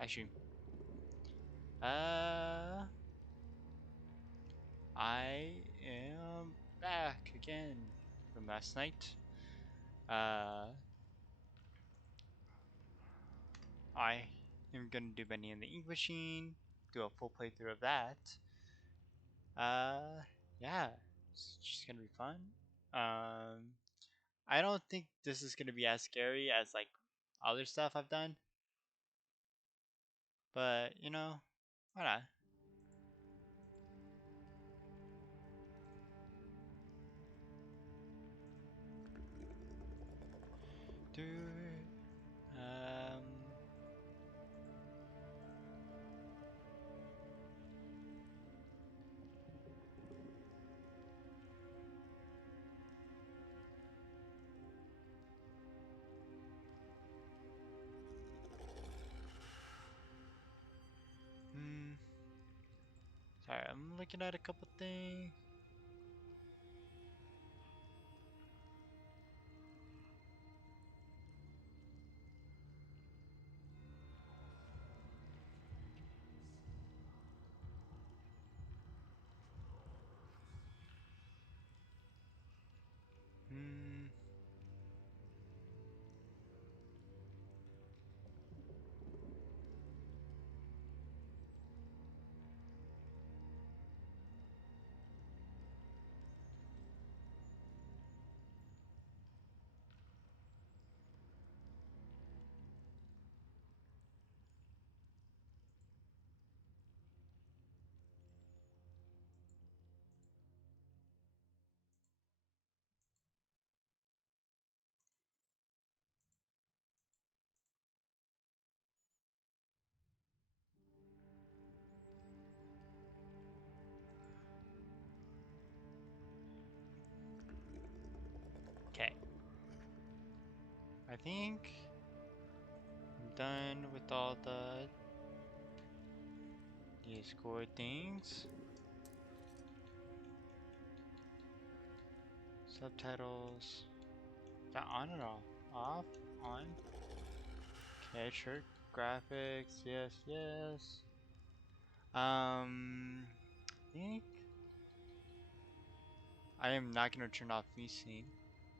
Actually, uh, I am back again from last night. Uh, I am gonna do Bendy and the Ink Machine, do a full playthrough of that. Uh, yeah, it's just gonna be fun. Um, I don't think this is gonna be as scary as like other stuff I've done, but you know, why not? Do it. Hmm. Sorry, I'm looking at a couple things. Hmm. Okay. I think I'm done with all the Discord things. Subtitles. Is that on or off? Off? On? Okay, sure. Graphics. Yes, yes. I think I am not gonna turn off VSync.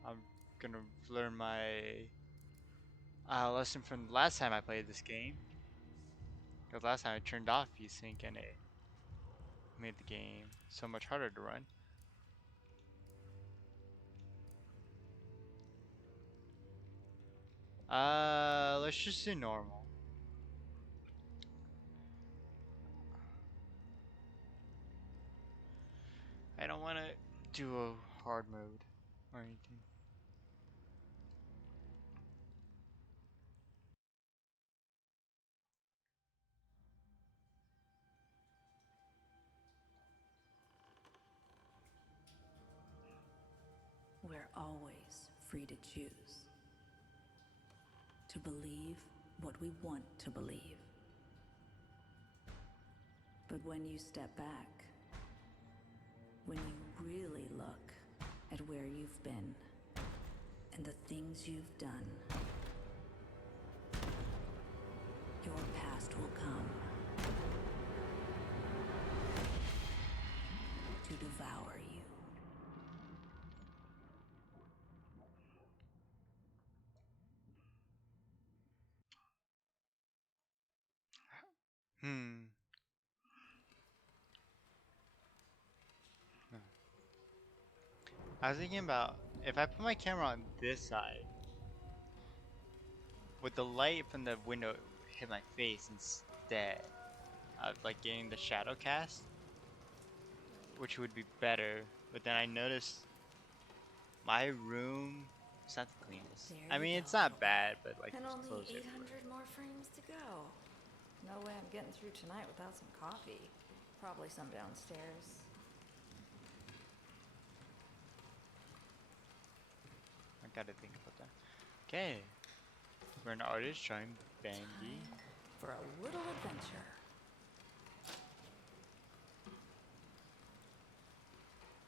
I'm gonna learn my lesson from the last time I played this game. Because last time I turned off VSync and it made the game so much harder to run. Let's just do normal. I don't want to do a hard mode or anything. We're always free to choose. To believe what we want to believe. But when you step back, when you really look at where you've been and the things you've done, your past will come to devour you. Hmm. I was thinking about if I put my camera on this side, would the light from the window hit my face instead of like getting the shadow cast, which would be better. But then I noticed my room is not the cleanest. There I you mean, go, it's not little guy. bad, but like And there's only clothes everywhere. 800 more frames to go. No way I'm getting through tonight without some coffee. Probably some downstairs. I gotta think about that. Okay, we're an artist showing Bendy. Time for a little adventure.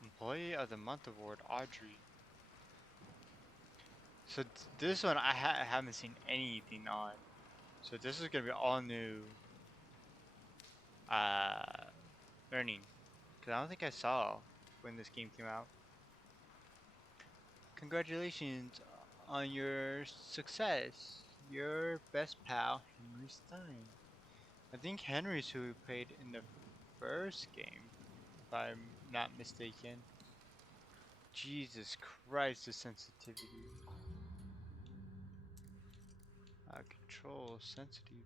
Employee of the Month Award, Audrey. So this one I haven't seen anything on. So this is gonna be all new learning. Cause I don't think I saw when this game came out. Congratulations on your success. Your best pal, Henry Stein. I think Henry's who we played in the first game, if I'm not mistaken. Jesus Christ, the sensitivity. Control sensitivity.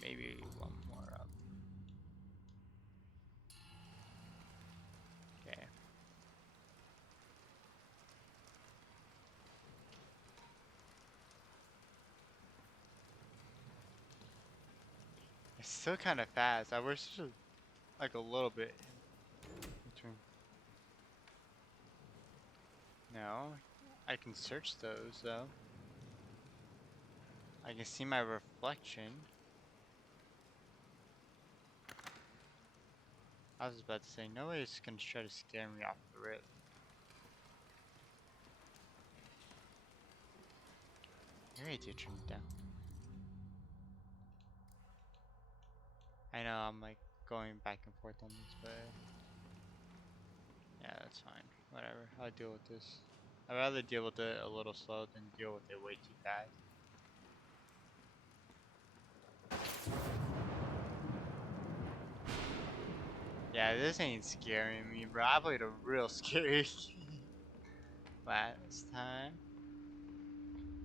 Maybe one more up. Okay. It's still kind of fast. I wish it was like a little bit in between. No, I can search those though. I can see my reflection. I was about to say, no way it's gonna try to scare me off the rip. You're right, turn it down. I know I'm like going back and forth on this, but yeah, that's fine. Whatever, I'll deal with this. I'd rather deal with it a little slow than deal with it way too fast. Yeah, this ain't scaring me, bro. I played a real scary game last time.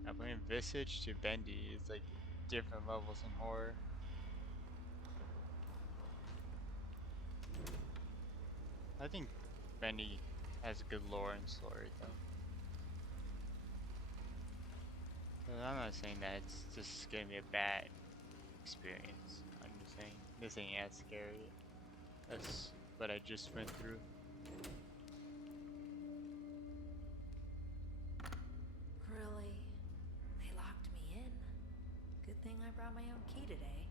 I played Visage to Bendy. It's like different levels in horror. I think Bendy has a good lore and story though. But I'm not saying that it's just gonna be a bad experience. I'm just saying this ain't as scary as what I just went through. Really? They locked me in. Good thing I brought my own key today.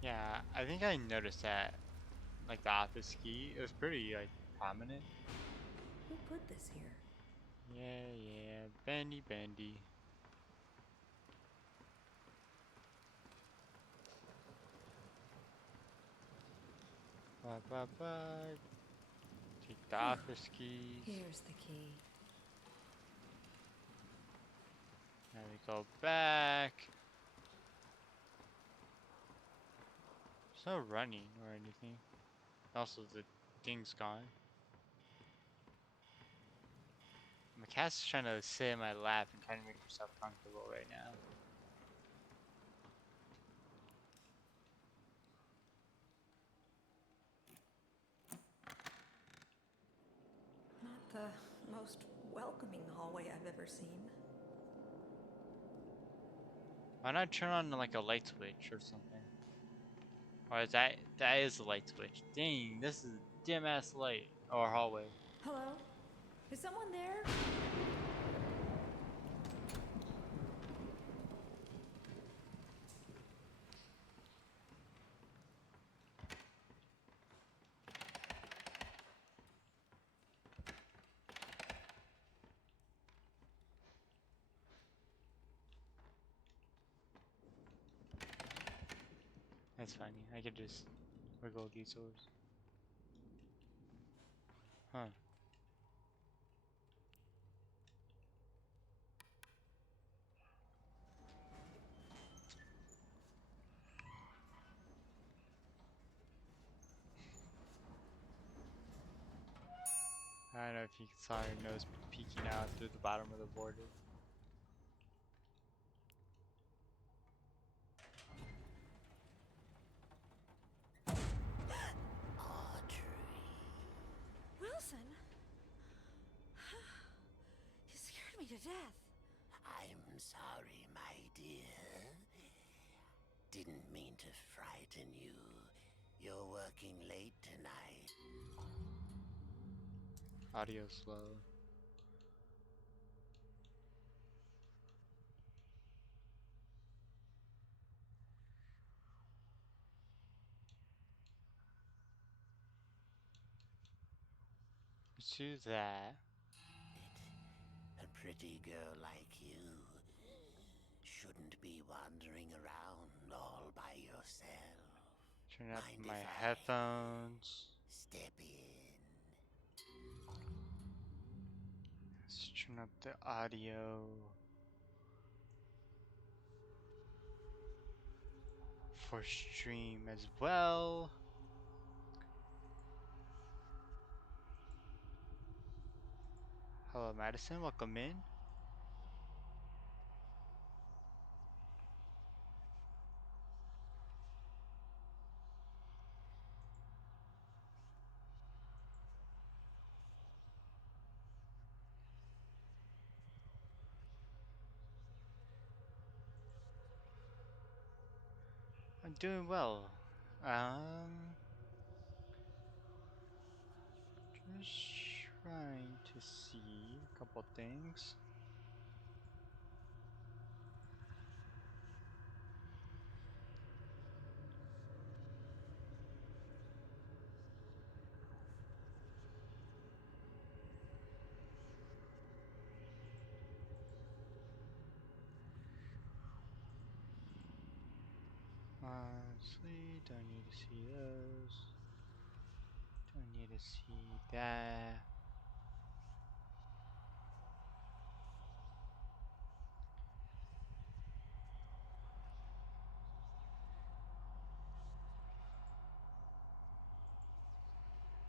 Yeah, I think I noticed that, like the office key, it was pretty like prominent. Who put this here? Yeah, Bendy. Bye. Take the office keys. Here's the key. Now we go back. There's no running or anything. Also, the thing's gone. My cat's trying to sit in my lap and trying to make herself comfortable right now. Not the most welcoming hallway I've ever seen. Why not turn on like a light switch or something? Or is that is a light switch? Dang, this is a dim ass light or hallway. Hello? Is someone there? That's funny. I could just wiggle these doors. Huh. I don't know if you saw her nose peeking out through the bottom of the border. Wilson? You scared me to death. I'm sorry, my dear. Didn't mean to frighten you. You're working late tonight. Audio slow. Let's do that. A pretty girl like you shouldn't be wandering around all by yourself. Turn up Mind my if I headphones. step in? Let's turn up the audio for stream as well. Hello, Madison. Welcome in. I'm doing well. Just trying to see a couple things. Honestly, don't need to see those. Don't need to see that.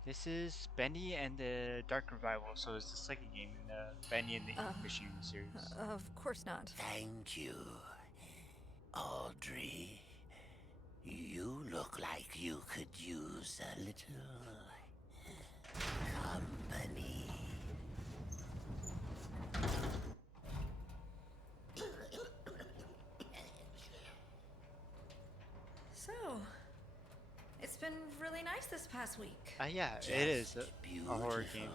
This is Bendy and the Dark Revival, so it's the second game in the Bendy and the Ink Machine series. Of course not. Thank you, Audrey. You look like you could use a little company. So, it's been really nice this past week. Yeah, it is Just a horror game.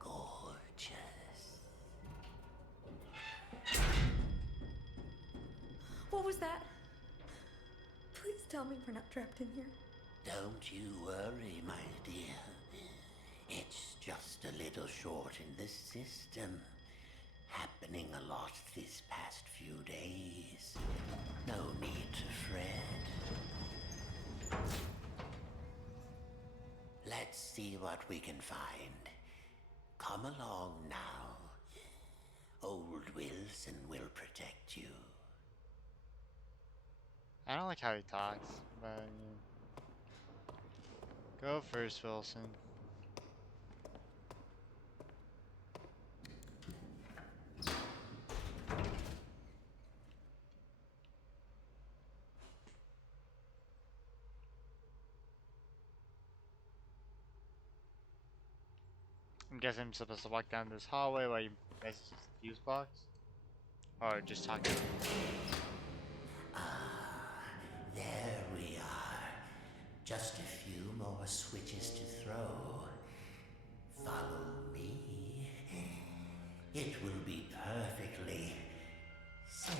beautiful. Gorgeous. What was that? Please tell me we're not trapped in here. Don't you worry, my dear. It's just a little short in the system. Happening a lot this past few days. No need to fret. Let's see what we can find. Come along now. Old Wilson will protect you. I don't like how he talks, but go first, Wilson. I'm guessing I'm supposed to walk down this hallway while you message the fuse box? Or just talking? There we are. Just a few more switches to throw. Follow me. It will be perfectly safe.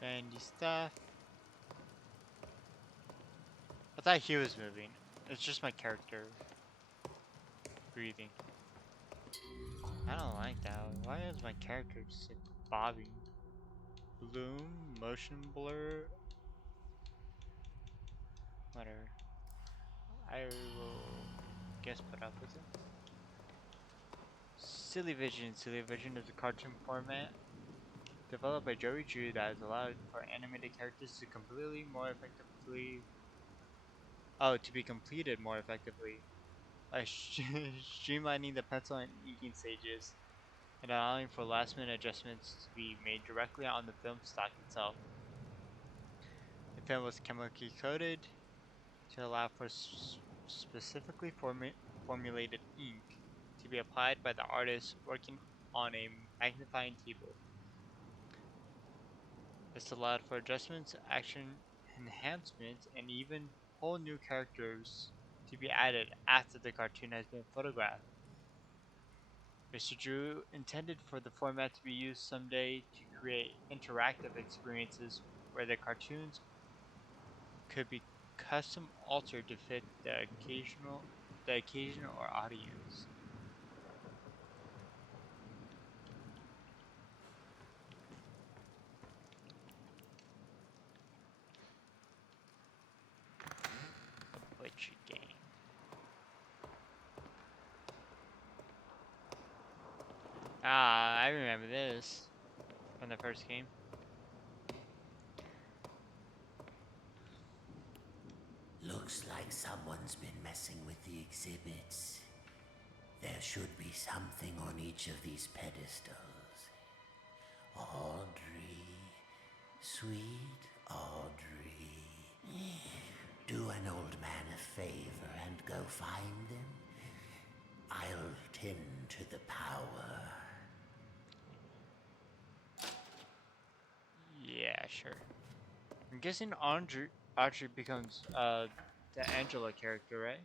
Bendy stuff. I thought he was moving. It's just my character breathing. I don't like that. Why is my character just like bobbing? Bloom, motion blur. Whatever. I will guess put up with it. Silly Vision. Silly Vision is a cartoon format developed by Joey Drew that has allowed for animated characters to completely more effectively. Oh, to be completed more effectively by streamlining the pencil and inking stages and allowing for last-minute adjustments to be made directly on the film stock itself. The film was chemically coated to allow for specifically formulated ink to be applied by the artist working on a magnifying table. This allowed for adjustments, action enhancements, and even whole new characters to be added after the cartoon has been photographed. Mr. Drew intended for the format to be used someday to create interactive experiences where the cartoons could be custom altered to fit the occasion or audience. A butcher game. Ah, I remember this from the first game. Looks like someone's been messing with the exhibits. There should be something on each of these pedestals. Audrey, sweet Audrey. Do an old man a favor and go find them. I'll tend to the power. Yeah, sure. I'm guessing Audrey becomes the Angela character, right?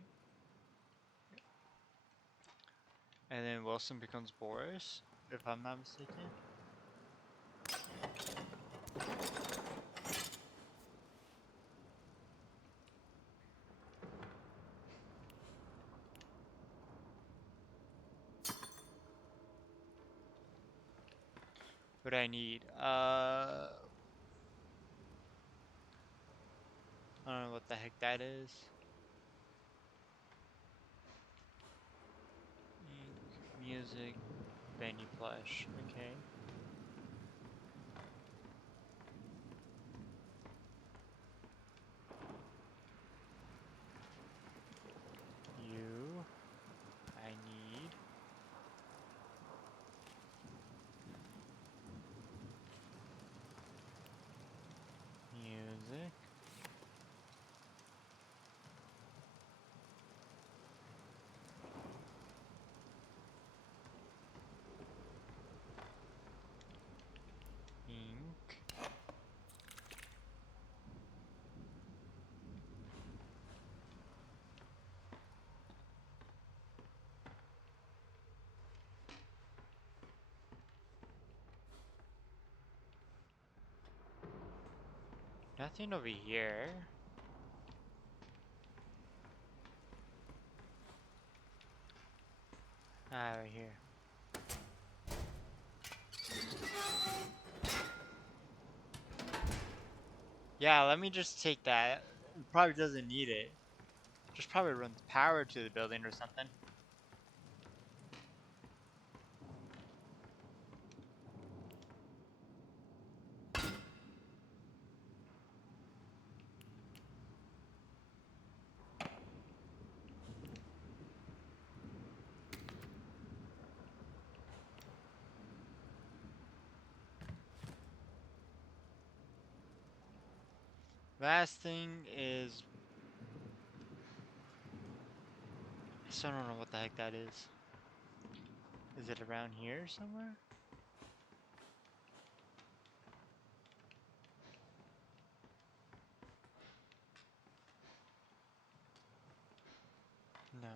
And then Wilson becomes Boris, if I'm not mistaken. What I need? I don't know what the heck that is. Ink, music, Bendy plush. Okay. You. I need. Music. Ink. Nothing over here. Ah, right here. Yeah, let me just take that. It probably doesn't need it. Just probably runs power to the building or something. Last thing is, I still don't know what the heck that is. Is it around here somewhere? No.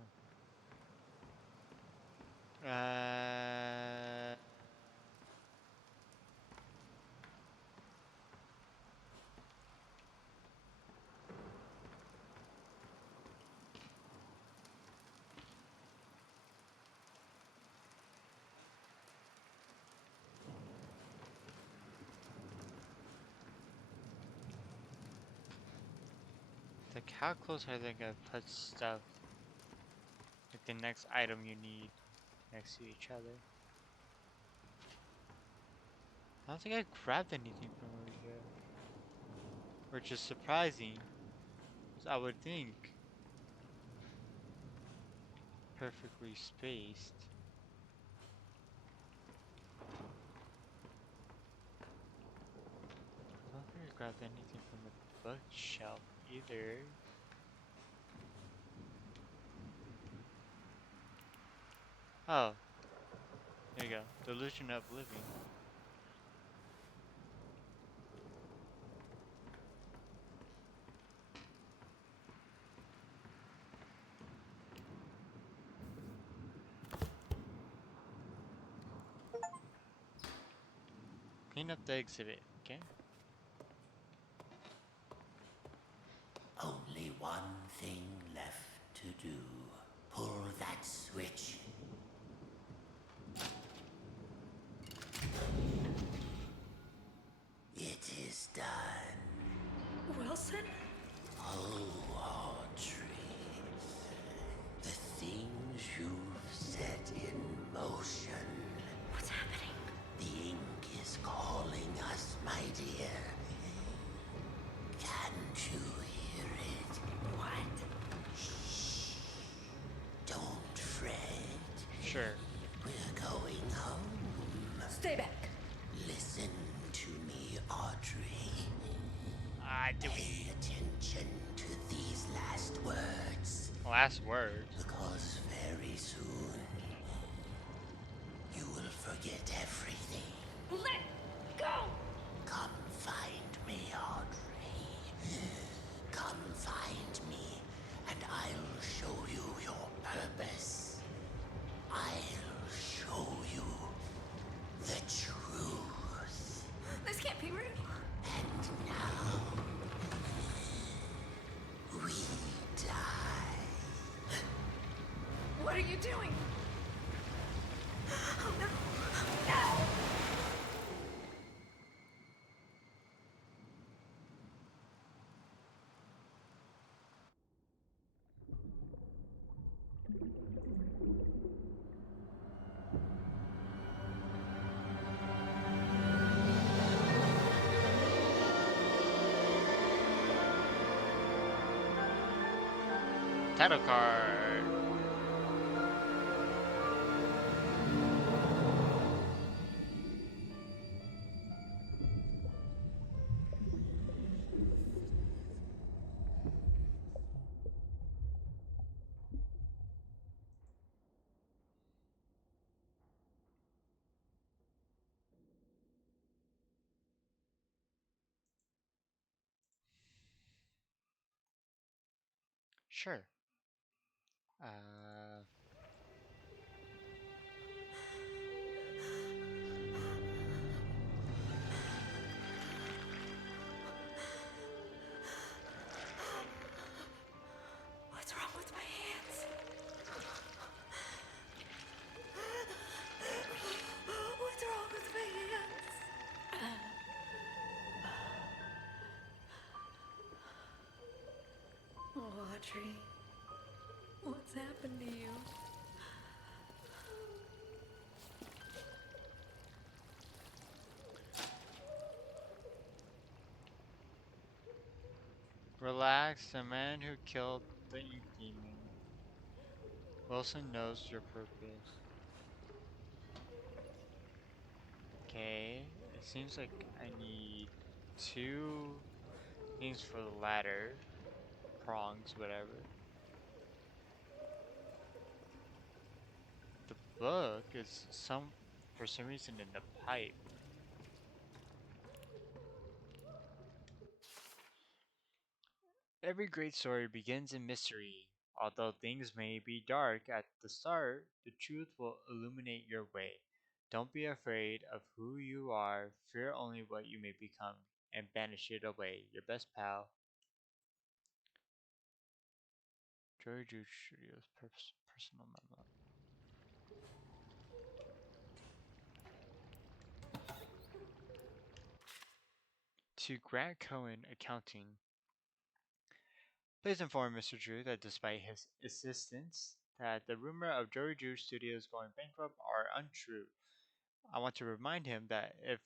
Like how close are they gonna put stuff? Like the next item you need next to each other. I don't think I grabbed anything from over here. Which is surprising. 'Cause I would think perfectly spaced. I don't think I grabbed anything from the bookshelf either. Oh, there you go. Delusion of living. Clean up the exhibit, okay? Only one thing left to do. Pull that switch. It is done. Wilson? Oh, Audrey. The things you've set in motion. What's happening? The ink is calling us, my dear. Can't you hear it? What? Don't fret. Sure. We're going home. Stay back. Listen to me, Audrey. Do Pay attention to these last words. last words. Because very soon, you will forget everything. Let go! Come find me, Audrey. Come find me, and I'll show you your purpose. I'll show you the truth. This can't be real. And now, we die. What are you doing? Oh no. No! Title card. Sure. Uh, What's wrong with my hands? What's wrong with my hands? Oh, Audrey. What's happened to you? relax. The man who killed the ink demon. Wilson knows your purpose. Okay. It seems like I need 2 things for the ladder. Prongs, whatever. The book is for some reason in the pipe. Every great story begins in mystery. Although things may be dark at the start, the truth will illuminate your way. Don't be afraid of who you are, fear only what you may become, and banish it away. Your best pal, Joy Jude Studios personal memo. To Grant Cohen Accounting, please inform Mr. Drew that despite his insistence that the rumor of Joey Drew Studios going bankrupt are untrue. I want to remind him that if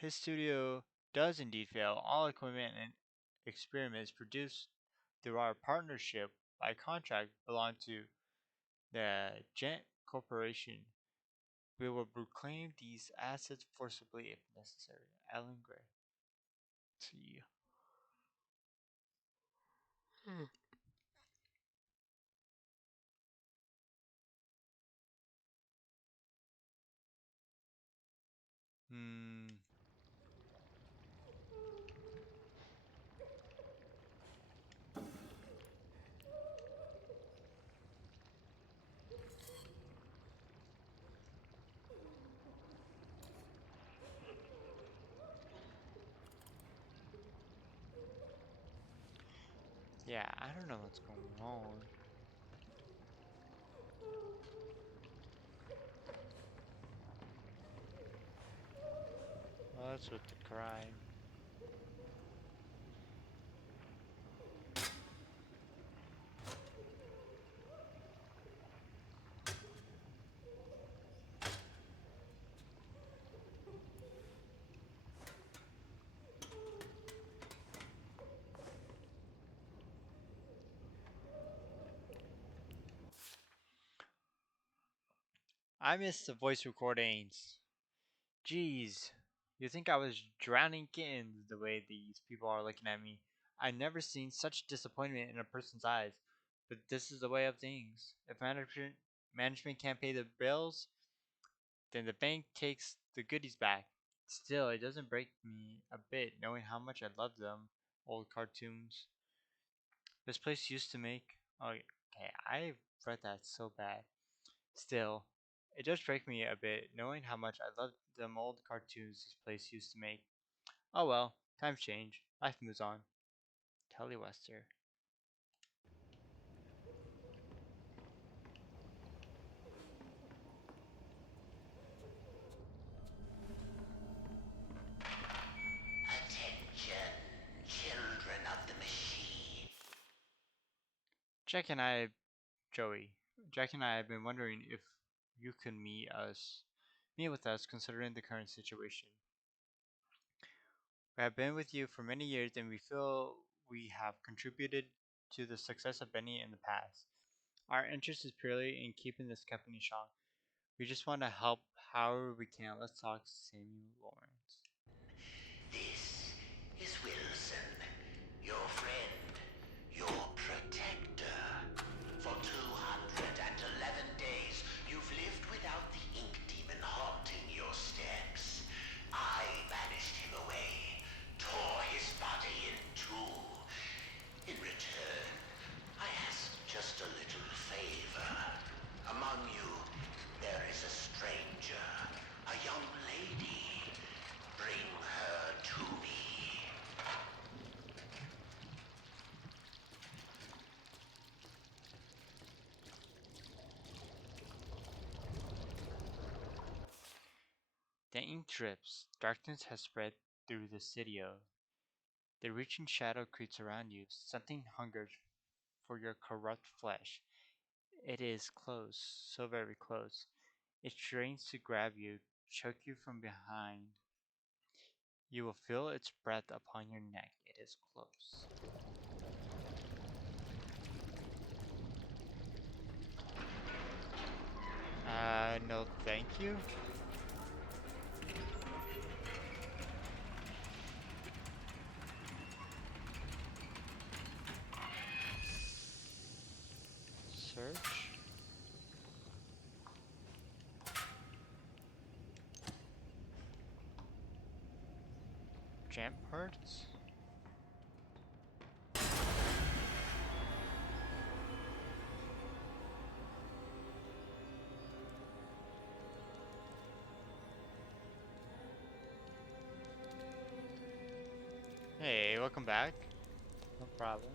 his studio does indeed fail, all equipment and experiments produced through our partnership by contract belong to the Gent Corporation. We will reclaim these assets forcibly if necessary. Alan Gray. See you. Hmm. Yeah, I don't know what's going on. What's with the crying? I miss the voice recordings. Jeez, you think I was drowning kittens the way these people are looking at me? I've never seen such disappointment in a person's eyes, but this is the way of things. If management can't pay the bills, then the bank takes the goodies back. Still, it doesn't break me a bit knowing how much I love them old cartoons. This place used to make. Oh, okay, I read that so bad. Still, it does break me a bit knowing how much I loved them old cartoons this place used to make. Oh well, times change. Life moves on. Telewester. Attention, children of the machine. Jack and I, Joey. Jack and I have been wondering if you could meet with us considering the current situation. We have been with you for many years and we feel we have contributed to the success of Benny in the past. Our interest is purely in keeping this company strong. We just want to help however we can. Let's talk Samuel Lawrence. This is Wilson, your friend, your protector. For 211 days, you've lived without the ink demon haunting your steps. I banished him away, tore his body in two. In return, I asked just a little favor. Among you, there is a stranger, a young lady. Bring her to me. The ink drips. Darkness has spread through the city of. The reaching shadow creeps around you. Something hungers for your corrupt flesh. It is close, so very close. It strains to grab you, choke you from behind. You will feel its breath upon your neck. It is close. No thank you. Search. Jump parts. Hey, welcome back. No problem.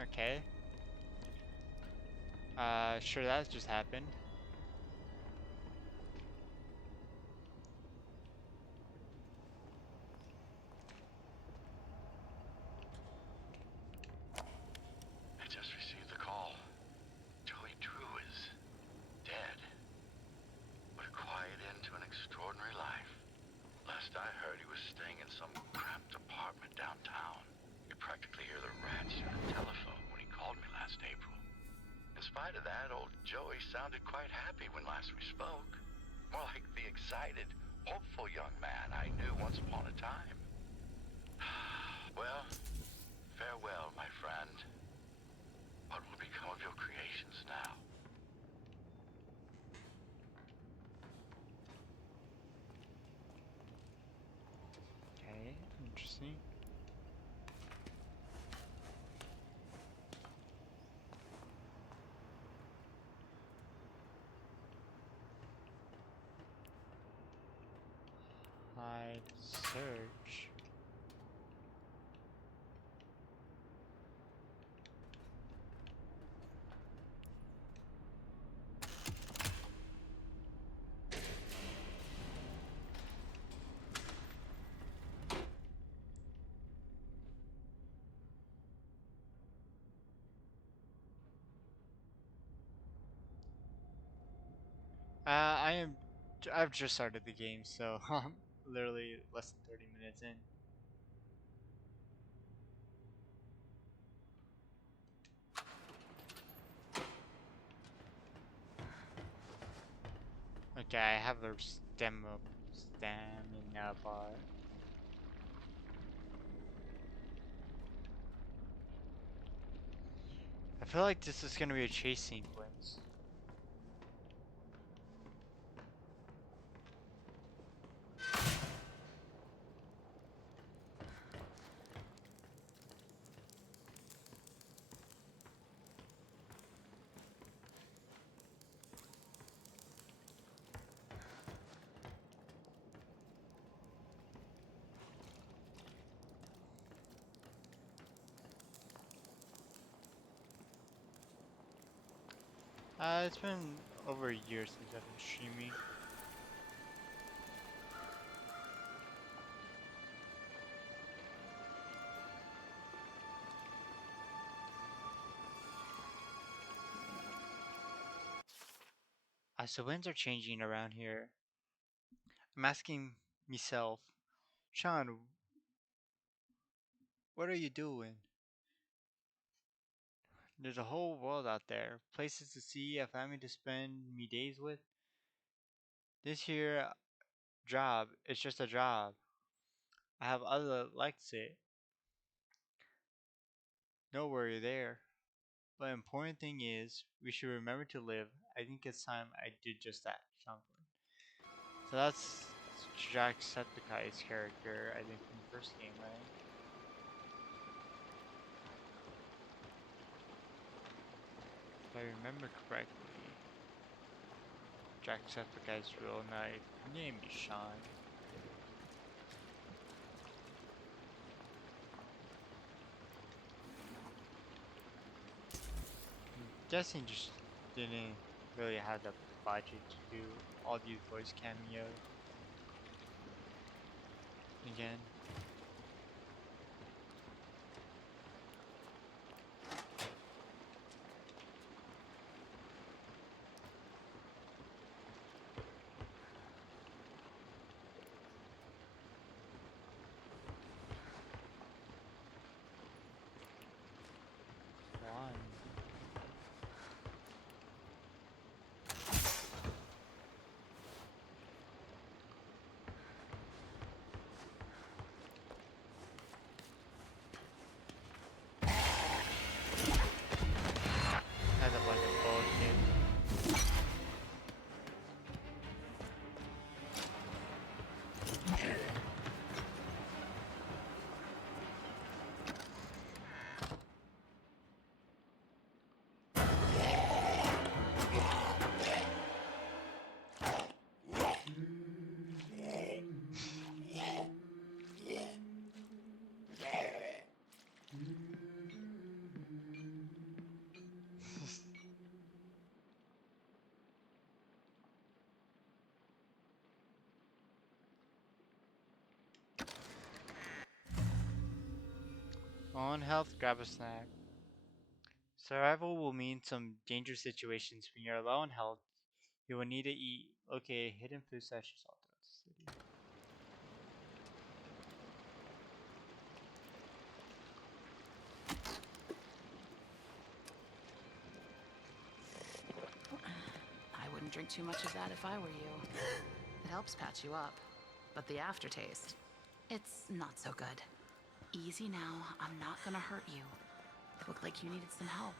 Okay. Sure, that just happened. I just received the call. Joey Drew is dead. What a quiet end to an extraordinary life. Last I heard, he was staying in some cramped apartment downtown. You practically hear the rats through the telephone when he called me last April. In spite of that, old Joey sounded quite happy when last we spoke. More like the excited, hopeful young man I knew once upon a time. Well, farewell, my friend. What will become of your creations now? Okay, interesting. Hide search. I am. I've just started the game, so I'm literally less than 30 minutes in. Okay, I have a stamina bar. I feel like this is gonna be a chase sequence. It's been over a year since I've been streaming. So winds are changing around here. I'm asking myself, Sean, what are you doing? There's a whole world out there, places to see, a family to spend me days with. This here job is just a job. I have other likes it. No worry there. But important thing is, we should remember to live. I think it's time I did just that, Sean. So that's Jacksepticeye's character, I think, from the first game, right? If I remember correctly, Jacksepticeye's real name is Sean. I'm guessing just didn't really have the budget to do all these voice cameos again. One. Kind of like a bullshit. On health, grab a snack. Survival will mean some dangerous situations. When you're low on health, you will need to eat. Okay, hidden food stashes all throughout the city. I wouldn't drink too much of that if I were you. It helps patch you up. But the aftertaste, it's not so good. Easy now, I'm not gonna hurt you. It looked like you needed some help.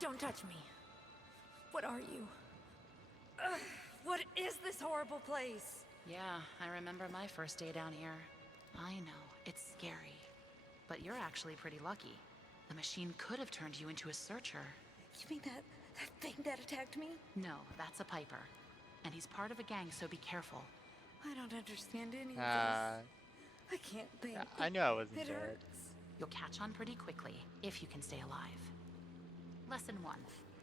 Don't touch me. What are you? Ugh, what is this horrible place? Yeah, I remember my first day down here. I know, it's scary. But you're actually pretty lucky. The machine could have turned you into a searcher. You mean that thing that attacked me? No, that's a Piper. And he's part of a gang, so be careful. I don't understand any of this. Uh, I can't think. yeah, I knew I wasn't It dead. hurts. You'll catch on pretty quickly, if you can stay alive. Lesson 1.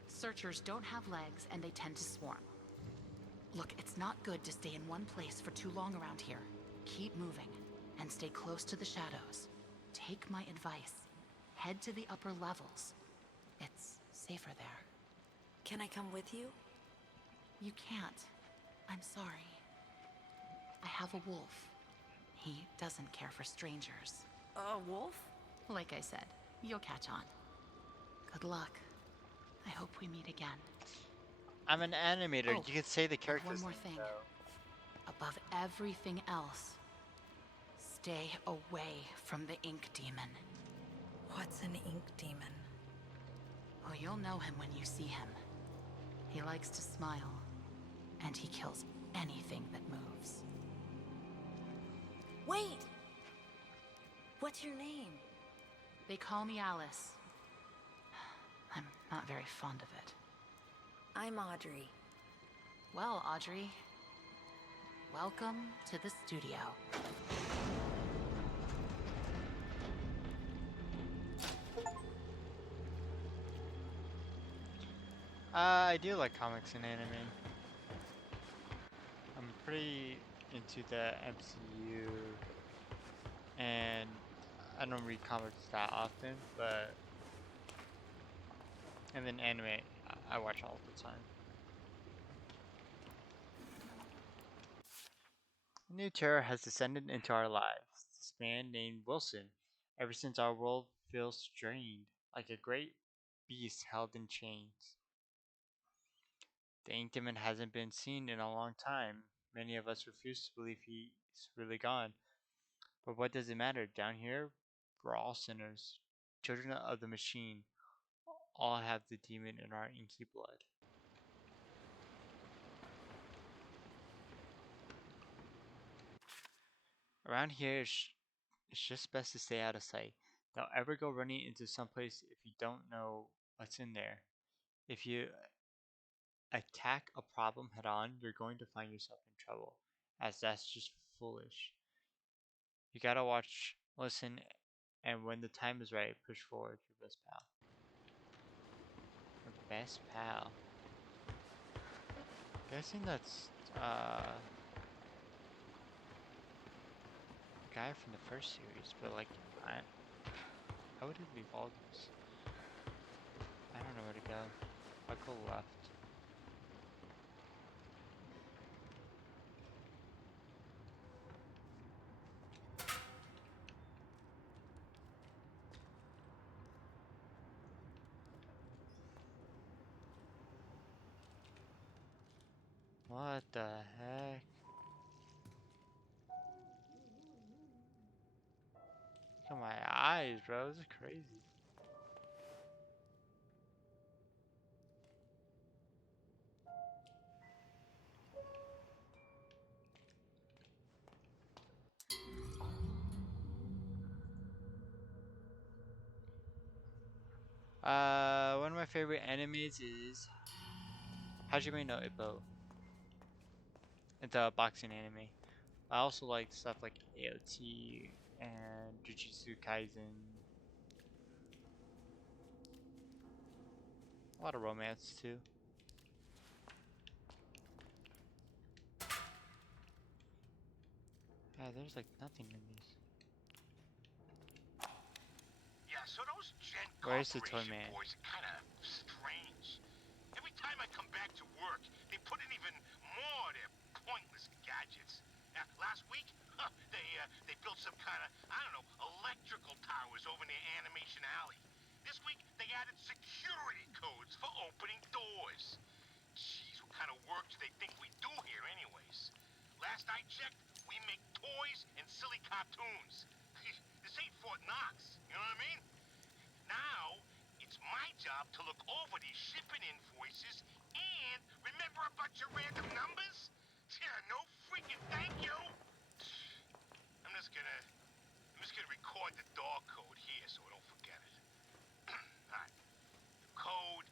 Searchers don't have legs and they tend to swarm. Look, it's not good to stay in one place for too long around here. Keep moving, and stay close to the shadows. Take my advice. Head to the upper levels. It's safer there. Can I come with you? You can't. I'm sorry. I have a wolf. He doesn't care for strangers. A wolf? Like I said, you'll catch on. Good luck. I hope we meet again. I'm an animator. Oh, You can say the and one character's more name thing. though. Above everything else, stay away from the ink demon. What's an ink demon? Oh, you'll know him when you see him. He likes to smile, and he kills anything that moves. Wait! What's your name? They call me Alice. I'm not very fond of it. I'm Audrey. Well, Audrey, welcome to the studio. I do like comics and anime. I'm pretty into the MCU, and I don't read comics that often, but and then anime I watch all the time. A new terror has descended into our lives. This man named Wilson. Ever since our world feels strained, like a great beast held in chains. The ink demon hasn't been seen in a long time. Many of us refuse to believe he's really gone. But what does it matter? Down here, we're all sinners, children of the machine. All have the demon in our inky blood. Around here, it's just best to stay out of sight. Don't ever go running into someplace if you don't know what's in there. If you attack a problem head on, you're going to find yourself in trouble, as that's just foolish. You gotta watch, listen, and when the time is right, push forward your best pal. Your best pal. Guessing that's the guy from the first series, but like how would it be Baldur's? I don't know where to go. I'll go left. What the heck? Look at my eyes, bro. This is crazy. One of my favorite animes is Hajime no Ippo. It's a boxing anime. I also like stuff like AOT and Jujutsu Kaisen. A lot of romance too. Yeah, there's like nothing in these. Yeah, so those Gen Where's the toy Corporation man? boys are kind of strange. Every time I come back to work, they put in even more of their pointless gadgets. Last week, they built some kind of, I don't know, electrical towers over near Animation Alley. This week, they added security codes for opening doors. Jeez, what kind of work do they think we do here anyways? Last I checked, we make toys and silly cartoons. This ain't Fort Knox, you know what I mean? Now, it's my job to look over these shipping invoices and remember a bunch of random numbers? Yeah, no freaking thank you! I'm just gonna record the door code here so I don't forget it. Alright. The code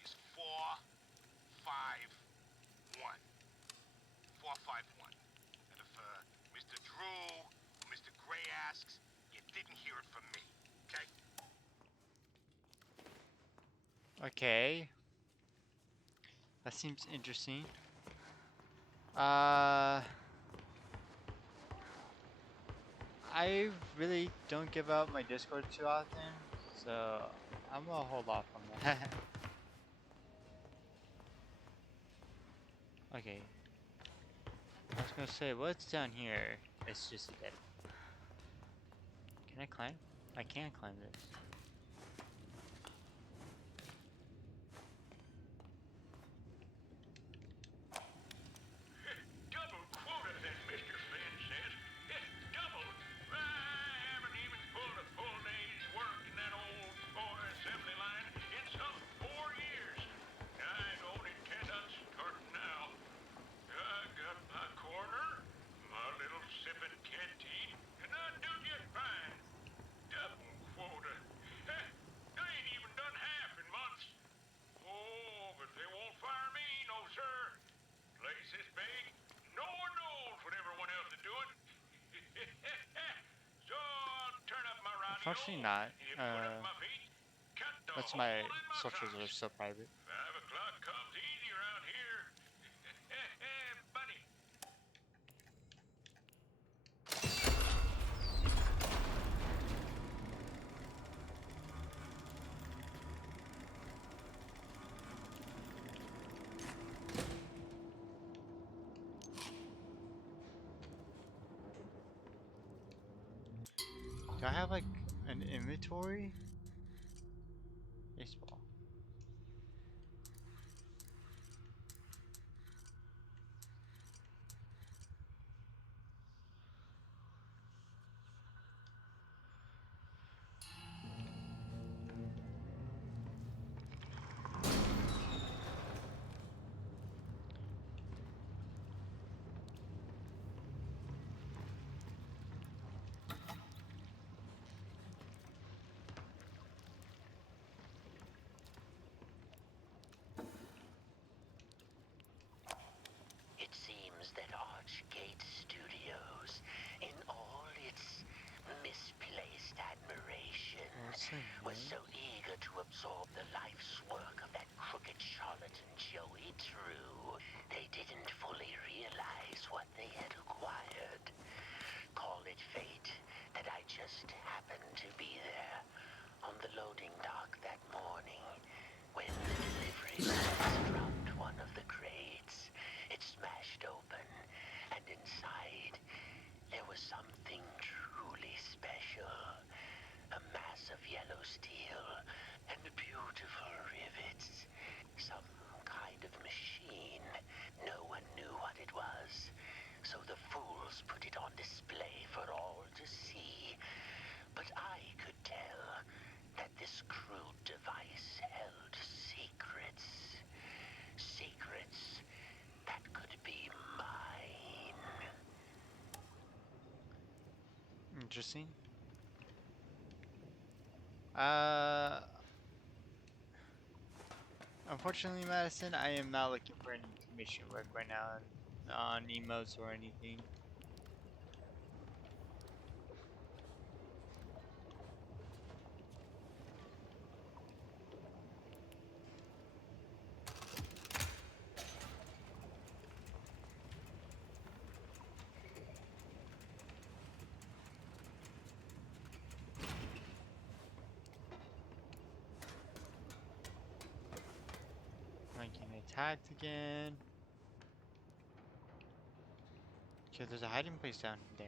is 451. 451. And if Mr. Drew or Mr. Gray asks, you didn't hear it from me. Okay? Okay, that seems interesting. Uh, I really don't give out my Discord too often, so I'm gonna hold off on that. Okay, I was gonna say, what's down here? It's just a dead. Can I climb? I can't climb this. Double quota, then, Mr. Flynn says. Double. I haven't even pulled a full day's work in that old toy assembly line in some 4 years. I don't intend on starting now. I got my corner, my little sipping canteen, and I do just fine. Double quota. I ain't even done half in months. Oh, but they won't fire me, no sir. Place is big. No one knows what everyone else is doing. So I'll turn up my radio. Unfortunately not. You put up my feet. Cut the That's hole my in my socials are socks. so private. 5 o'clock comes easy around here. Buddy. Do I have like an inventory? Baseball. It seems that Archgate Studios, in all its misplaced admiration, was so eager to absorb the life's work of that crooked charlatan Joey True, they didn't fully realize what they had acquired. Call it fate that I just happened to be there on the loading dock that morning when the delivery man dropped one of the crates. It smashed open, and inside there was something truly special. A mass of yellow steel and beautiful rivets. Some kind of machine. No one knew what it was, so the fools put it on display for all to see. But I could tell that this crude device held secrets. Secrets that could be mine. Interesting. Unfortunately, Madison, I am not looking for any commission work right now on emotes or anything. I'm getting attacked again. Okay, there's a hiding place down there.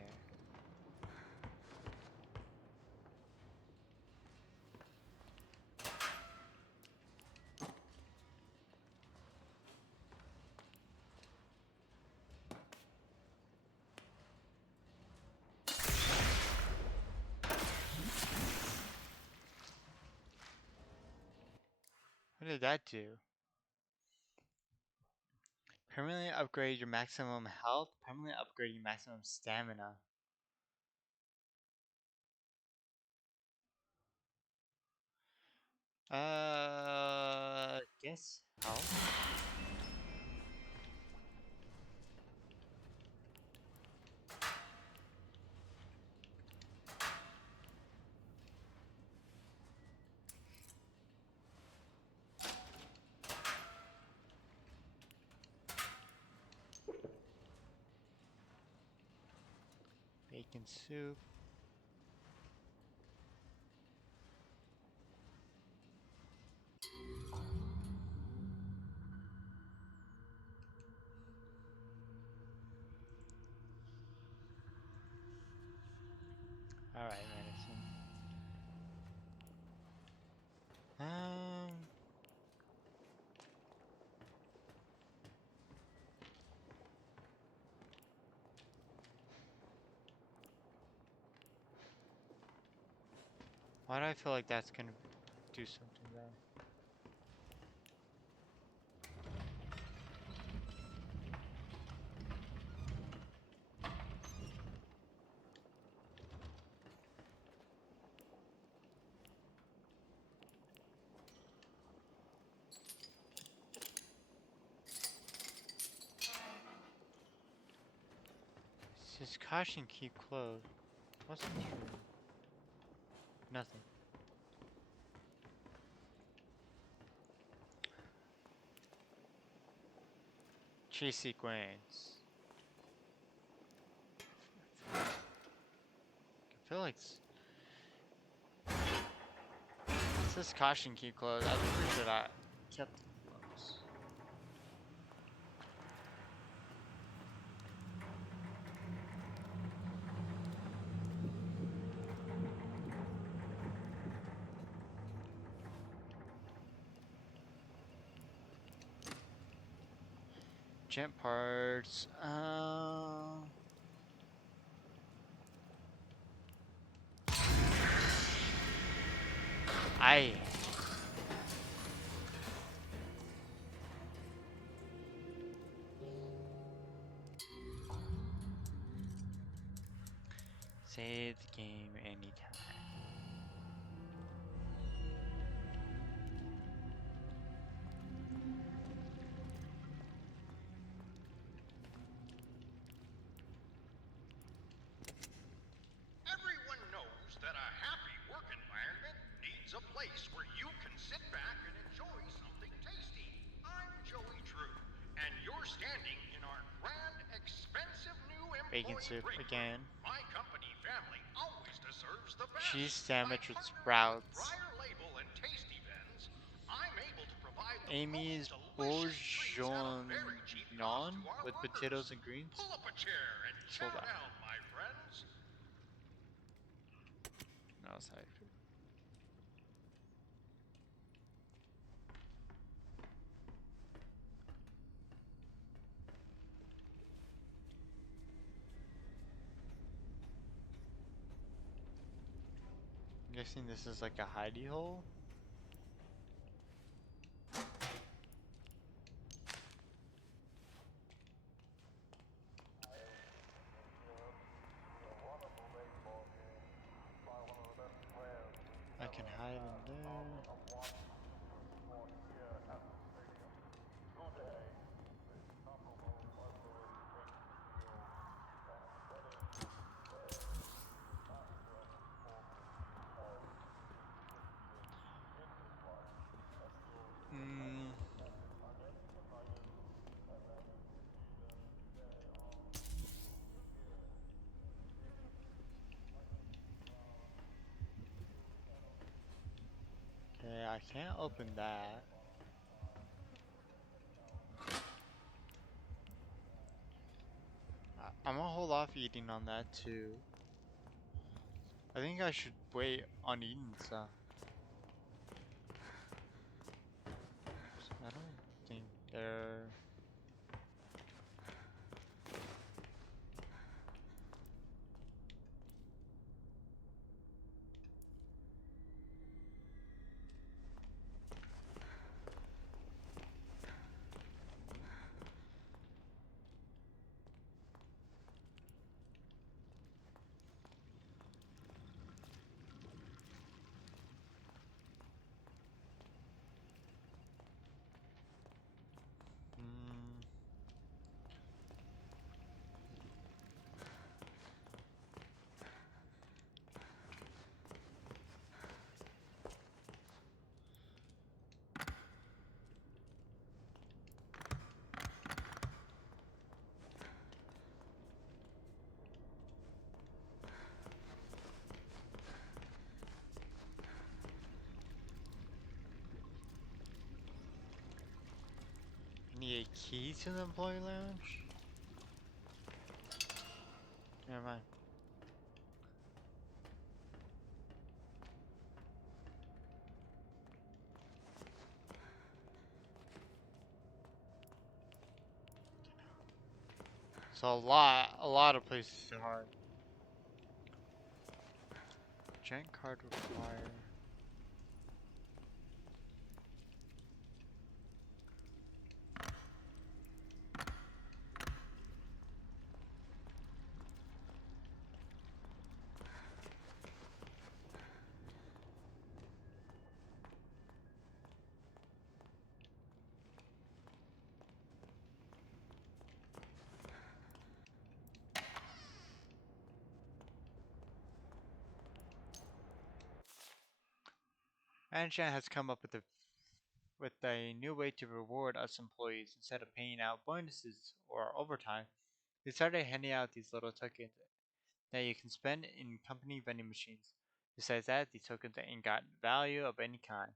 What did that do? Permanently upgrade your maximum health. Permanently upgrade your maximum stamina. Guess health. Bacon soup. Why do I feel like that's gonna do something though? It says caution, keep closed. What's in here? Nothing. Chase sequence. I feel like it says caution, keep closed. I'm pretty sure that kept it closed. Jet parts. I. Save the game anytime. Everyone knows that a happy work environment needs a place where you can sit back and enjoy something tasty. I'm Joey Drew, and you're standing in our grand, expensive new Bacon employee soup break room. again. My company family always deserves the best. Cheese By sandwich with partnering with sprouts. Briar Label and Tasty Bends, I'm able to provide the Amy's most delicious treats at a very cheap cost to bourguignon our with workers. potatoes and greens. Pull up a chair and chow Sold out. down, my friends. No, sorry. I'm guessing this is like a hidey hole. I can hide in there. Mm. Okay, I can't open that. I'm gonna hold off eating on that too. I think I should wait on eating stuff. I don't think they're... Mm. Need a key to the employee lounge? Never mind. So a lot of places are hard. Gent card required. Management has come up with a new way to reward us employees. Instead of paying out bonuses or overtime, they started handing out these little tokens that you can spend in company vending machines. Besides that, these tokens ain't got value of any kind.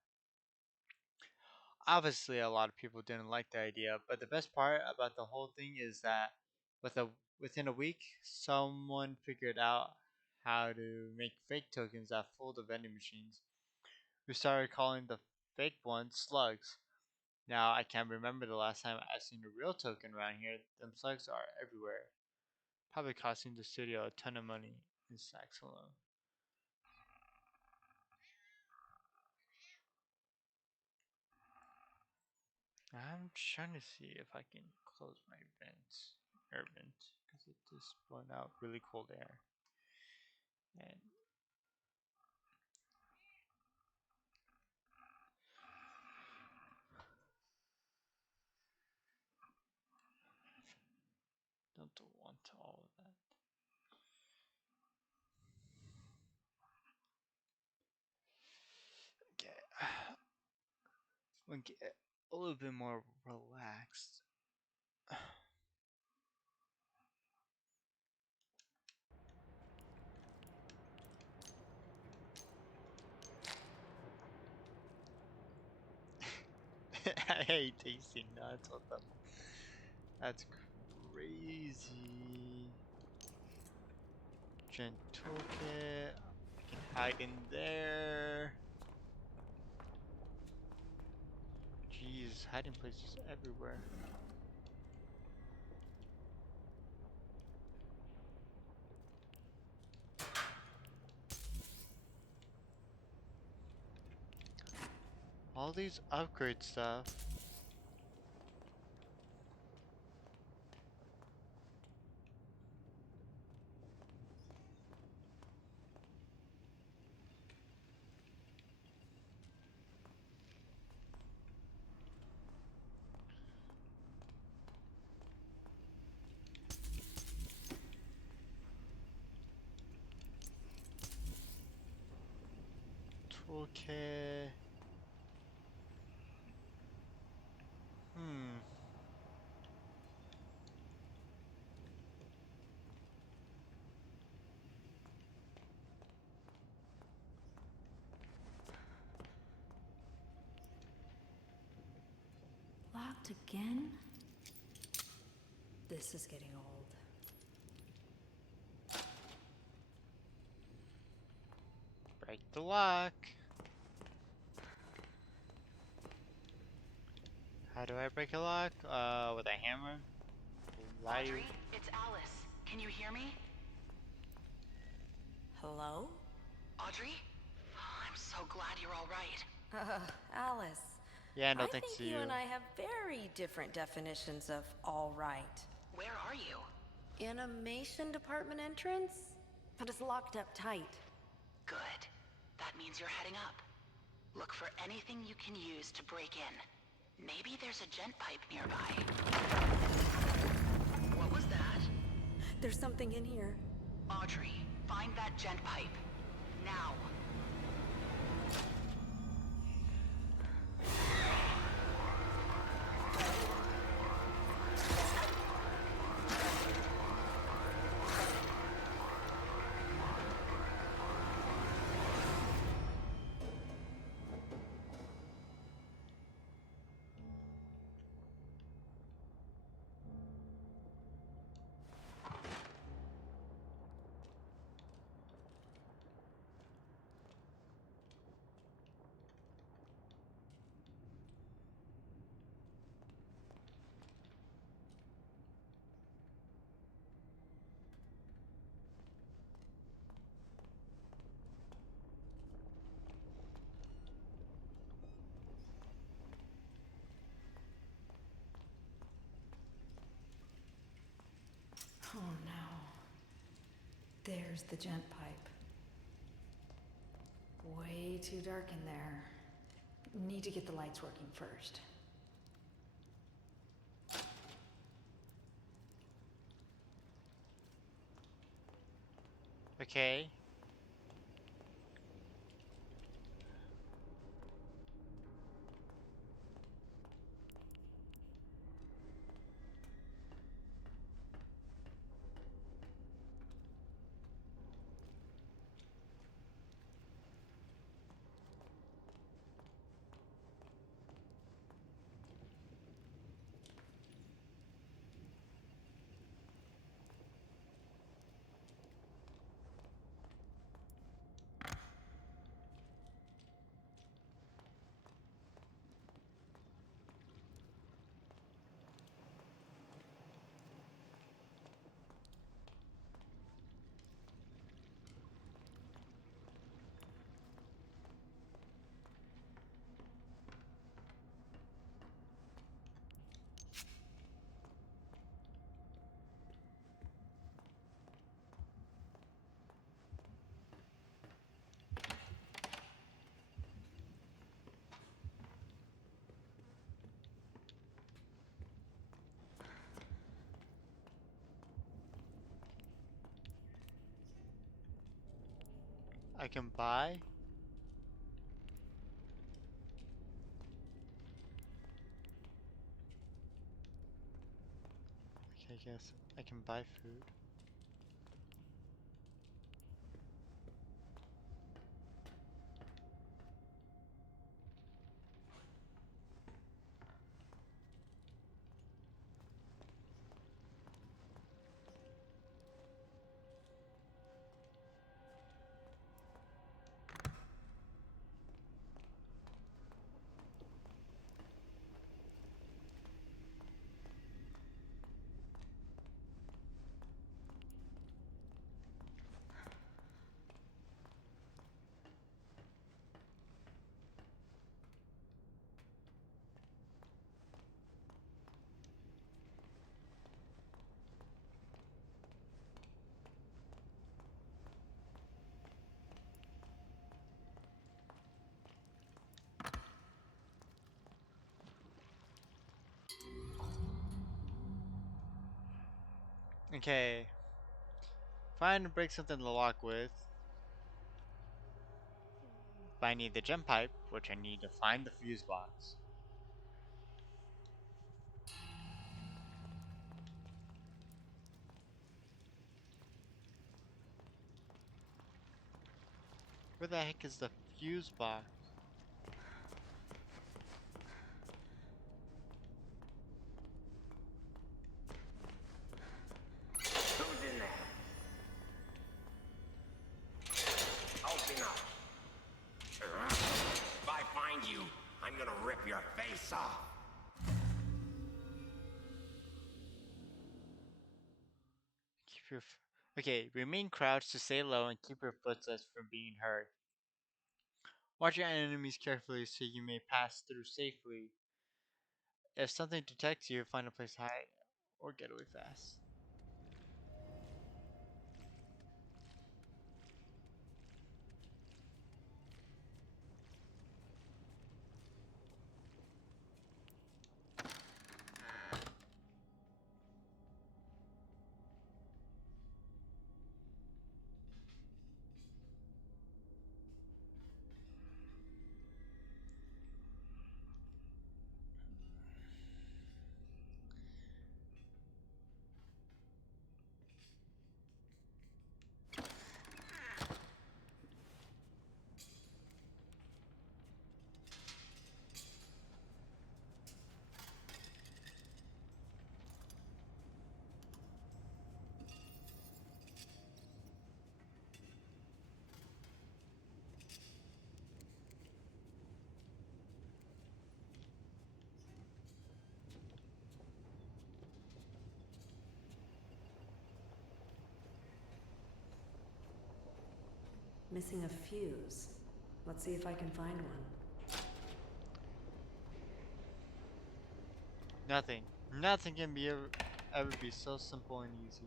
Obviously, a lot of people didn't like the idea, but the best part about the whole thing is that with a within a week, someone figured out how to make fake tokens that fool the vending machines. We started calling the fake ones slugs. Now I can't remember the last time I seen a real token around here. Them slugs are everywhere, probably costing the studio a ton of money in sacks alone. I'm trying to see if I can close my air vent, because it just blowing out really cold air. And don't want all of that. Okay, we'll get a little bit more relaxed. I hate tasting nuts with them. That's crazy. Gen toolkit. I can hide in there. Jeez, hiding places everywhere. All these upgrade stuff. Toolkit. Hmm. Locked again? This is getting old. Break the lock. How do I break a lock? With a hammer? Light. Audrey, it's Alice. Can you hear me? Hello? Audrey? I'm so glad you're all right. Alice. Yeah, no I thanks think to you you. and I have very different definitions of all right. Where are you? Animation department entrance? But it's locked up tight. Good. That means you're heading up. Look for anything you can use to break in. Maybe there's a gent pipe nearby. What was that? There's something in here. Audrey, find that gent pipe. Now. Oh no. There's the gent pipe. Way too dark in there. Need to get the lights working first. Okay. I can buy. Okay, I guess I can buy food. Okay. Find and break something to lock with. But I need the gem pipe, which I need to find the fuse box. Where the heck is the fuse box? Who's in there? Open up. If I find you, I'm gonna rip your face off. Keep your. Okay, remain crouched to stay low and keep your footsteps from being heard. Watch your enemies carefully so you may pass through safely. If something detects you, find a place to hide or get away fast. Missing a fuse. Let's see if I can find one. Nothing. Nothing can be ever be so simple and easy.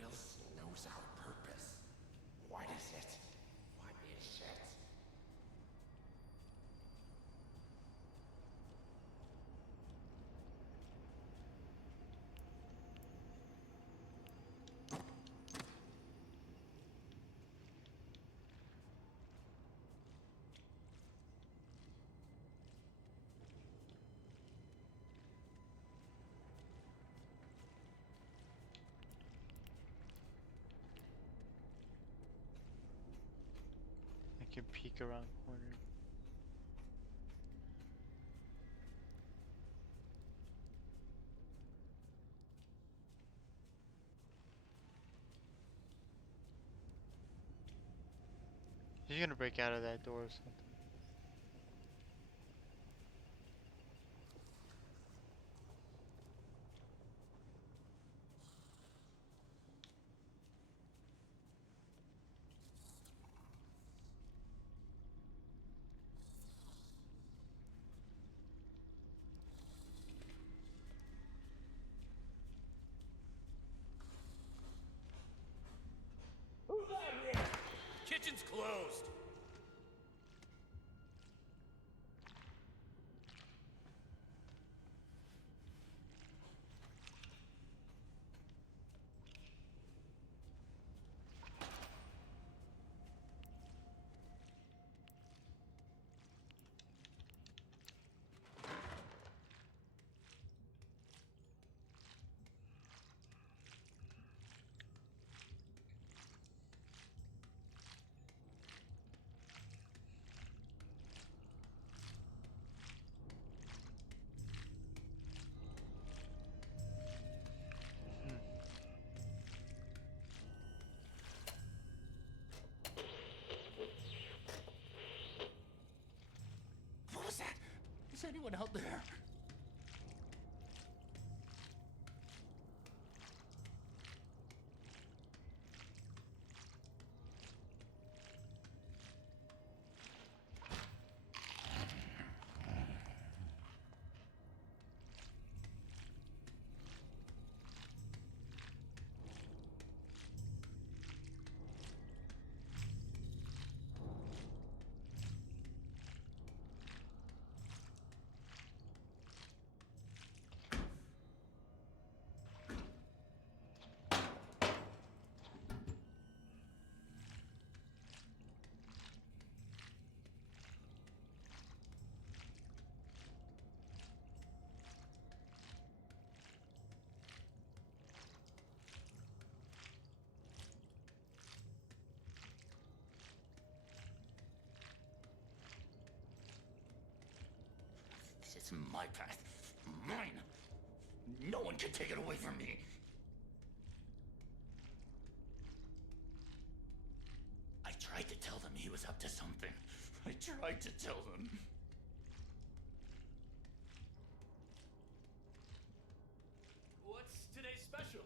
Wilson knows our purpose. What is it? What is it? I can peek around corners. He's gonna break out of that door or something. anyone out there? This is my path. Mine. No one can take it away from me. I tried to tell them he was up to something. I tried to tell them. What's today's special?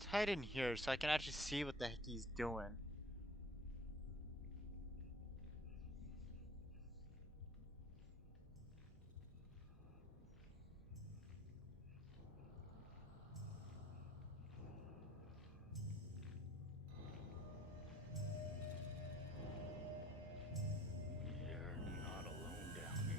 Let's hide in here so I can actually see what the heck he's doing. You're not alone down here.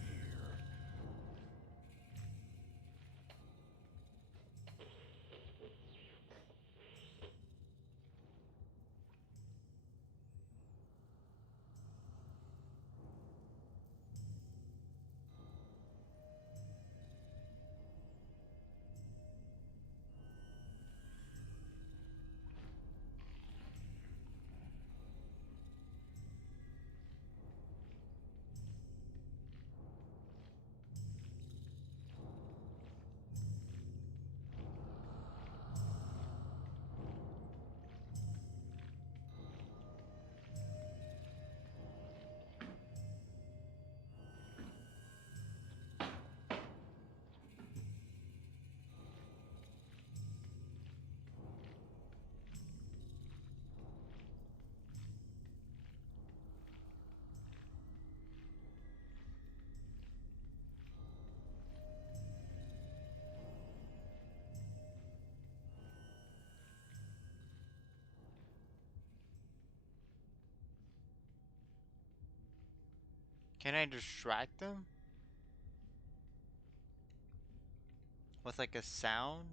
Can I distract them? With like a sound?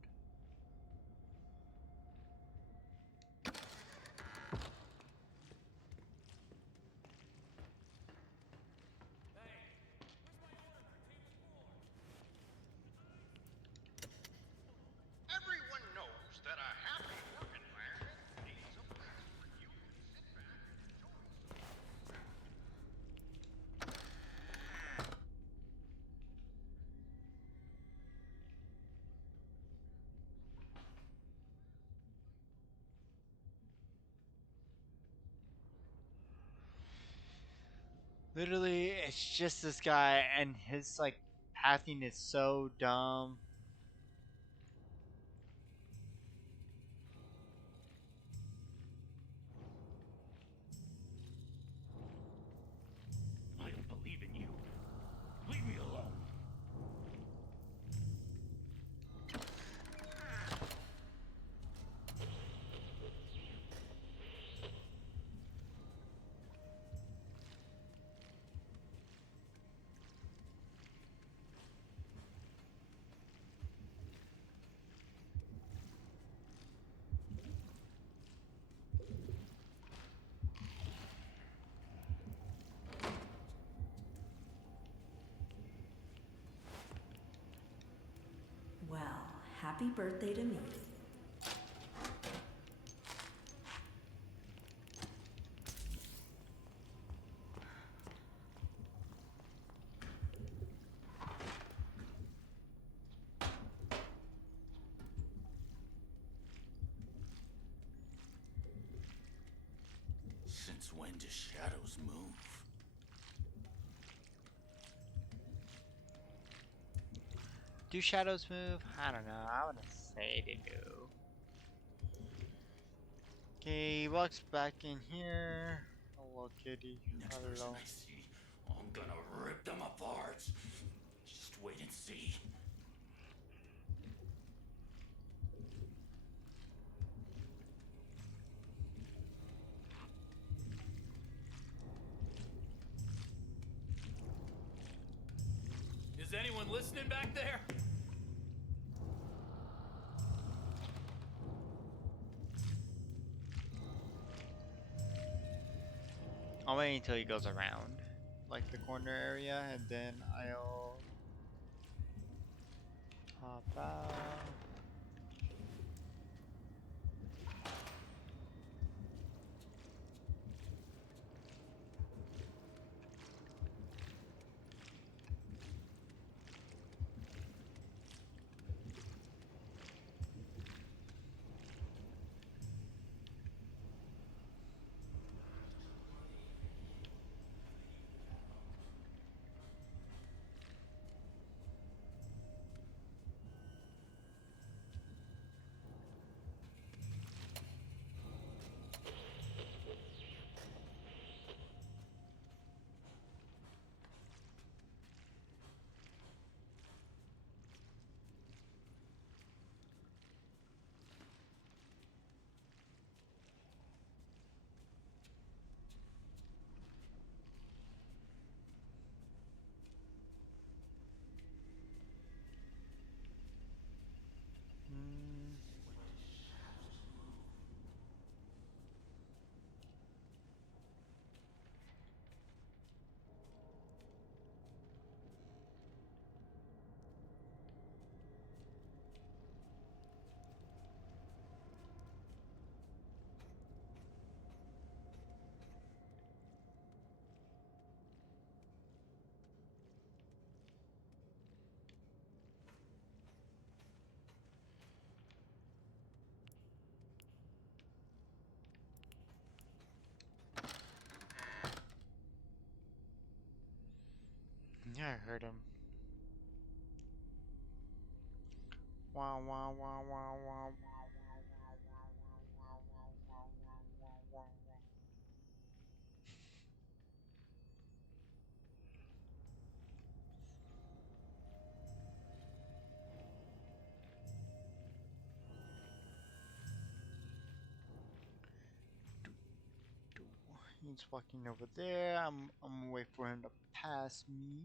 Everyone knows that a happy work environment needs a place where you can sit back and enjoy Literally, it's just this guy, and his like pathing is so dumb. I don't believe in you. Leave me alone. Well, happy birthday to me. Since when do shadows move? Do shadows move? I don't know. I wanna say they do. Okay, he walks back in here. Hello, kitty. Next person Hello. I see, I'm gonna rip them apart. Just wait and see. Is anyone listening back there? I'll wait until he goes around, like the corner area, and then I'll hop out. Hmm. Yeah, I heard him. Wow, wow, wow, wow, wow, wow, wow, wow, wow, wow, wow, wow, wow, wow, wow. He's walking over there. I'm gonna wait for him to pass me.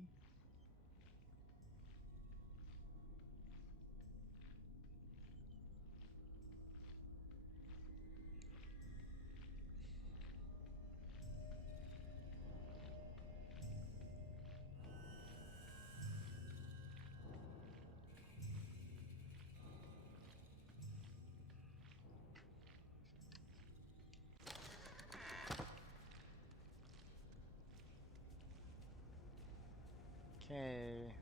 Okay.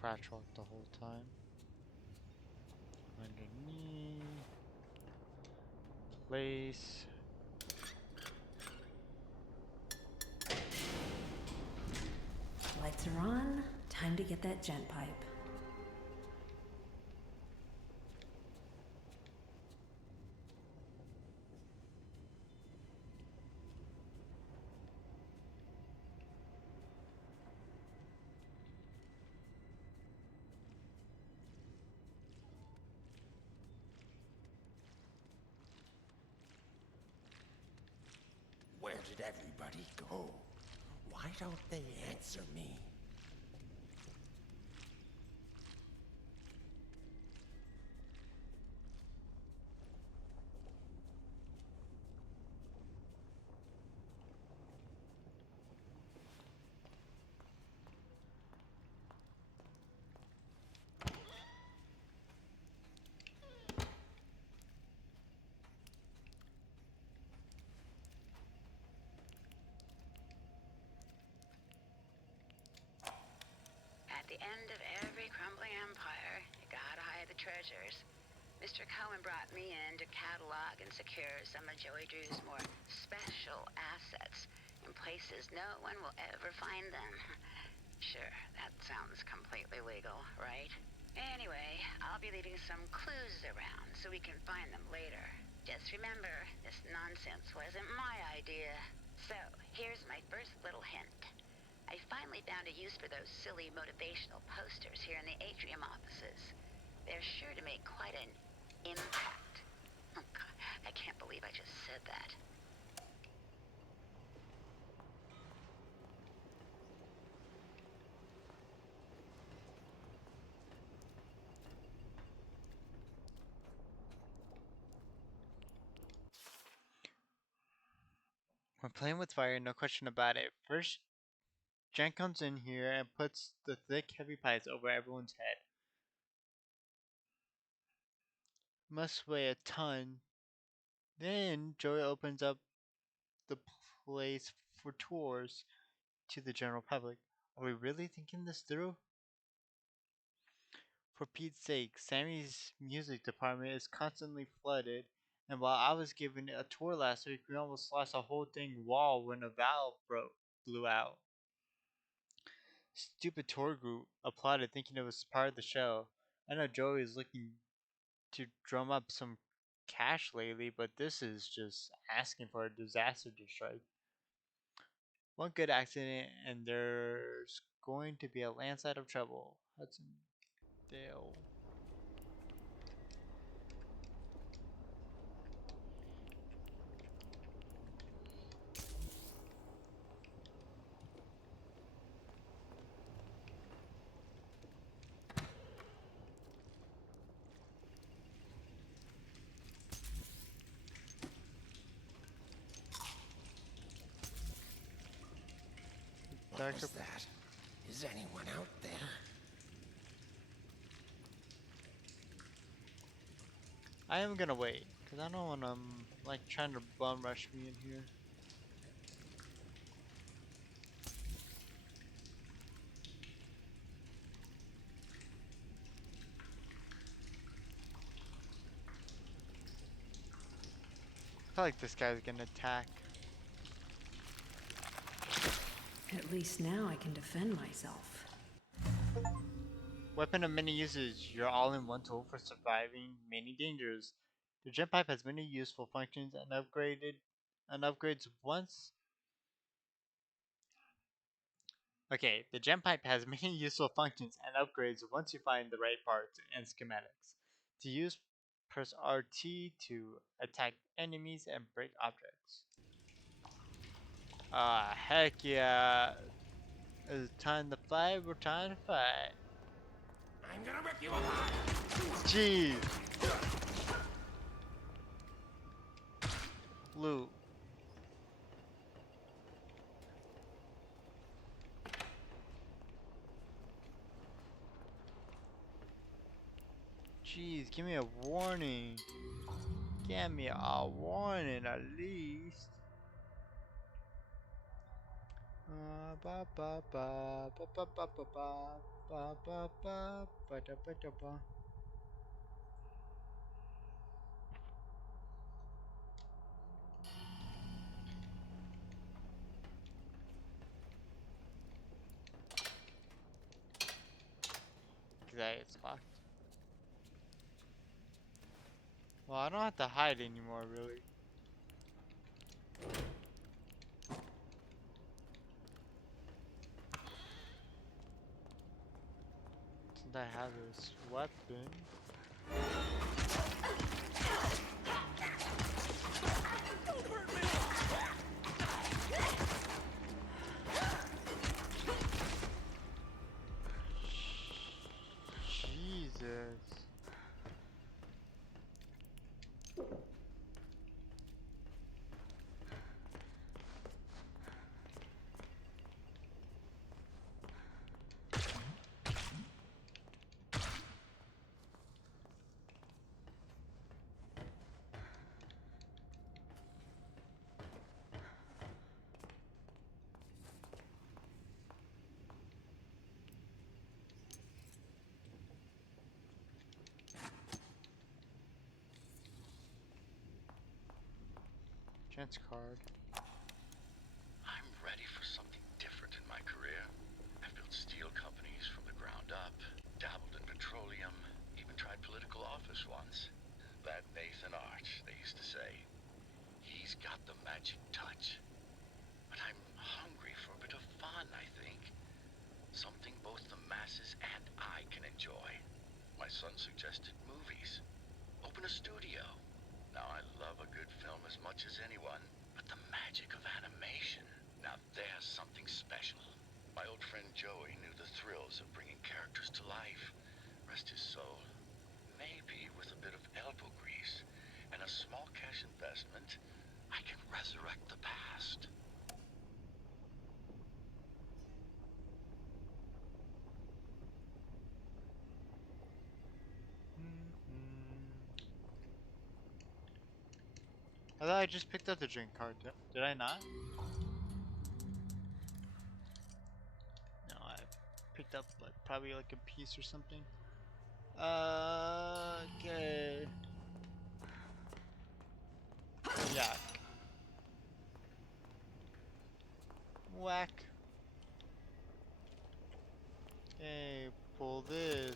Crash walk the whole time. Underneath. Place. Lights are on. Time to get that gent pipe. Where did everybody go? Why don't they answer me? end of every crumbling empire, you gotta hide the treasures. Mr. Cohen brought me in to catalog and secure some of Joey Drew's more special assets in places no one will ever find them. Sure, that sounds completely legal, right? Anyway, I'll be leaving some clues around so we can find them later. Just remember, this nonsense wasn't my idea. So, here's my first little hint. I finally found a use for those silly motivational posters here in the atrium offices. They're sure to make quite an impact. Oh God, I can't believe I just said that. We're playing with fire, no question about it. First, Jen comes in here and puts the thick, heavy pipes over everyone's head. Must weigh a ton. Then Joey opens up the place for tours to the general public. Are we really thinking this through? For Pete's sake, Sammy's music department is constantly flooded, and while I was giving a tour last week, we almost lost a whole dang wall when a valve blew out. Stupid tour group applauded thinking it was part of the show. I know Joey is looking to drum up some cash lately, but this is just asking for a disaster to strike. One good accident and there's going to be a landslide of trouble. Hudson Dale. What was that? Is anyone out there? I am gonna wait, because I don't want like trying to bum rush me in here. I feel like this guy's gonna attack. At least now I can defend myself. Weapon of many uses, your all-in-one tool for surviving many dangers. The gem pipe has many useful functions and upgrades once. Okay, the gem pipe has many useful functions and upgrades once you find the right parts and schematics. To use, press RT to attack enemies and break objects. Ah, heck yeah. Is it time to fight? We're time to fight. I'm gonna rip you apart! Jeez. Loot. Jeez, give me a warning. Give me a warning at least. Ba ba ba ba ba ba ba ba ba ba ba ba da ba da ba. Okay, it's locked. Well, I don't have to hide anymore, really. Since I have this weapon. Jesus. Chance card. I'm ready for something different in my career. I've built steel companies from the ground up, dabbled in petroleum, even tried political office once. That Nathan Arch, they used to say. He's got the magic touch. But I'm hungry for a bit of fun, I think. Something both the masses and I can enjoy. My son suggested movies. Open a studio. Now, I love a good film as much as anyone, but the magic of animation, now there's something special. My old friend Joey knew the thrills of bringing characters to life. Rest his soul. Maybe with a bit of elbow grease and a small cash investment, I can resurrect the past. I thought I just picked up the drink card. Did I not? No, I picked up like probably like a piece or something. Okay. Yak. Whack. Hey, pull this.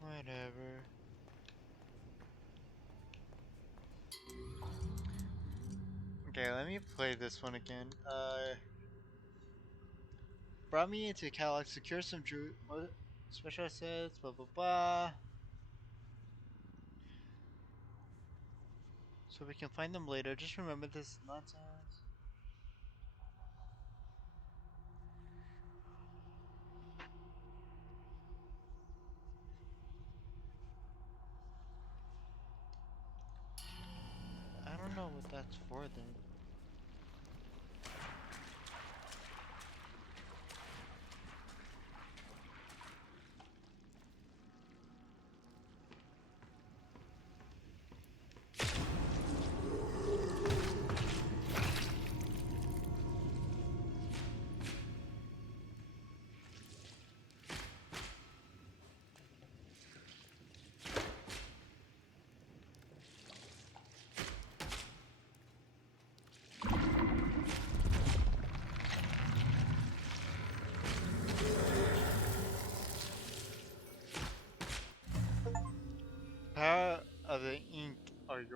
Whatever. Okay, let me play this one again. Brought me into Cadillac, secure some special assets, blah blah blah. So we can find them later. Just remember this nonsense. I don't know what that's for then.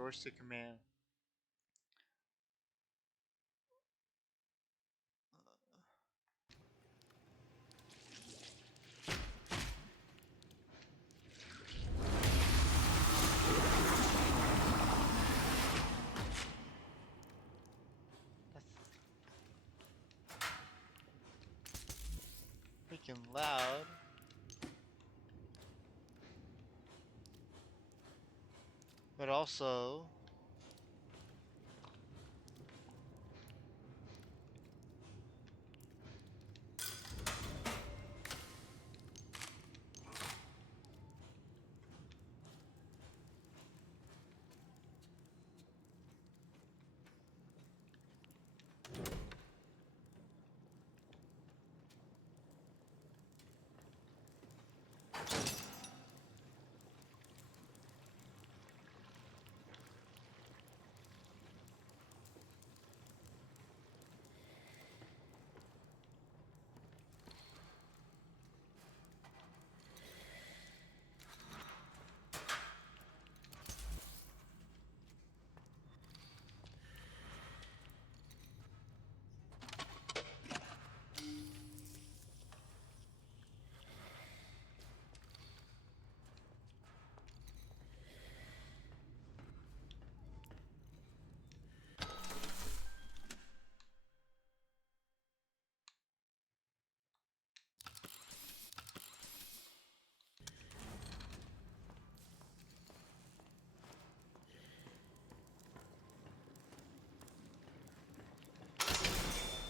joystick command. That's freaking loud. But also,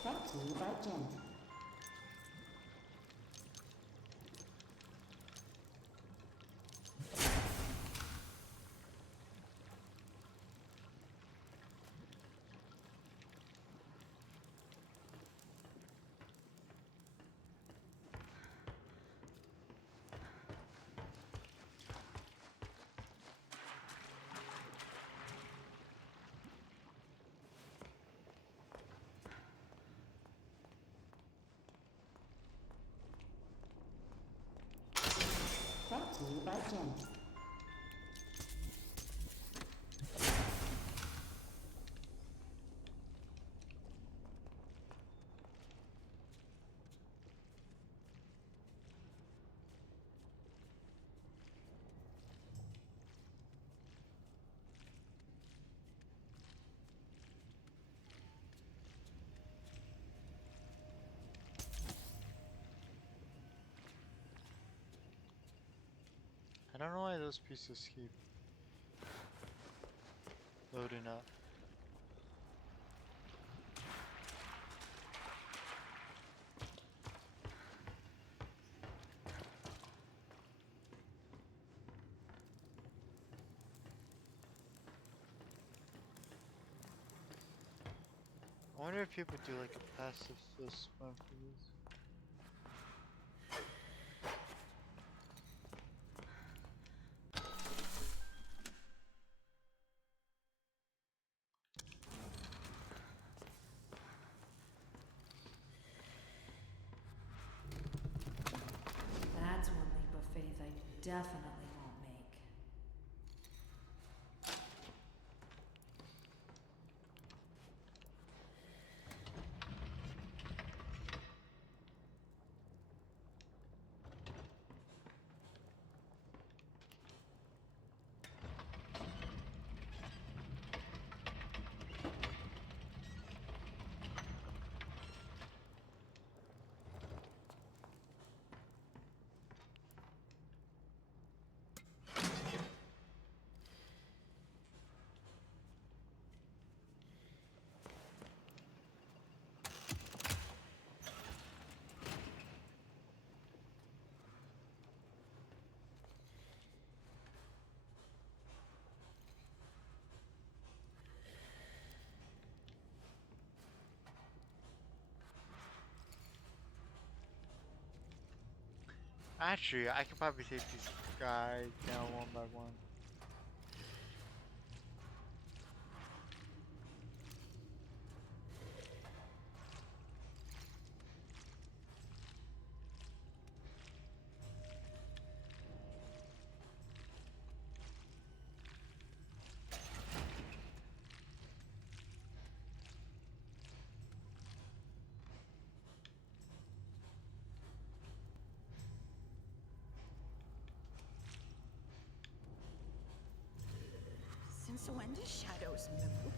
Brought to you by Gent. Brought to you by Gent. I don't know why those pieces keep loading up. I wonder if people do like a passive fist one for these. That's one leap of faith I definitely won't make. Actually, I could probably take these guys down one by one. So when do shadows move?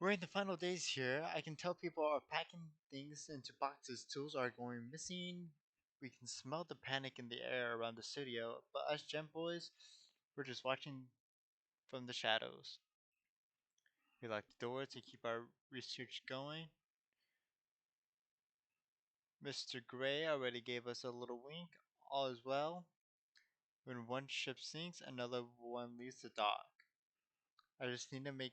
We're in the final days here. I can tell people are packing things into boxes. Tools are going missing. We can smell the panic in the air around the studio. But us Gem Boys, we're just watching from the shadows. We lock the door to keep our research going. Mr. Gray already gave us a little wink. All is well. When one ship sinks, another one leaves the dock. I just need to make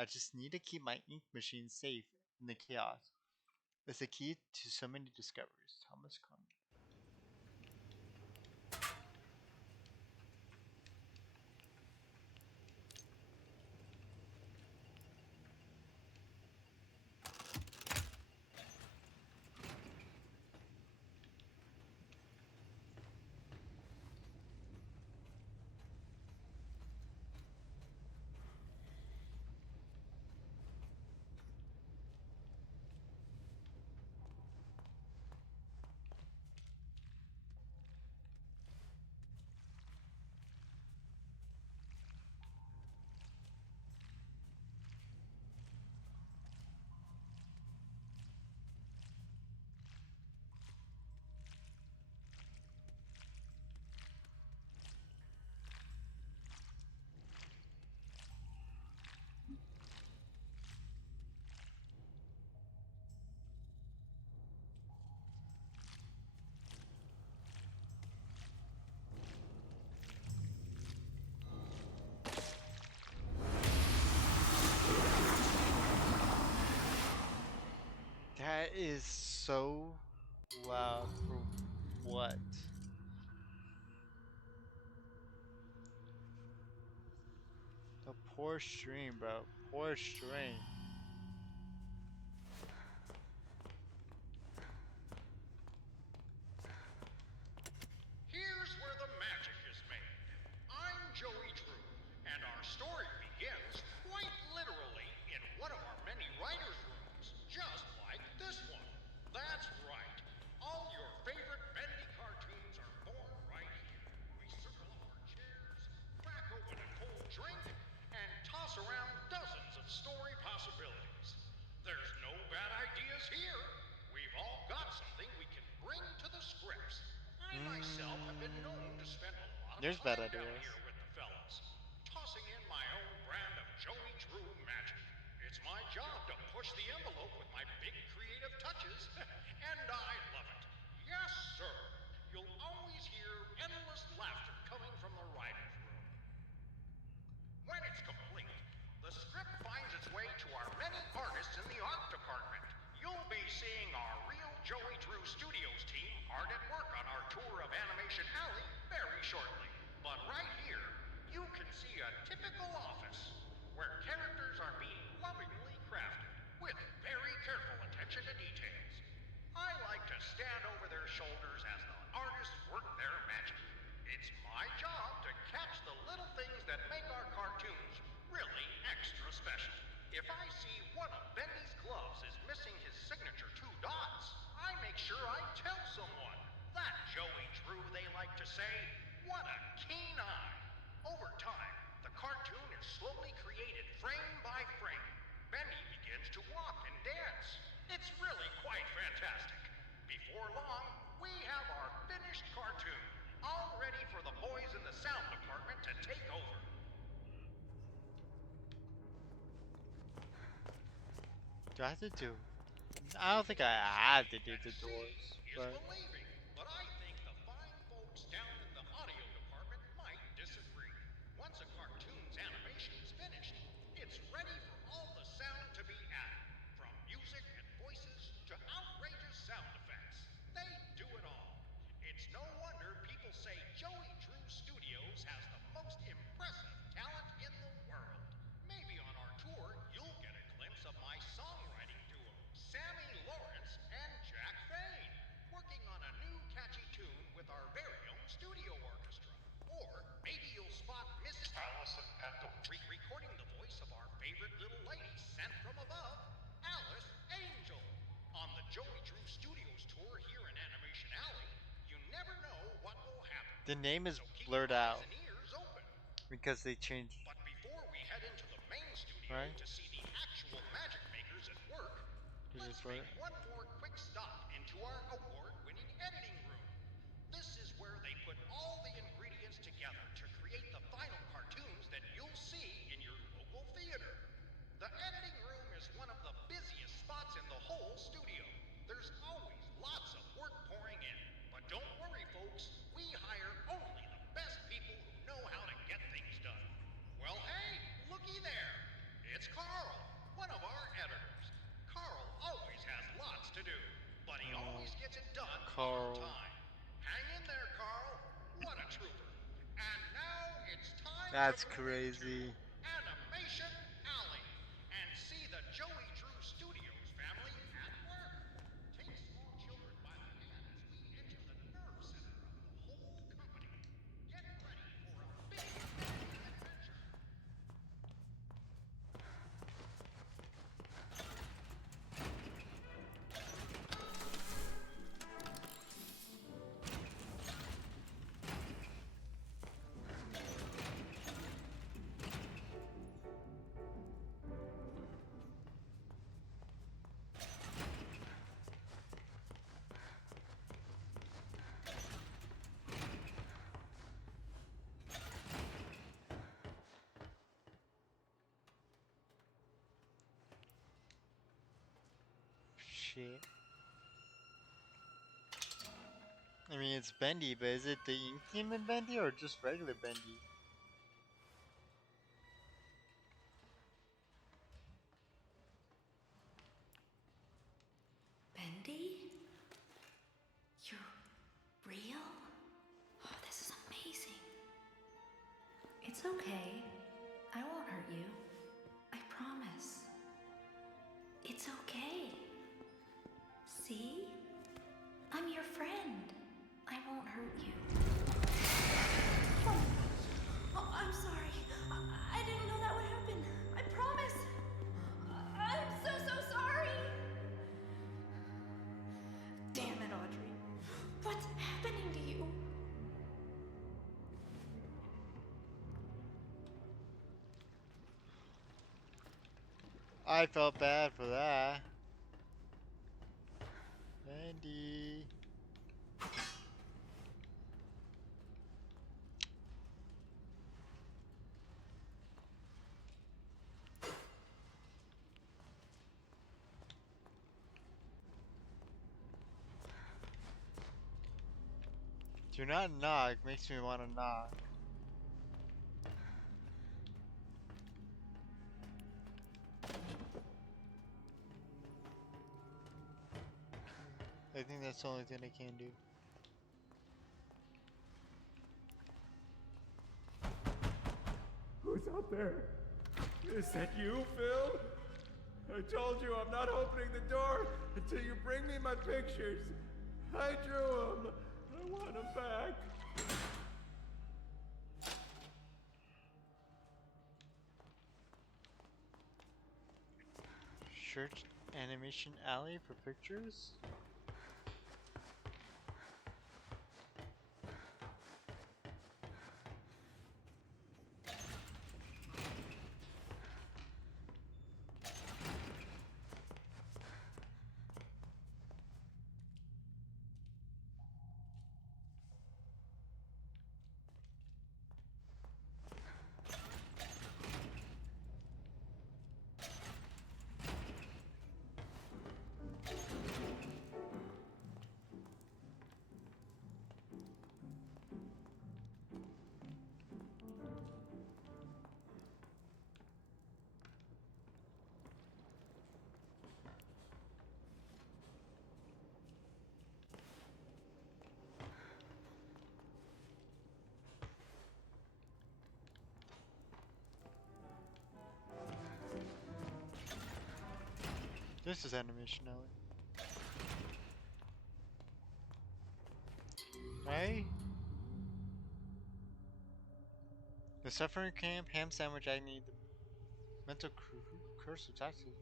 I just need to keep my ink machine safe in the chaos. It's the key to so many discoveries. Thomas Conn. That is so loud for what? The poor stream, bro. Poor stream. Here's where the magic is made. I'm Joey Drew, and our story begins quite literally in one of our many writers' rooms, just like this one. That's right. All your favorite Bendy cartoons are born right here. We circle up our chairs, crack open a cold drink, and toss around dozens of story possibilities. There's no bad ideas here. We've all got something we can bring to the scripts. I myself have been known to spend a lot of There's bad time down ideas. here with the fellas, tossing in my own brand of Joey Drew magic. It's my job to push the envelope with my big creative touches, and I love it. Yes, sir. You'll always hear endless laughter coming from the writer's room. When it's complete, the script finds its way to our many artists in the art department. You'll be seeing our real Joey Drew Studios team hard at work on our tour of Animation Alley very shortly. But right here, you can see a typical office where characters are being lovingly crafted with very careful attention to details. I stand over their shoulders as the artists work their magic. It's my job to catch the little things that make our cartoons really extra special. If I see one of Bendy's gloves is missing his signature 2 dots, I make sure I tell someone. That Joey Drew, they like to say. What a keen eye. Over time, the cartoon is slowly created frame by frame. Bendy begins to walk and dance. It's really quite fantastic. Before long, we have our finished cartoon, all ready for the boys in the sound department to take over. Do I have to do? I don't think I have to do the doors, Seeing is but believing, but I think the fine folks down in the audio department might disagree. Once a cartoon's animation is finished, it's ready for all the sound to be added, from music and voices to outrageous sound effects. They do it all. It's no wonder people say Joey Drew Studios has the most impressive talent in the world. Maybe on our tour, you'll get a glimpse of my songwriting duo, Sammy Lawrence and Jack Fain, working on a new catchy tune with our very own studio orchestra. Or maybe you'll spot Miss Allison at the recording the voice of our favorite little lady sent from above, Alice Angel. On the Joey Drew Studios tour here in Animation Alley, you never know what will happen. the name is So keep blurred your out eyes and ears open. because they changed. But before we head into the main studio Right. to see the actual magic makers at work, Is let's this right? make one more quick stop into our award-winning editing room. This is where they put all the ingredients together to create the final cartoons that you'll see in your local theater. The editing room is one of the busiest spots in the whole studio. There's always lots of work pouring in. But don't worry, folks. We hire only the best people who know how to get things done. Well, hey, looky there. It's Carl, one of our editors. Carl always has lots to do, but he always gets it done Carl. on time. Hang in there, Carl. What a trooper. And now it's time That's to move crazy. into Animation Alley and see the Joey Drew Studios family at work. Take small children by the hand as we enter the nerve center of the whole company. Get ready for a big adventure. Shit. I mean, it's Bendy, but is it the Ink Demon Bendy or just regular Bendy? Bendy? You're real? Oh, this is amazing. It's okay. I won't hurt you. I promise. It's okay. See? I'm your friend. I won't hurt you. Oh, I'm sorry. I didn't know that would happen. I promise. I'm so sorry. Damn it, Audrey. What's happening to you? I felt bad for that. Bendy. Do not knock makes me want to knock. I think that's the only thing I can do. Who's out there? Is that you, Phil? I told you I'm not opening the door until you bring me my pictures. I drew him. I want him back. Shirt animation alley for pictures. This is animation alley. Right? The suffering camp, ham sandwich, I need the mental curse of taxes.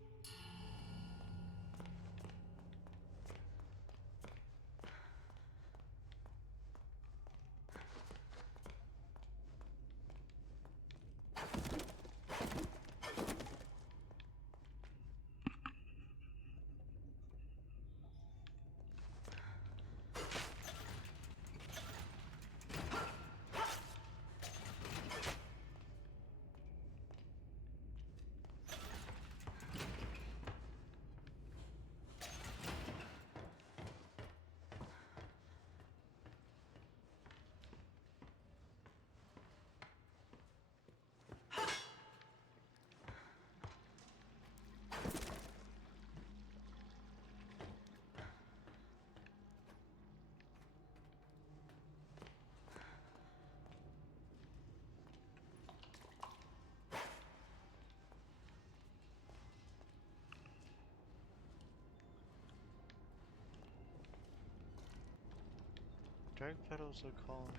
Drag pedals are calling.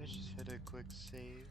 Let's just hit a quick save.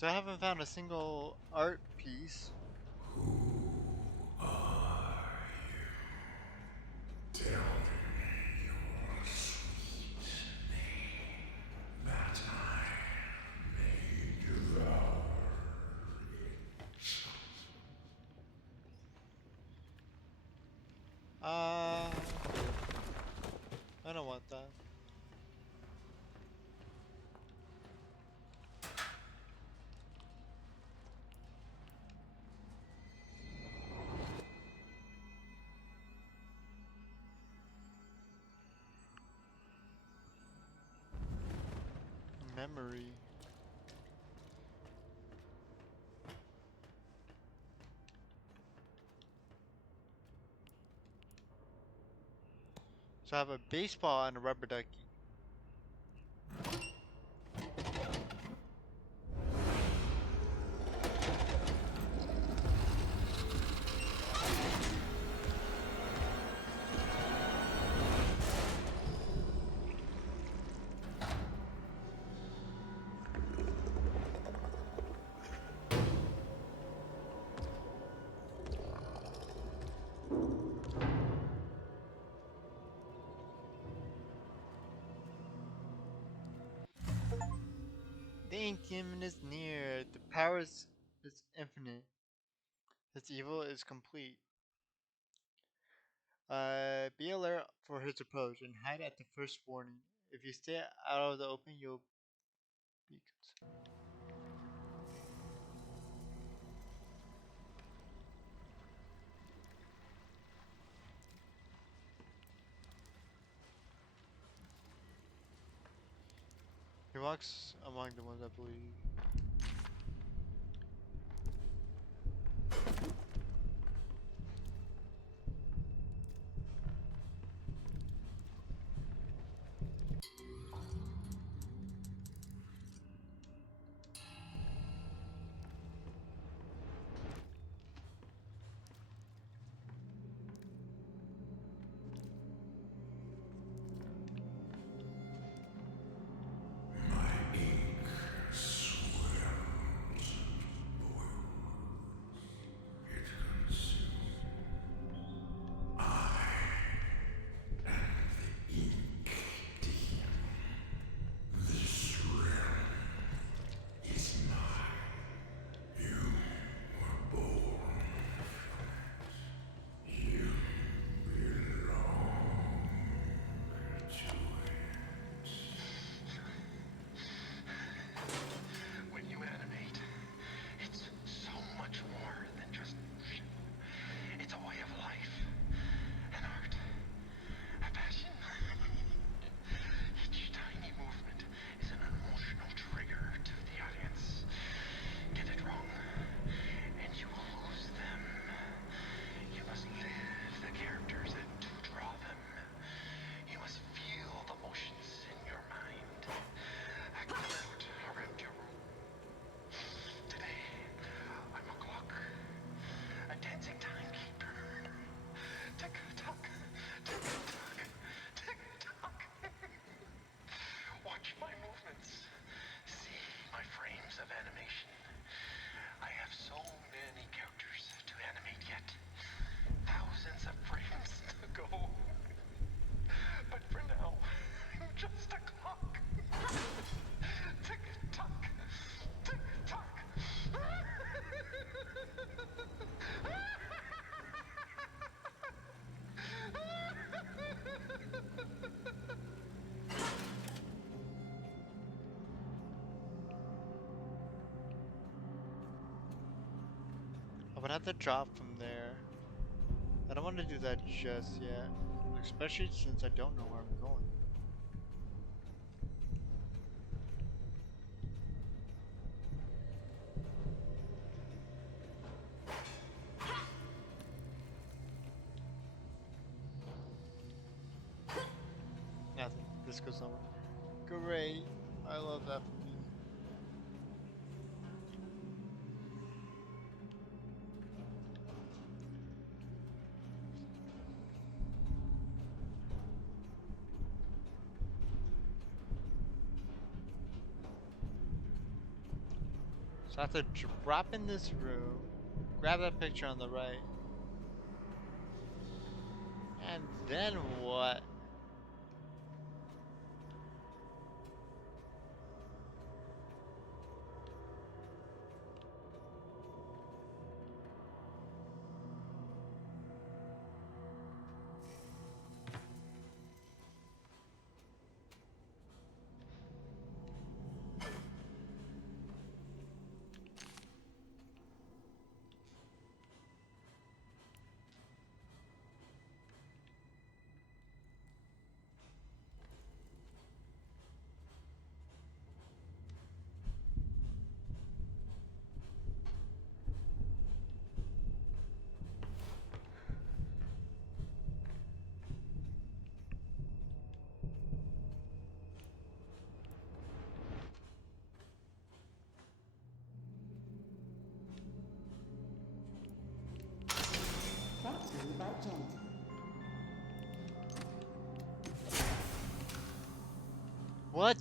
So I haven't found a single art piece. Uh, I don't want that. Memory. So I have a baseball and a rubber ducky. The ink demon is near. The power is infinite. His evil is complete. Be alert for his approach and hide at the first warning. If you stay out of the open, you'll be consumed. He walks among the ones I believe. When you animate, it's so much more than just. It's a way of life, an art, a passion. Each tiny movement is an emotional trigger to the audience. Get it wrong, and you will lose them. You must live the characters and to draw them. You must feel the motions in your mind. Act them out around your room. Today, I'm a clock, a dancing timekeeper. Tick tock, tick tock, tick tock. Watch my movements. See my frames of animation. I have so many characters to animate yet. Thousands of frames to go. But for now, I'm just a clock. Tick tock, tick tock. I would have to drop from there. I don't want to do that just yet. Especially since I don't know where I'm going. Nothing. This goes nowhere. Great. I love that for me. So So I have to drop in this room, grab that picture on the right, and then what? Brought to you by Gent. What?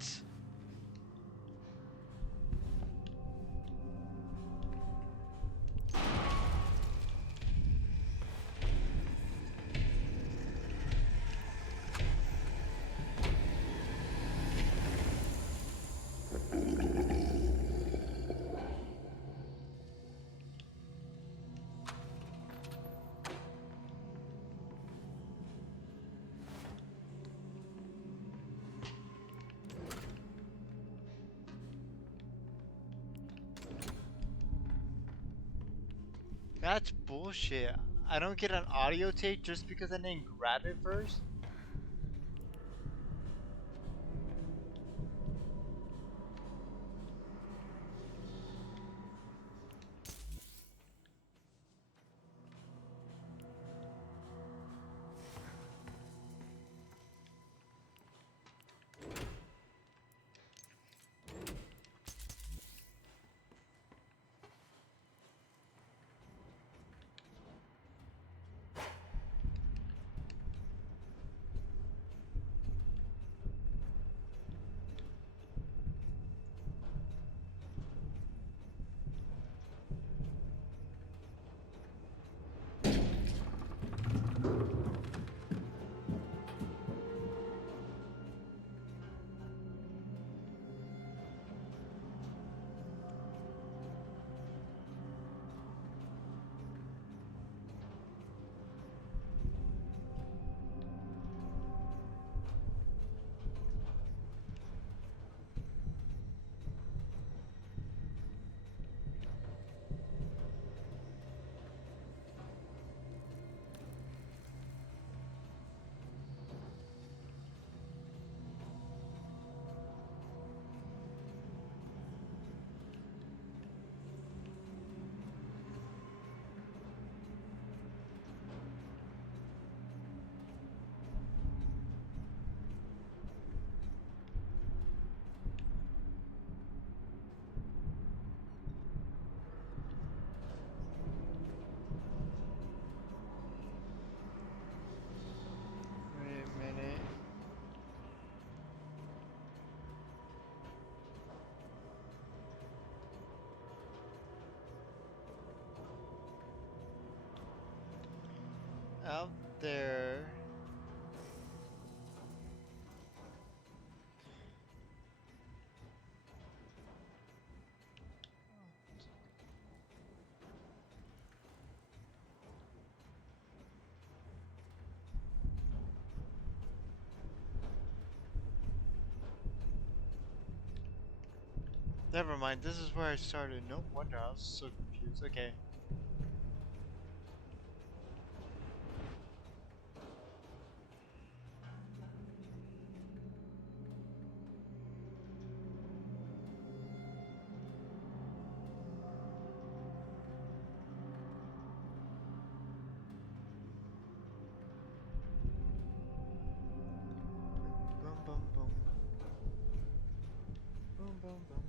That's bullshit. I don't get an audio tape just because I didn't grab it first? Wait a minute. Out there. Never mind, this is where I started. No wonder I was so confused. Okay. Boom, boom, boom. Boom, boom, boom.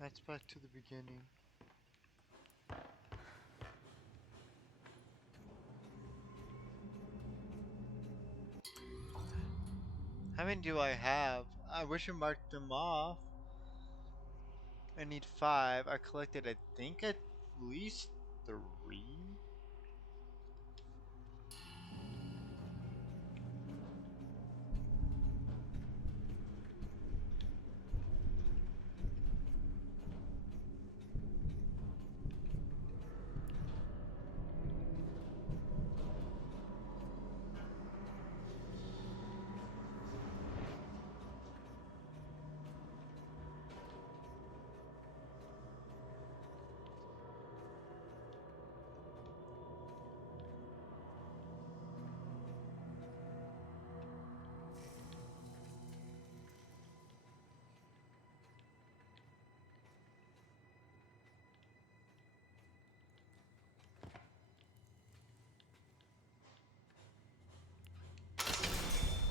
That's back to the beginning. How many do I have? I wish I marked them off. I need 5. I collected, I think, at least 3.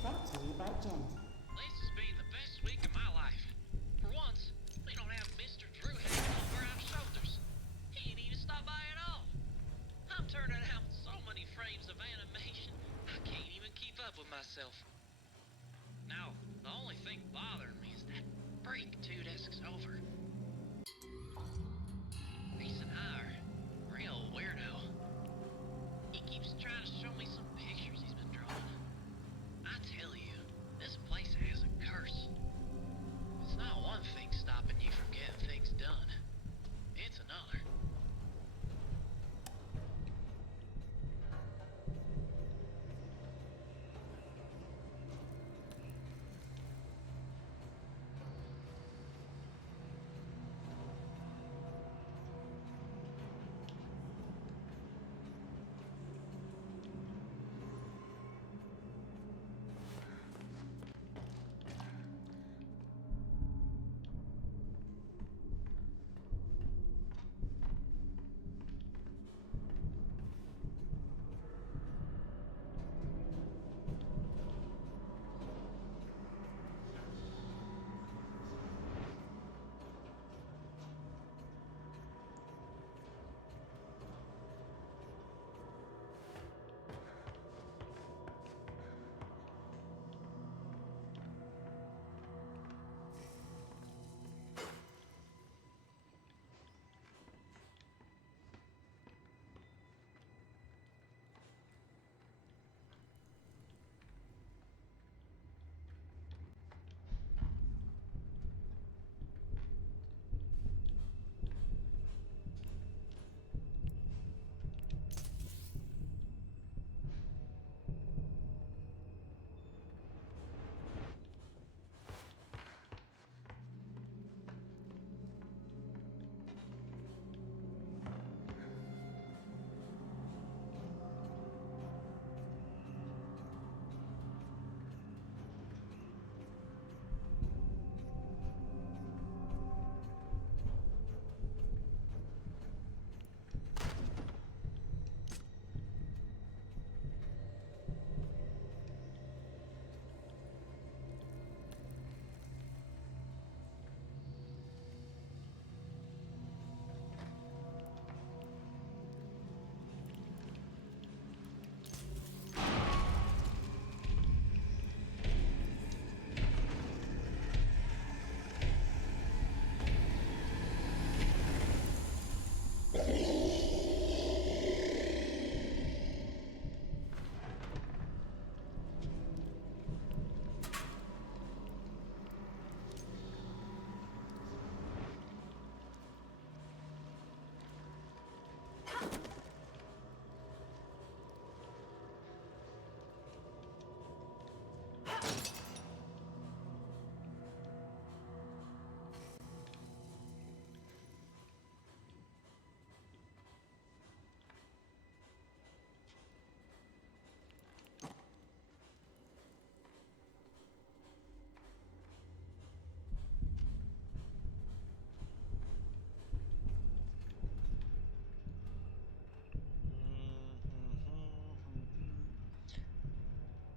Brought to you by Jen. This has been the best week of my life. For once, we don't have Mr. Drew hanging over our shoulders. He ain't even stopped by at all. I'm turning out so many frames of animation, I can't even keep up with myself. Now, the only thing bothering me is that freak 2 desks over. Reese and I are real weirdo. He keeps trying to show me some pictures he's been drawing. I tell you, this place has a curse. It's not one thing stopping you from getting things done. It's another.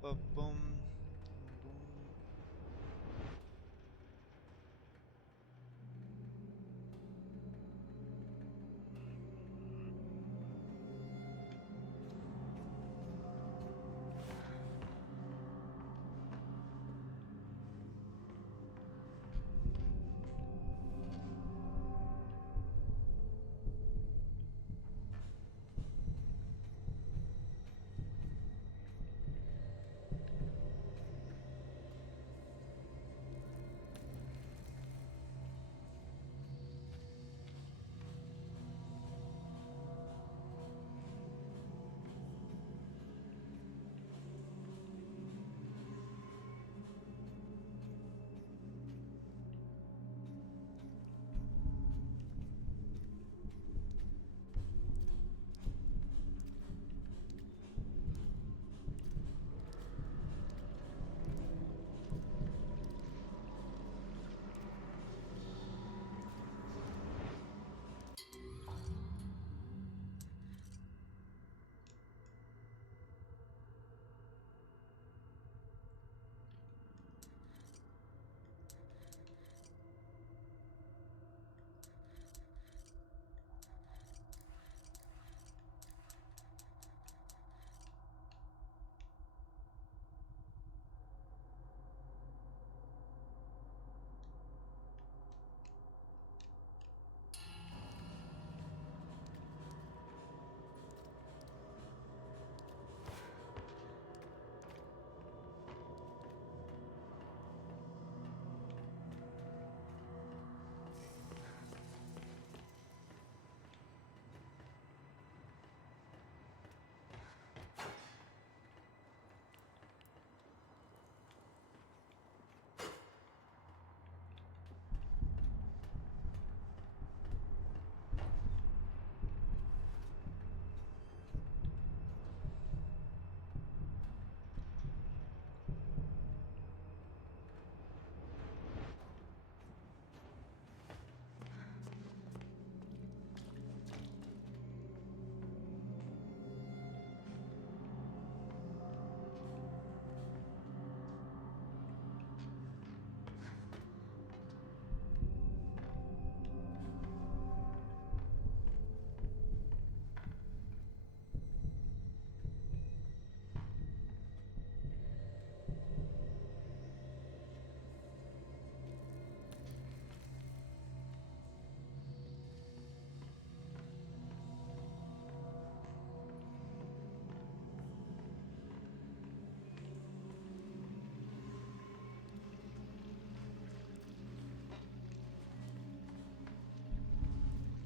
Boom, boom.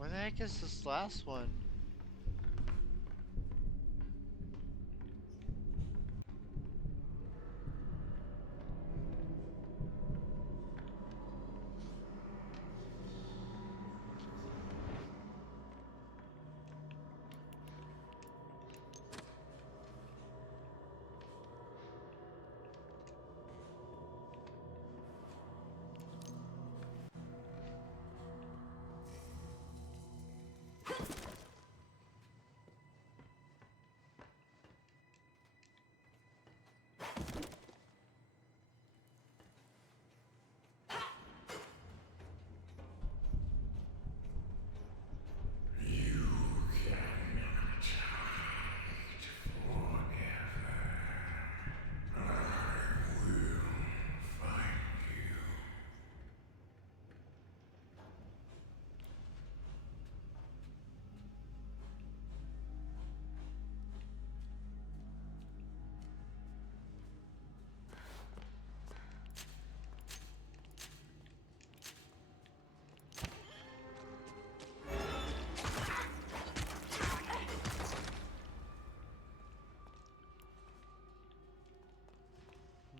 Where the heck is this last one?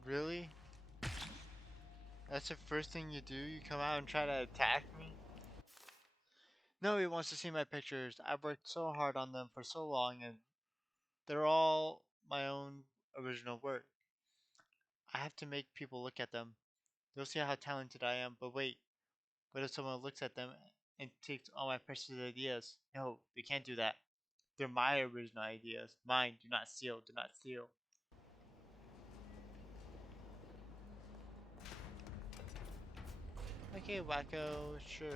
Really? That's the first thing you do? You come out and try to attack me? Nobody wants to see my pictures. I've worked so hard on them for so long and they're all my own original work. I have to make people look at them. They'll see how talented I am, but wait, what if someone looks at them and takes all my precious ideas? No, they can't do that. They're my original ideas. Mine. Do not steal. Do not steal. Okay, wacko, sure.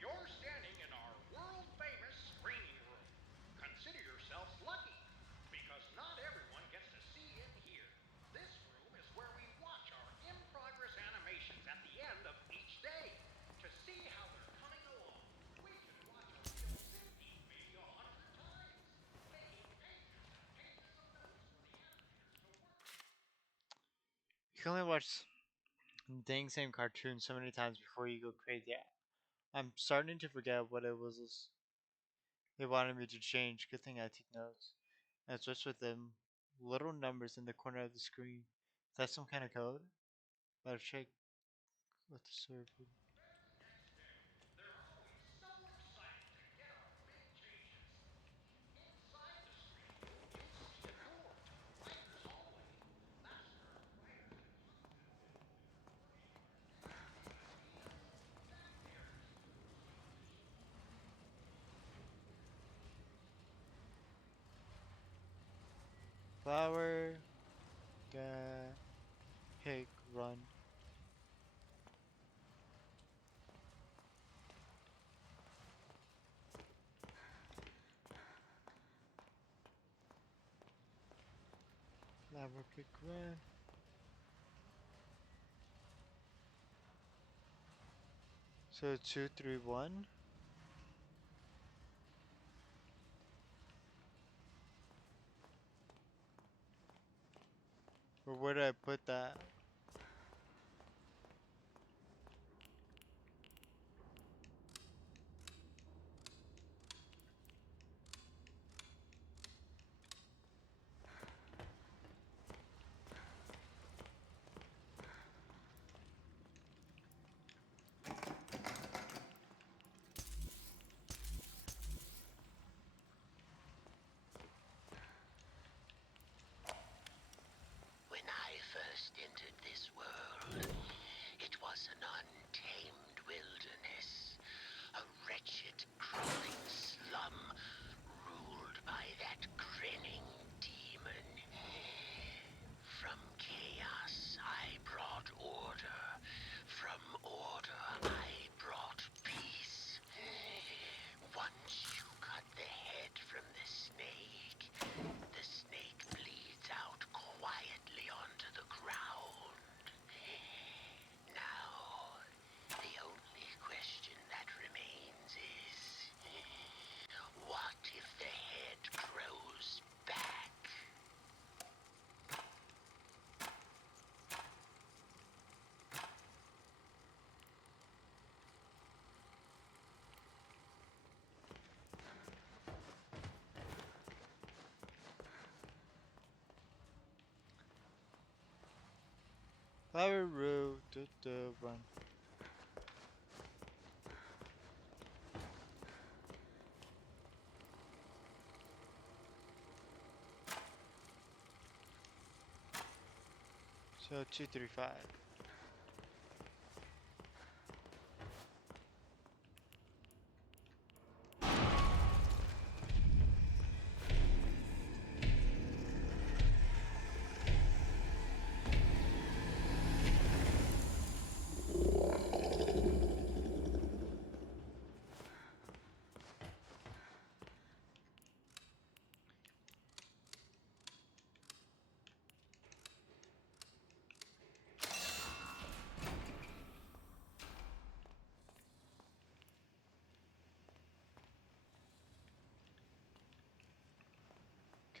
You're standing in our world-famous screening room. Consider yourselves lucky, because not everyone gets to see in here. This room is where we watch our in-progress animations at the end of each day. To see how they're coming along, we can watch a reel 50, maybe 100 times, making pages and pages of notes for the animators to work. You can only watch the dang same cartoon so many times before you go crazy. I'm starting to forget what it was they wanted me to change. Good thing I take notes. And it's just with them little numbers in the corner of the screen. Is that some kind of code? Better check with the server. Next day, they're always so excited to get our big changes. Inside the screening room, you'll see a door to the writer's hallway. That's where our writers and content editors are working on our next big ideas. Back there is where the procedures show up. Flower, pig, run. Flower, pig, run. So 2, 3, 1. Or where did I put that? was an untamed wilderness, a wretched, crawling slum ruled by that grinning demon. From chaos I brought order. From order I brought peace. Once you cut the head from the snake bleeds out quietly onto the ground. Now, the only question that remains is, what if the head grows back? Flower road, run. So 235.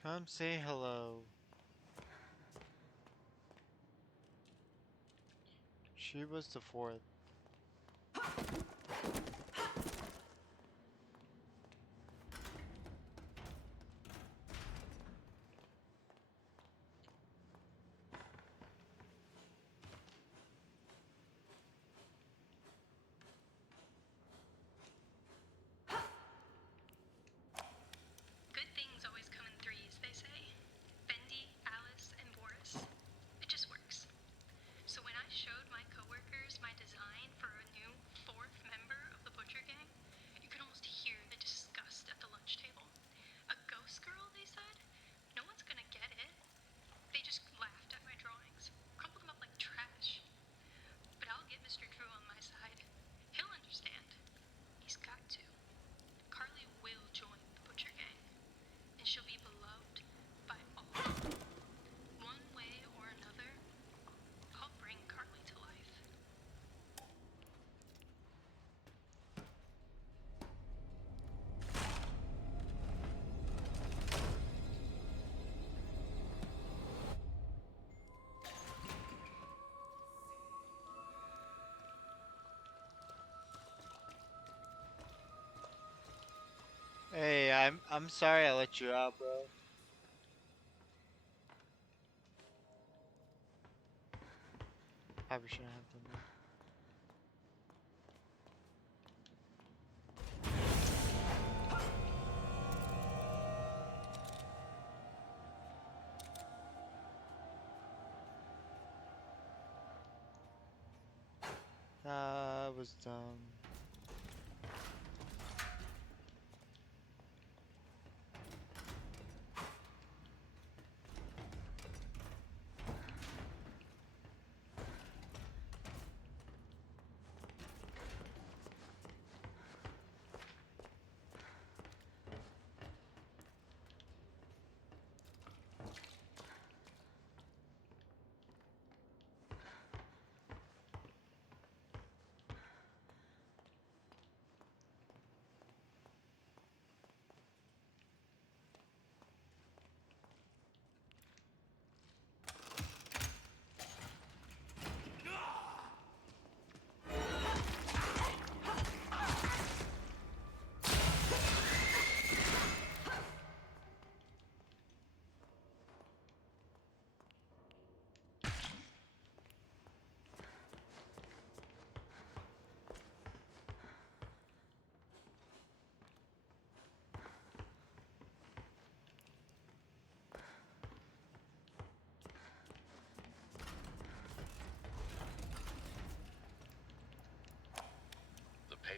Come say hello. She was the fourth. Good things always come in threes, they say. Bendy, Alice, and Boris. It just works. So when I showed my coworkers my design for a new fourth member of the Butcher Gang, you could almost hear the disgust at the lunch table. A ghost girl, they said? No one's gonna get it. They just laughed at my drawings, crumpled them up like trash. But I'll get Mr. Drew on my side. He'll understand. He's got to. Carly will join the Butcher Gang, and she'll be beloved by all. One way or another, I'll bring Carly to life. Hey, I'm sorry I let you out, bro. Probably shouldn't have done that. That was dumb.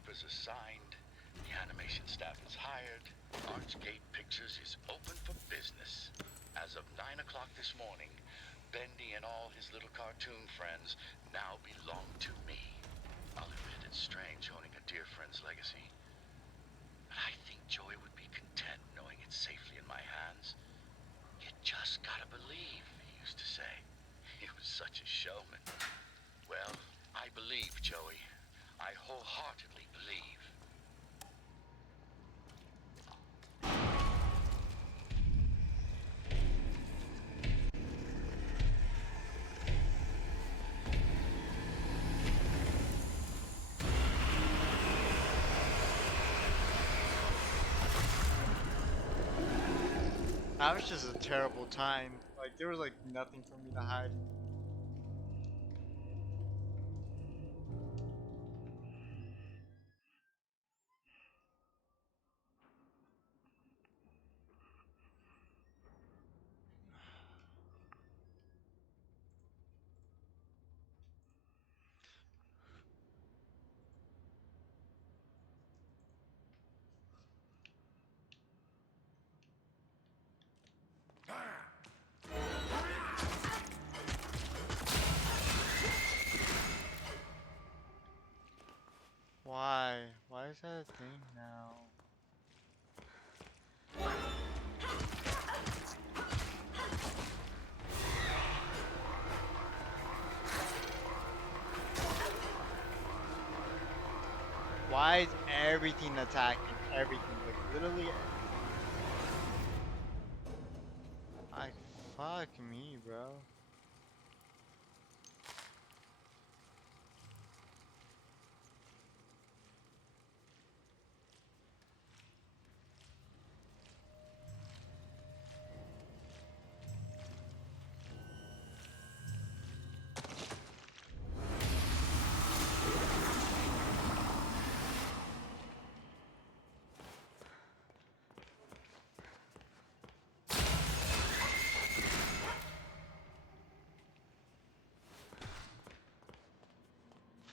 papers are signed. The animation staff is hired. Archgate Pictures is open for business. As of 9 o'clock this morning, Bendy and all his little cartoon friends now belong to me. I'll admit it's strange owning a dear friend's legacy, but I think Joey would be content knowing it's safely in my hands. You just gotta believe, he used to say. He was such a showman. Well, I believe, Joey. I wholeheartedly believe. That was just a terrible time. Like, there was like nothing for me to hide. Why? Why is that a thing now? Why is everything attacking everything? Like, literally. Like, fuck me, bro.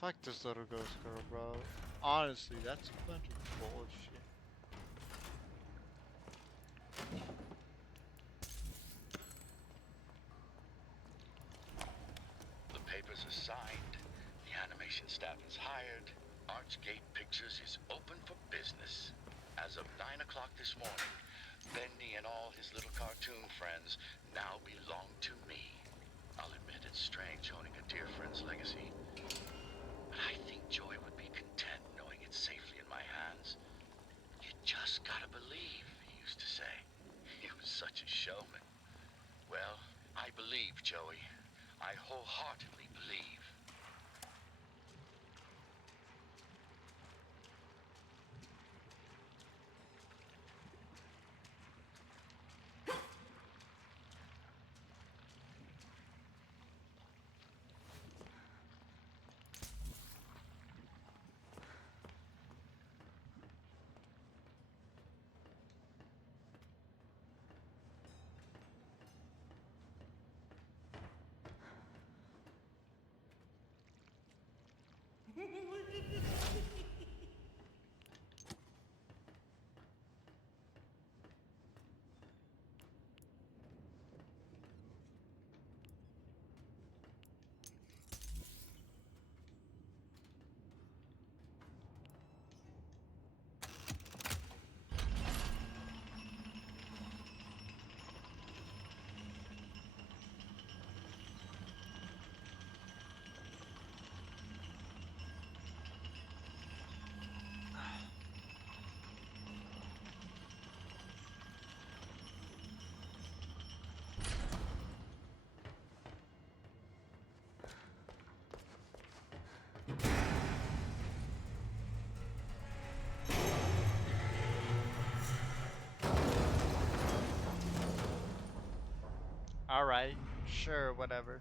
Fuck this little ghost girl, bro. Honestly, that's a bunch of bullshit. The papers are signed. The animation staff is hired. Archgate Pictures is open for business. As of 9 o'clock this morning, Bendy and all his little cartoon friends now belong to me. I'll admit it's strange owning a dear friend's legacy, but I think Joey would be content knowing it's safely in my hands. You just gotta believe, he used to say. He was such a showman. Well, I believe, Joey. I wholeheartedly believe. Alright, sure, whatever.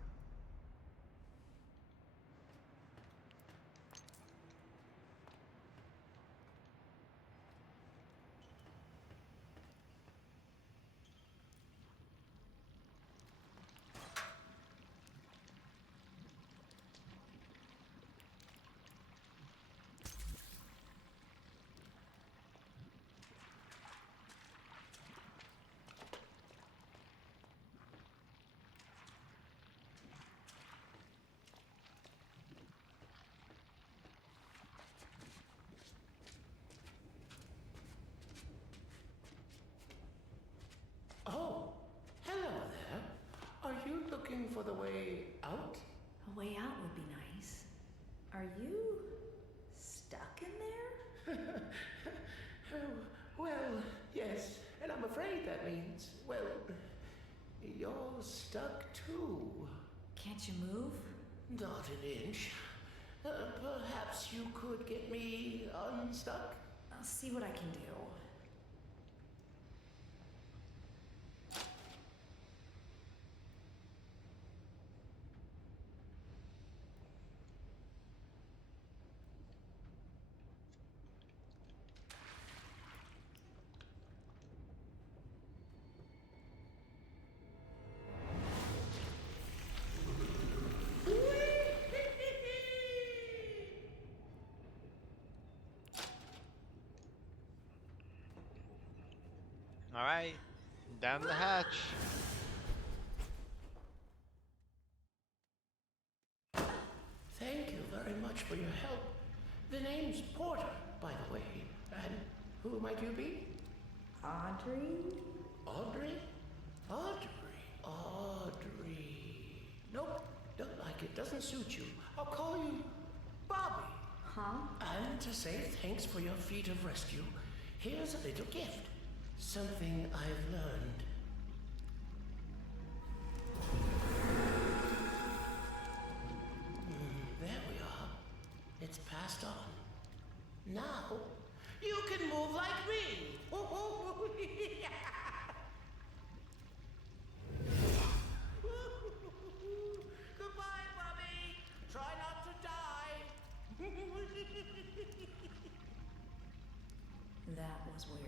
afraid that means, well, you're stuck too. Can't you move? Not an inch. Perhaps you could get me unstuck? I'll see what I can do. Alright, down the hatch. Thank you very much for your help. The name's Porter, by the way. And who might you be? Audrey? Audrey? Audrey. Nope, don't like it. Doesn't suit you. I'll call you Bobby. Huh? And to say thanks for your feat of rescue, here's a little gift. Something I've learned. There we are. It's passed on. Now, you can move like me. Goodbye, Bobby. Try not to die. That was weird.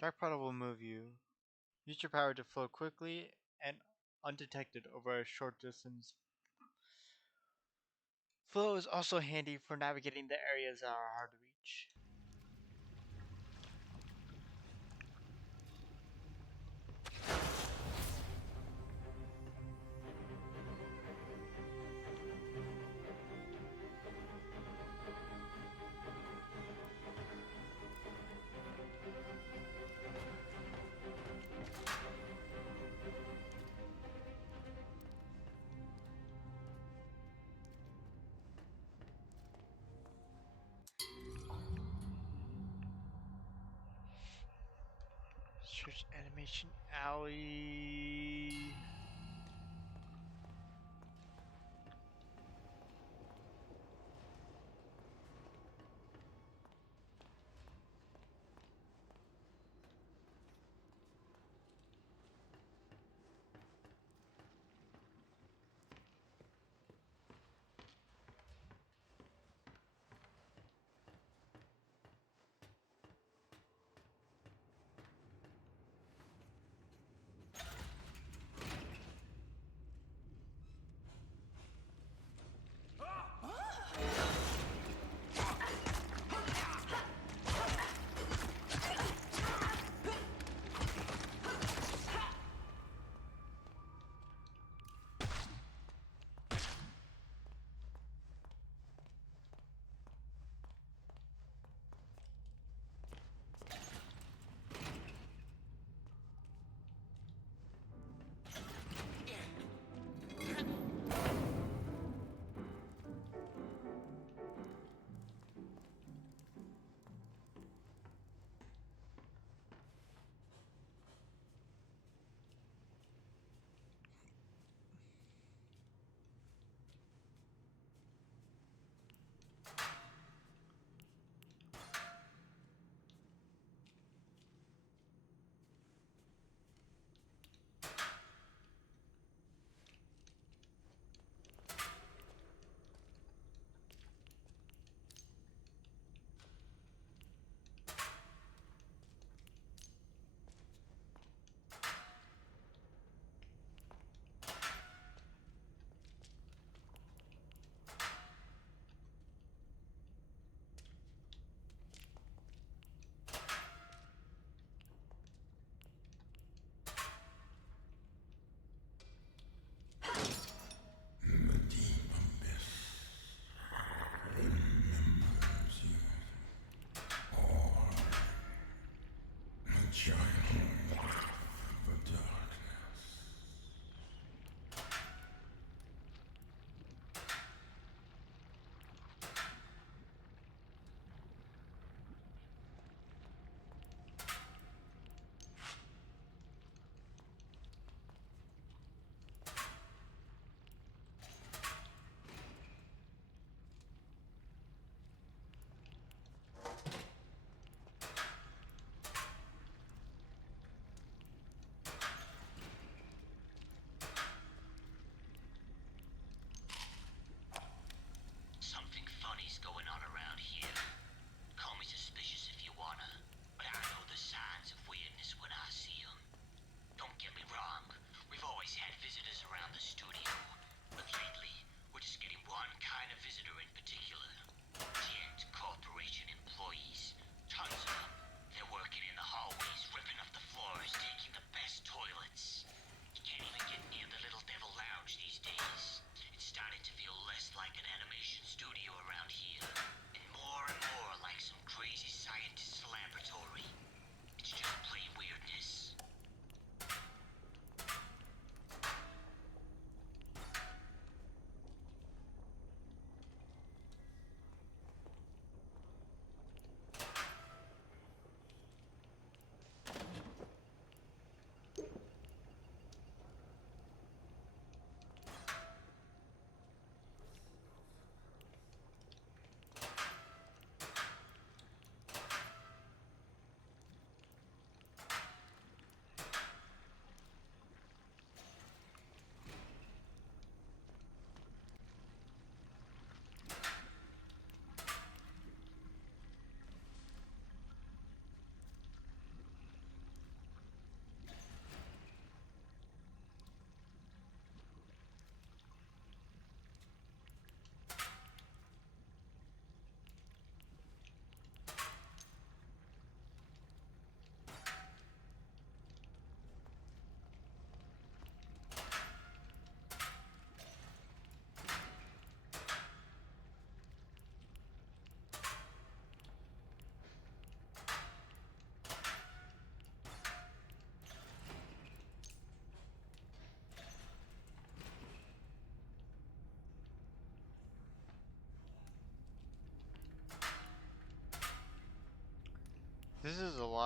Dark Portal will move you. Use your power to float quickly and undetected over a short distance. Flow is also handy for navigating the areas that are hard to reach. Search animation alley.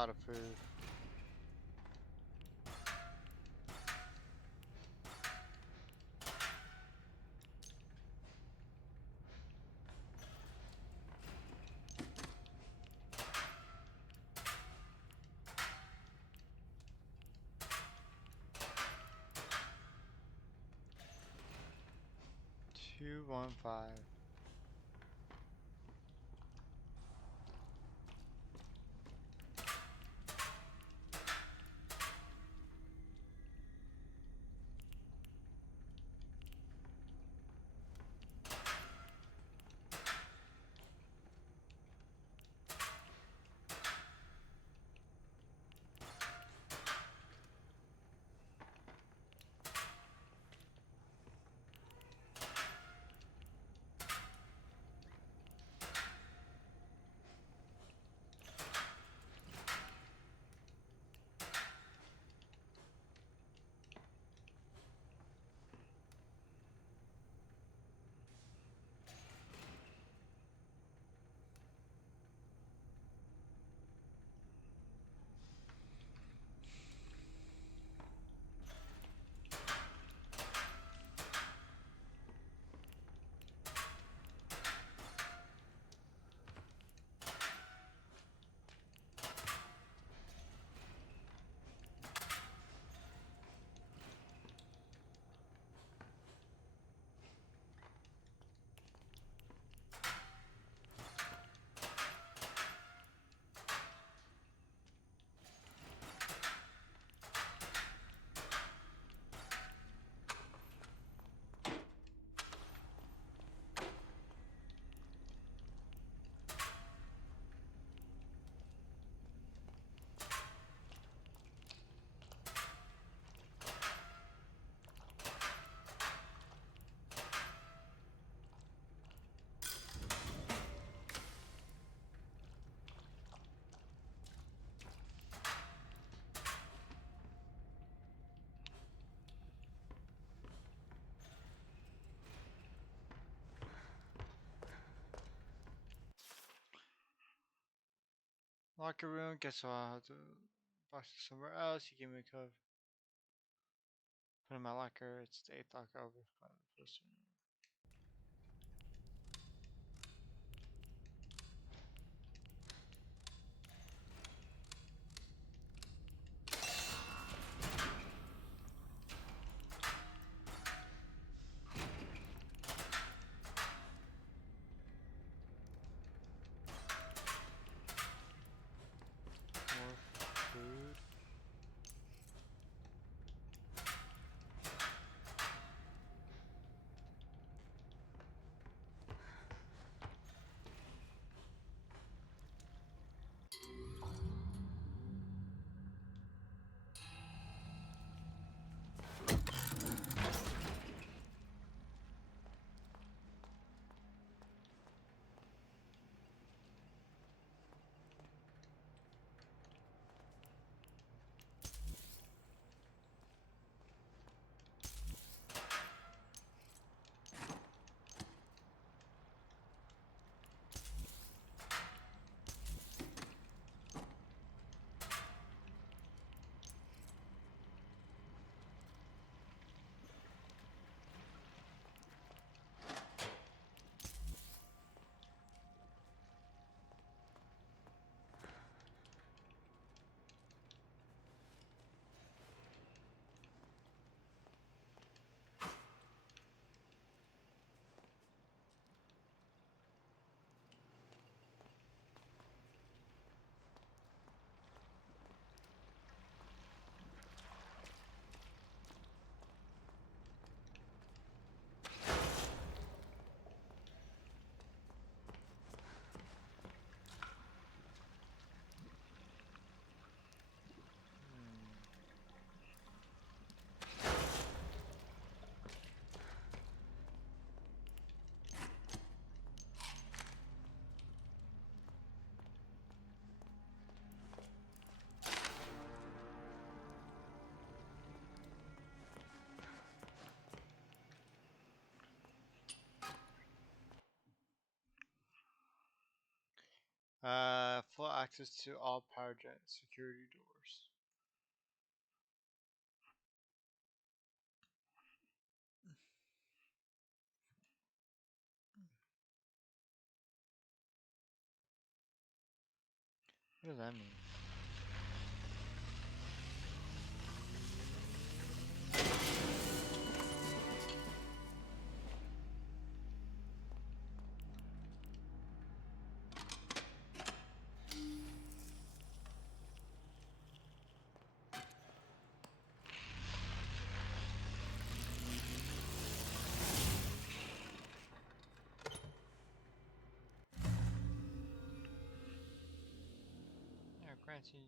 lot of food. Two, 1, 5. Locker room. Guess I'll have to box it somewhere else. You give me a code. Put in my locker. It's the 8th locker over. More food. access to all power jet security doors. What does that mean? Yeah, granted.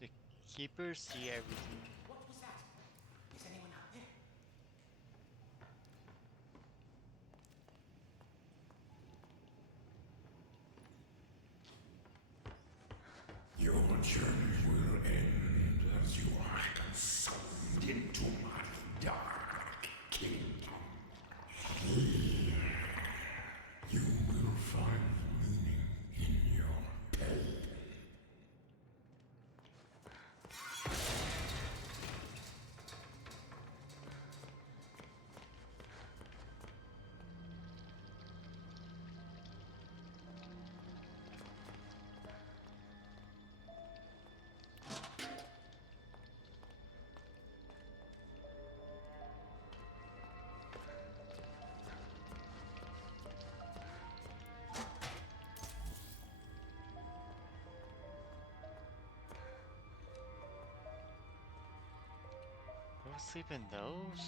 The keepers see everything. What was that? Is anyone out there? sleep in those?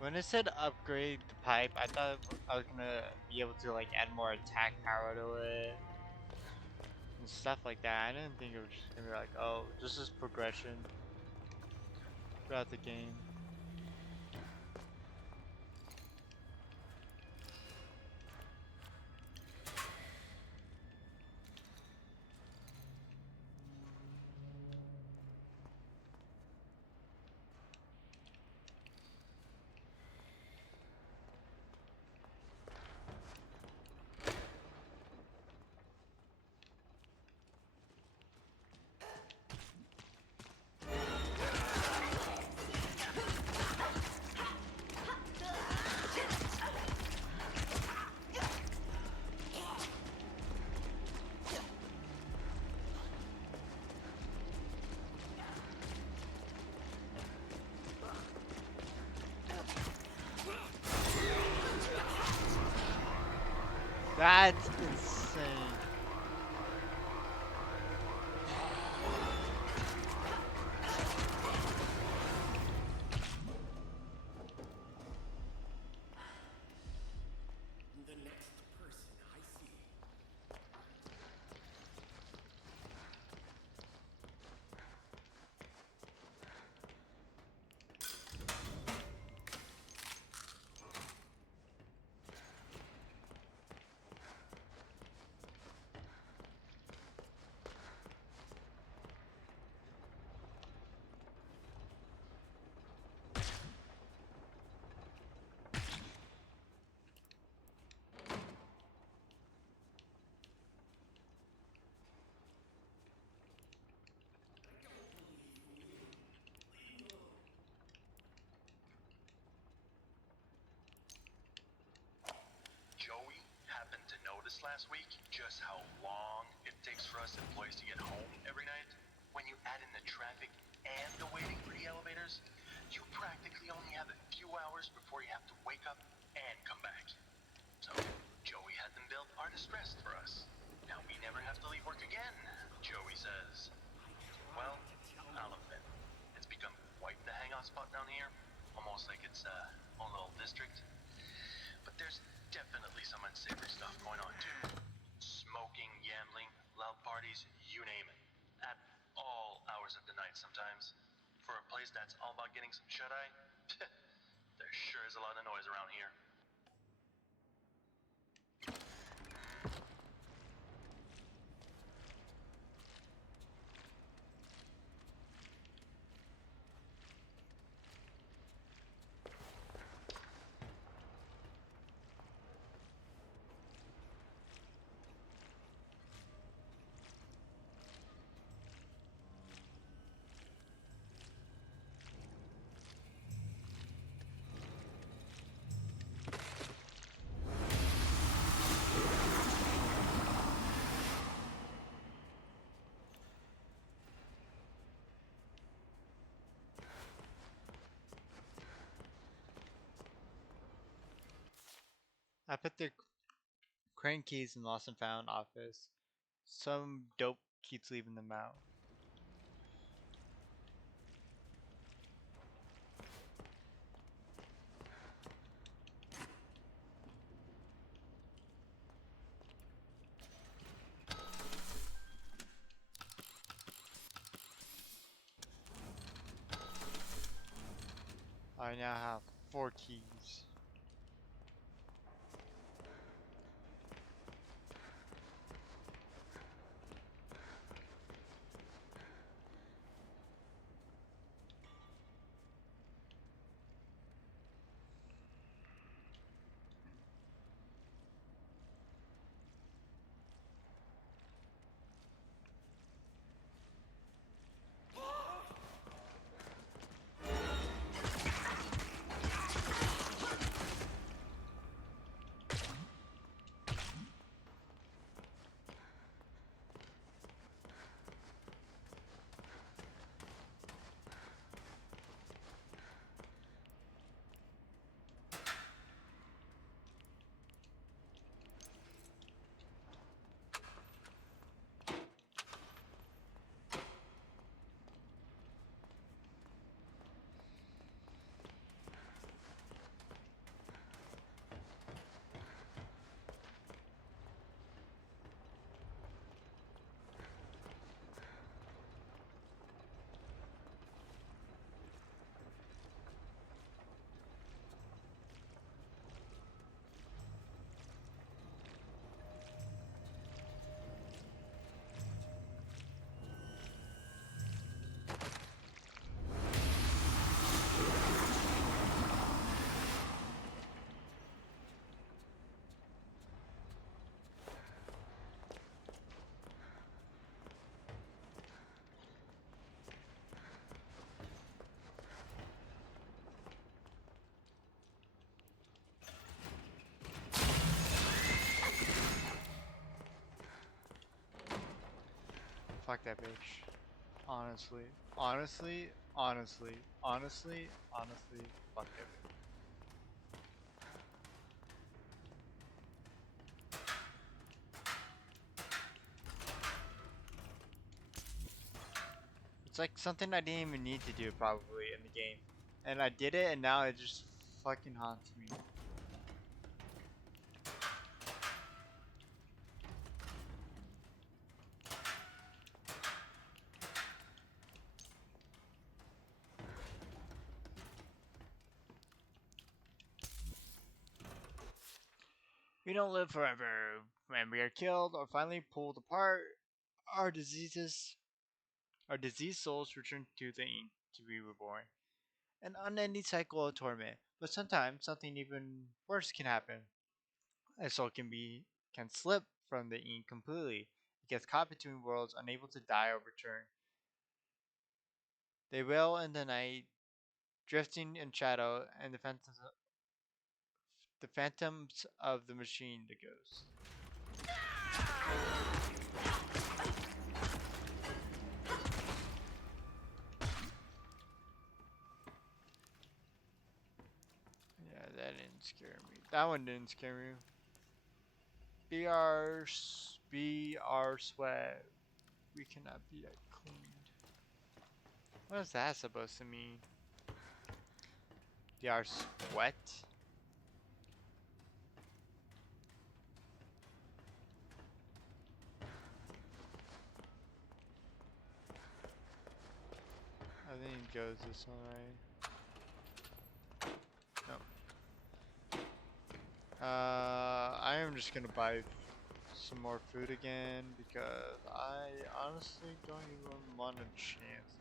When it said upgrade the pipe, I thought I was gonna be able to like add more attack power to it and stuff like that. I didn't think it was just gonna be like, oh, this is progression throughout the game. That's insane. The next person I see. Joey happened to notice last week just how long it takes for us employees to get home every night. When you add in the traffic and the waiting for the elevators, you practically only have a few hours before you have to wake up and come back. So Joey had them build artist rest for us. Now we never have to leave work again, Joey says. Well, I'll admit, it's become quite the hangout spot down here. Almost like it's a own little district. But there's definitely some unsavory stuff going on too. Smoking, gambling, loud parties, you name it. At all hours of the night sometimes. For a place that's all about getting some shut-eye, there sure is a lot of noise around here. I put the crane keys in lost and found office. Some dope keeps leaving them out. I now have 4 keys. Fuck that bitch. Honestly, honestly, honestly, honestly, honestly, fuck that bitch. It's like something I didn't even need to do probably in the game. And I did it and now it just fucking haunts me. We don't live forever. When we are killed or finally pulled apart, our diseases, our diseased souls return to the ink to be reborn. An unending cycle of torment. But sometimes something even worse can happen. A soul can slip from the ink completely. It gets caught between worlds, unable to die or return. They wail in the night, drifting in shadow, and the phantoms of the machine, the ghost. Yeah, that didn't scare me. That one didn't scare me. Be our sweat. We cannot be cleaned. What is that supposed to mean? Be our sweat? I think it goes this one, right? No. I am just gonna buy some more food again because I honestly don't even want a chance.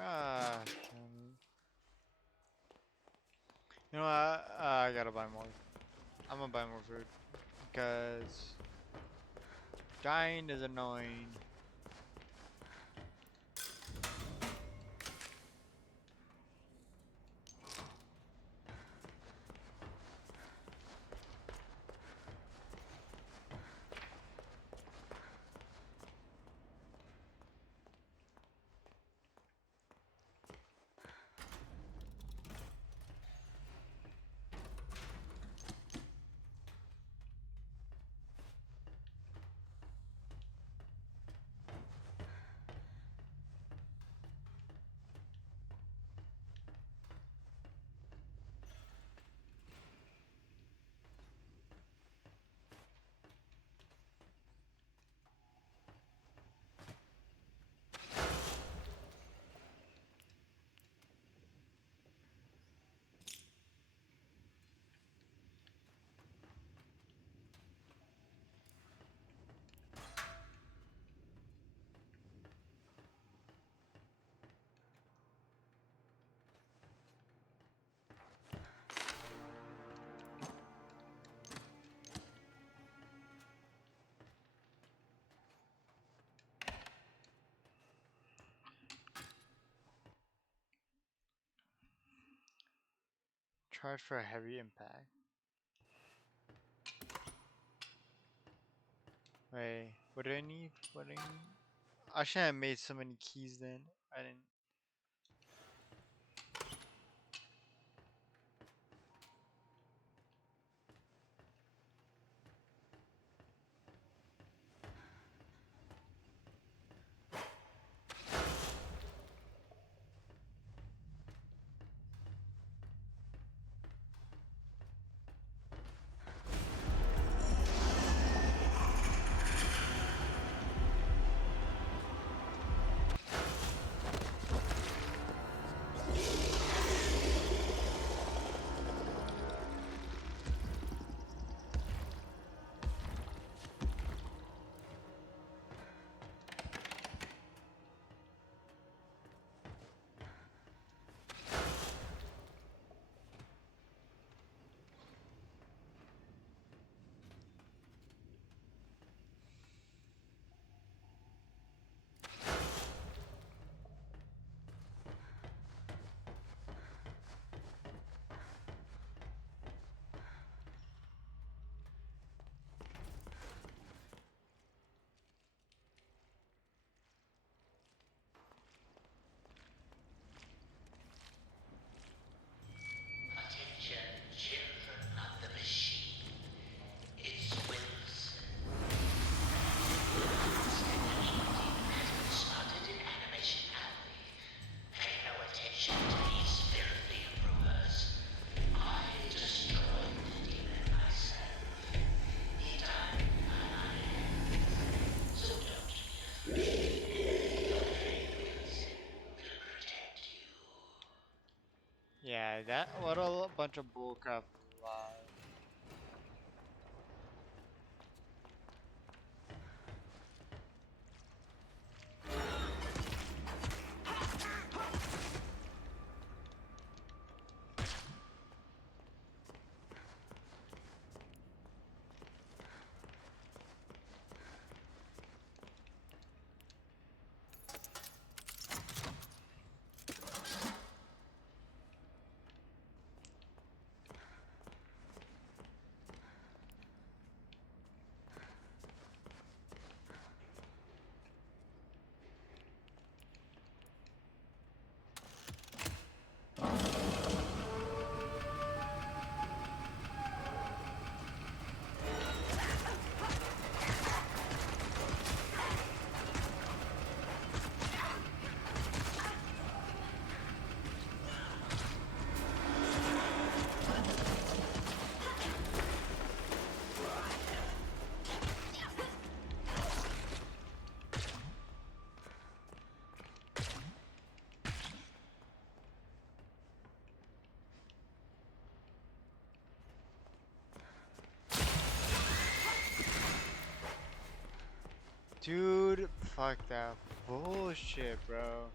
Ah, you know what? I gotta buy more. I'm gonna buy more food because dying is annoying. Charge for a heavy impact. Wait, what do I need? What do I need? I shouldn't have made so many keys then. I didn't. Yeah, that what a bunch of bullcrap lie. Dude, fuck that bullshit, bro.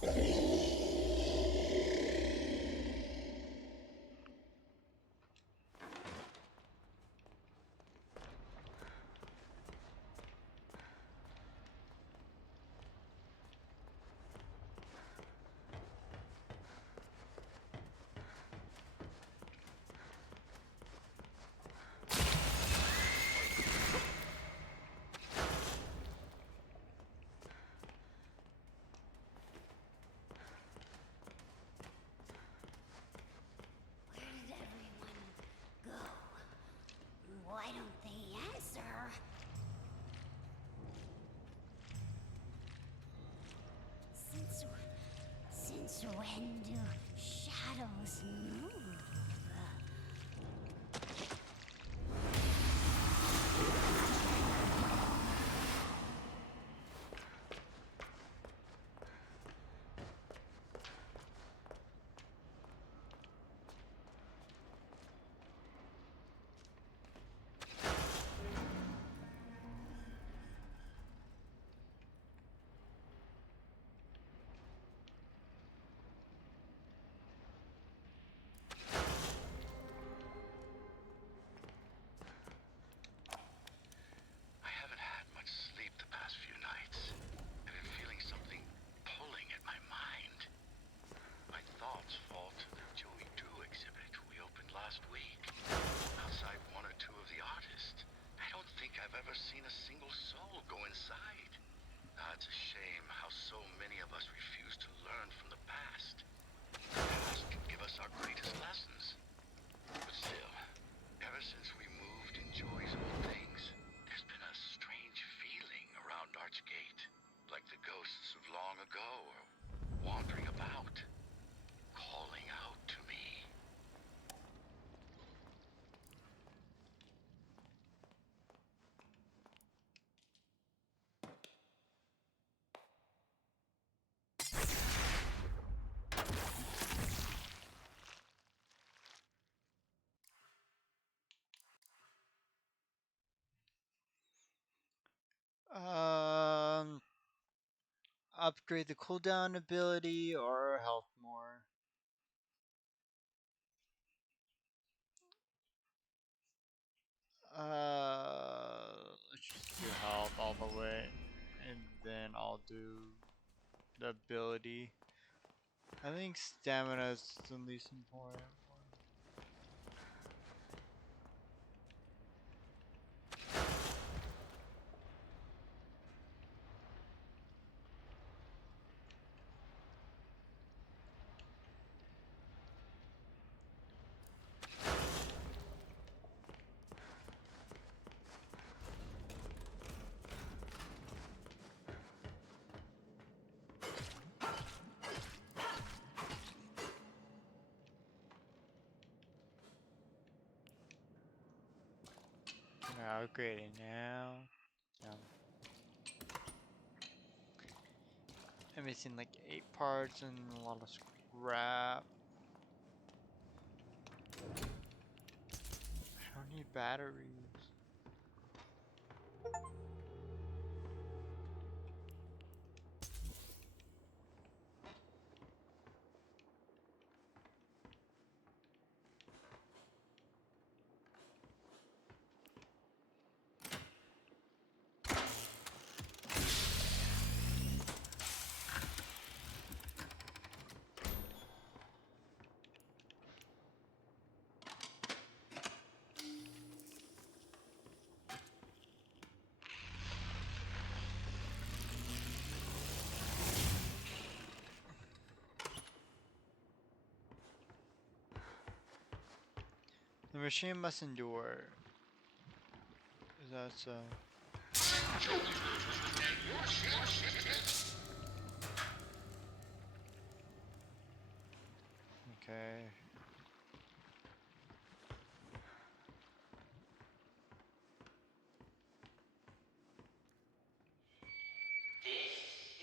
Where did everyone go? Why don't they answer? Since when do shadows move? upgrade the cooldown ability or health more. Let's just do health all the way, and then I'll do the ability. I think stamina is the least important one. Yeah, upgrading now. I'm missing like 8 parts and a lot of scrap. I don't need batteries. The machine must endure. Is that so? Okay. This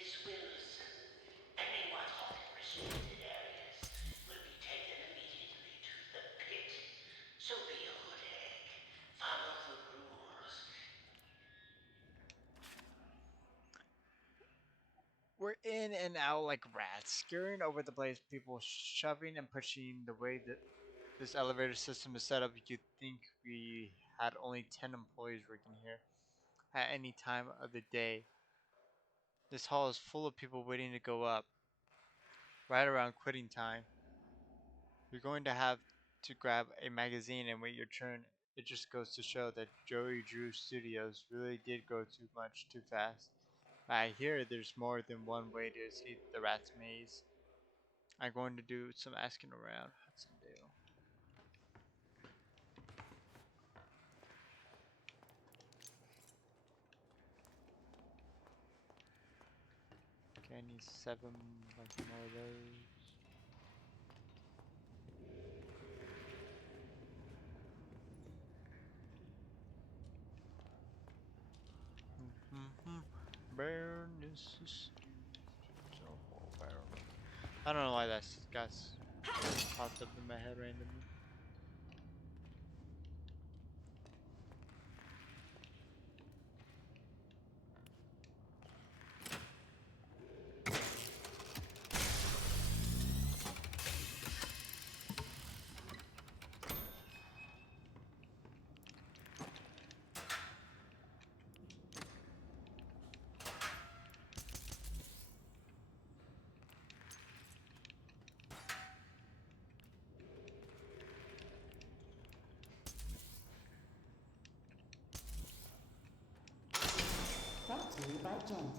is Wilson. Anyone caught in restricted areas will be taken immediately to the pit. So be a good egg. Follow the rules. We're in and out like rats, scurrying over the place, people shoving and pushing. The way that this elevator system is set up, you'd think we had only 10 employees working here at any time of the day. This hall is full of people waiting to go up, right around quitting time. You're going to have to grab a magazine and wait your turn. It just goes to show that Joey Drew Studios really did go too much too fast. I hear there's more than one way to escape the rat's maze. I'm going to do some asking around. Hudsondale. Okay, I need 7 like more of those. Burn this system. I don't know why that got popped up in my head randomly. Brought to you by Jen.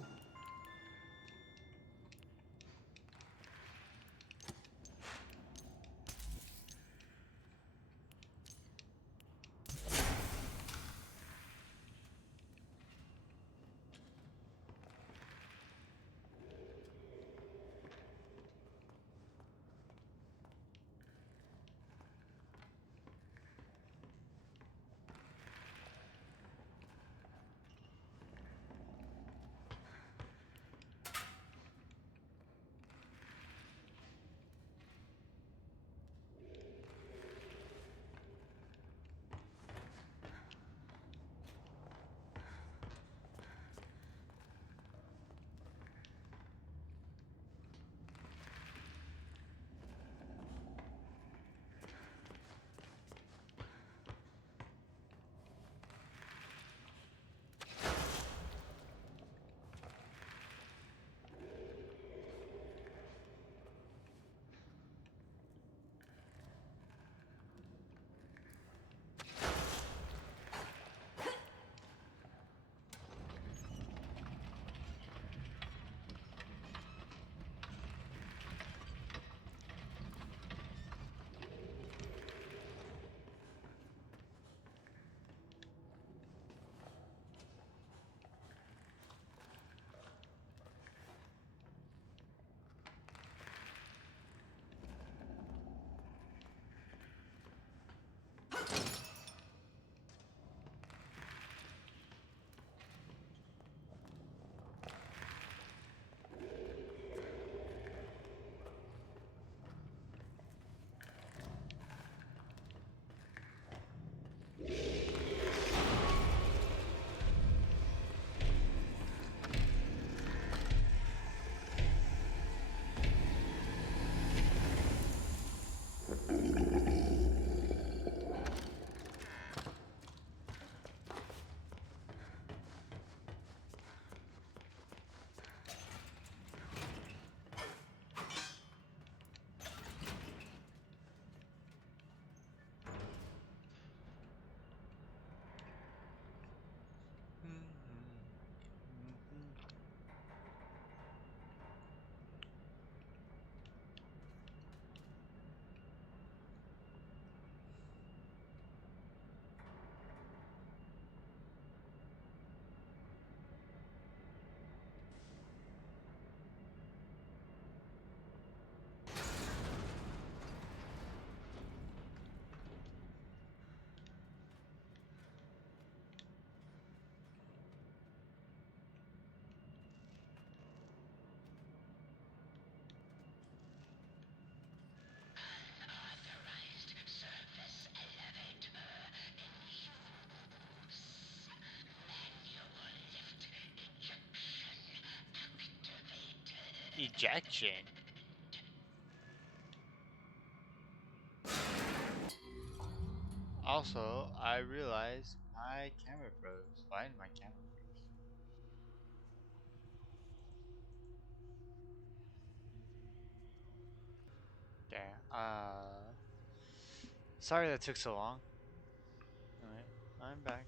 Ejection. Also, I realized my camera froze. Why did my camera freeze? Okay, sorry that took so long. Alright, I'm back.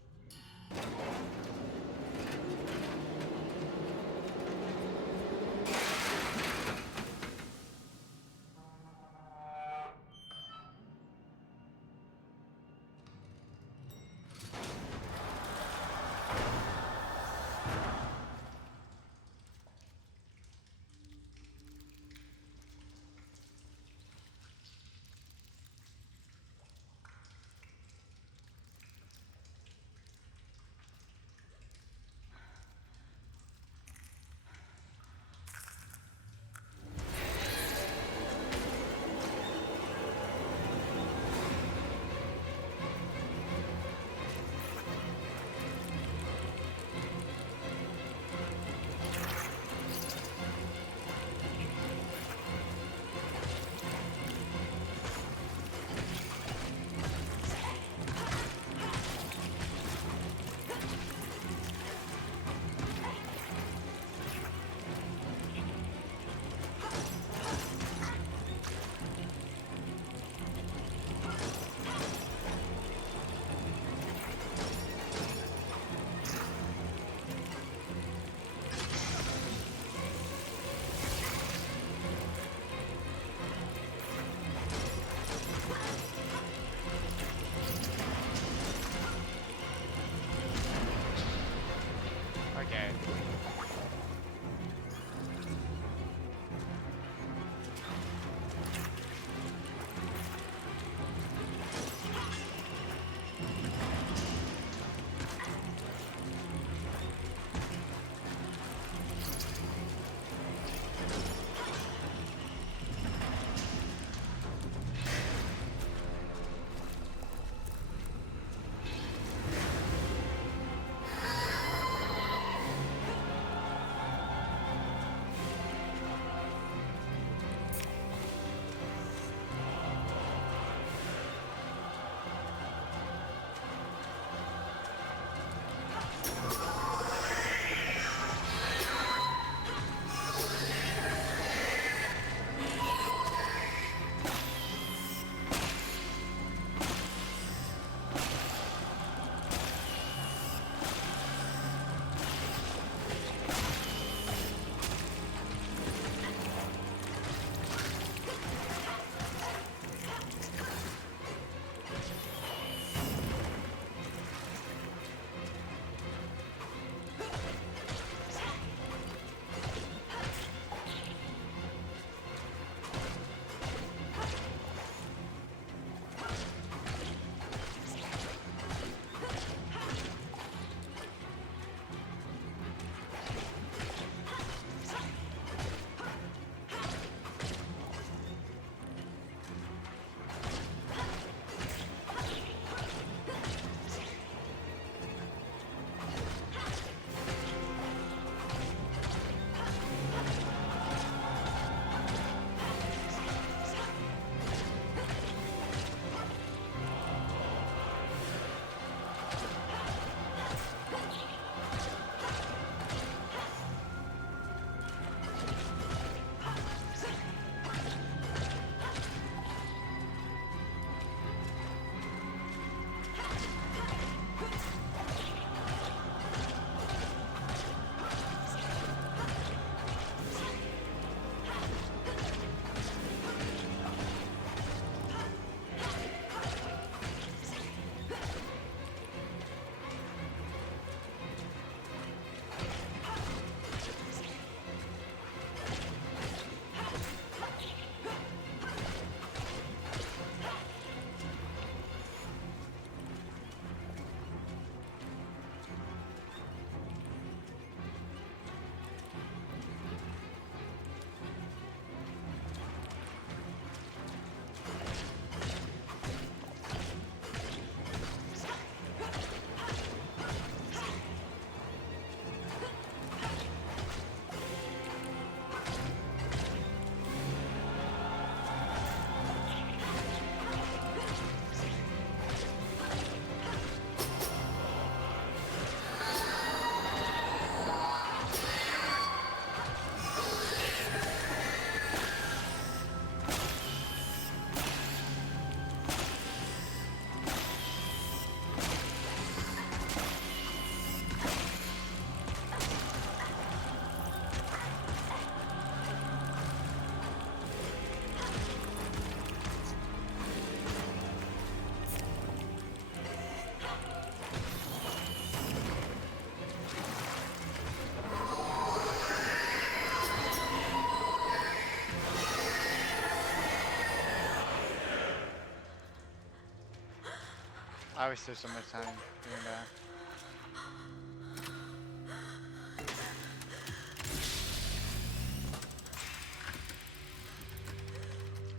I wasted so much time doing that.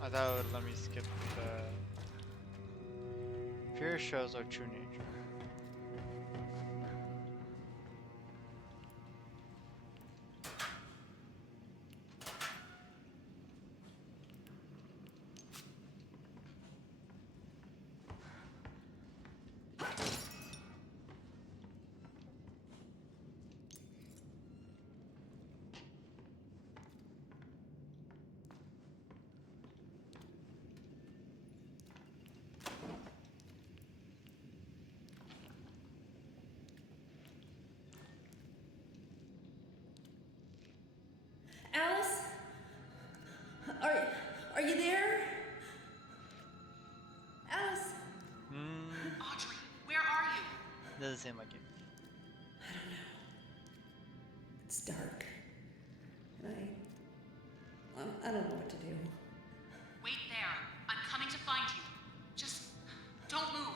I thought it would let me skip the fear shows our true nature. Alice? Are you there? Alice? Audrey, where are you? Doesn't seem like it. I don't know. It's dark. And I don't know what to do. Wait there. I'm coming to find you. Just don't move.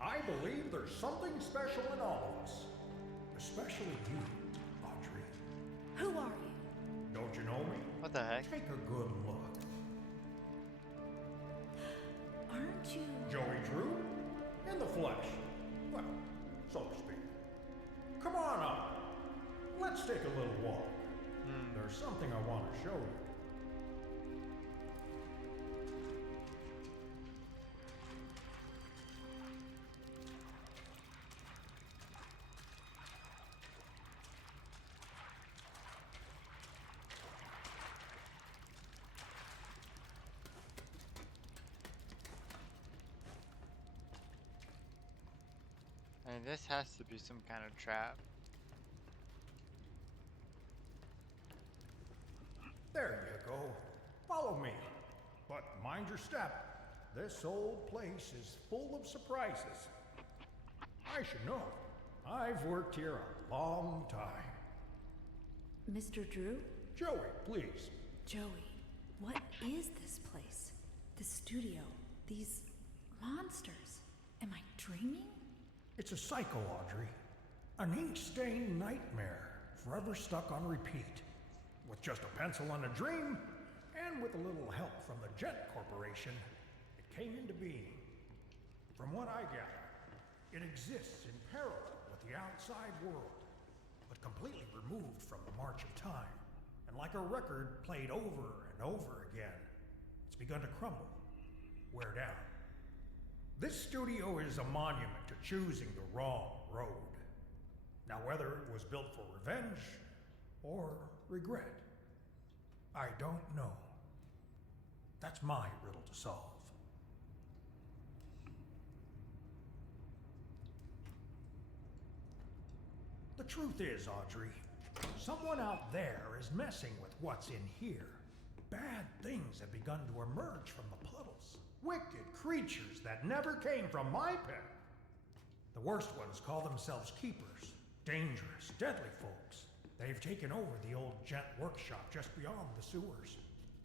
I believe there's something special in all of us. Especially you, Audrey. Who are you? Don't you know me? What the heck? Take a good look. Aren't you? Joey Drew? In the flesh. Well, so to speak. Come on up. Let's take a little walk. There's something I want to show you. I mean, this has to be some kind of trap. There you go. Follow me. But mind your step. this old place is full of surprises. I should know. I've worked here a long time. Mr. Drew? Joey, please. Joey, what is this place? This studio? These monsters? Am I dreaming? It's a cycle, Audrey. An ink-stained nightmare, forever stuck on repeat. With just a pencil and a dream, and with a little help from the Gent Corporation, it came into being. From what I gather, it exists in parallel with the outside world, but completely removed from the march of time. And like a record played over and over again, it's begun to crumble, wear down. This studio is a monument to choosing the wrong road. Now, whether it was built for revenge or regret, I don't know. That's my riddle to solve. The truth is, Audrey, someone out there is messing with what's in here. Bad things have begun to emerge from the puddles. Wicked creatures that never came from my pen. The worst ones call themselves keepers. Dangerous, deadly folks. They've taken over the old Gent workshop just beyond the sewers,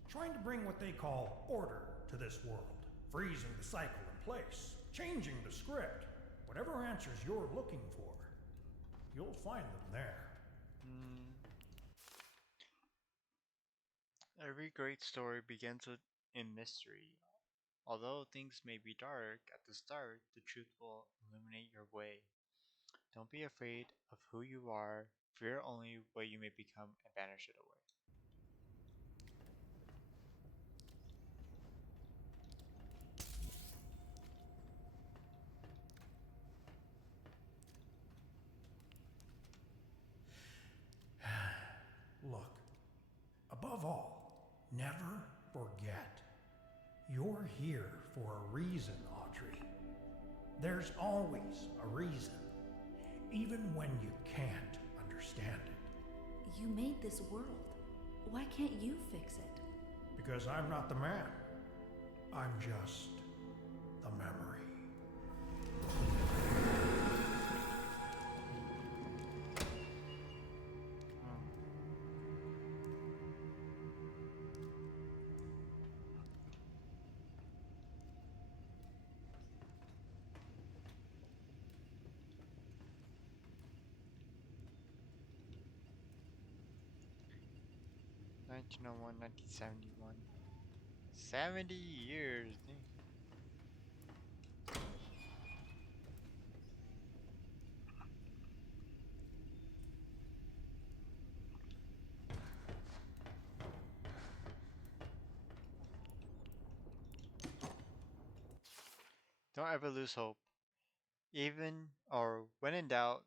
trying to bring what they call order to this world, freezing the cycle in place, changing the script. Whatever answers you're looking for, you'll find them there. Every great story begins with a mystery. Although things may be dark at the start, the truth will illuminate your way. Don't be afraid of who you are, fear only what you may become and banish it away. Look, above all, never forget. You're here for a reason, Audrey. There's always a reason, even when you can't understand it. You made this world. Why can't you fix it? Because I'm not the man. I'm just the memory. Oh, 1901, 1971. 70 years. Dang. Don't ever lose hope. Even or when in doubt,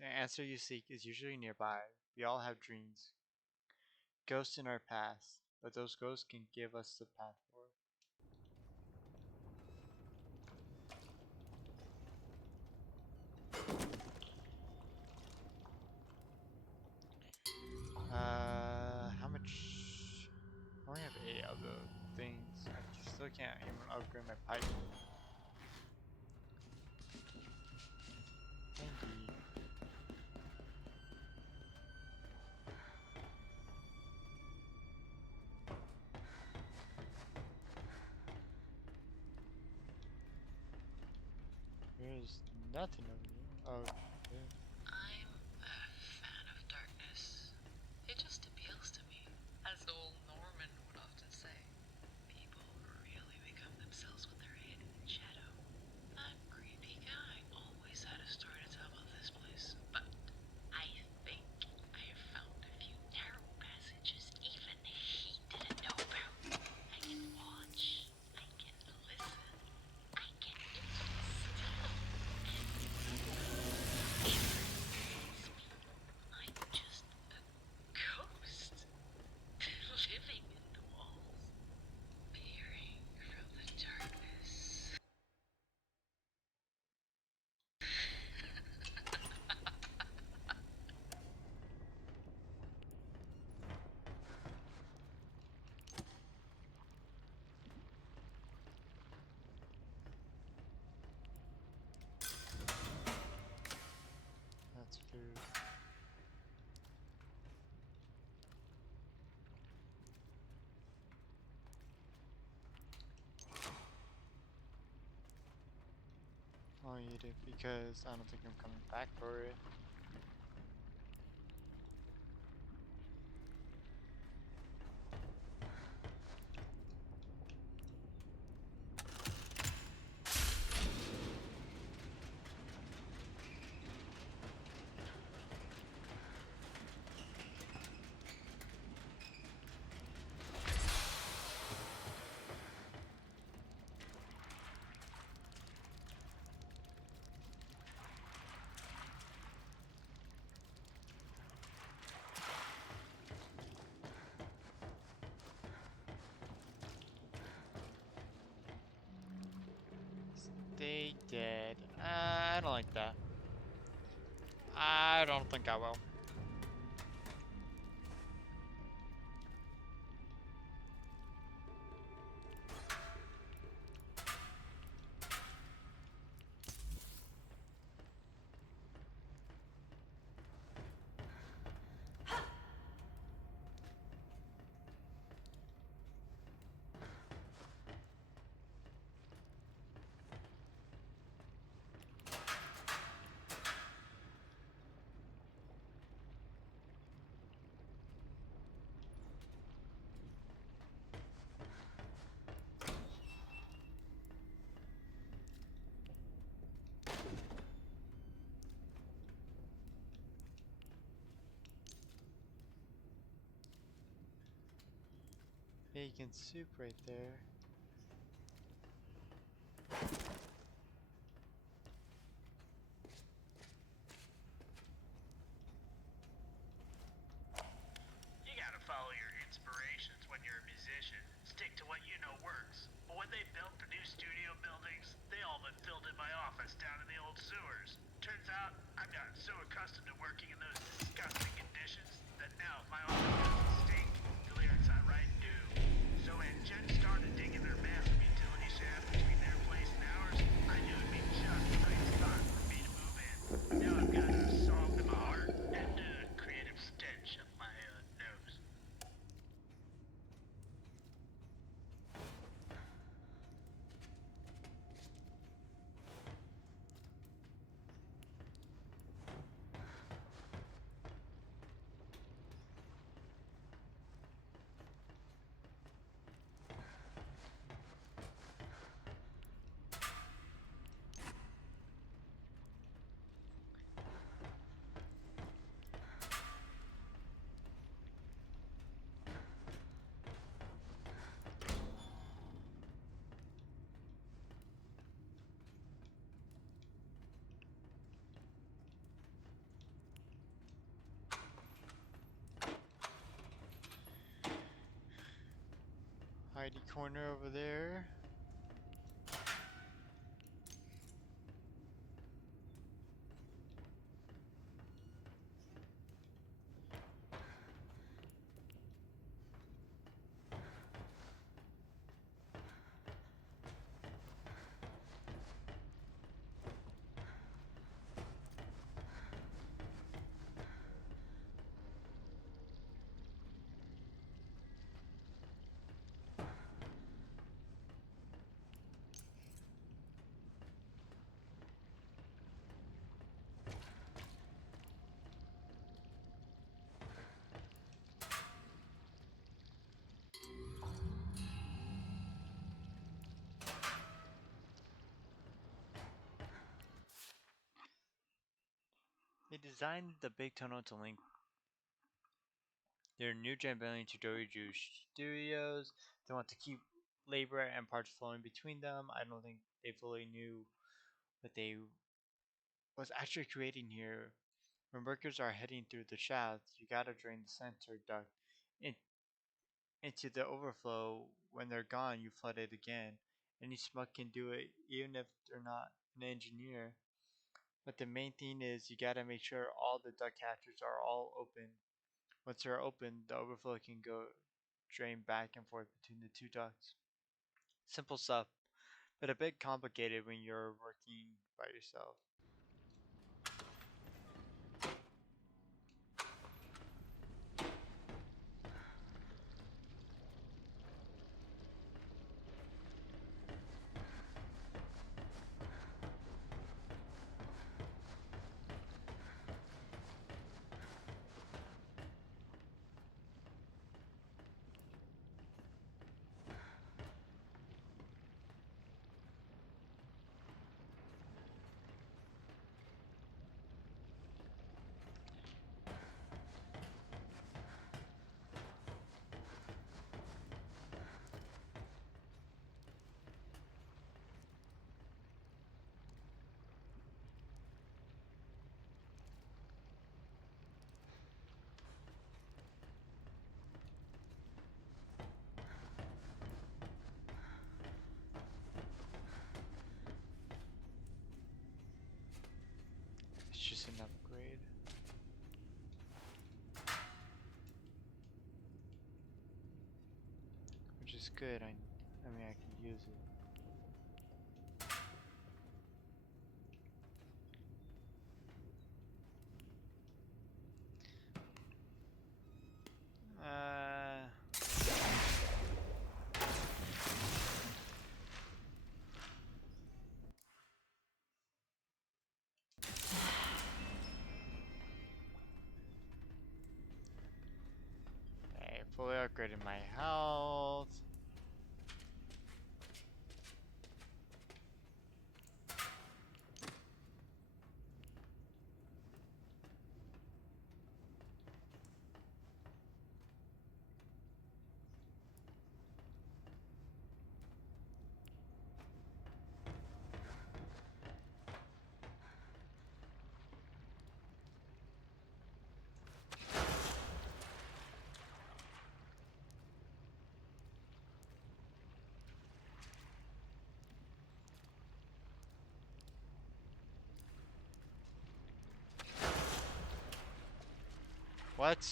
the answer you seek is usually nearby. We all have dreams, ghosts in our past, but those ghosts can give us the path forward. How much? I only have 8 of the things. I still can't even upgrade my pipe. Bendy. There's nothing over here. Oh, yeah. I'm a fan of darkness. It just appeals to me. As old Norman would often say, people really become themselves when they're hidden in shadow. That creepy guy always had a story to tell about this place, but I think I have found a few narrow passages even he didn't know about. I can watch, I can listen, I can even steal, and everything I'll eat it because I don't think I'm coming back for it. Stay dead. I don't like that. I don't think I will. Bacon soup right there. You gotta follow your inspirations when you're a musician. Stick to what you know works. But when they built the new studio buildings, they all but filled in my office down in the old sewers. Turns out, I've gotten so accustomed to working in those disgusting conditions that now if my office doesn't stink, the lyrics I write do. So when Jen started digging their massive utility shaft between their place and ours, I knew it'd be just the right spot for me to move in. Now I've got a song in my heart and a creative stench up my nose. Hidey corner over there. They designed the big tunnel to link their new gen building to Doryju Studios. They want to keep labor and parts flowing between them. I don't think they fully knew what they was actually creating here. When workers are heading through the shaft, you gotta drain the center duct in, into the overflow. When they're gone, you flood it again. Any schmuck can do it, even if they're not an engineer. But the main thing is you gotta make sure all the duct hatches are all open. Once they're open, the overflow can go drain back and forth between the two ducts. Simple stuff, but a bit complicated when you're working by yourself. That's good. I mean, I can use it. Okay, fully upgraded my health. What?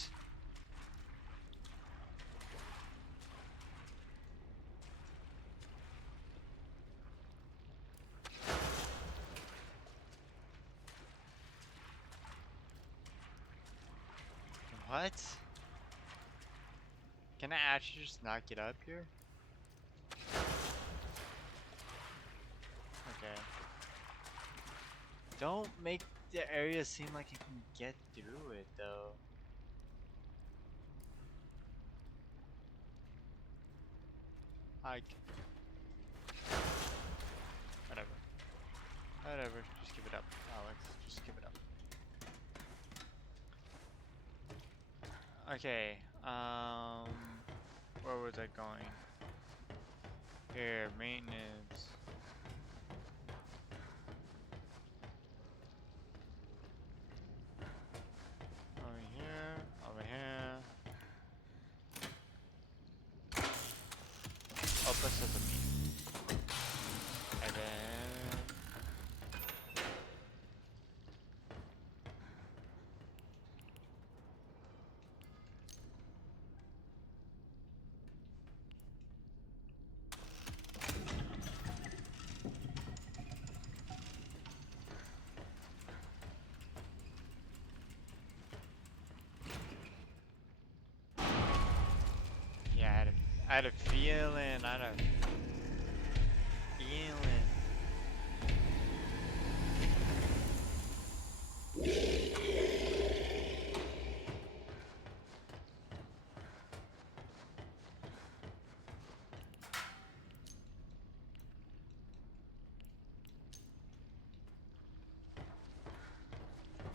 What? Can I actually just not get up here? Okay. Don't make the area seem like you can get through it, though. Whatever. Whatever. Just give it up, Alex. Just give it up. Okay. Where was I going? Here, maintenance. Over here. Over here. Open sesame. And then yeah, I had a feeling. I had a feeling.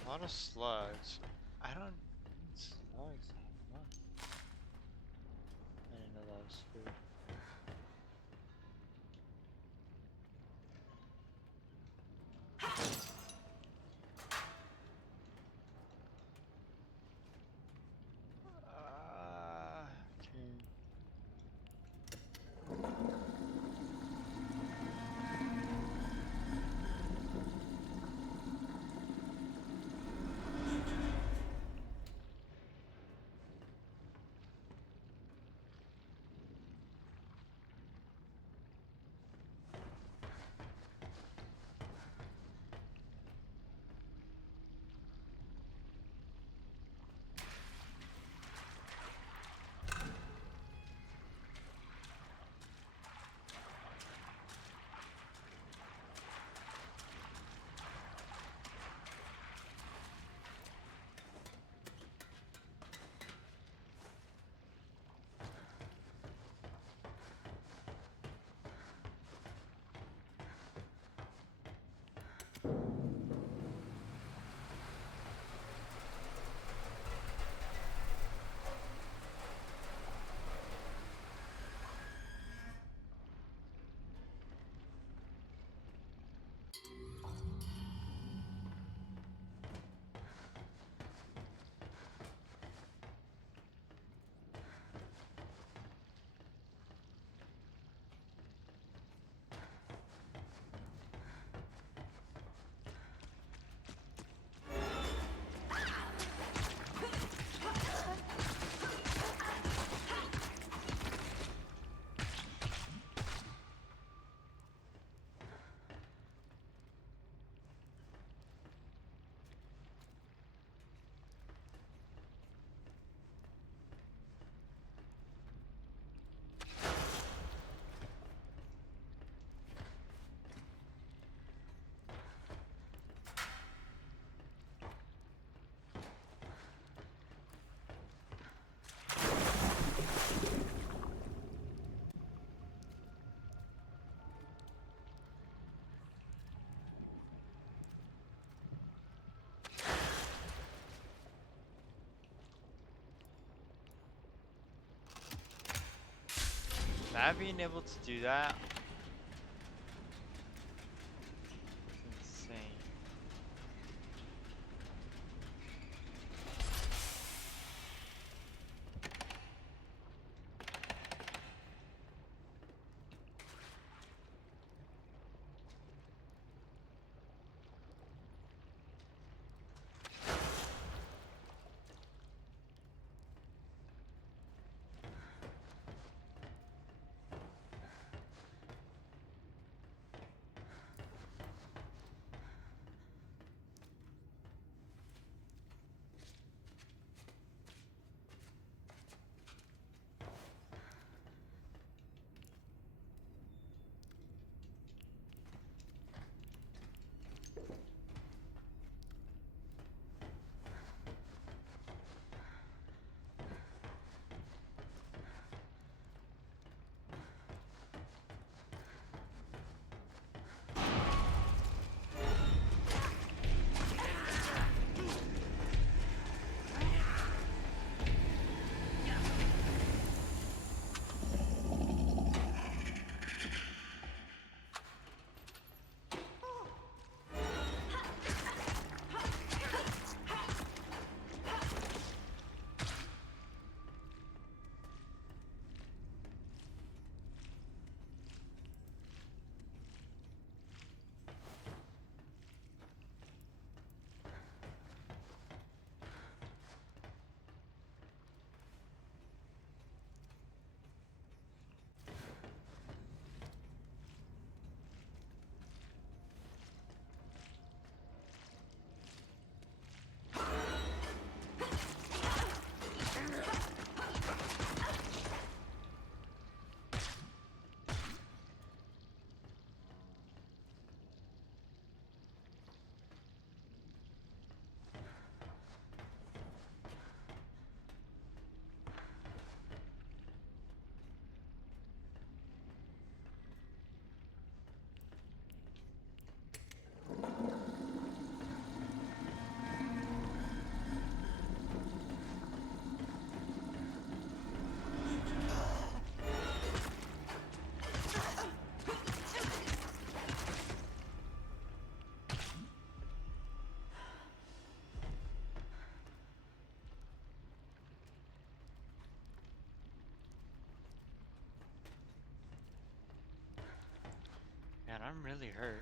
A lot of slugs. I don't need slugs that much. I didn't know that was food. Okay. Not being able to do that is insane. Man, I'm really hurt.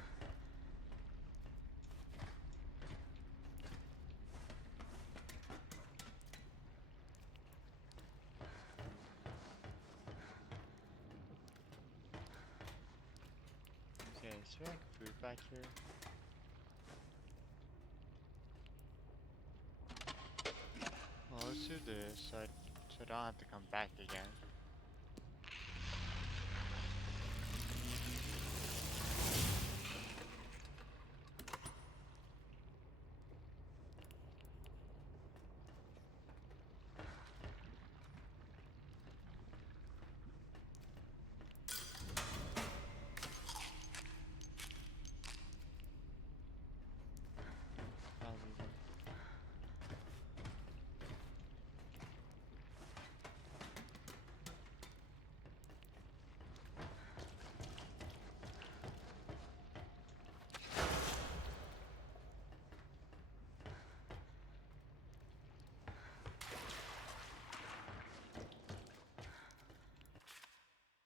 Okay, is there like food back here? Well, let's do this so I don't have to come back again. I'll leave it.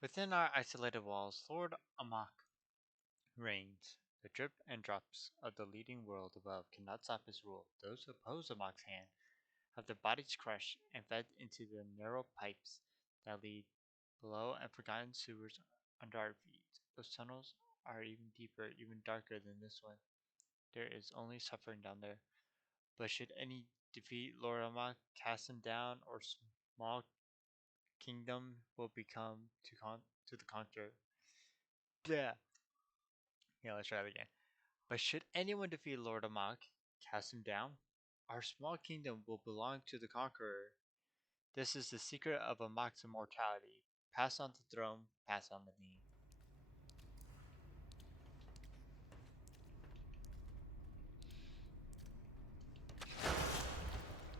Within our isolated walls, Lord Amok reigns. The drip and drops of the leading world above cannot stop his rule. Those who oppose Amok's hand have their bodies crushed and fed into the narrow pipes that lead below and forgotten sewers under our feet. Those tunnels are even deeper, even darker than this one. There is only suffering down there. But should any defeat Lord Amok, cast him down, or small kingdom will become to the conqueror. Yeah. Yeah, let's try that again. But should anyone defeat Lord Amok, cast him down, our small kingdom will belong to the conqueror. This is the secret of Amok's immortality. Pass on the throne, pass on the name.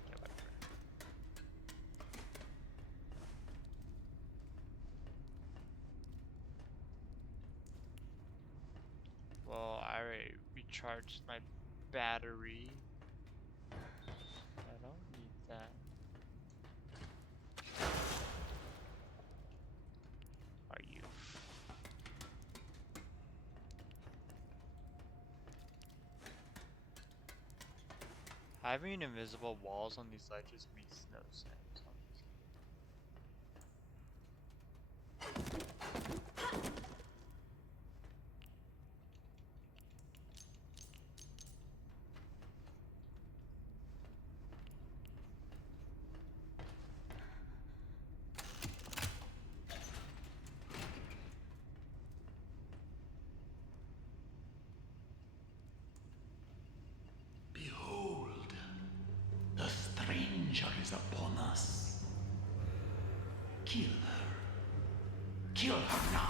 Yeah, whatever. charge my battery. I don't need that. Are you? Having invisible walls on these ledges makes no sense. Behold, the stranger is upon us. Kill her. Kill her now.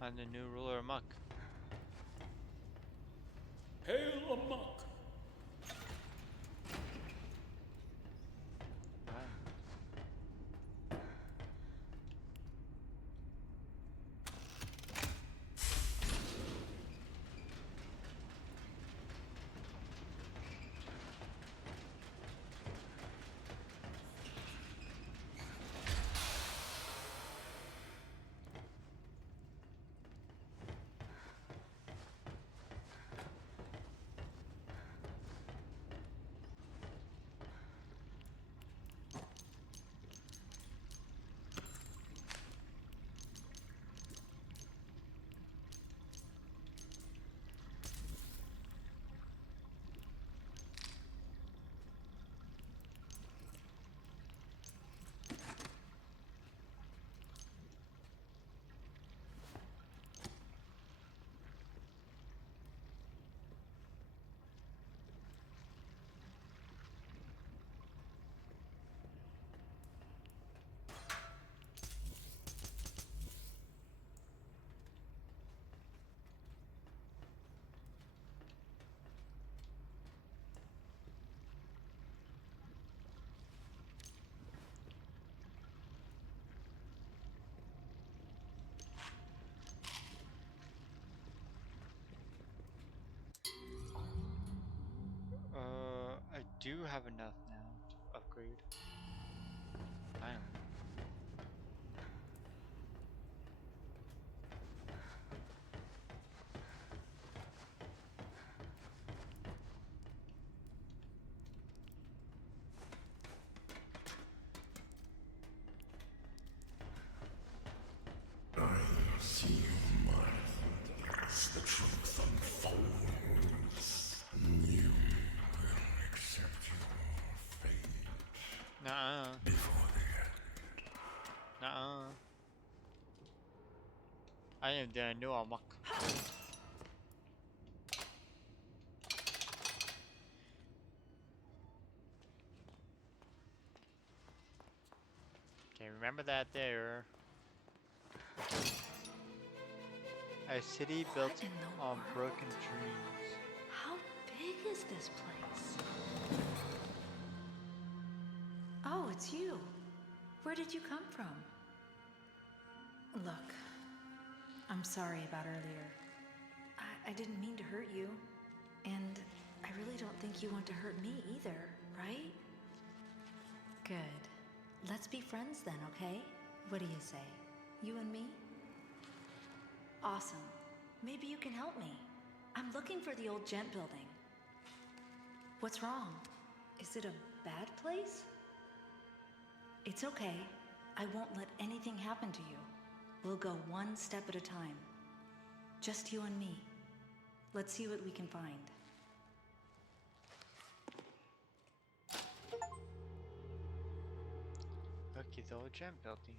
I'm the new ruler amok. Hail amok! I do have enough now to upgrade. Finally. I see your mind as the truth unfolds. You will accept your fate Nuh-uh. before the end. Nuh-uh. I am the new amok. Okay, remember that there. A city built on broken dreams. How big is this place? Oh, it's you. Where did you come from? Look, I'm sorry about earlier. I didn't mean to hurt you. And I really don't think you want to hurt me either, right? Good. Let's be friends then, okay? What do you say? You and me? Awesome. Maybe you can help me. I'm looking for the old gent building. What's wrong? Is it a bad place? It's okay. I won't let anything happen to you. We'll go one step at a time. Just you and me. Let's see what we can find. Okay, the old gem building.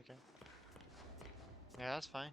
Okay. Yeah, that's fine.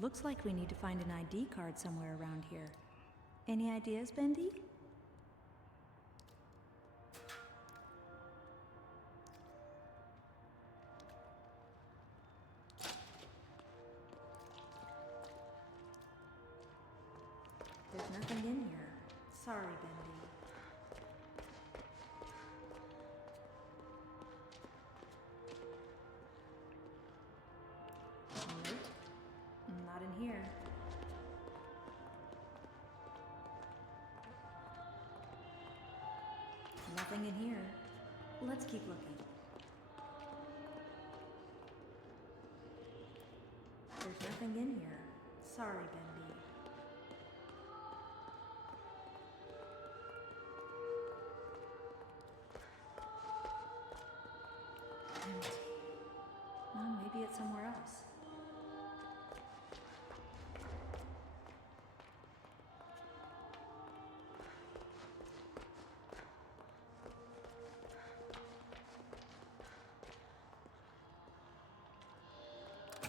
Looks like we need to find an ID card somewhere around here. Any ideas, Bendy? There's nothing in here. Sorry, Bendy. Nope. Not in here. Nothing in here. Let's keep looking. There's nothing in here. Sorry, Bendy. Empty. Well, maybe it's somewhere else.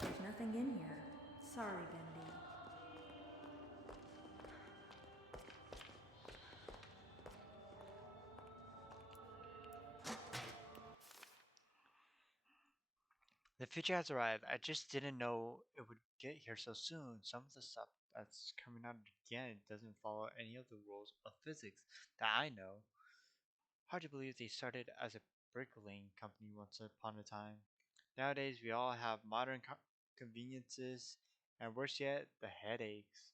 There's nothing in here. Sorry, Bendy. The future has arrived. I just didn't know it would get here so soon. Some of the stuff that's coming out again doesn't follow any of the rules of physics that I know. Hard to believe they started as a bricklaying company once upon a time. Nowadays, we all have modern conveniences, and worse yet, the headaches.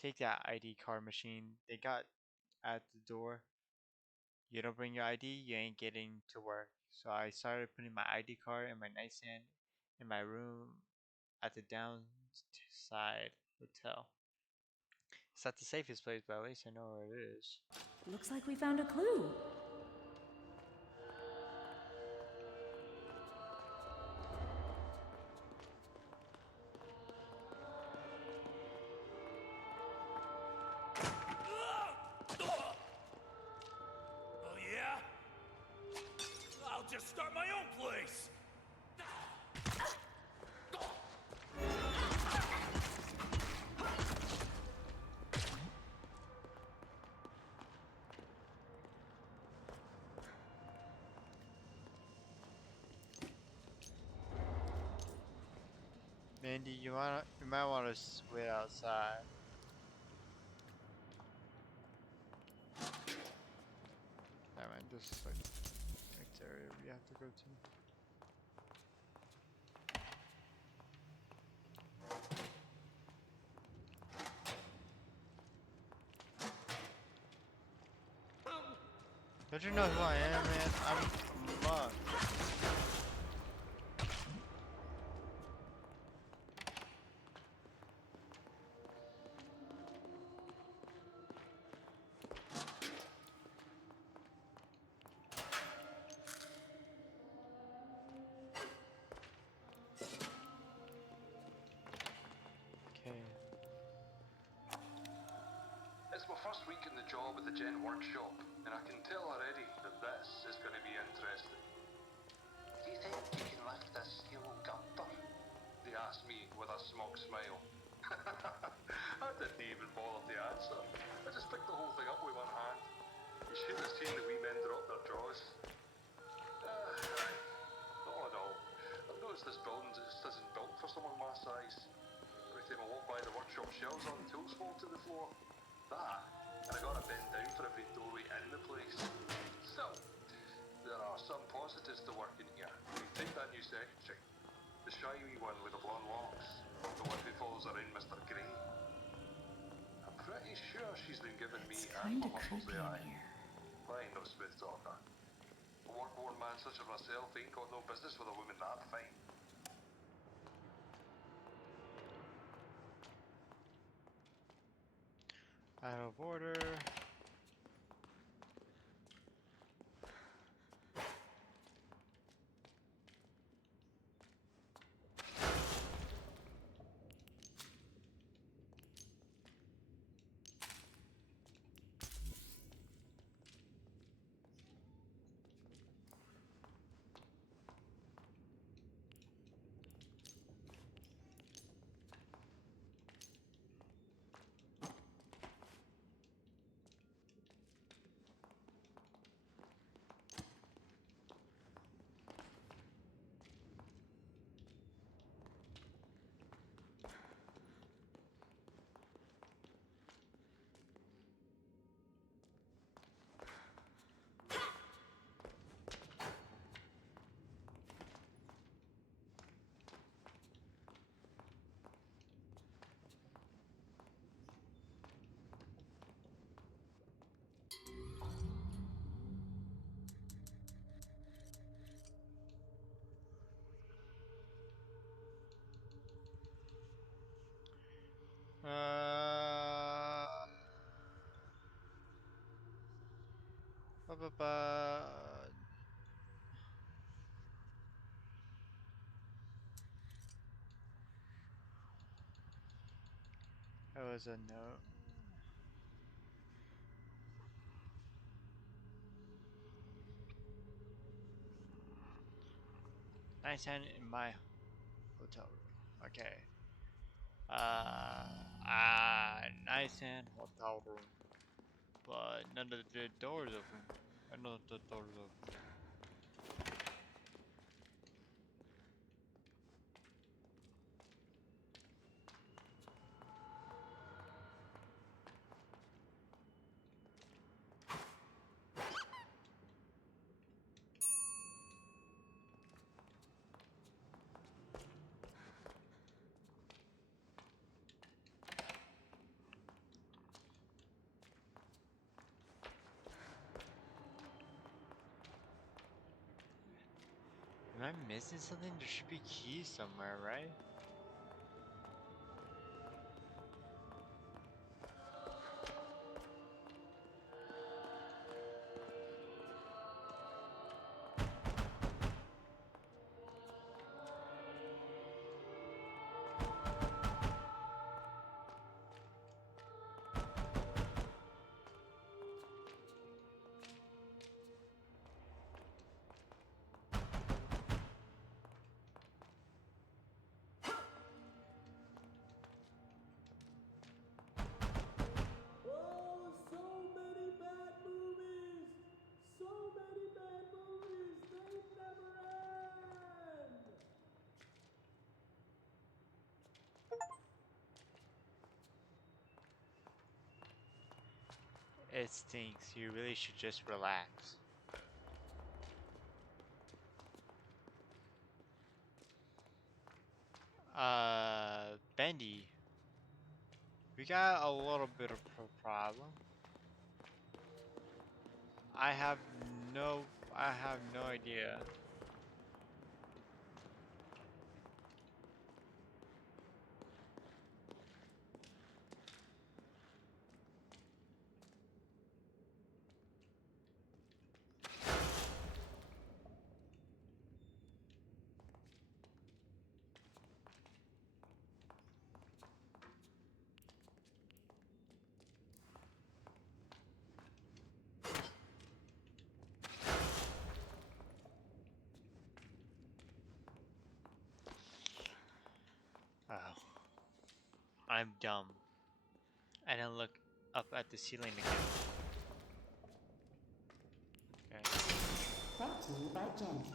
Take that ID card machine they got at the door. You don't bring your ID, you ain't getting to work. So I started putting my ID card in my nightstand in my room at the downside hotel. It's not the safest place, but at least I know where it is. Looks like we found a clue. Oh, yeah? just start my own place! Mandy, you might want to wait outside. Never mind, this is like next area we have to go to. Don't you know who I am, man? I'm a monk. Okay. It's my first week in the job at the Gent Workshop, and I can tell already that this is going to be interesting. Do you think you can lift this steel girder? They asked me with a smug smile. I didn't even bother to answer. I just picked the whole thing up with one hand. You should have seen the wee men drop their jaws. Right. All in all, I've noticed this building just isn't built for someone my size. Every time I walk by the workshop shelves, all the tools fall to the floor. That, and I gotta bend down for every doorway in the place. So, there are some positives to working here. Take that new secretary. The shy wee one with the blonde locks. The one who follows around Mr. Grey. I'm pretty sure she's been giving me ample muscles the eye. Fine, no smooth talker. A work-worn man such as myself ain't got no business with a woman that fine. Out of order. Ba ba ba. That was a note. Nice hand in my hotel room. Okay. Nice hand hotel room. But none of the doors open. None of the doors open. Am I missing something? There should be keys somewhere, right? It stinks. You really should just relax. Bendy. We got a little bit of a problem. I have no idea. Oh, I'm dumb. I didn't look up at the ceiling again. Okay. Brought to you by Jenny.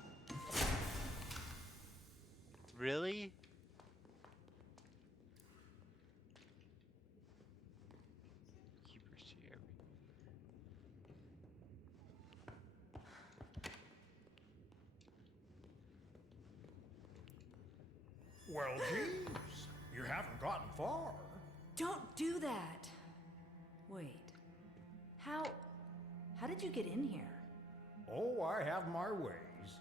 Really? Keepers see everything. Well, geez, you haven't gotten far. Don't do that. Wait. How did you get in here? Oh, I have my ways.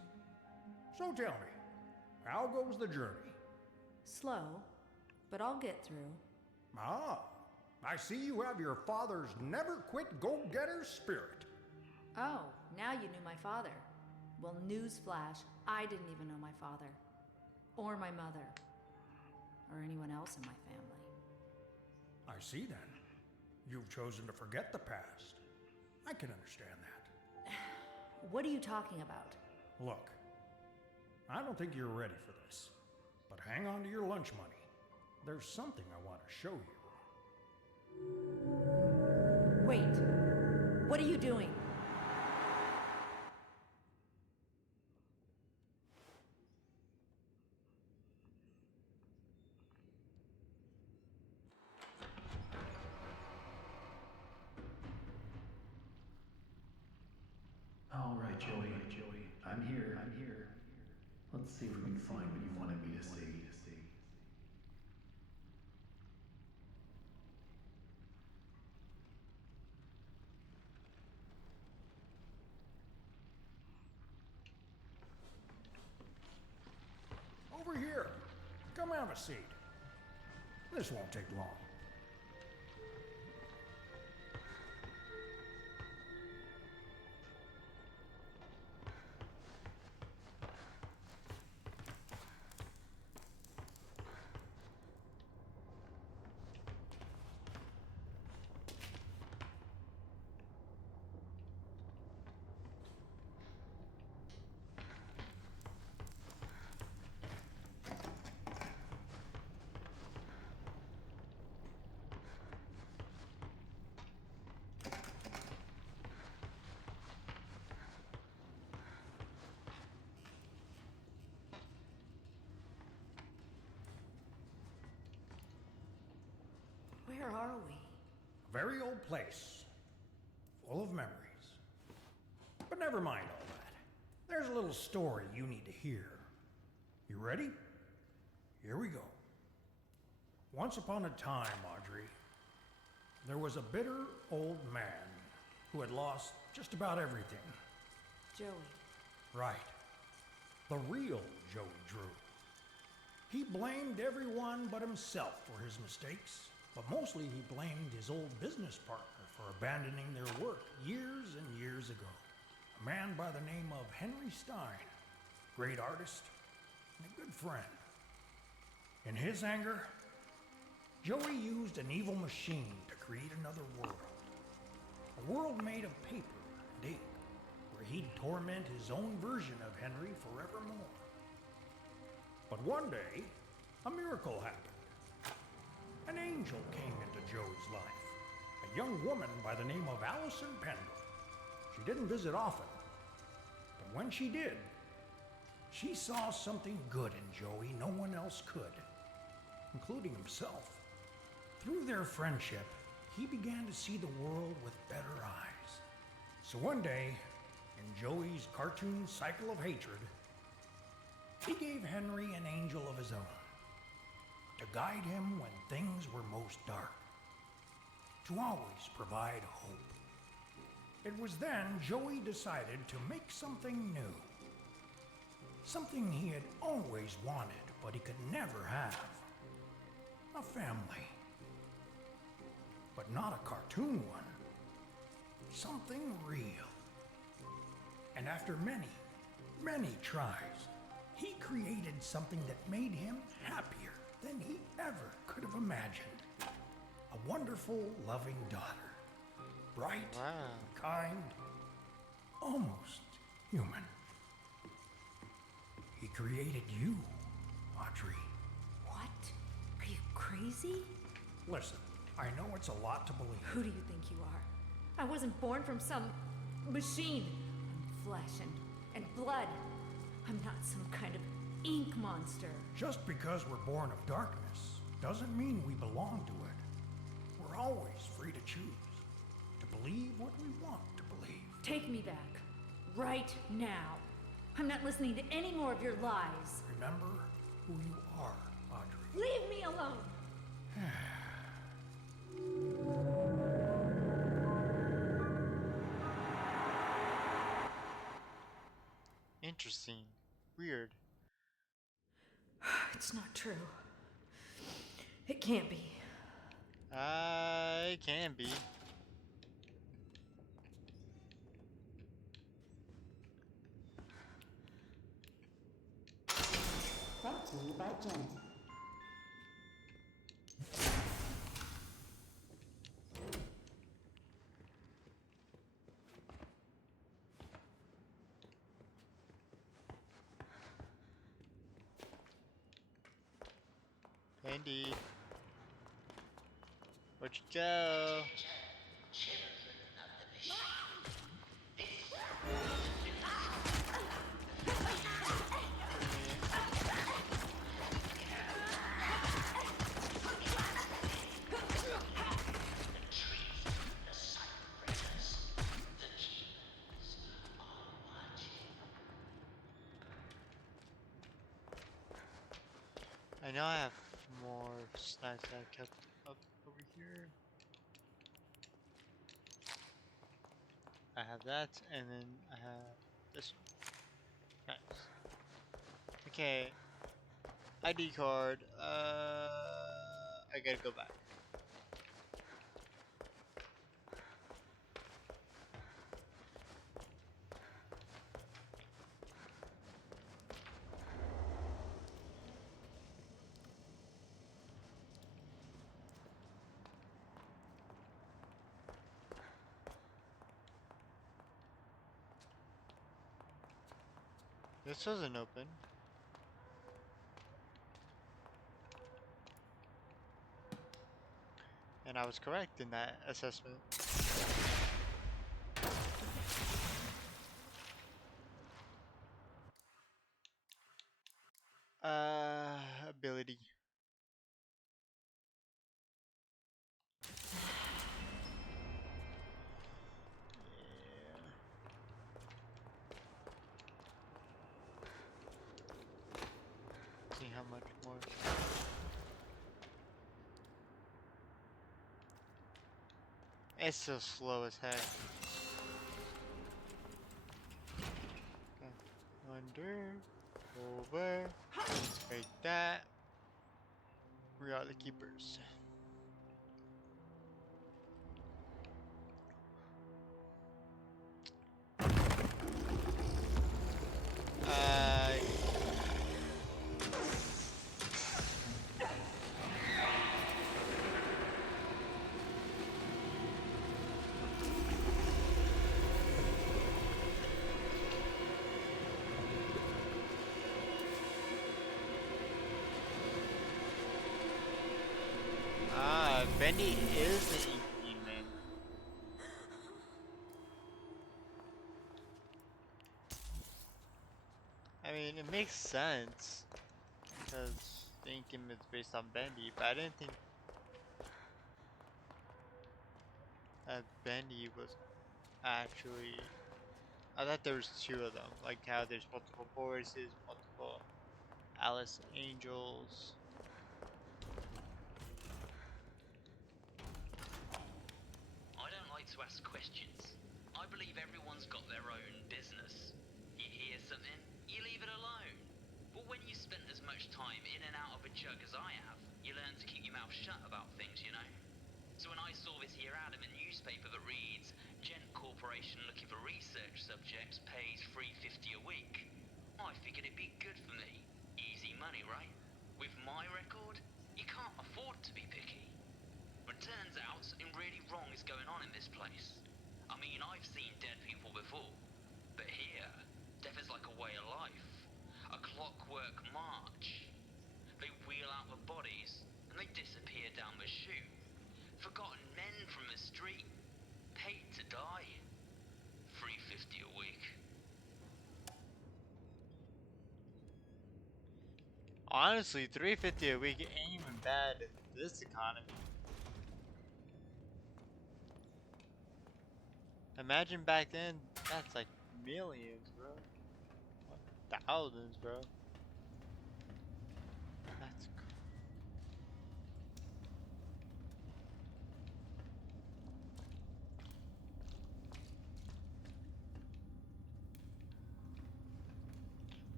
So tell me, how goes the journey? Slow, but I'll get through. Ah, I see you have your father's never-quit go-getter spirit. Oh, now you knew my father. Well, newsflash, I didn't even know my father. Or my mother. Or anyone else in my family. I see then. You've chosen to forget the past. I can understand that. What are you talking about? Look, I don't think you're ready for this, but hang on to your lunch money. There's something I want to show you. Wait, what are you doing? All right, Joey. I'm here. Let's see if we can find what you wanted me to see. Over here. Come have a seat. This won't take long. Where are we? A very old place, full of memories. But never mind all that. There's a little story you need to hear. You ready? Here we go. Once upon a time, Audrey, there was a bitter old man who had lost just about everything. Joey. Right. The real Joey Drew. He blamed everyone but himself for his mistakes, but mostly he blamed his old business partner for abandoning their work years and years ago. A man by the name of Henry Stein, great artist and a good friend. In his anger, Joey used an evil machine to create another world. A world made of paper and ink, where he'd torment his own version of Henry forevermore. But one day, a miracle happened. An angel came into Joey's life, a young woman by the name of Allison Pendle. She didn't visit often, but when she did, she saw something good in Joey no one else could, including himself. Through their friendship, he began to see the world with better eyes. So one day, in Joey's cartoon cycle of hatred, he gave Henry an angel of his own to guide him when things were most dark, to always provide hope. It was then Joey decided to make something new, something he had always wanted but he could never have: a family. But not a cartoon one, something real. And after many, many tries, he created something that made him happier than he ever could have imagined. A wonderful, loving daughter. Bright, kind, almost human. He created you, Audrey. What? Are you crazy? Listen, I know it's a lot to believe. Who do you think you are? I wasn't born from some machine. I'm flesh and blood. I'm not some kind of ink monster. Just because we're born of darkness doesn't mean we belong to it. We're always free to choose, to believe what we want to believe. Take me back. Right now. I'm not listening to any more of your lies. Remember who you are, Audrey. Leave me alone! Interesting. Weird. It's not true. It can't be. It can be. Brought to you by Jenny. Bendy. Where'd you go? I know I have more snacks that I kept up over here. I have that, and then I have this one. Nice. Okay. ID card. I gotta go back. This wasn't open. And I was correct in that assessment. Ability. See how much more. It's so slow as heck. Okay. Under, over, like that. We are the keepers. Bendy is the ink demon. I mean, it makes sense because the ink demon is based on Bendy, but I didn't think. Bendy was actually. I thought there was two of them. Like how there's multiple Borises, multiple Alice Angels. I don't like to ask questions. I believe everyone's got their own business. You hear something, you leave it alone. But when you spent as much time in and out of a jug as I have, you learn to keep your mouth shut about things, you know? So when I saw this here ad in the newspaper that reads, Gent Corporation looking for research subjects pays $3.50 a week, I figured it'd be good for me. Easy money, right? With my record, you can't afford to be picky. But turns out something really wrong is going on in this place. I mean, I've seen dead people before, but here, death is like a way of life. A clockwork march. They wheel out the bodies, and they disappear down the chute. Forgotten men from the street, paid to die. $3.50 a week. Honestly, $3.50 a week ain't even bad in this economy. Imagine back then, that's like millions, bro. Thousands, bro. That's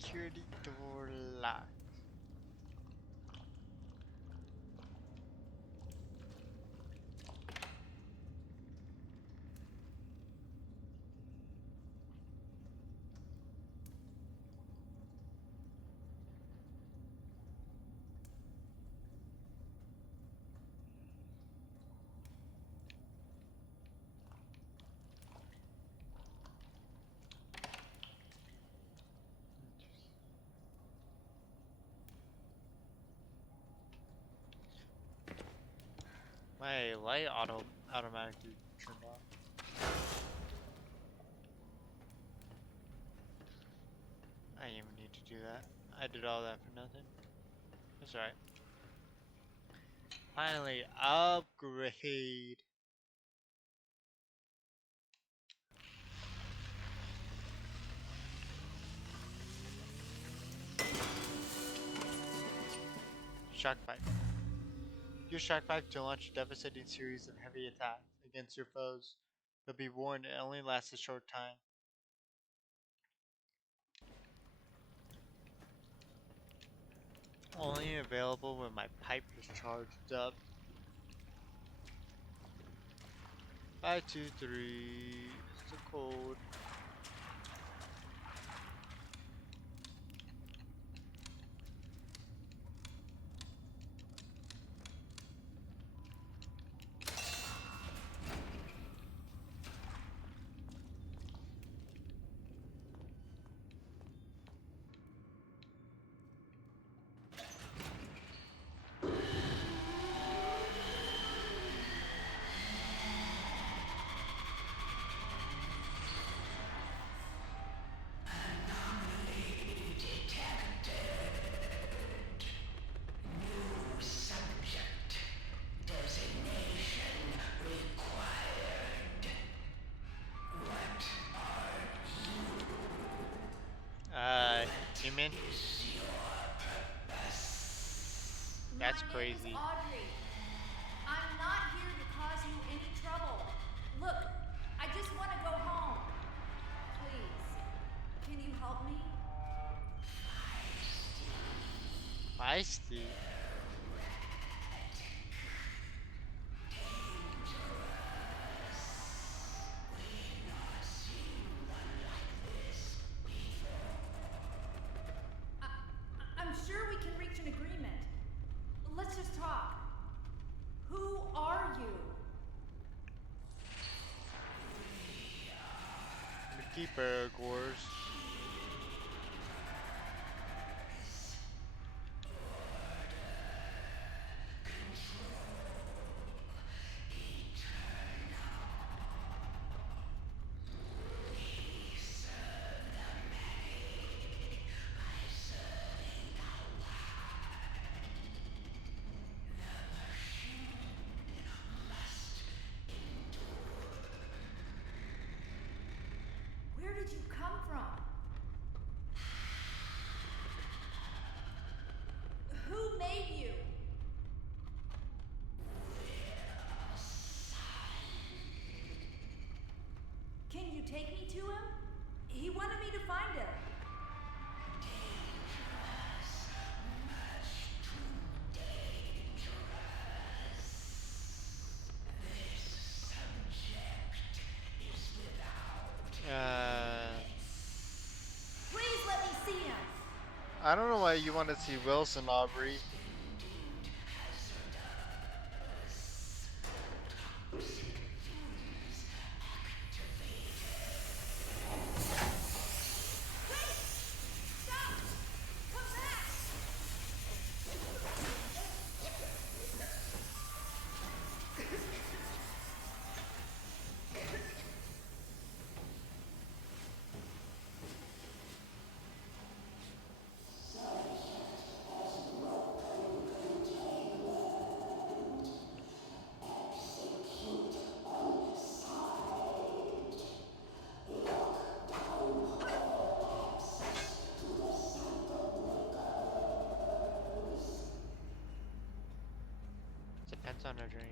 security door locked. My light automatically turned off. I didn't even need to do that. I did all that for nothing. That's alright. Finally, upgrade. Shock 5. Use Shock 5 to launch a devastating series of heavy attacks against your foes. But be warned, it only lasts a short time. Only available when my pipe is charged up. 523 is the code. Human? That's crazy. My name is Audrey. I'm not here to cause you any trouble. Look, I just want to go home. Please, can you help me? Feisty. I'm sure we can reach an agreement. Let's just talk. Who are you? The keeper, of course. take me to him? He wanted me to find him. Please let me see him. I don't know why you want to see Wilson, Aubrey. Depends on her dream.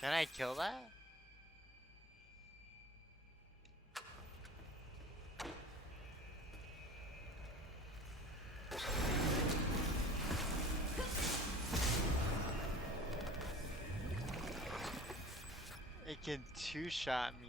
Can I kill that? It can two-shot me.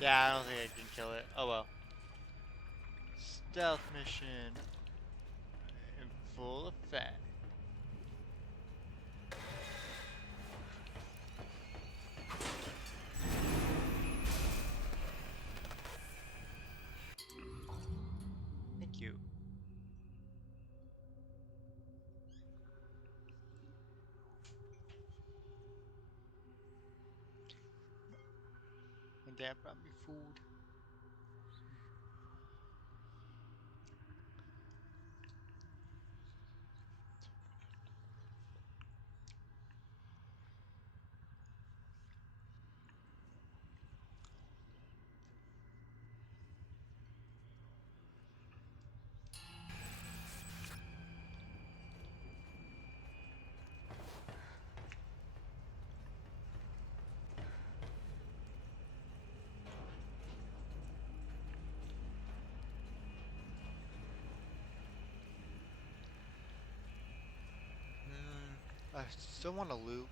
Yeah, I don't think I can kill it. Oh well. Stealth mission in full effect. Thank you. And Dad brought me food. I still want to loot.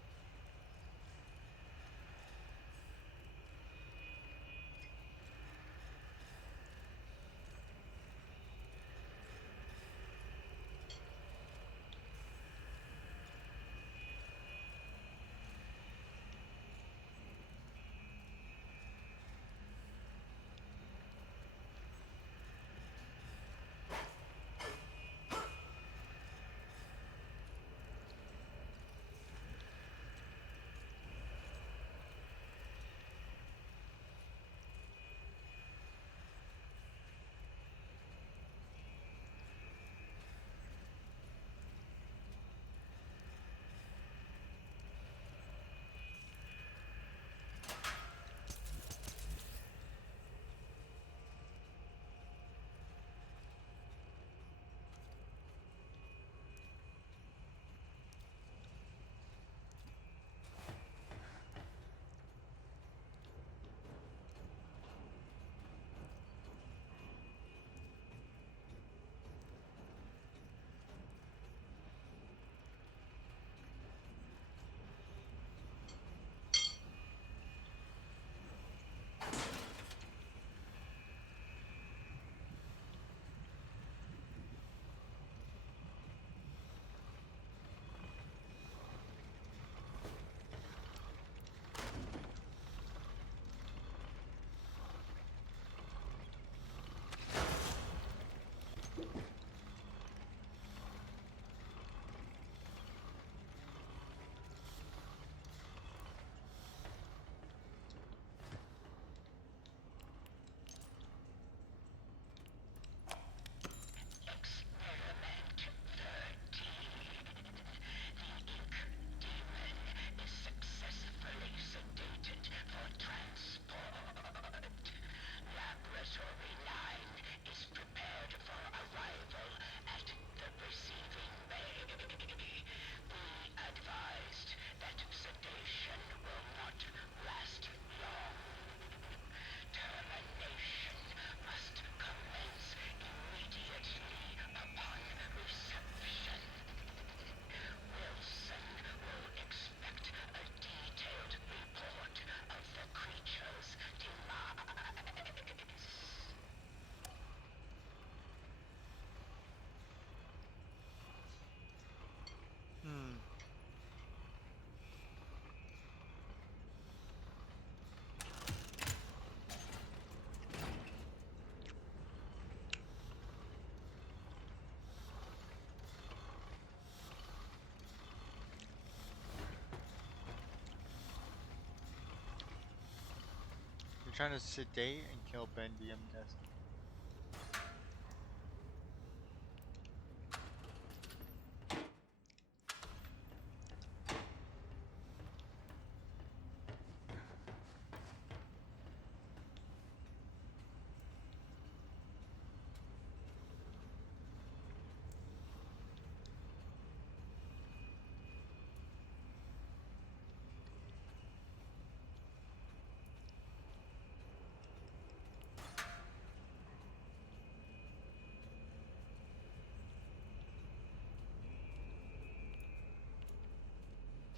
trying to sedate and kill Bendy, I'm guessing.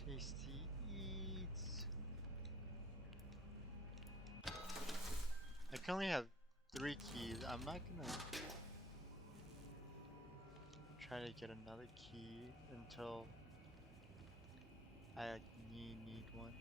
Tasty eats. I can only have 3 keys. I'm not gonna try to get another key until I like, need one.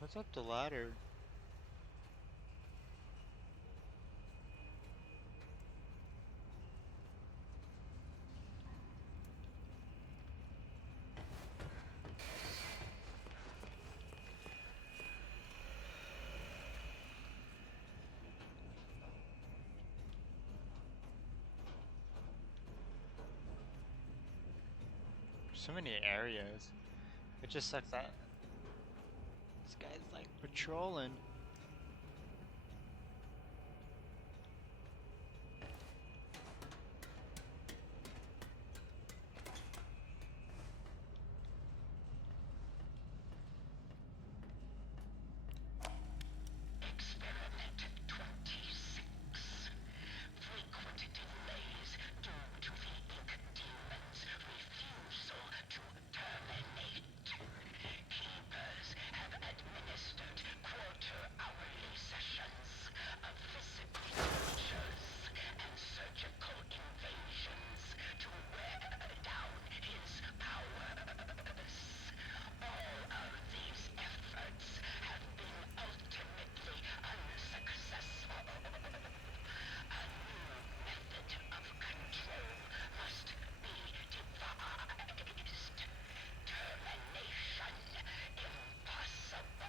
What's up the ladder? So many areas. It just sucks that this guy's like patrolling. Experiment 26. Frequent delays due to the ink demon's refusal to terminate. Keepers have administered quarter-hourly sessions of physical tortures and surgical invasions to wear down his powers. All of these efforts have been ultimately unsuccessful. A new method of control must be devised. Termination impossible.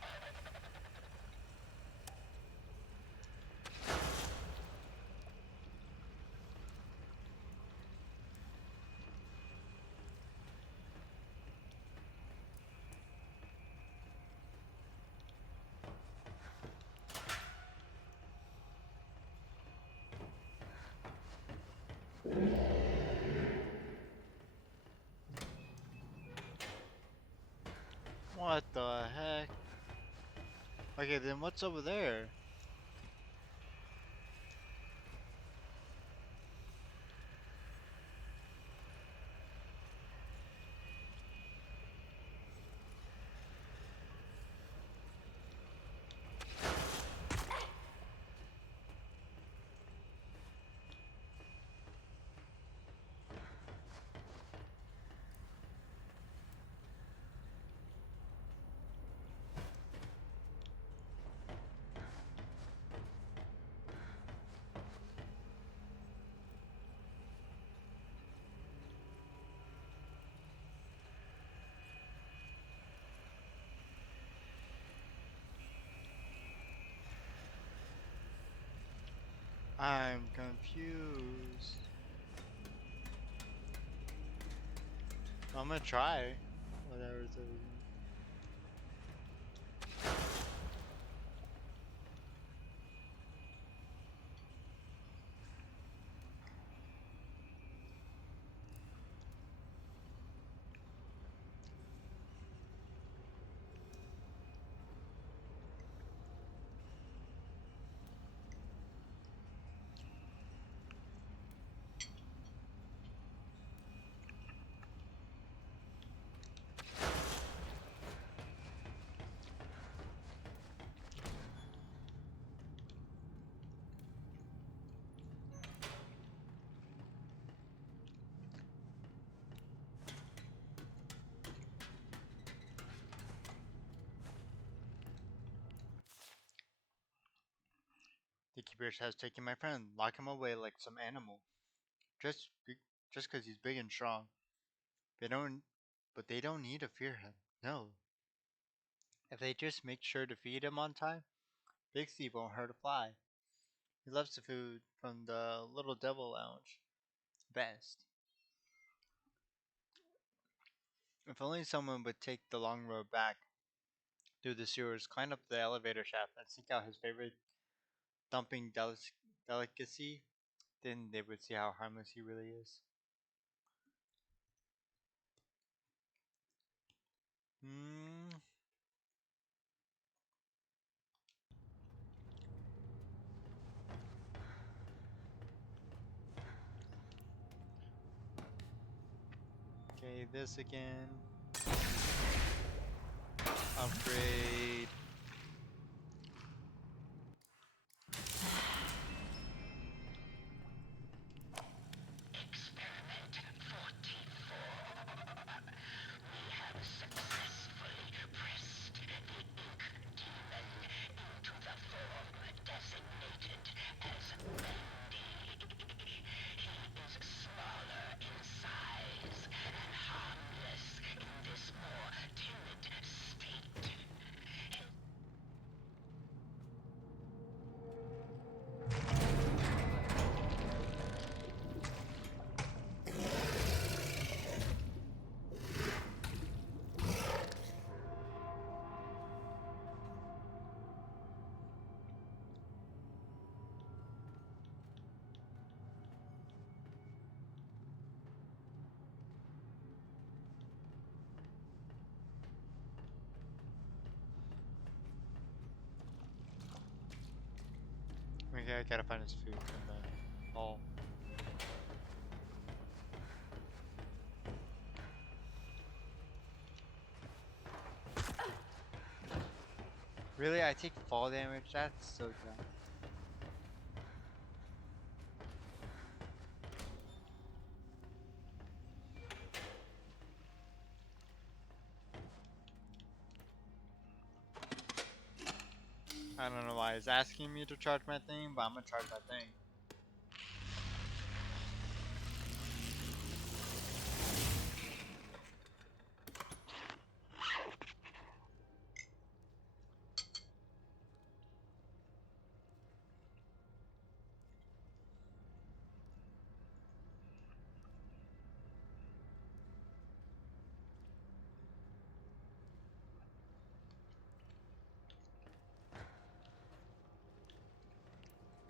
What the heck? Okay, then what's over there? I'm confused. I'm gonna try. Whatever's over here. The keeper has taken my friend. Lock him away like some animal. Just, just 'cause he's big and strong. They don't, but they don't need to fear him. No. If they just make sure to feed him on time, Big Steve won't hurt a fly. He loves the food from the Little Devil Lounge. Best. If only someone would take the long road back through the sewers, climb up the elevator shaft, and seek out his favorite dumping delicacy, then they would see how harmless he really is. Hmm. Okay, this again. Upgrade. Experiment 44. We have successfully pressed the ink demon into the form designated as Bendy. He is smaller in size and harmless in this more timid state. Okay, I gotta find his food in the hall. Really? I take fall damage? That's so dumb. I don't know why he's asking me to charge my thing, but I'm gonna charge my thing.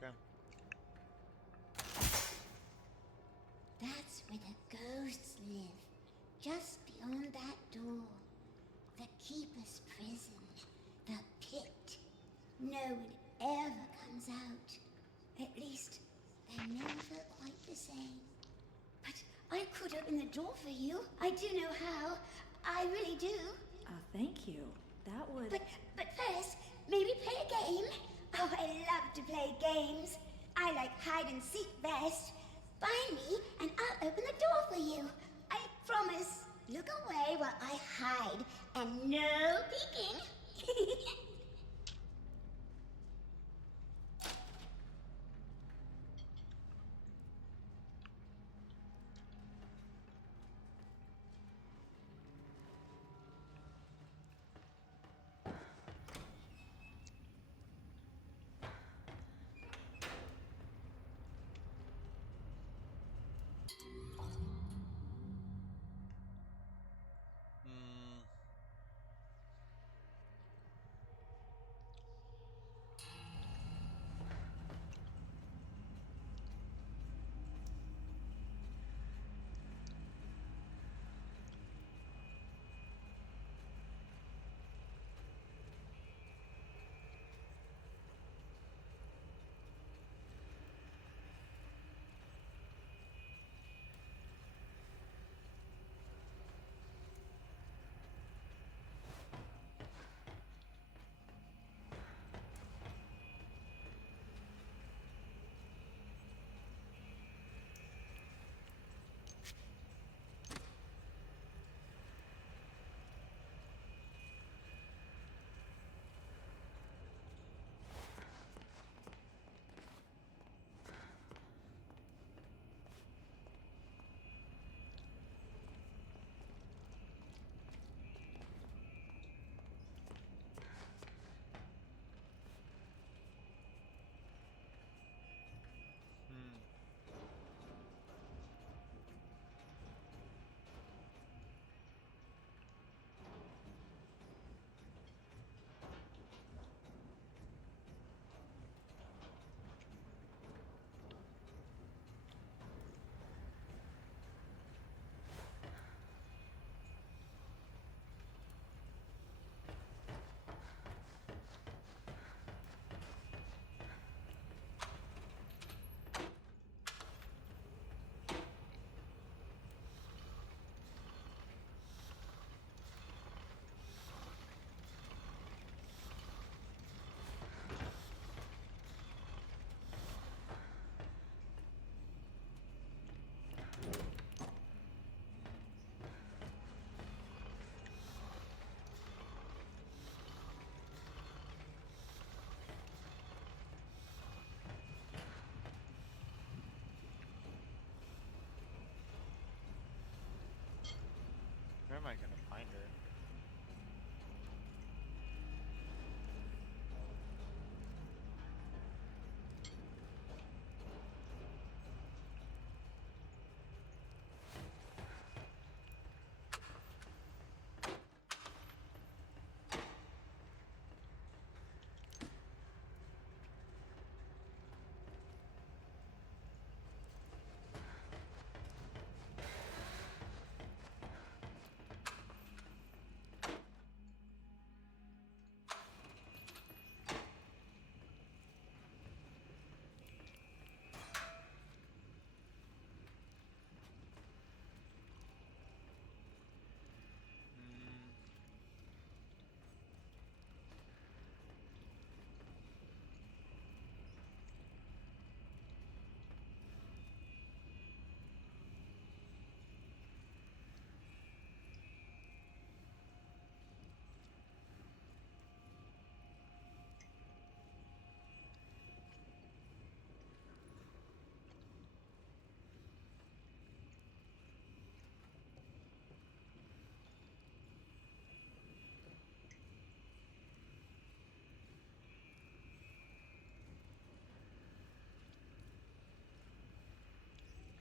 Okay. That's where the ghosts live. Just beyond that door. The Keeper's prison. The pit. No one ever comes out. At least, they're never quite the same. But I could open the door for you. I do know how. I really do. Thank you. That would... But first, maybe play a game? Oh, I love to play games. I like hide and seek best. Find me, and I'll open the door for you. I promise. Look away while I hide, and no peeking.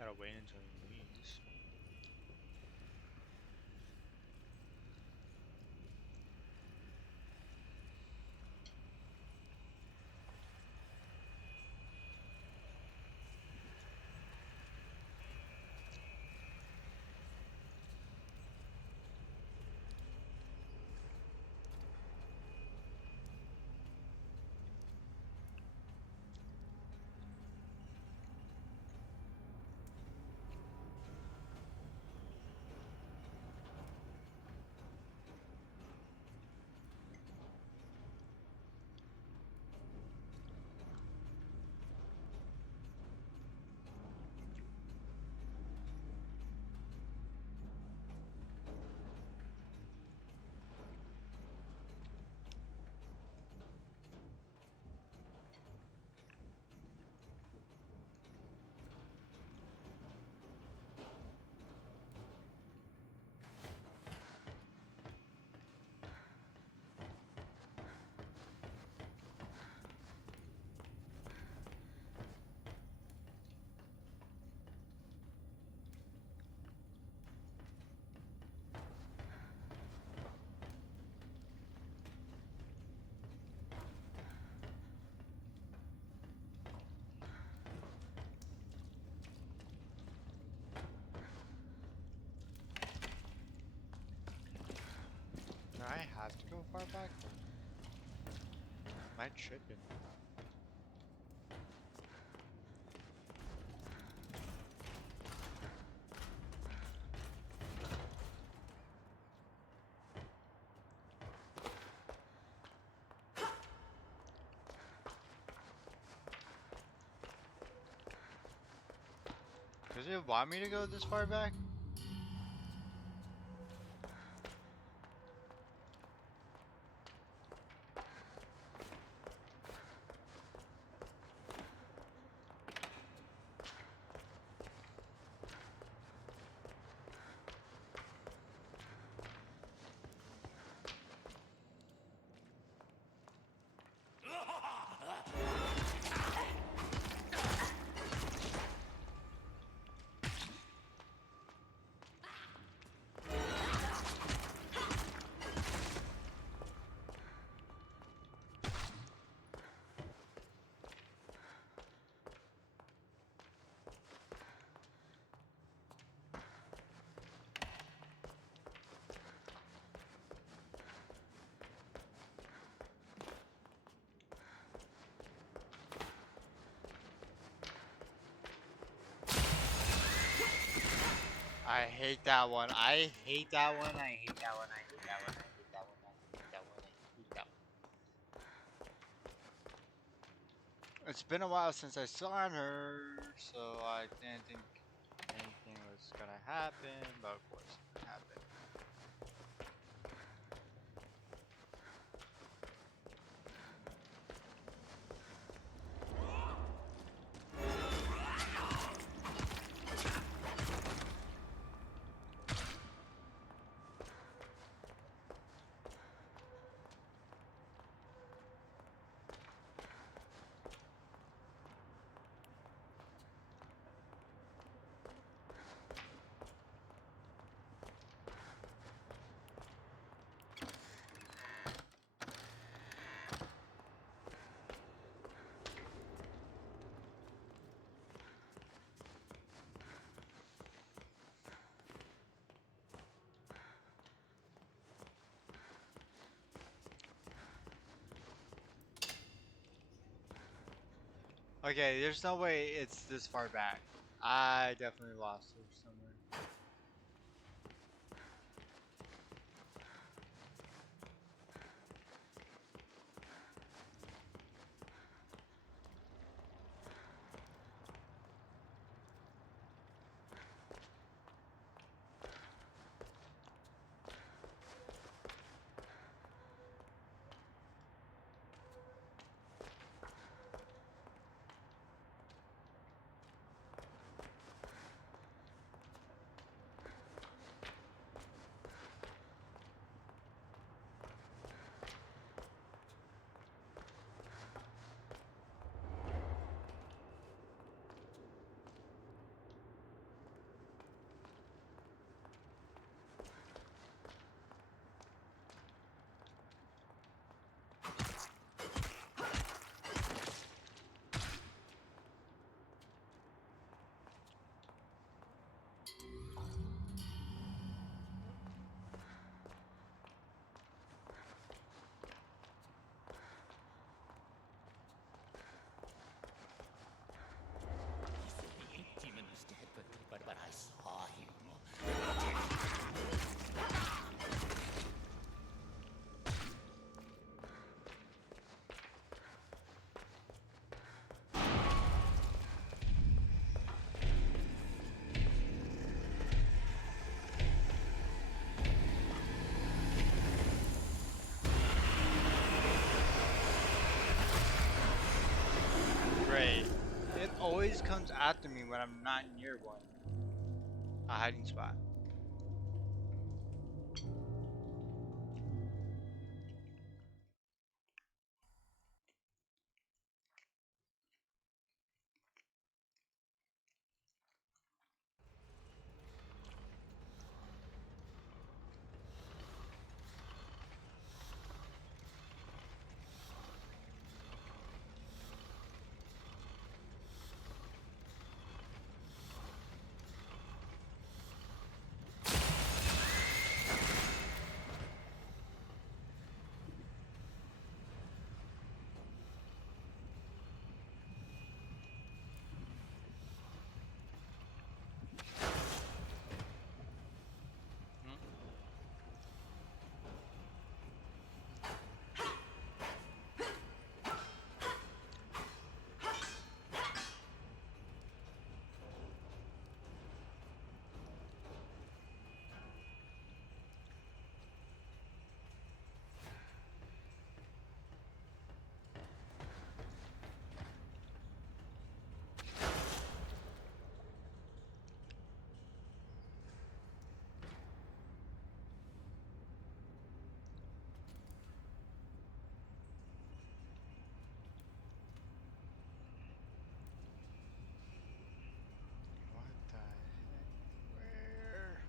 Gotta wait until he leaves. Do I have to go far back? Am I tripping? Does it want me to go this far back? I hate that one. I hate that one. I hate that one. I hate that one. I hate that one. I hate that one. I hate that one. It's been a while since I saw her, so I didn't think anything was gonna happen, but of course it happened. Okay, there's no way it's this far back. I definitely lost her somewhere. always comes after me when I'm not near one. A hiding spot. What the heck? Where?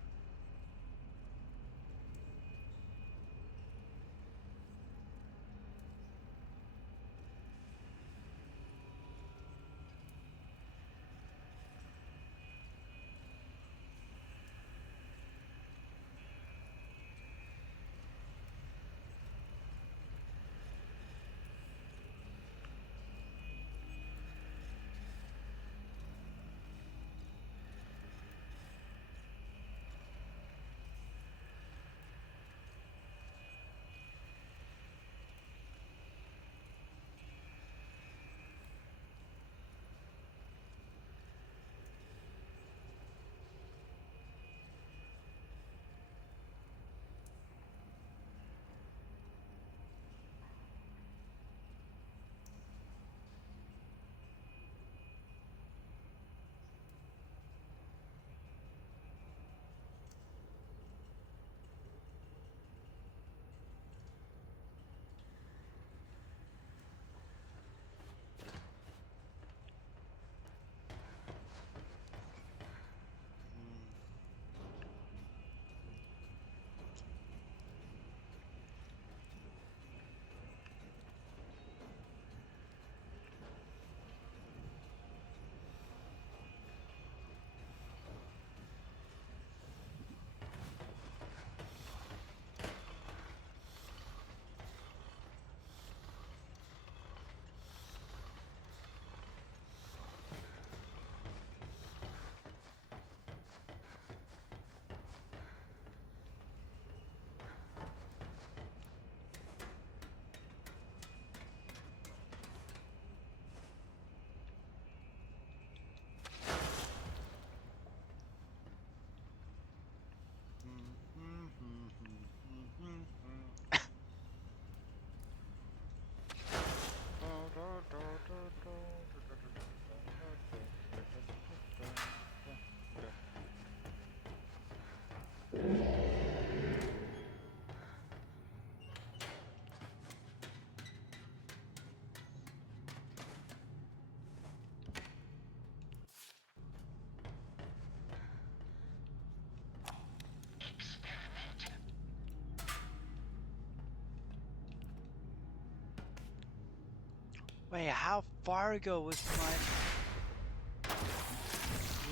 Wait, how far ago was my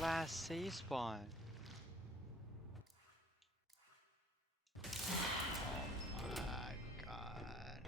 last save spawn? Oh my god.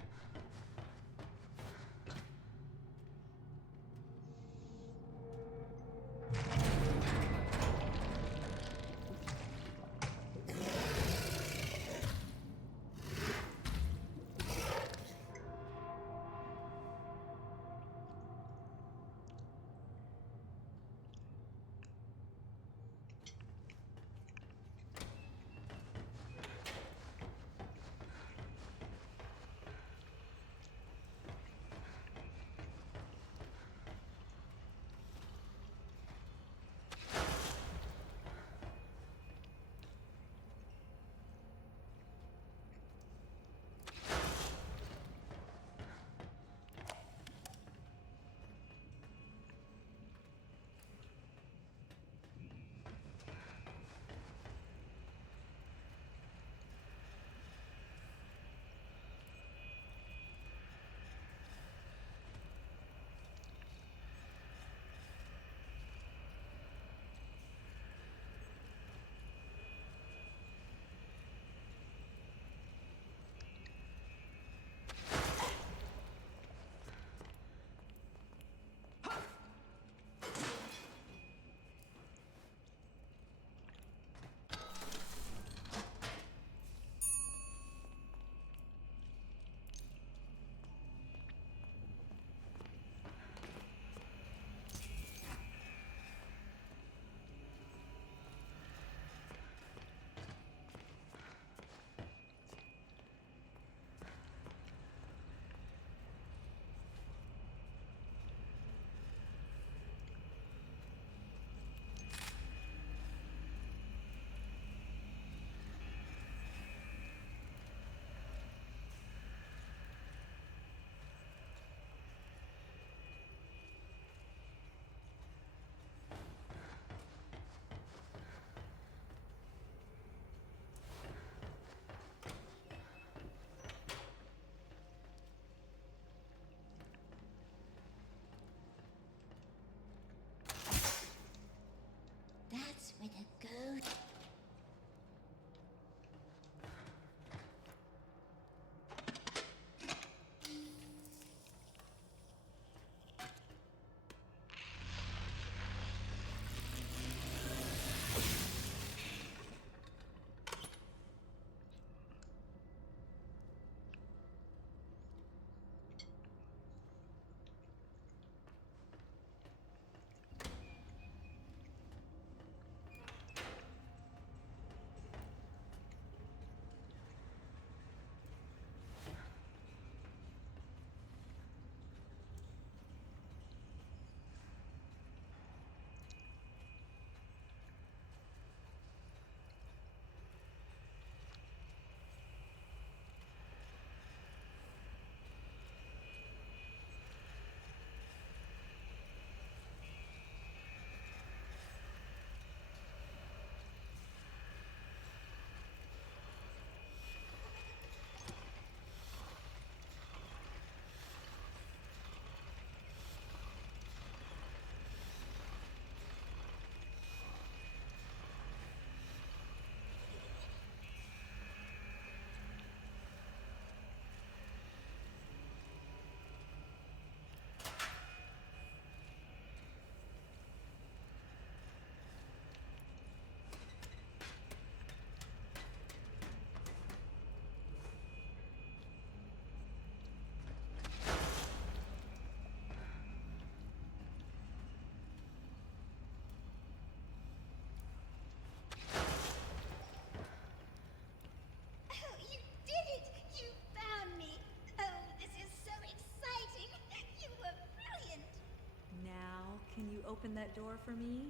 open that door for me?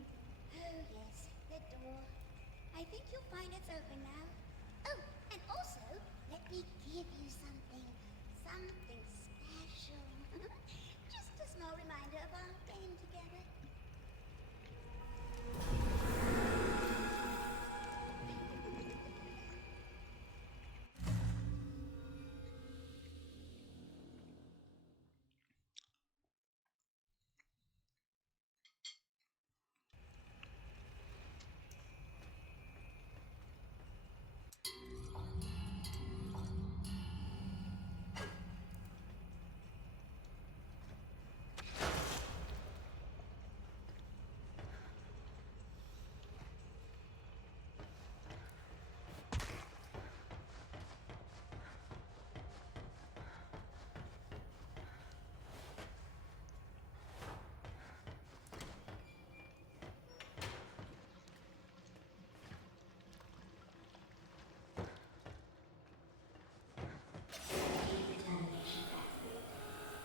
Oh, yes, the door. I think you'll find it's open now. Oh, and also, let me give you something. Something special. Just a small reminder of our game together.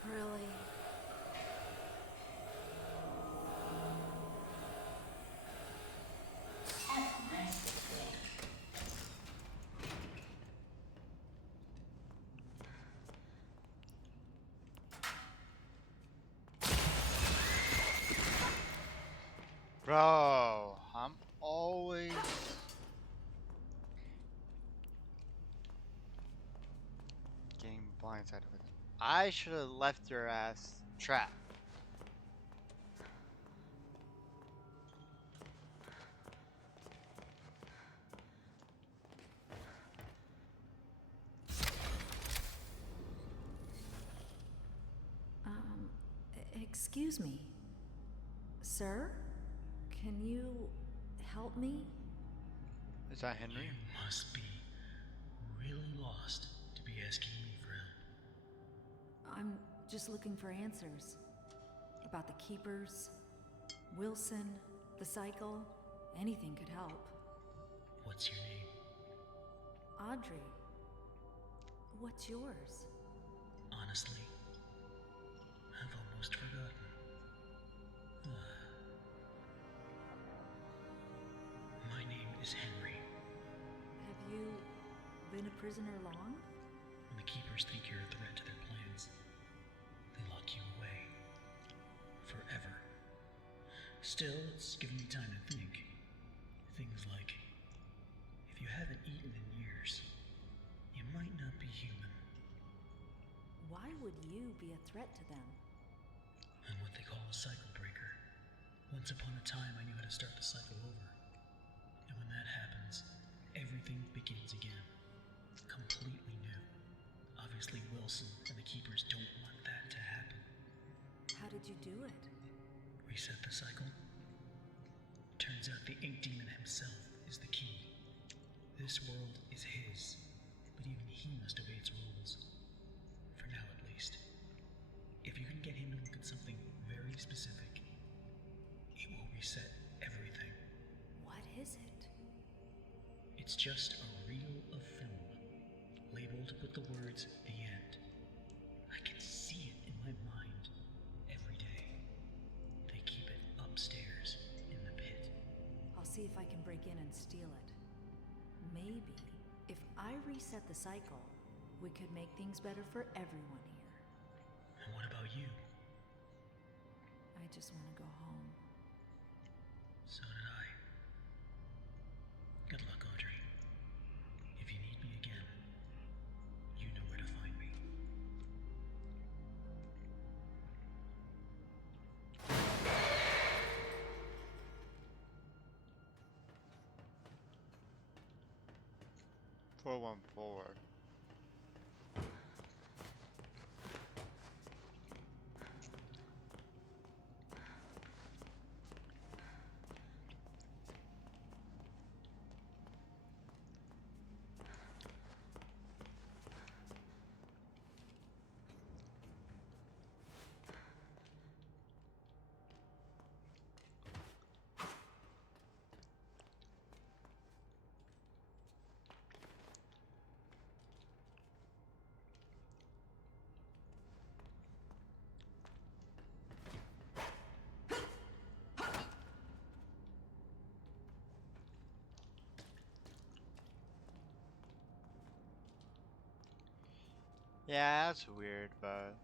Really? Bro, I'm always getting blindsided with it. I should have left your ass trapped. Excuse me. Sir? Can you help me? Is that Henry? You must be really lost to be asking me for help. I'm just looking for answers. About the Keepers, Wilson, the cycle. Anything could help. What's your name? Audrey. What's yours? Honestly, I've almost forgotten. My name is Henry. Have you been a prisoner long? When the Keepers think you're a threat to their plans, they lock you away. Forever. Still, it's given me time to think. Things like, if you haven't eaten in years, you might not be human. Why would you be a threat to them? I'm what they call a cycle breaker. Once upon a time, I knew how to start the cycle over. And when that happens, everything begins again. Completely new. Obviously, Wilson and the Keepers don't want that to happen. How did you do it? Reset the cycle? Turns out the Ink Demon himself is the key. This world is his, but even he must obey its rules. For now, at least. If you can get him to look at something very specific, it will reset everything. What is it? It's just a reel of film, labeled with the words, "The End." I can see it in my mind every day. They keep it upstairs in the pit. I'll see if I can break in and steal it. Maybe, if I reset the cycle, we could make things better for everyone here. And what about you? I just want to go home. So did I. Good luck, Audrey. If you need me again, you know where to find me. Four one four. Yeah, that's weird, but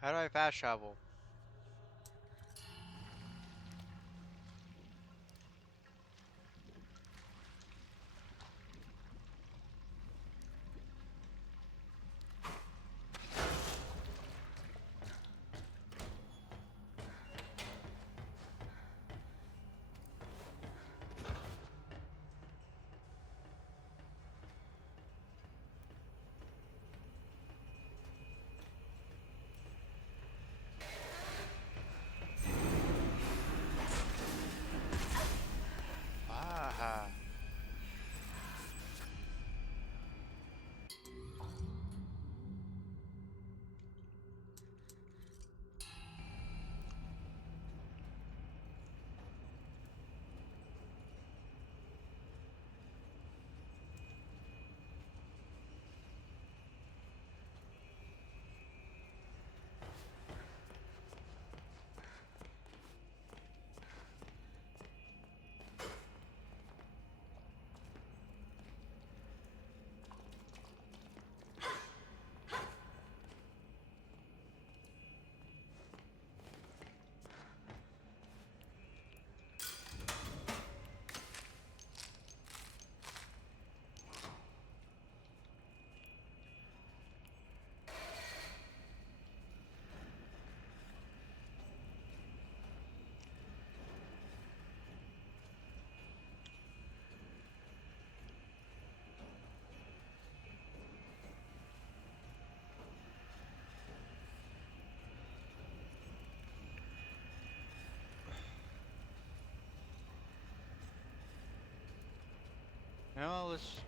how do I fast travel? Ah. No, let's.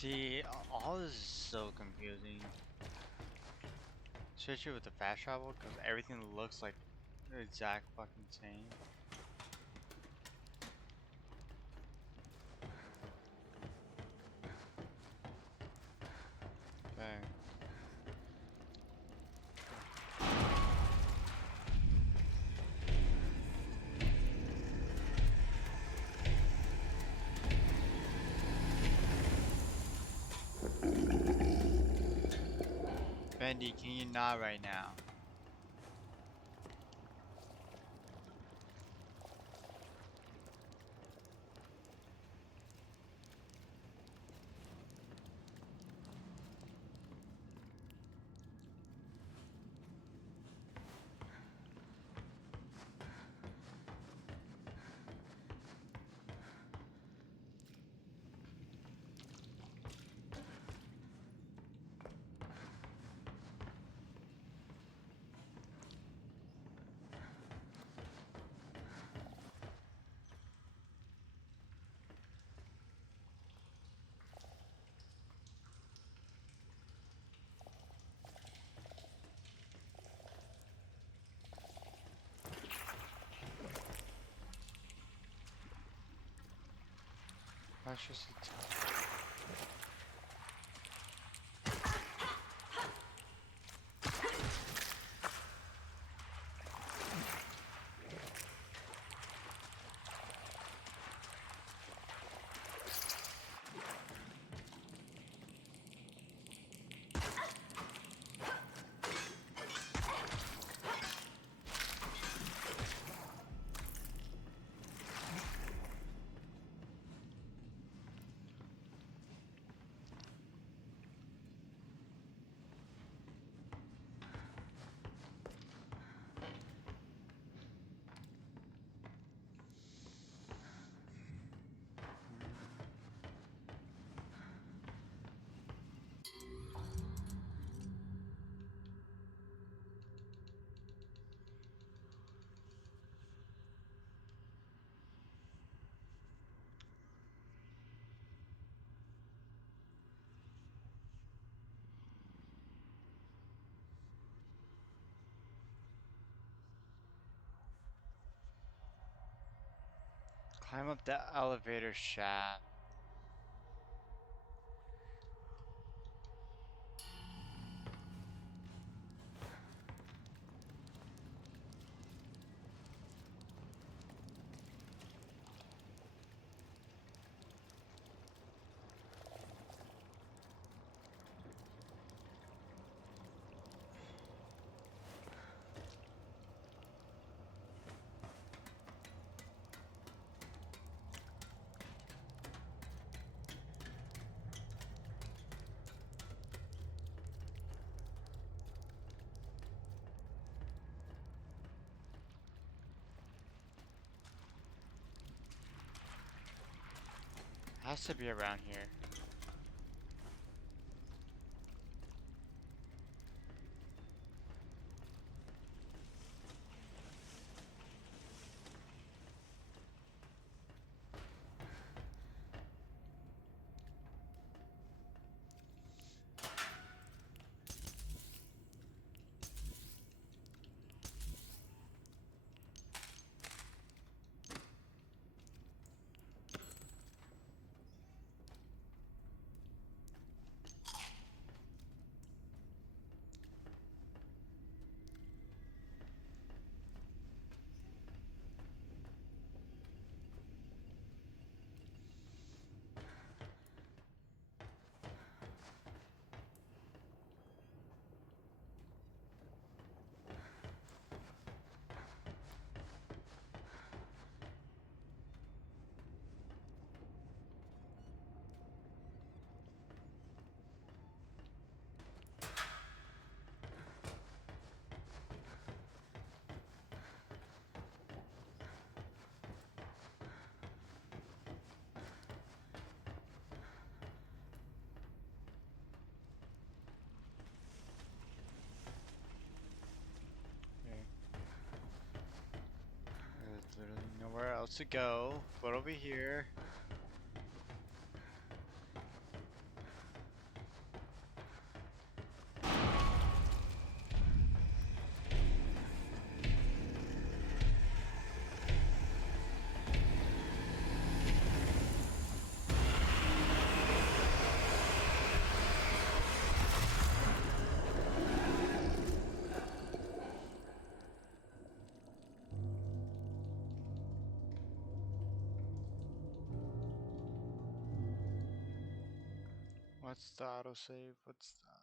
See, all this is so confusing. Especially with the fast travel, because everything looks like the exact fucking same. Okay. Bendy, can you not right now? That's just a climb up the elevator shaft. Has to be around here. Okay. There's literally nowhere else to go but over here. What's the autosave? What's the autosave?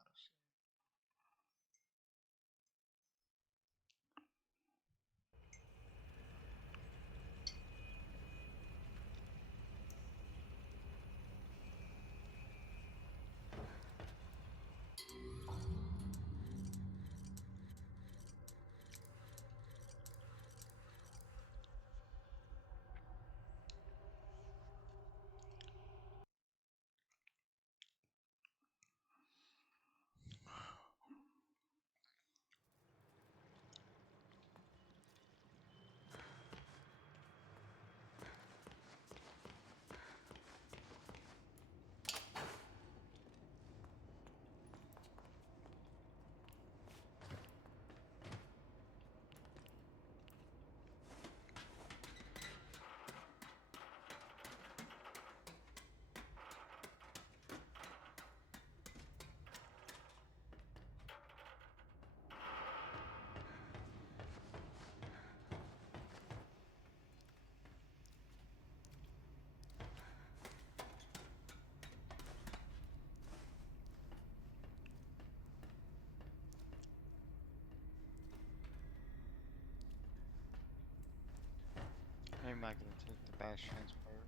I'm not gonna take the bash transport.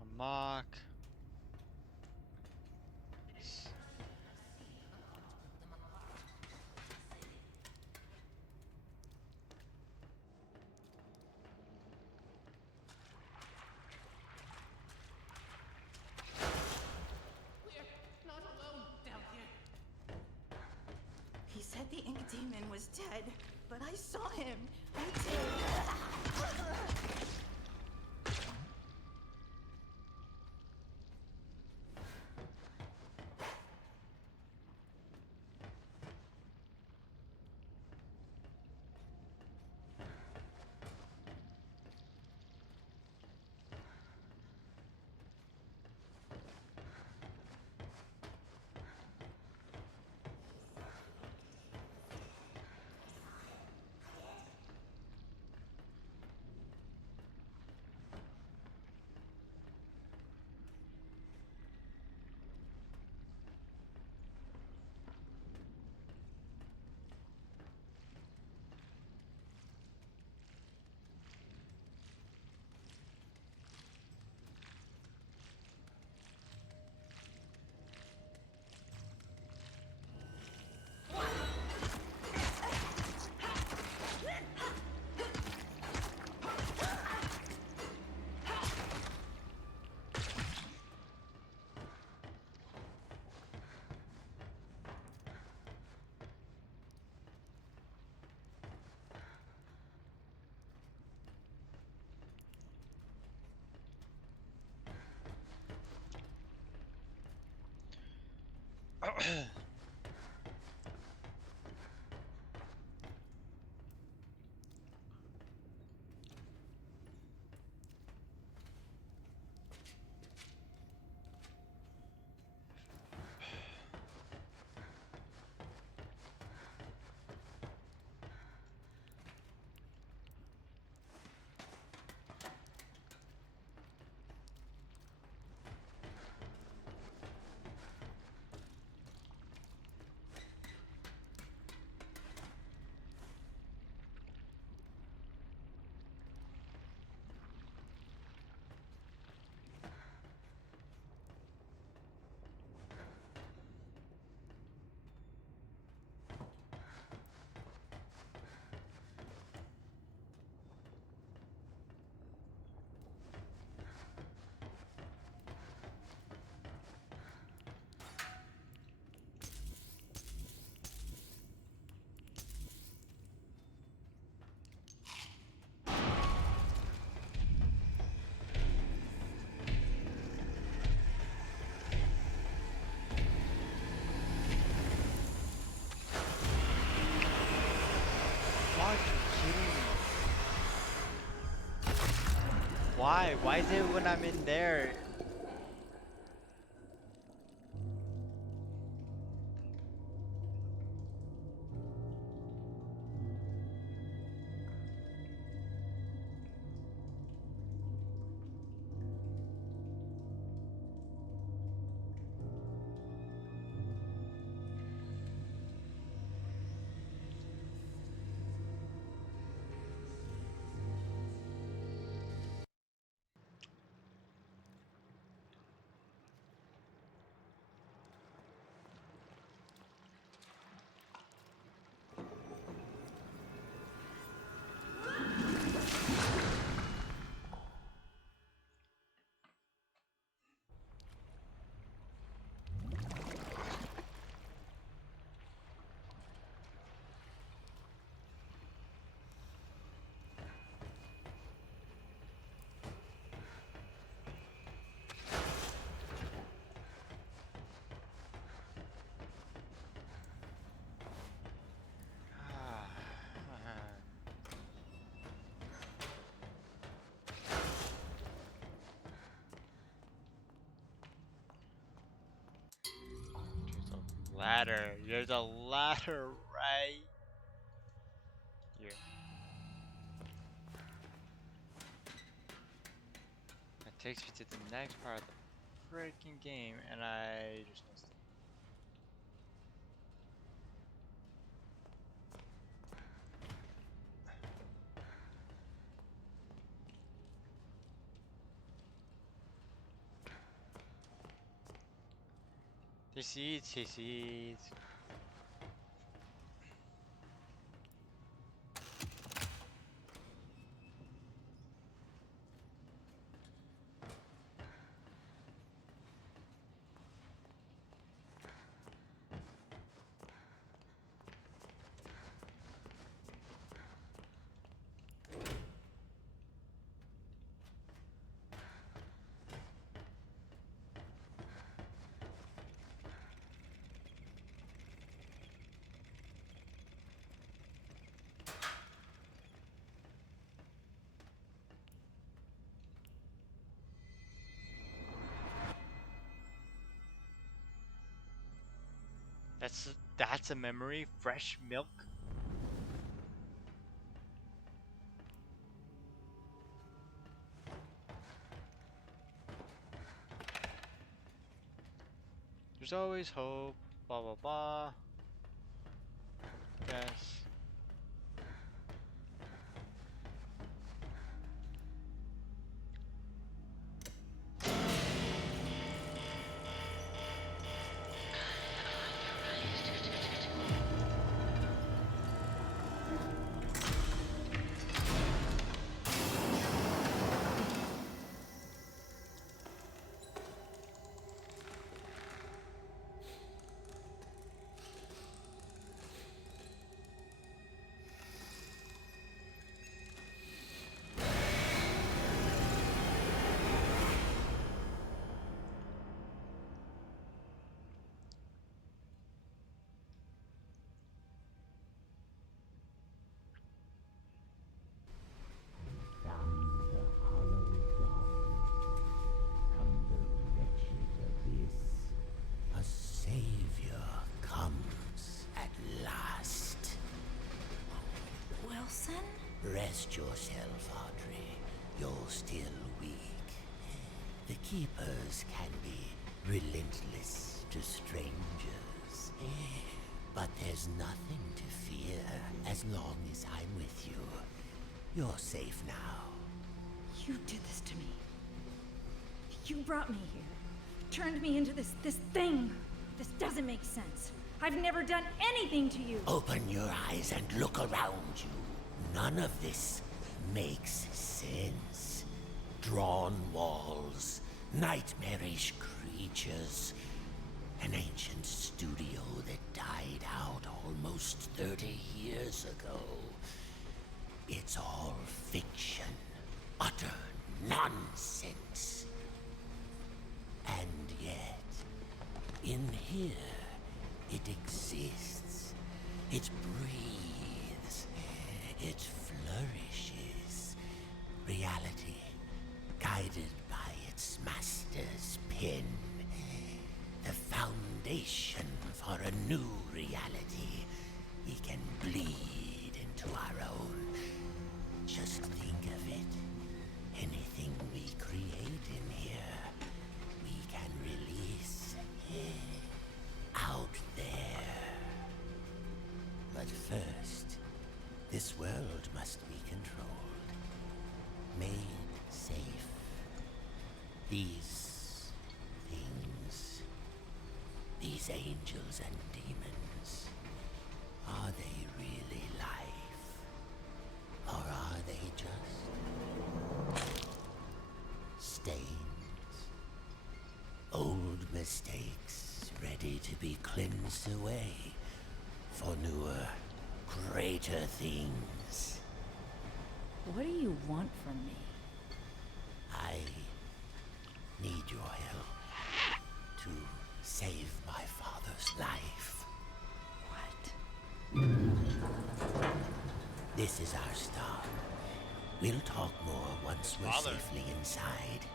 A mock. Not alone down here. He said the ink demon was dead, but I saw him. I did. Why? Why is it when I'm in there? ladder. There's a ladder right here. That takes me to the next part of the freaking game, and I just missed it. He sees. That's a memory. Fresh milk. There's always hope. Blah blah blah. Yes. A savior comes at last. Wilson? Rest yourself, Audrey. You're still weak. The Keepers can be relentless to strangers. But there's nothing to fear as long as I'm with you. You're safe now. You did this to me. You brought me here. Turned me into this thing. This doesn't make sense. I've never done anything to you. Open your eyes and look around you. None of this makes sense. Drawn walls, nightmarish creatures, an ancient studio that died out almost 30 years ago. It's all fiction, utter nonsense. And yet, in here, it exists. It breathes. It flourishes. Reality, guided by its master's pen. The foundation for a new reality. We can bleed into our own. Just think of it. Anything we create in here, we can release out there. But first, this world must be controlled, made safe. These things, these angels and demons, are they really life? Or are they just stains? Old mistakes ready to be cleansed away for newer, greater things. What do you want from me? I need your help to save my father's life. What? This is our start. We'll talk more once we're safely inside.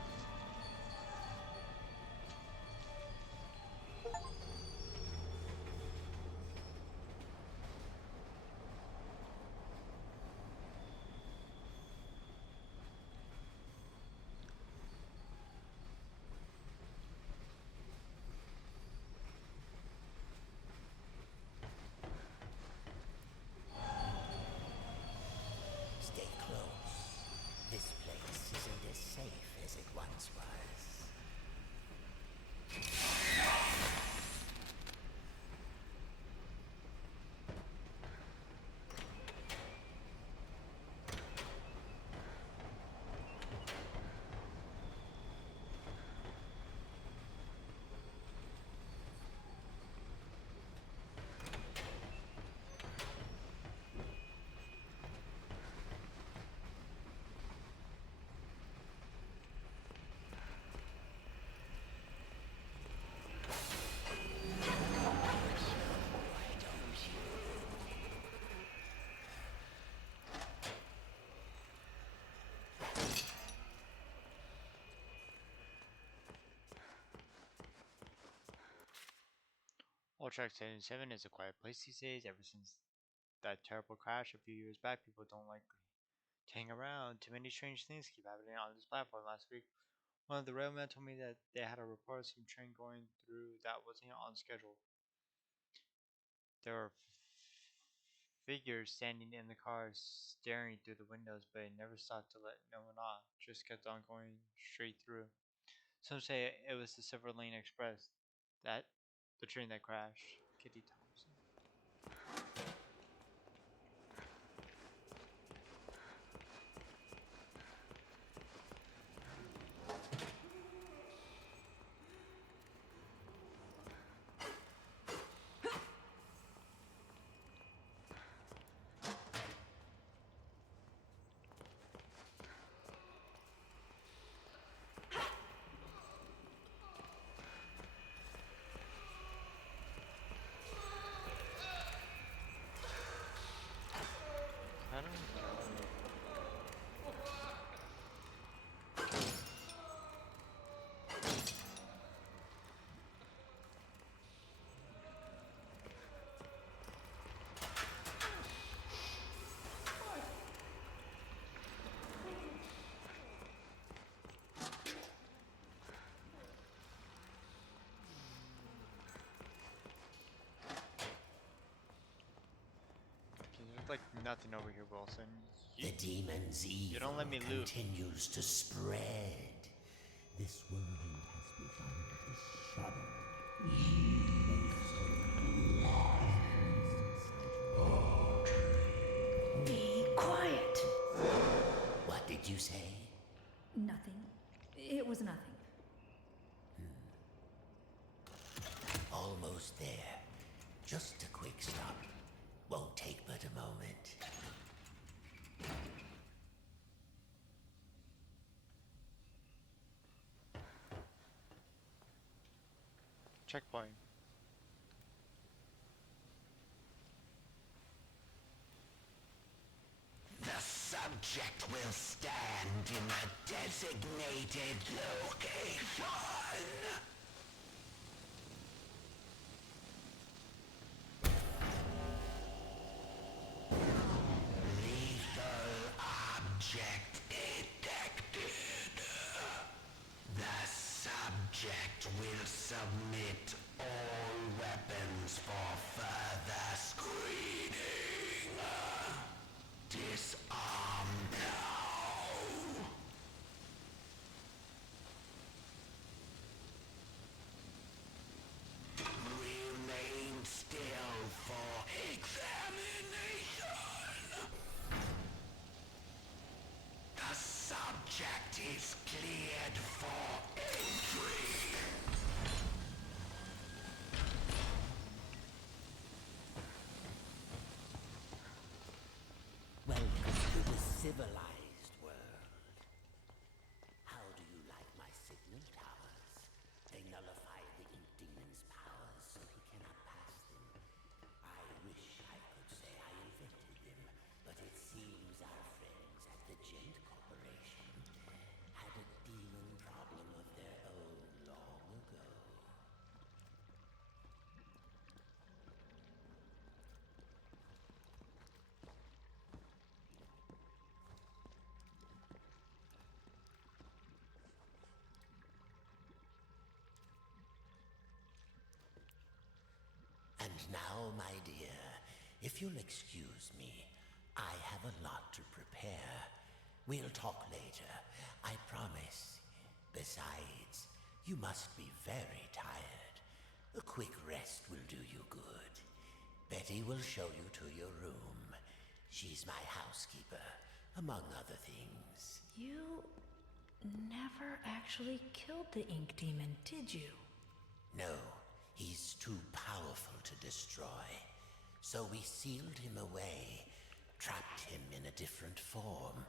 Old Track 77 is a quiet place these days. Ever since that terrible crash a few years back, people don't like to hang around. Too many strange things keep happening on this platform. Last week, one of the railmen told me that they had a report of some train going through that wasn't on schedule. There were figures standing in the cars, staring through the windows, but it never stopped to let no one off. Just kept on going straight through. Some say it was the Silver Lane Express, that the train that crashed. Kitty Thompson. I don't know. There's like nothing over here, Wilson. The demon's evil you don't let me loot. continues to spread. This world has begun to shudder. Be quiet. What did you say? Nothing. It was nothing. Almost there. Just a quick stop. Won't take but a moment. Checkpoint. The subject will stand in the designated location. Lethal object detected. The subject will submit all weapons for further screening. Disarm now. Remain still for examination. The subject is cleared for entry. Welcome to the civilized world. How do you like my signal towers? They nullify the Ink Demon's powers so he cannot pass them. I wish I could say I invented them, but it seems our friends at the Gent Corporation had a demon problem of their own long ago. And now, my dear, if you'll excuse me, I have a lot to prepare. We'll talk later, I promise. Besides, you must be very tired. A quick rest will do you good. Betty will show you to your room. She's my housekeeper, among other things. You never actually killed the Ink Demon, did you? No, he's too powerful to destroy. So we sealed him away, trapped him in a different form.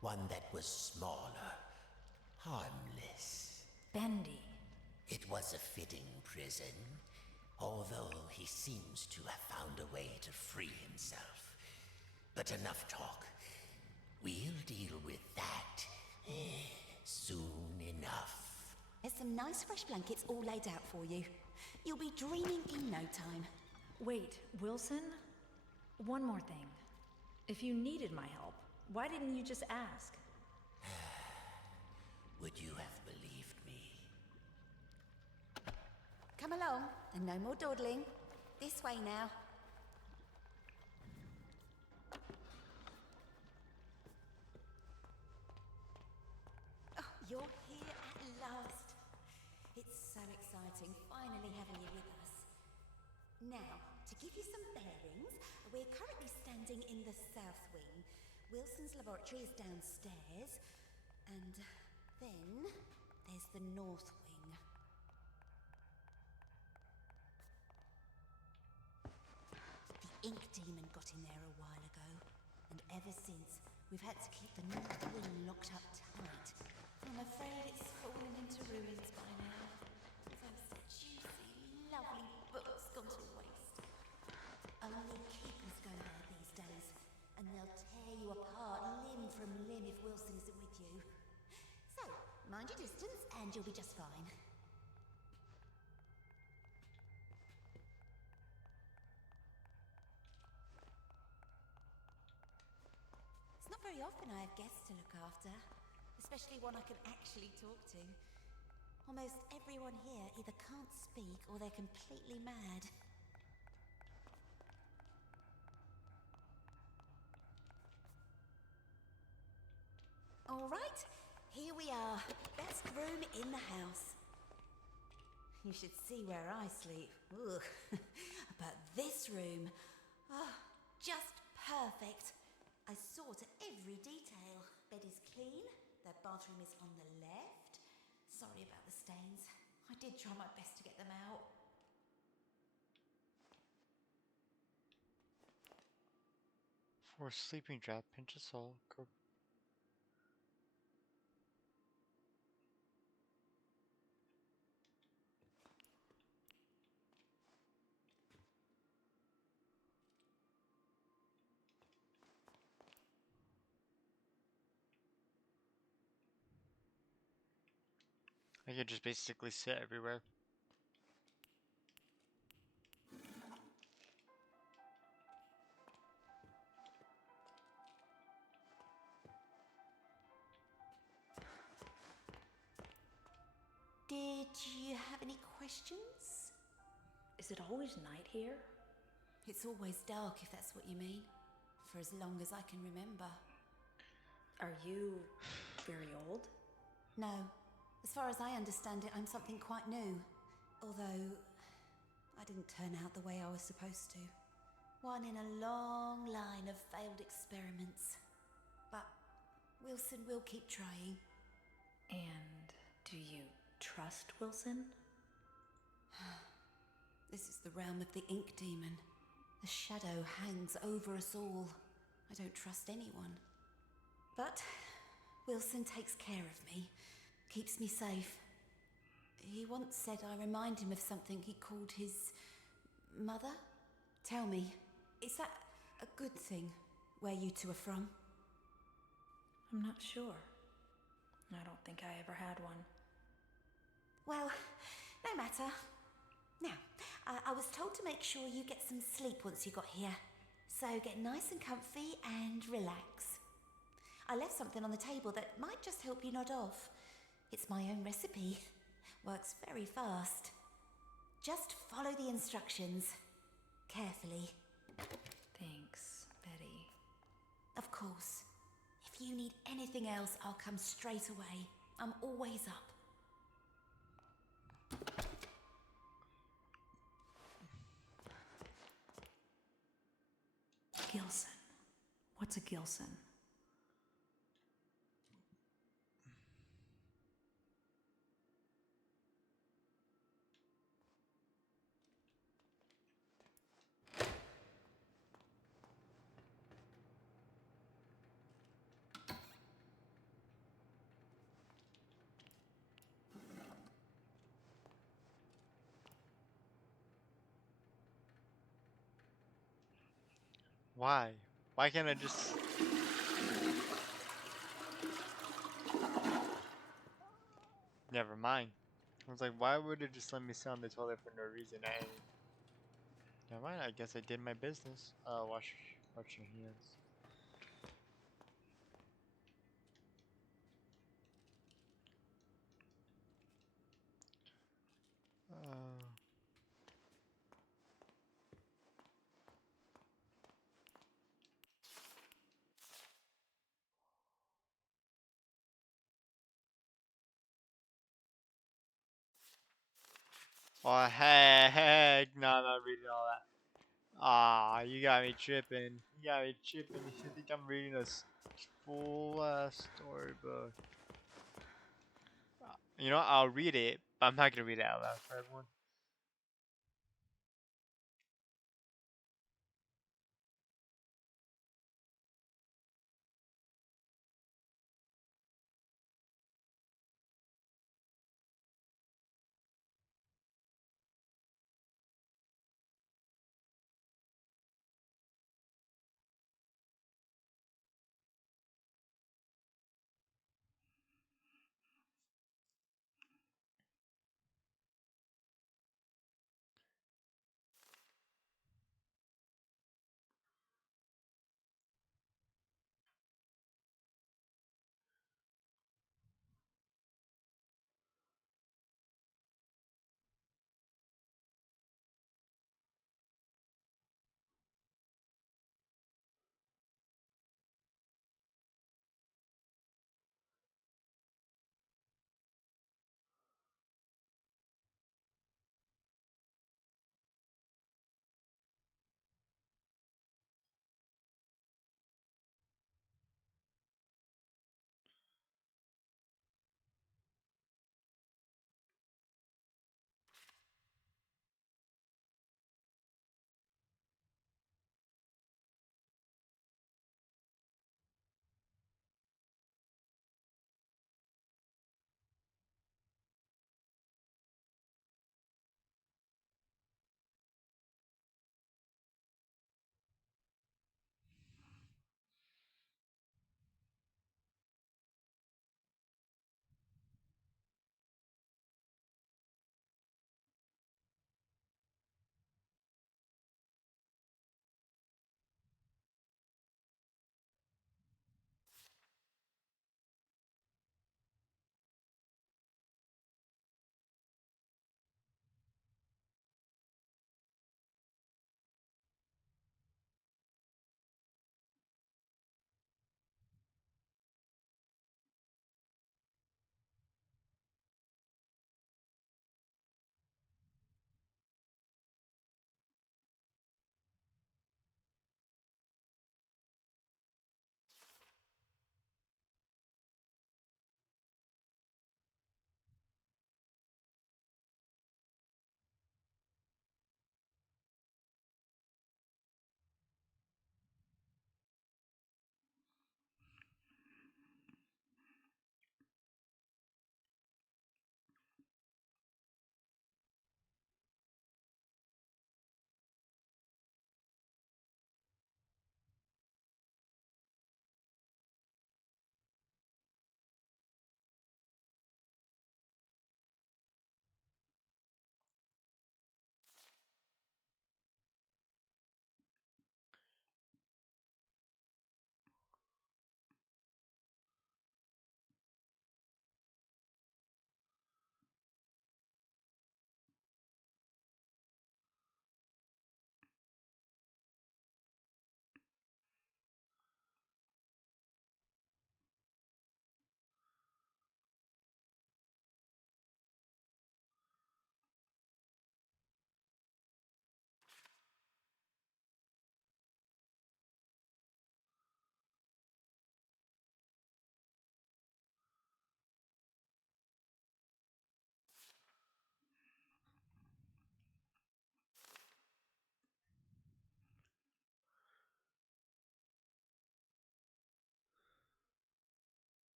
One that was smaller, harmless. Bendy. It was a fitting prison, although he seems to have found a way to free himself. But enough talk. We'll deal with that soon enough. There's some nice fresh blankets all laid out for you. You'll be dreaming in no time. Wait, Wilson? One more thing. If you needed my help, why didn't you just ask? Would you have believed me? Come along, and no more dawdling. This way now. Oh, you're here at last. It's so exciting finally having you with us. Now, to give you some bearings, we're currently standing in the south wing. Wilson's laboratory is downstairs, and then there's the north wing. The ink demon got in there a while ago, and ever since, we've had to keep the north wing locked up tight. I'm afraid it's fallen into ruins by now. Those juicy, lovely books gone to waste. Only keepers go there these days, and they'll tear you apart limb from limb if Wilson isn't with you. So, mind your distance and you'll be just fine. It's not very often I have guests to look after, especially one I can actually talk to. Almost everyone here either can't speak or they're completely mad. All right, here we are. Best room in the house. You should see where I sleep. Ugh. But this room, oh, just perfect. I saw to every detail. Bed is clean. The bathroom is on the left. Sorry about the stains. I did try my best to get them out. For sleeping drop, pinch of salt. Go. I could just basically sit everywhere. Did you have any questions? Is it always night here? It's always dark, if that's what you mean. For as long as I can remember. Are you very old? No. As far as I understand it, I'm something quite new. Although, I didn't turn out the way I was supposed to. One in a long line of failed experiments. But Wilson will keep trying. And do you trust Wilson? This is the realm of the ink demon. The shadow hangs over us all. I don't trust anyone. But Wilson takes care of me, keeps me safe. He once said I remind him of something he called his mother. Tell me, is that a good thing, where you two are from? I'm not sure. I don't think I ever had one. Well, no matter. Now, I was told to make sure you get some sleep once you got here. So get nice and comfy and relax. I left something on the table that might just help you nod off. It's my own recipe. Works very fast. Just follow the instructions. Carefully. Thanks, Betty. Of course. If you need anything else, I'll come straight away. I'm always up. Gilson. What's a Gilson? Why? Why can't I just... Never mind. I was like, why would it just let me sit on the toilet for no reason? Never mind. I guess I did my business. Wash your hands. Uh, oh heck, no, I'm not reading all that. Ah, you got me tripping. You got me tripping. You think I'm reading a full storybook? You know, I'll read it, but I'm not gonna read it out loud for everyone.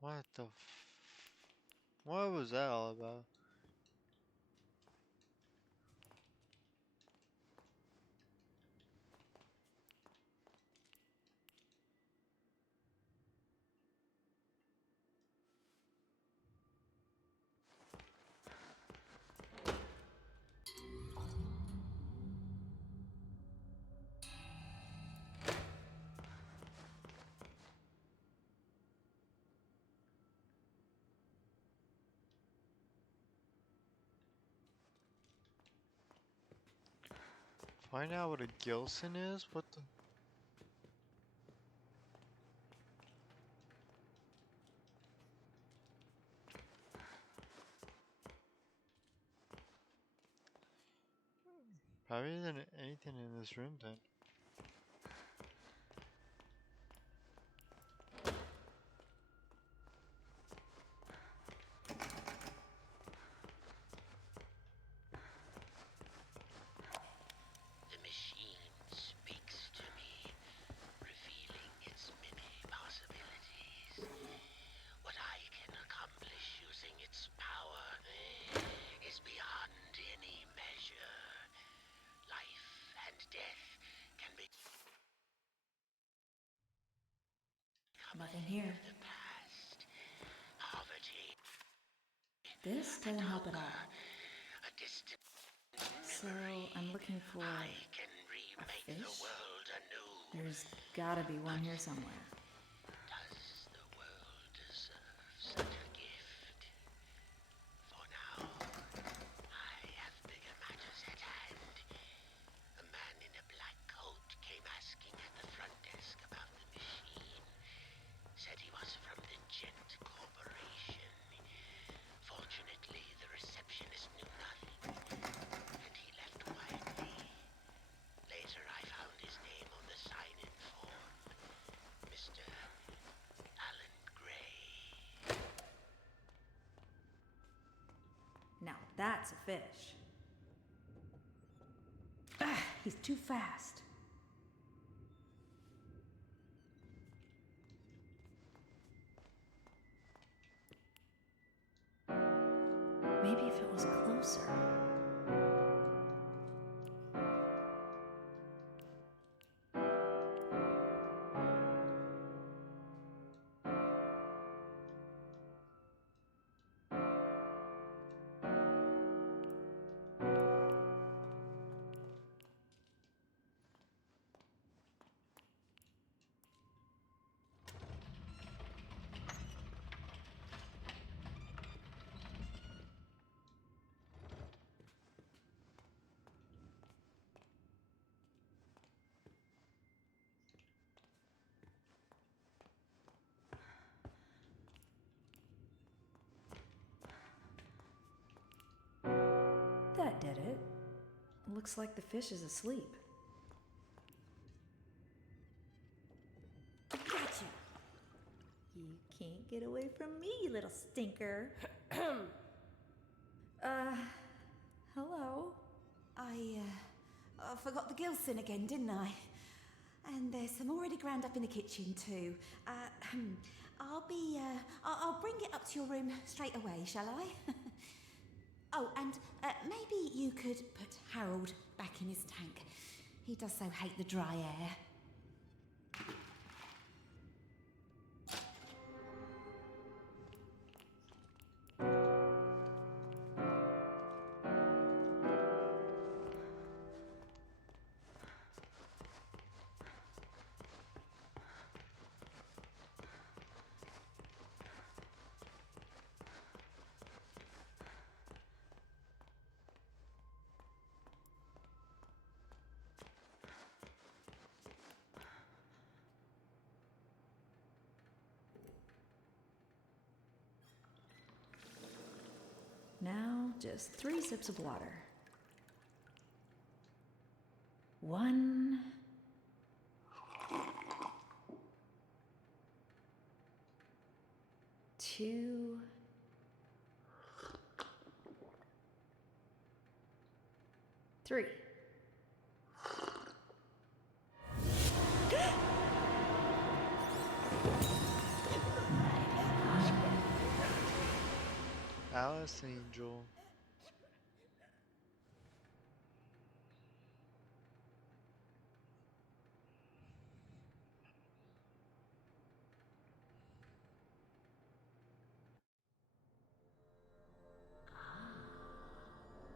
What the? What was that all about? Find out what a Gilson is? What the? Probably isn't anything in this room then. The machine speaks to me, revealing its many possibilities. What I can accomplish using its power is beyond any measure. Life and death can be Nothing here. the past. Poverty, This doesn't help at all. a distant So I'm looking for can a remake fish? the world anew. There's gotta be one here somewhere. Does the world deserve such a gift? For now, I have bigger matters at hand. A man in a black coat came asking at the front desk about the machine. Said he was from the Gent Corporation. Fortunately, the receptionist knew nothing, and he left quietly. Later, I found his name on the sign-in form. Mr. Alan Gray. Now that's a fish. Ah, he's too fast. Maybe if it was closer. That did it. Looks like the fish is asleep. Gotcha. You can't get away from me, you little stinker. Hello? I forgot the Gilson again, didn't I? And there's some already ground up in the kitchen too. I'll bring it up to your room straight away, shall I? Oh, and maybe you could put Harold back in his tank. He does so hate the dry air. Now, just 3 sips of water. 1. 2. 3. Alice Angel.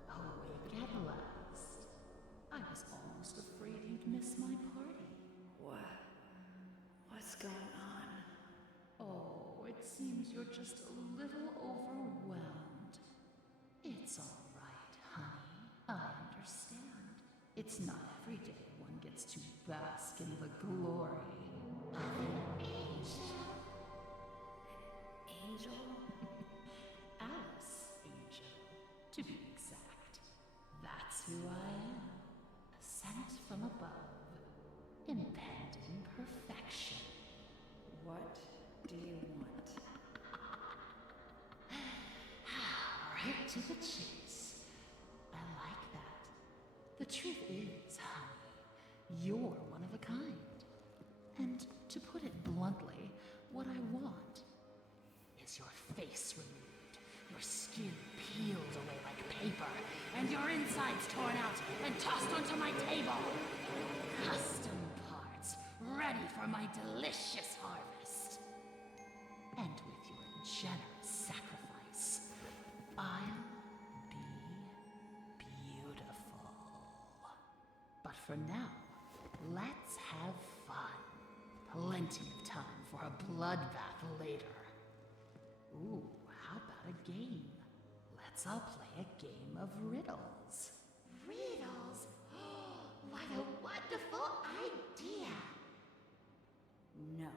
Awake at last. I was almost afraid you'd miss my party. What's going on? Oh, it seems you're just a little overwhelmed. It's all right, honey. I understand. It's It's not every day one gets to bask in the glory of an angel. Angel? Alice Angel, to be exact. That's who I am. Sent from above, in pending perfection. What do you want? Right to the chase. I like that. The truth is, honey, you're one of a kind. And to put it bluntly, what I want is your face removed, your skin peeled away like paper, and your insides torn out and tossed onto my table. Custom parts, ready for my delicious harvest. And with your generous sacrifice, I'll be beautiful. But for now, let's have fun. Plenty of time for a bloodbath later. Ooh, how about a game? Let's all play a game of riddles. Riddles? What a wonderful idea! No.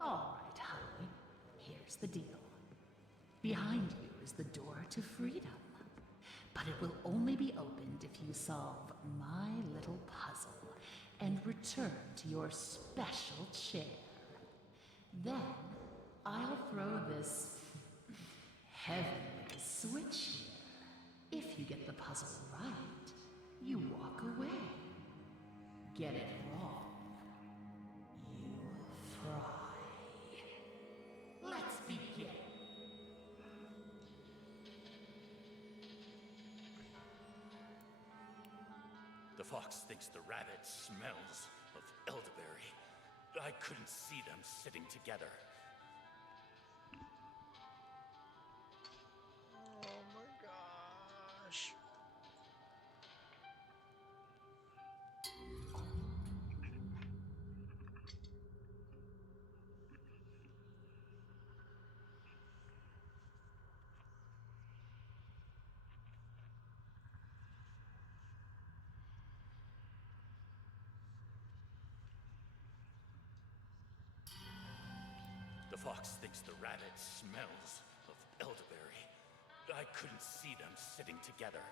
All right, honey. Here's the deal. Behind you is the door to freedom. But it will only be opened if you solve my little puzzle and return to your special chair. Then I'll throw this heavenly switch here. If you get the puzzle right, you walk away. Get it wrong, you fry. Let's begin. The fox thinks the rabbit smells of elderberry. I couldn't see them sitting together. Oh my gosh. The fox thinks the rabbit smells of elderberry. I couldn't see them sitting together.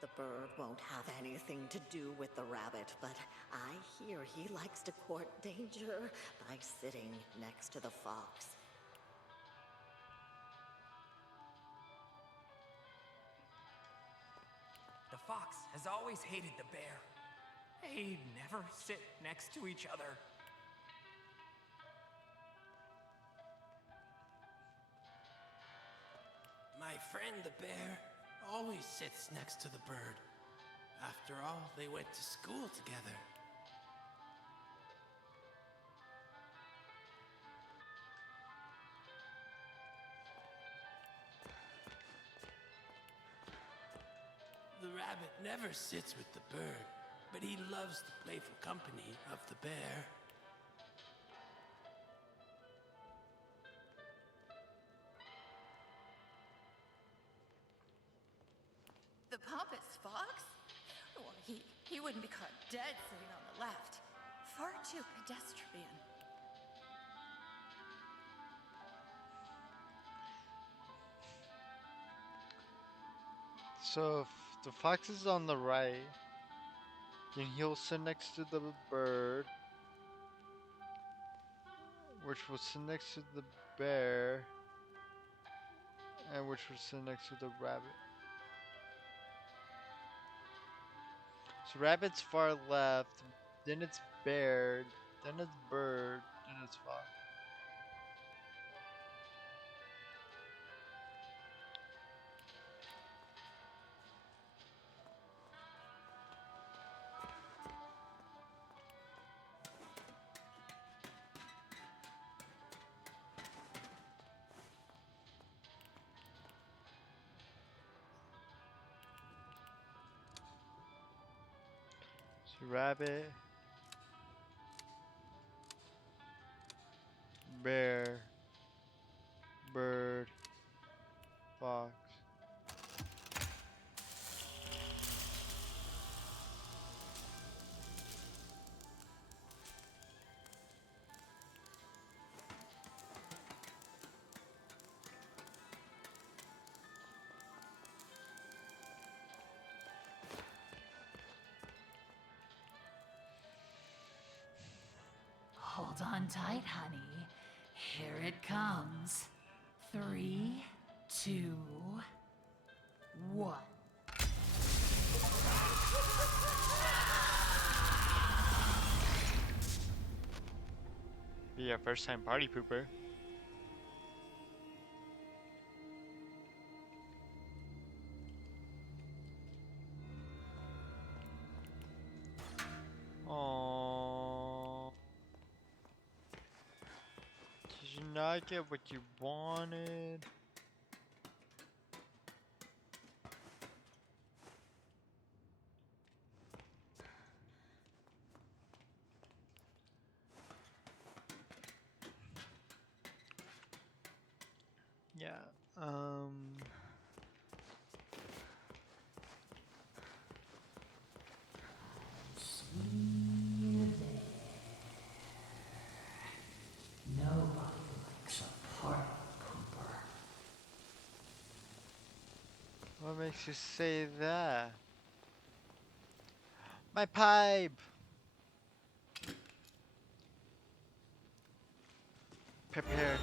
The bird won't have anything to do with the rabbit, but I hear he likes to court danger by sitting next to the fox. The fox has always hated the bear. They never sit next to each other. My friend the bear always sits next to the bird. After all, they went to school together. The rabbit never sits with the bird, but he loves the playful company of the bear. The pompous fox? Well, he wouldn't be caught dead sitting on the left. Far too pedestrian. So if the fox is on the right, then he'll sit next to the bird, which will sit next to the bear, and which will sit next to the rabbit. So rabbit's far left, then it's bear, then it's bird, then it's fox. So rabbit, bear, bird, fox. Hold on tight, honey. Here it comes. 3, 2, 1. Be a first time party pooper. Aww. Did you not get what you wanted? Yeah, Nobody likes a party pooper. what makes you say that? My pipe! Prepare.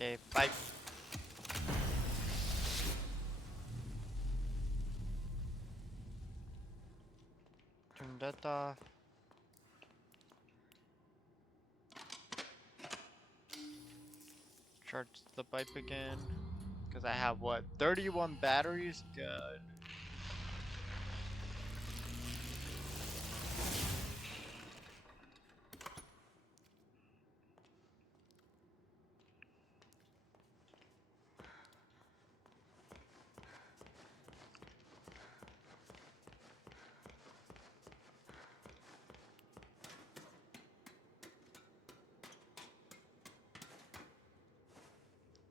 Okay, pipe. Turn that off. Charge the pipe again. Because I have what? 31 batteries? Good.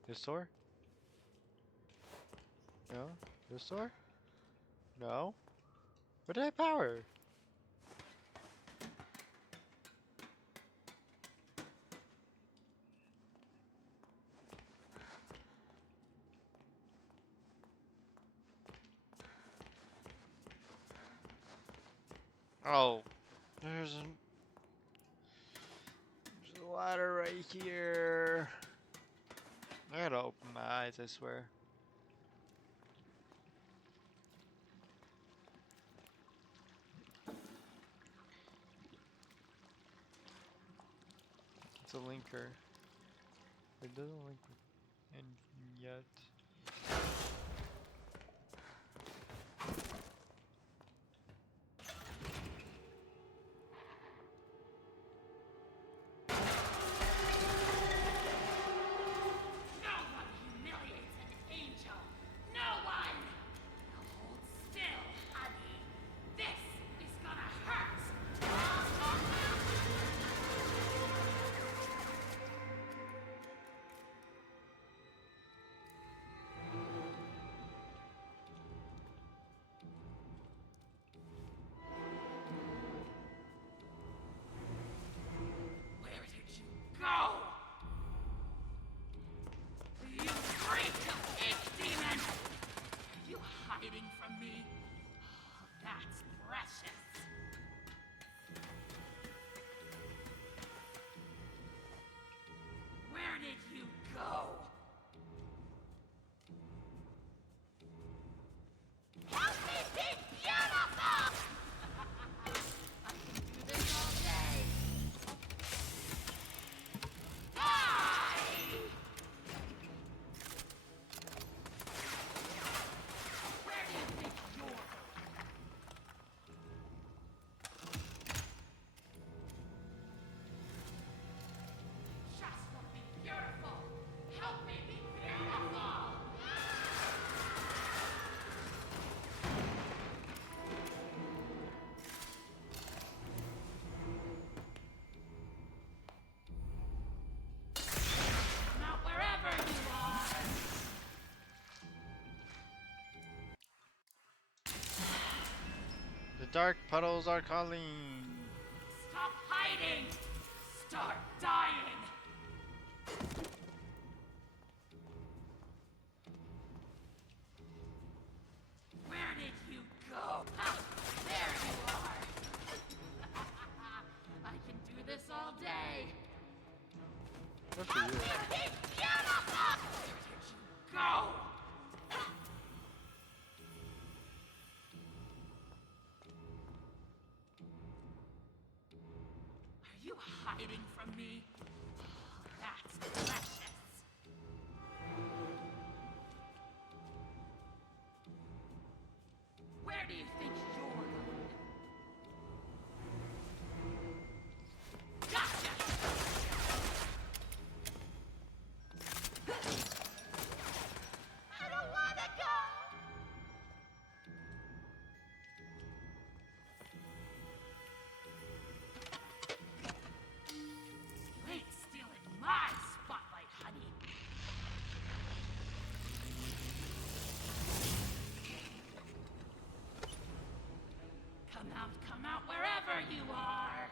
This door? No? This door? No? What did I power? Oh, there's a ladder right here. I gotta open my eyes, I swear. It's a linker. It doesn't link in yet. No one humiliates an angel. No one. Now hold still, honey. This is gonna hurt. dark puddles are calling. Stop hiding! Start dying! Where did you go? Ah, there you are! I can do this all day! Good for you. Where did you go? Are you hiding from me? That's precious. Where do you think you're going? Gotcha! I don't wanna go! You ain't stealing my spotlight, honey. Come out wherever you are.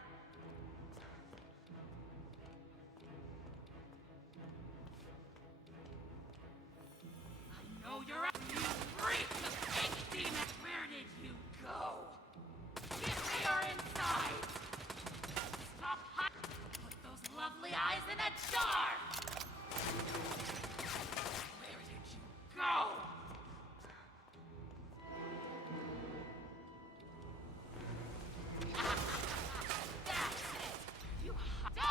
I know you're out. You freak of pink demon. Where did you go? Give me your insides. Stop hiding. Put those lovely eyes in a jar. Where did you go? That's it! You die!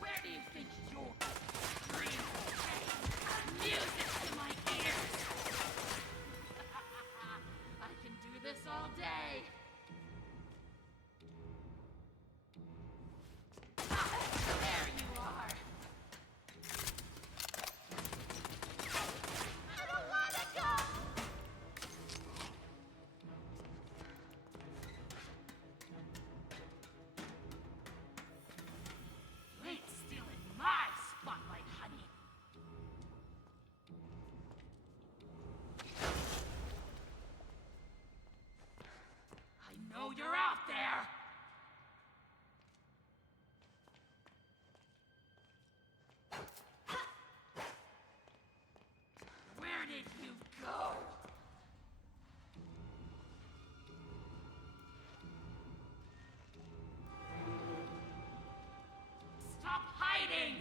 Where do you think you're? Scream pain! Music to my ears! I can do this all day! There you are! I don't wanna go! You ain't stealing my spotlight, honey. I know you're out there. Where did you go? Stop hiding!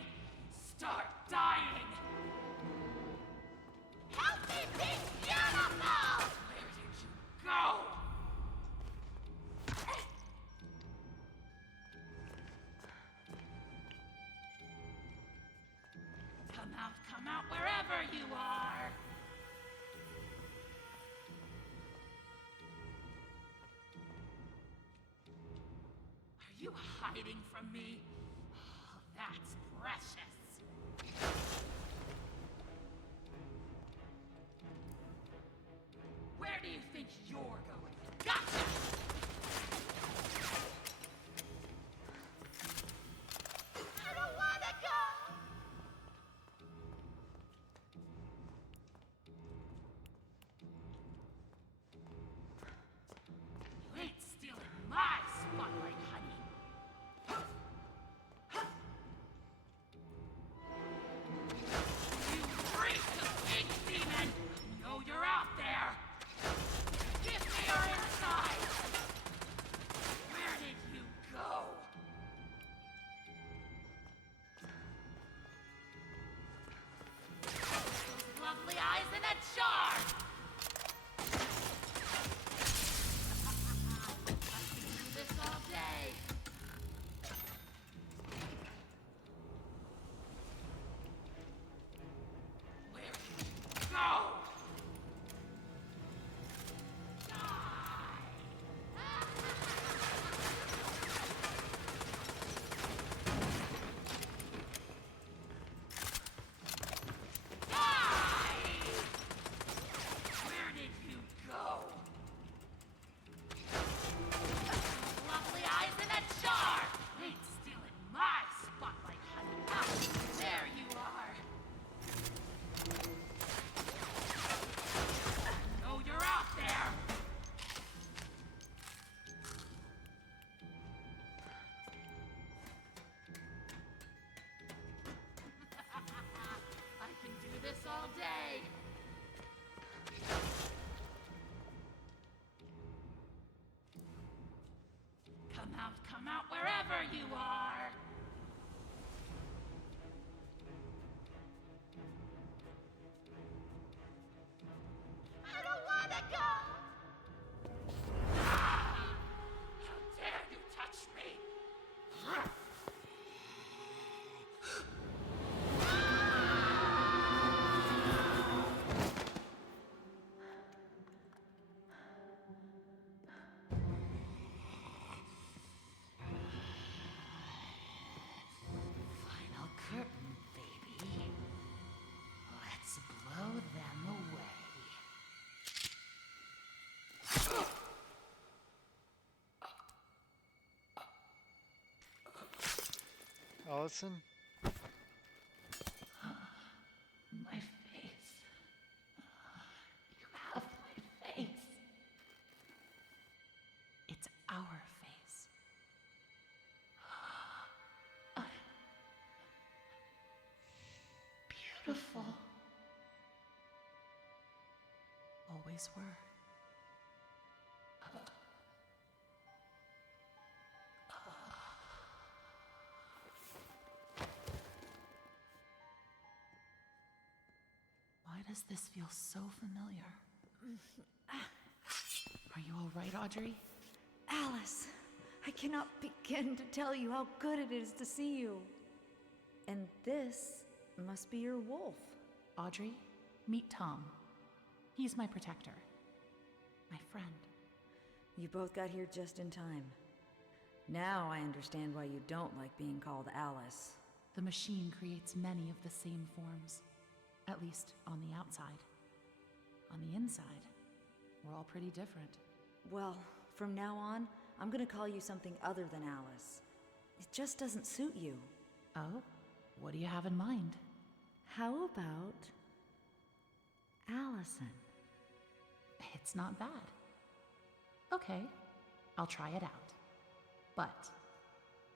Start dying! Help me be beautiful! Where did you go? Come out wherever you are! Are you hiding from me? Oh, that's precious. Where do you think you're going? Gotcha! I don't wanna go! You ain't stealing my spotlight, honey. You freak of pink demon! I know you're out there! Give me your inside! Allison? My face. You have my face. It's our face. Beautiful. Always were. Why does this feel so familiar? Are you all right, Audrey? Alice, I cannot begin to tell you how good it is to see you. And this must be your wolf. Audrey, meet Tom. He's my protector. My friend. You both got here just in time. Now I understand why you don't like being called Alice. The machine creates many of the same forms. At least on the outside. On the inside, we're all pretty different. Well, from now on, I'm gonna call you something other than Alice. It just doesn't suit you. Oh? What do you have in mind? How about Allison? It's not bad. Okay, I'll try it out. But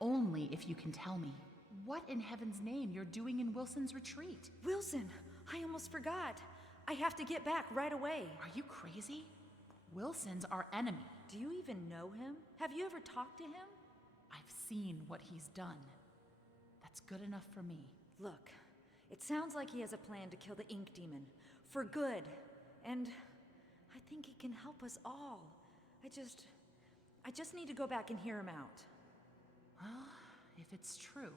only if you can tell me what in heaven's name you're doing in Wilson's retreat. Wilson, I almost forgot. I have to get back right away. Are you crazy? Wilson's our enemy. Do you even know him? Have you ever talked to him? I've seen what he's done. That's good enough for me. Look, it sounds like he has a plan to kill the ink demon. For good. And I think he can help us all. I just need to go back and hear him out. Well, if it's true,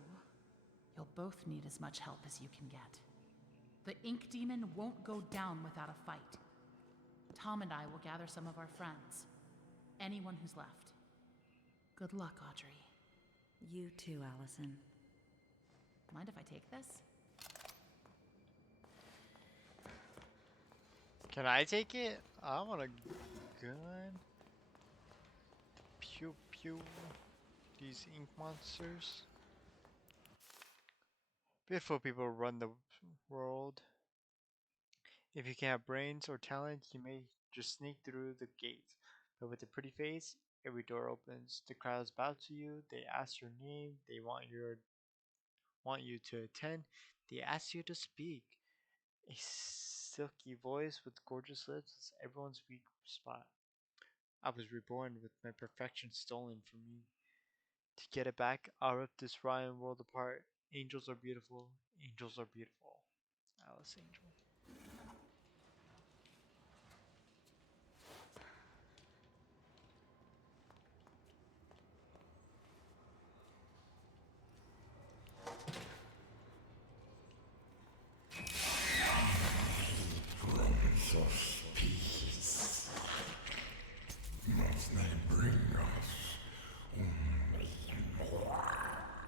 you'll both need as much help as you can get. The ink demon won't go down without a fight. Tom and I will gather some of our friends. Anyone who's left. Good luck, Audrey. You too, Allison. Mind if I take this? Can I take it? I want a gun. Pew pew. These ink monsters. Beautiful people run the world. If you can't have brains or talent, you may just sneak through the gate. But with a pretty face, every door opens. The crowds bow to you. They ask your name. They want you to attend. They ask you to speak. A silky voice with gorgeous lips is everyone's weak spot. I was reborn with my perfection stolen from me. To get it back, I'll rip this rotten world apart. Angels are beautiful. Angels are beautiful. Alice Angel. Prince of Peace. Must they bring us only more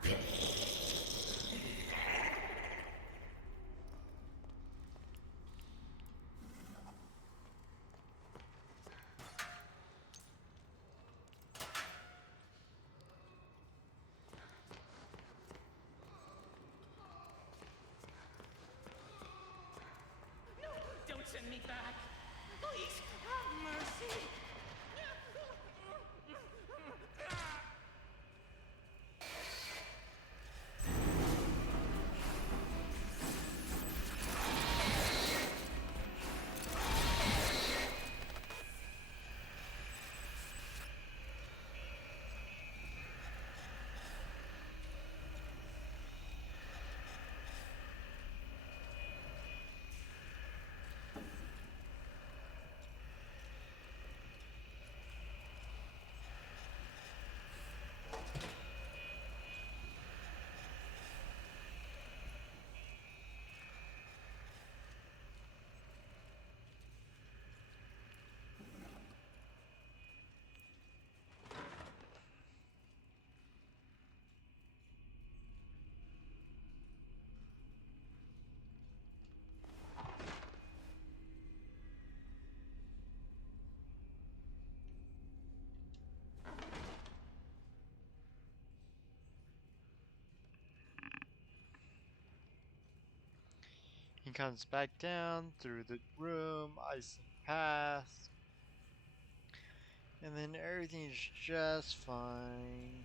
peace? He comes back down through the room, icing past, and then everything's just fine.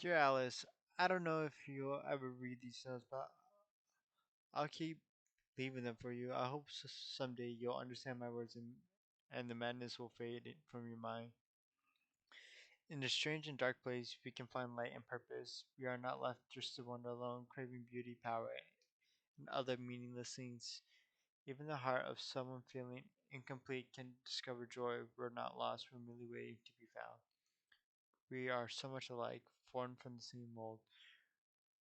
Dear Alice, I don't know if you'll ever read these notes, but I'll keep leaving them for you. I hope someday you'll understand my words and the madness will fade from your mind. In this strange and dark place, we can find light and purpose. We are not left just to wander alone, craving beauty, power, and other meaningless things. Even the heart of someone feeling incomplete can discover joy. We're not lost, we're merely waiting to be found. We are so much alike, formed from the same mold.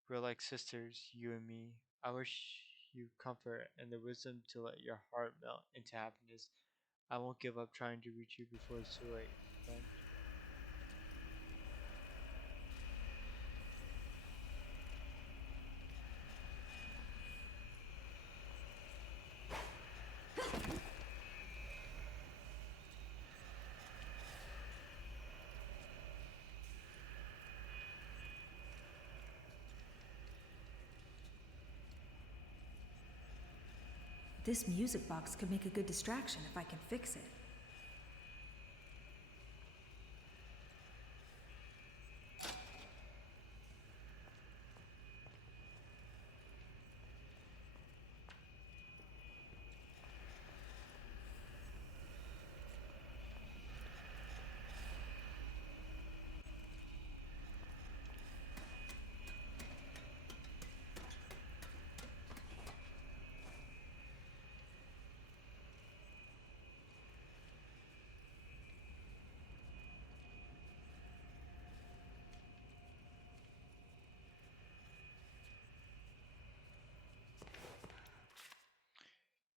We're like sisters, you and me. I wish you comfort and the wisdom to let your heart melt into happiness. I won't give up trying to reach you before it's too late, friend. This music box could make a good distraction if I can fix it.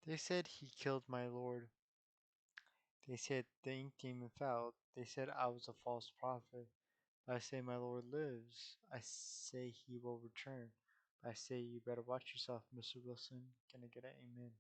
They said he killed my lord. They said the ink demon fell. They said I was a false prophet. But I say my lord lives. I say he will return. But I say you better watch yourself, Mr. Wilson. Can I get an amen?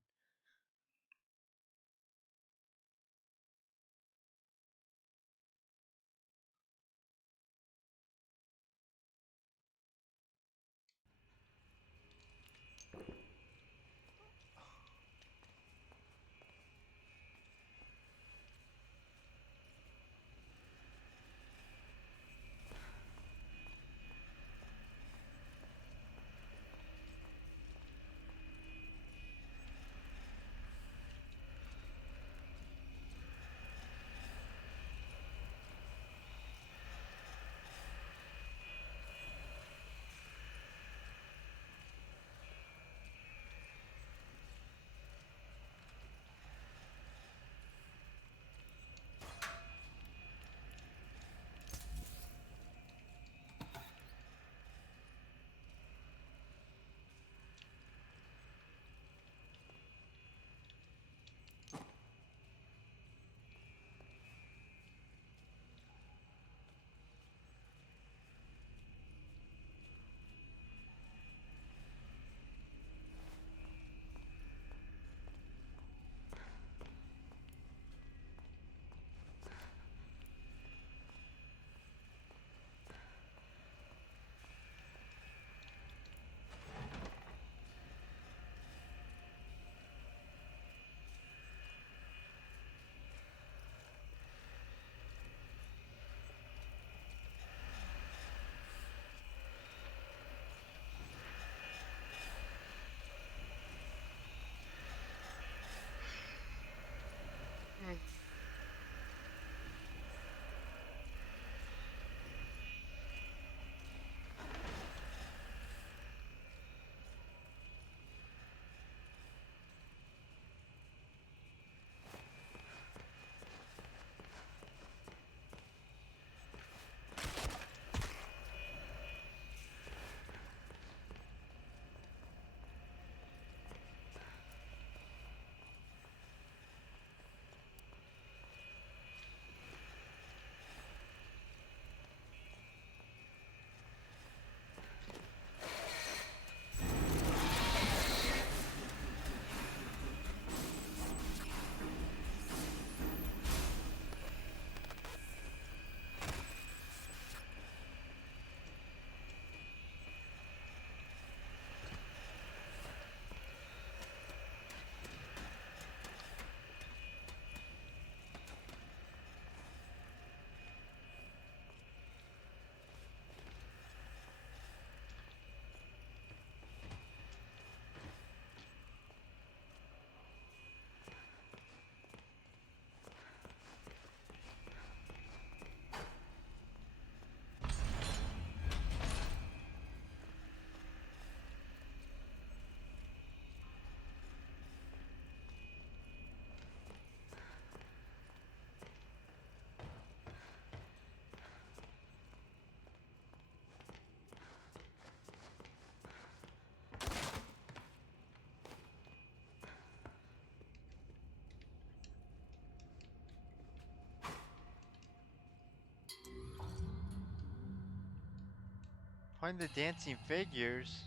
Find the dancing figures.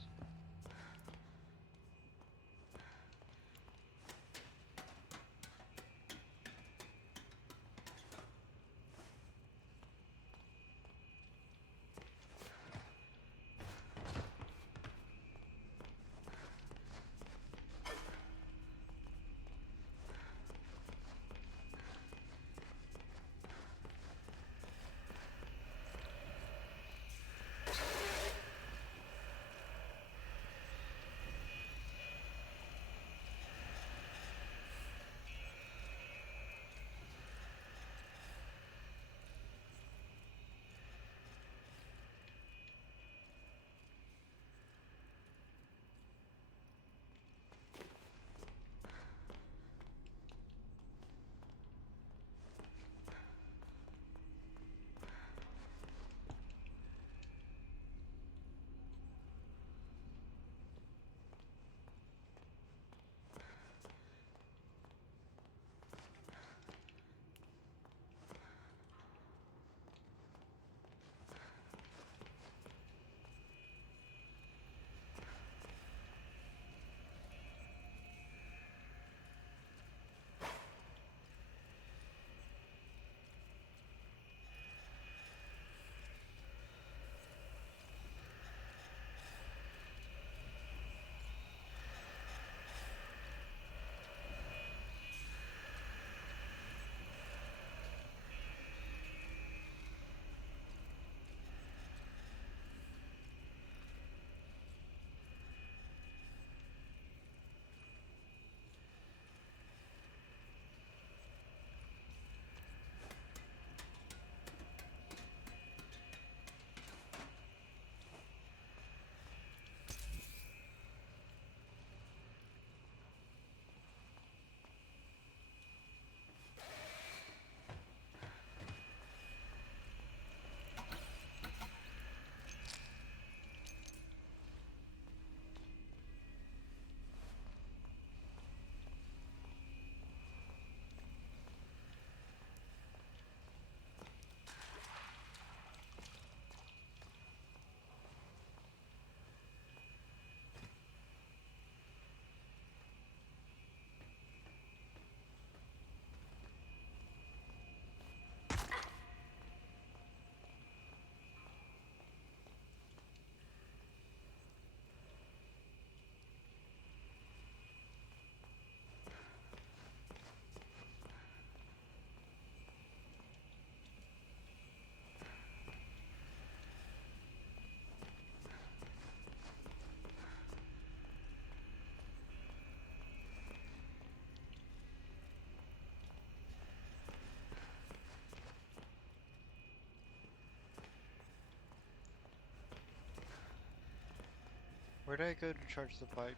Where did I go to charge the bike?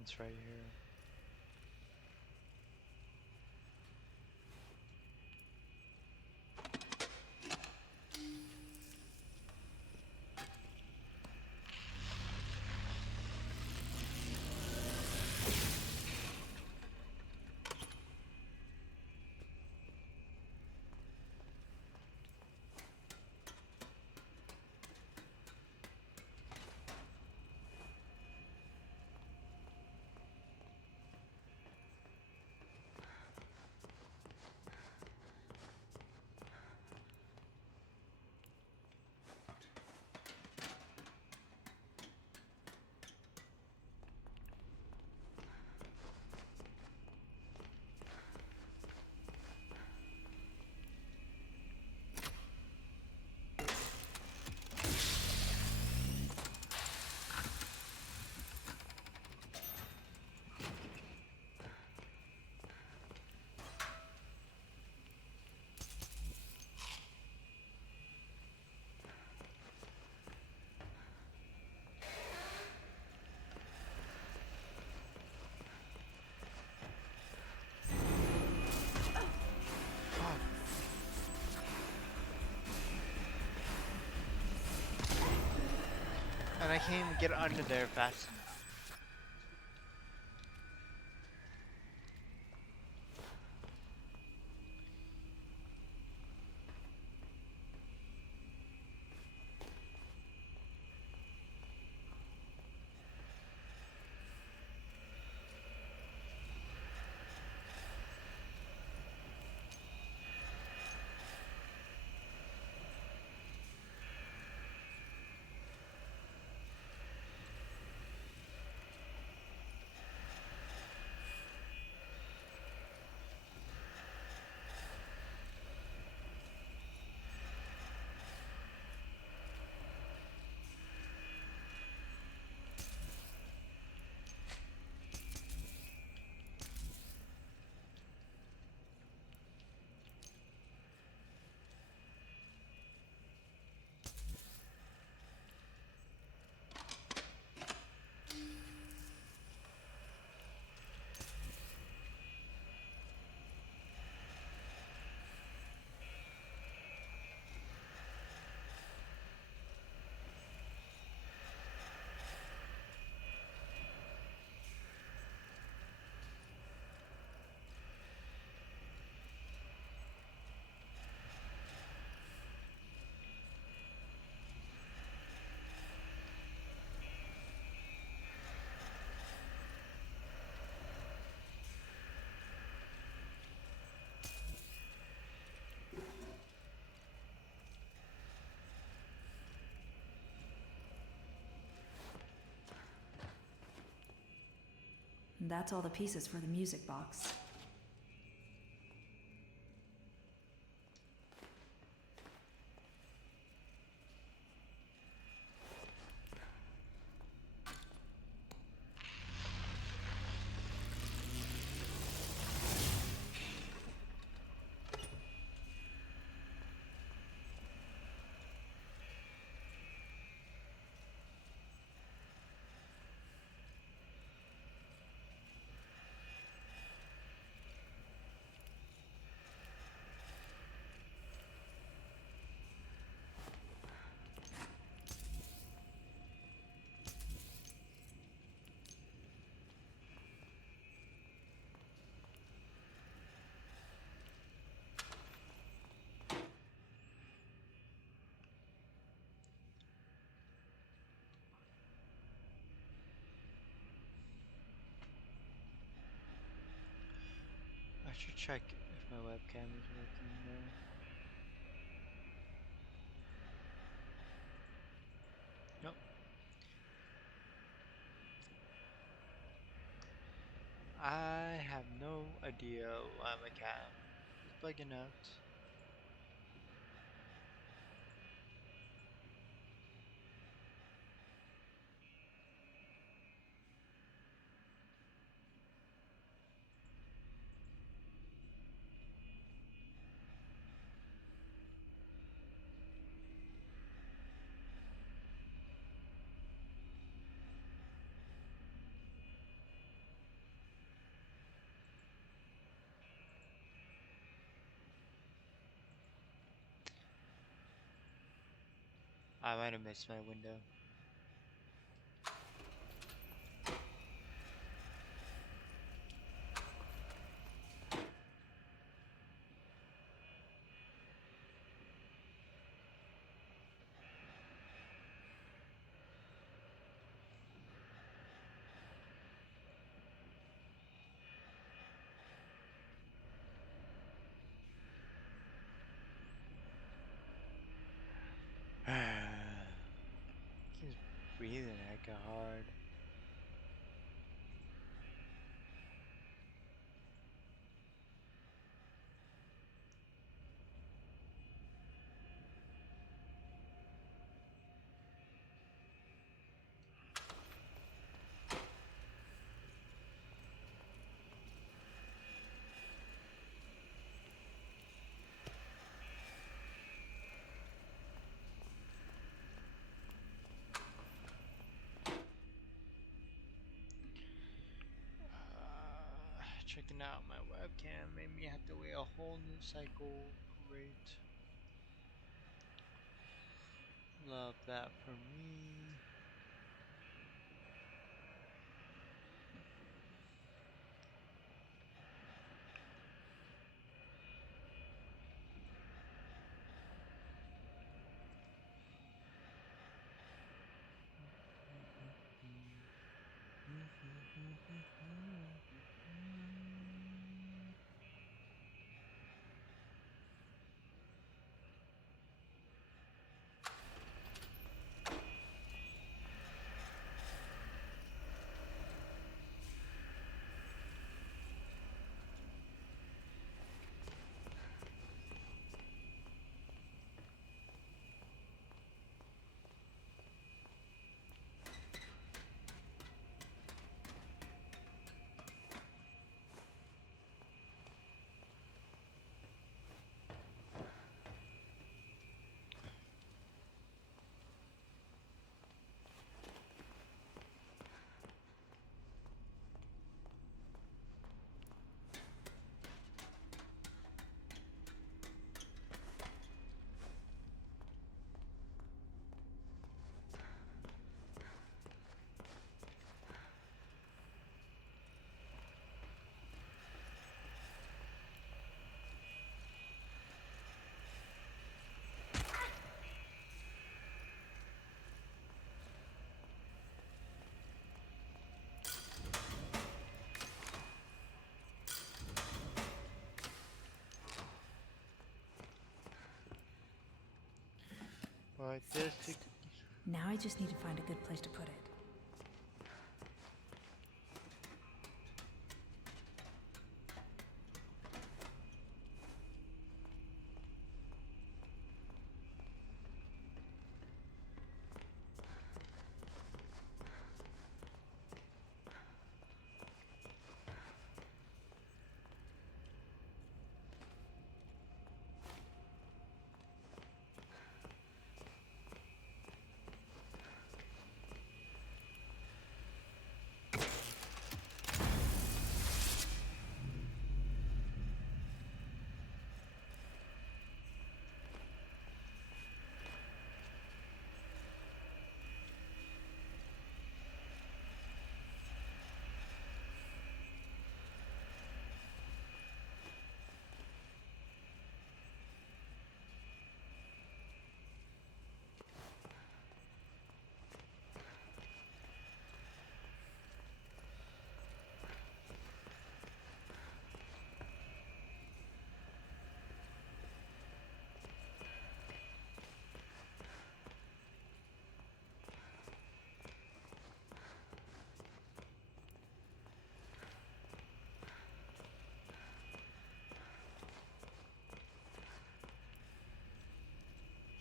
It's right here. I can't even get under there fast enough. And that's all the pieces for the music box. I should check if my webcam is working though. Nope. I have no idea why my cam is bugging out. I might have missed my window. He's breathing hecka hard. Checking out my webcam made me have to wait a whole new cycle. Great. Love that for me. like this. Now I just need to find a good place to put it.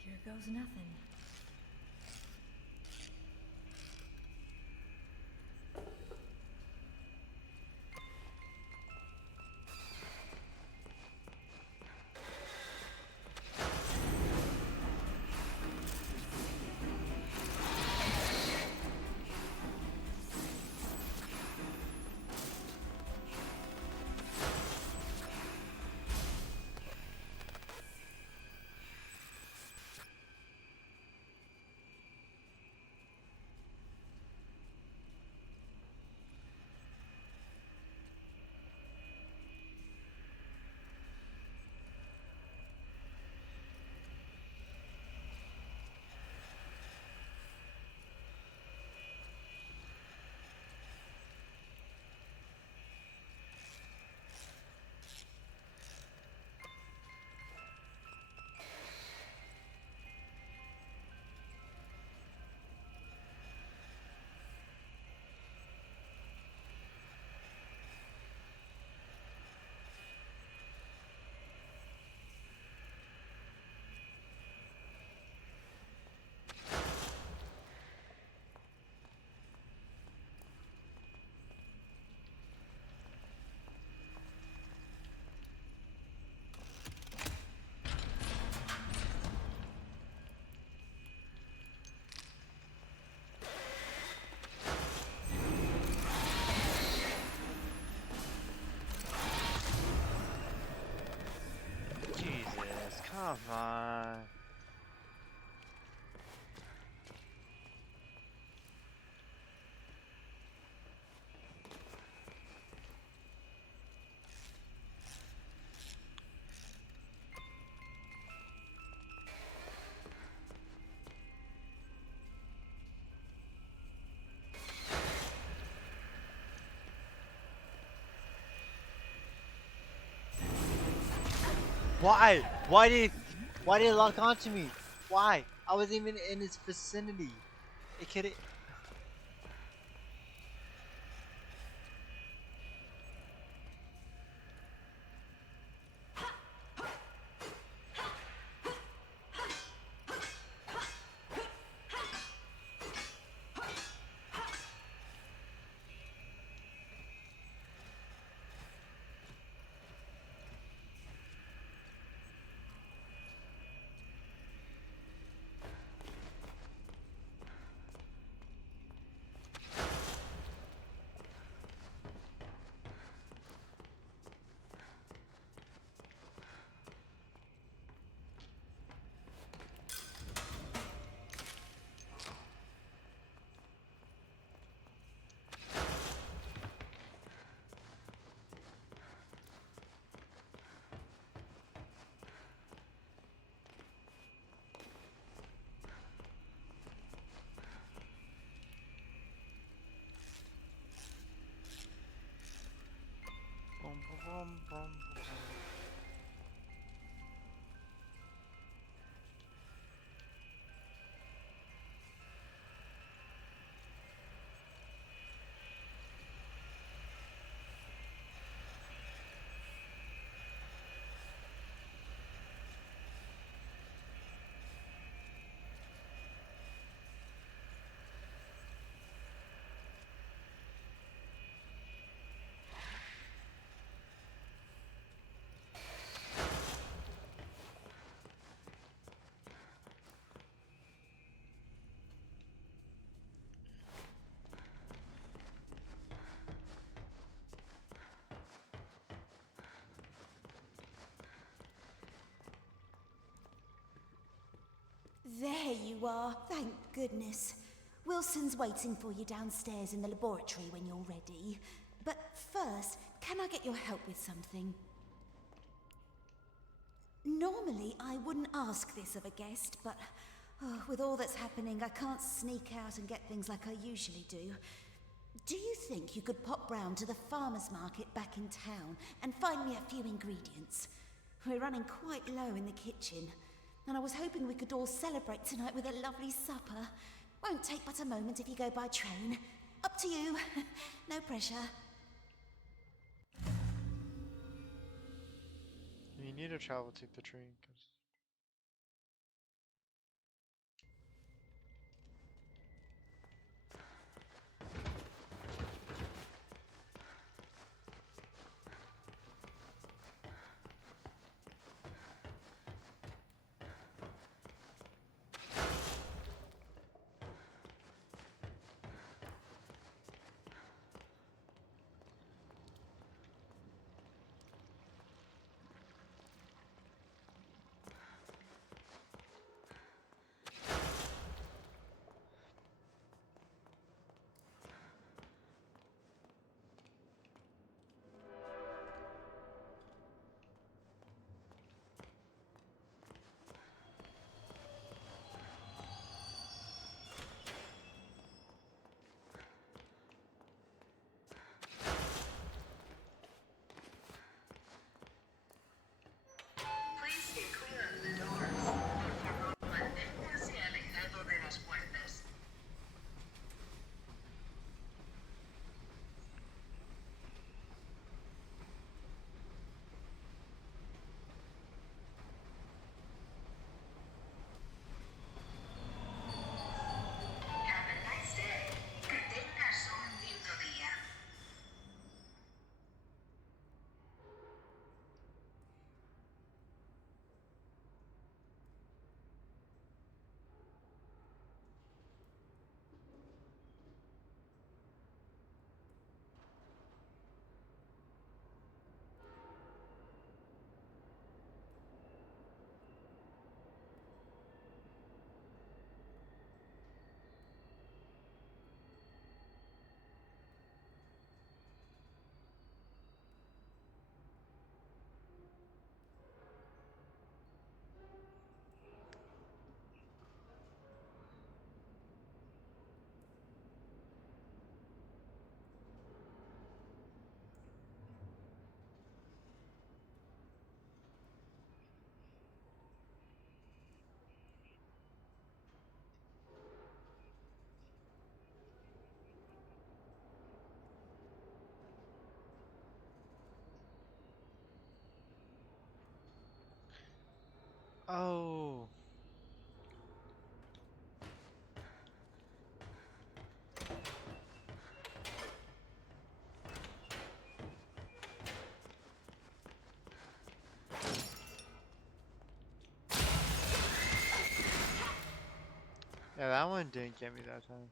Here goes nothing. Jesus, come on. Why? Why did it lock onto me? Why? I wasn't even in its vicinity. It could. Boom, boom, boom, boom. There you are, thank goodness. Wilson's waiting for you downstairs in the laboratory when you're ready. But first, can I get your help with something? Normally, I wouldn't ask this of a guest, but with all that's happening, I can't sneak out and get things like I usually do. Do you think you could pop round to the farmer's market back in town and find me a few ingredients? We're running quite low in the kitchen, and I was hoping we could all celebrate tonight with a lovely supper. Won't take but a moment if you go by train. Up to you. No pressure. You need to travel, take the train. Please stay clear of the doors. Por favor, manténgase alejado de las puertas. Have a nice day. Que tengas un lindo día. Oh. Yeah, that one didn't get me that time.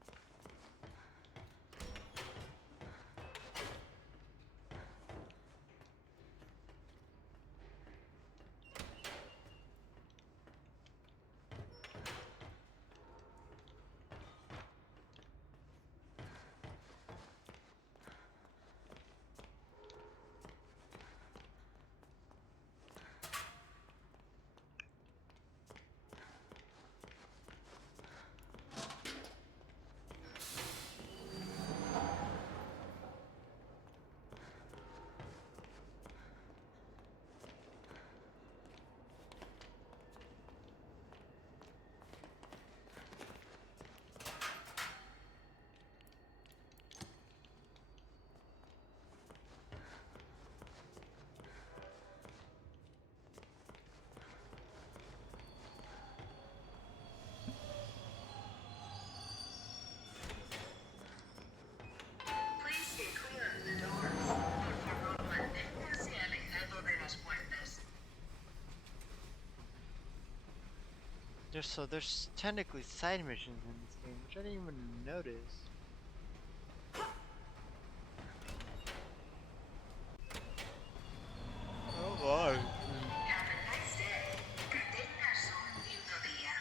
Please stay clear of the doors. Por favor, manténgase alejado de las puertas. There's technically side missions in this game, which I didn't even notice. Oh Lord. Have a nice day. Que tengas un lindo día.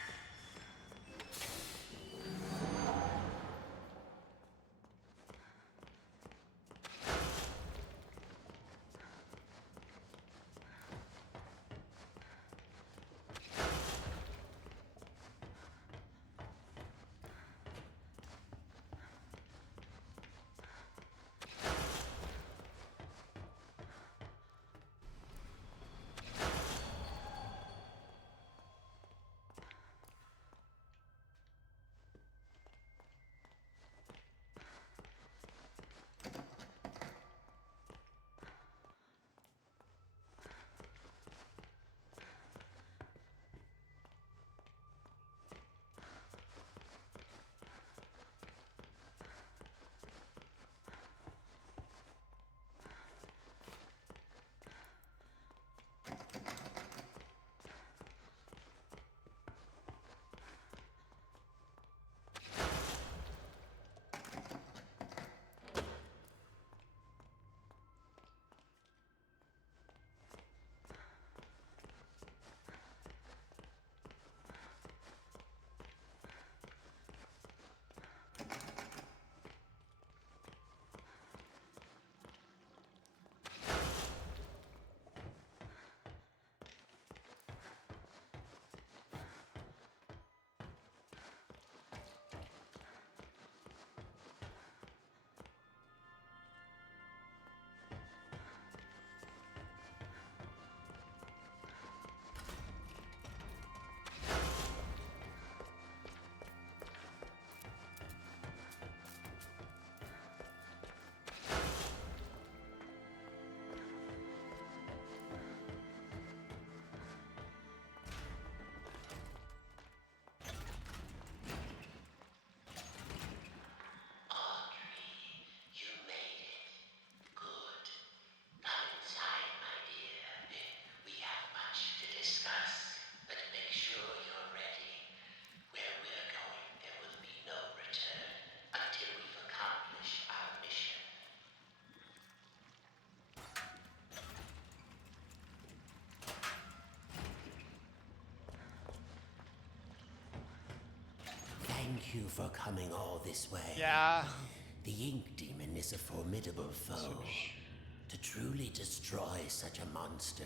Thank you for coming all this way. Yeah. The Ink Demon is a formidable foe. To truly destroy such a monster,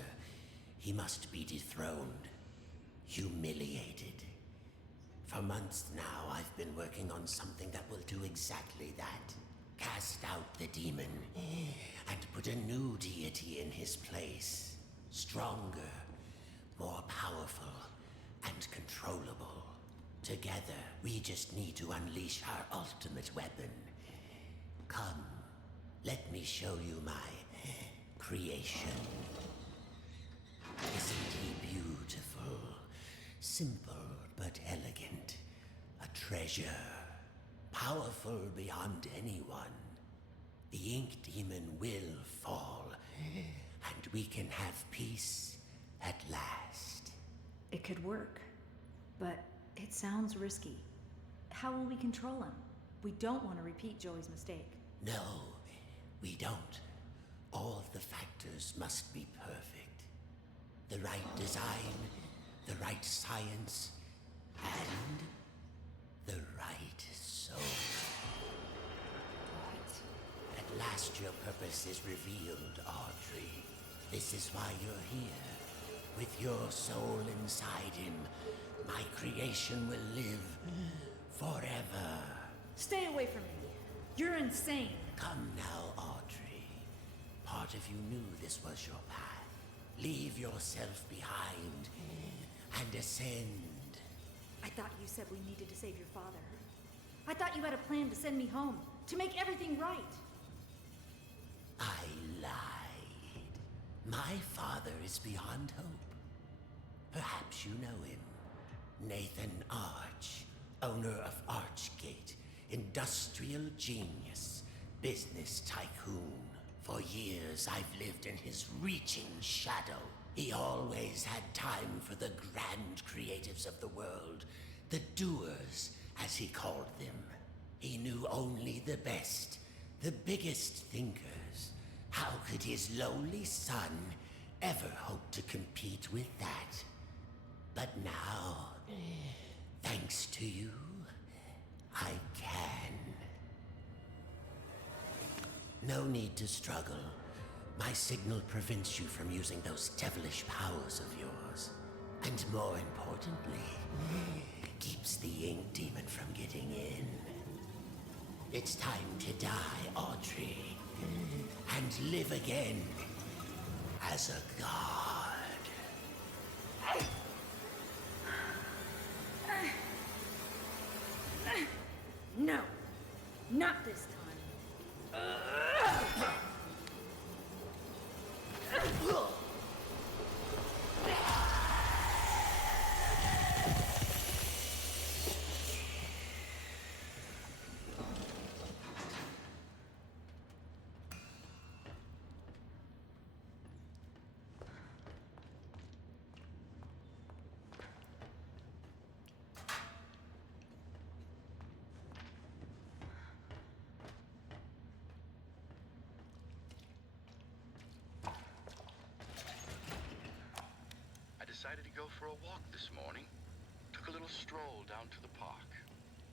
he must be dethroned, humiliated. For months now, I've been working on something that will do exactly that. Cast out the demon and put a new deity in his place. Stronger, more powerful, and controllable. Together, we just need to unleash our ultimate weapon. Come, let me show you my creation. Isn't he beautiful? Simple but elegant. A treasure. Powerful beyond anyone. The Ink Demon will fall, and we can have peace at last. It could work, but it sounds risky. How will we control him? We don't want to repeat Joey's mistake. No, we don't. All of the factors must be perfect. The right design, the right science, and the right soul. At last your purpose is revealed, Audrey. This is why you're here. With your soul inside him, my creation will live forever. Stay away from me. You're insane. Come now, Audrey. Part of you knew this was your path. Leave yourself behind and ascend. I thought you said we needed to save your father. I thought you had a plan to send me home, to make everything right. I lied. My father is beyond hope. Perhaps you know him. Nathan Arch, owner of Archgate, industrial genius, business tycoon. For years I've lived in his reaching shadow. He always had time for the grand creatives of the world, the doers, as he called them. He knew only the best, the biggest thinkers. How could his lowly son ever hope to compete with that? But now, thanks to you, I can. No need to struggle. My signal prevents you from using those devilish powers of yours. And more importantly, keeps the Ink Demon from getting in. It's time to die, Audrey, and live again as a god. No, not this time. Decided to go for a walk this morning. Took a little stroll down to the park.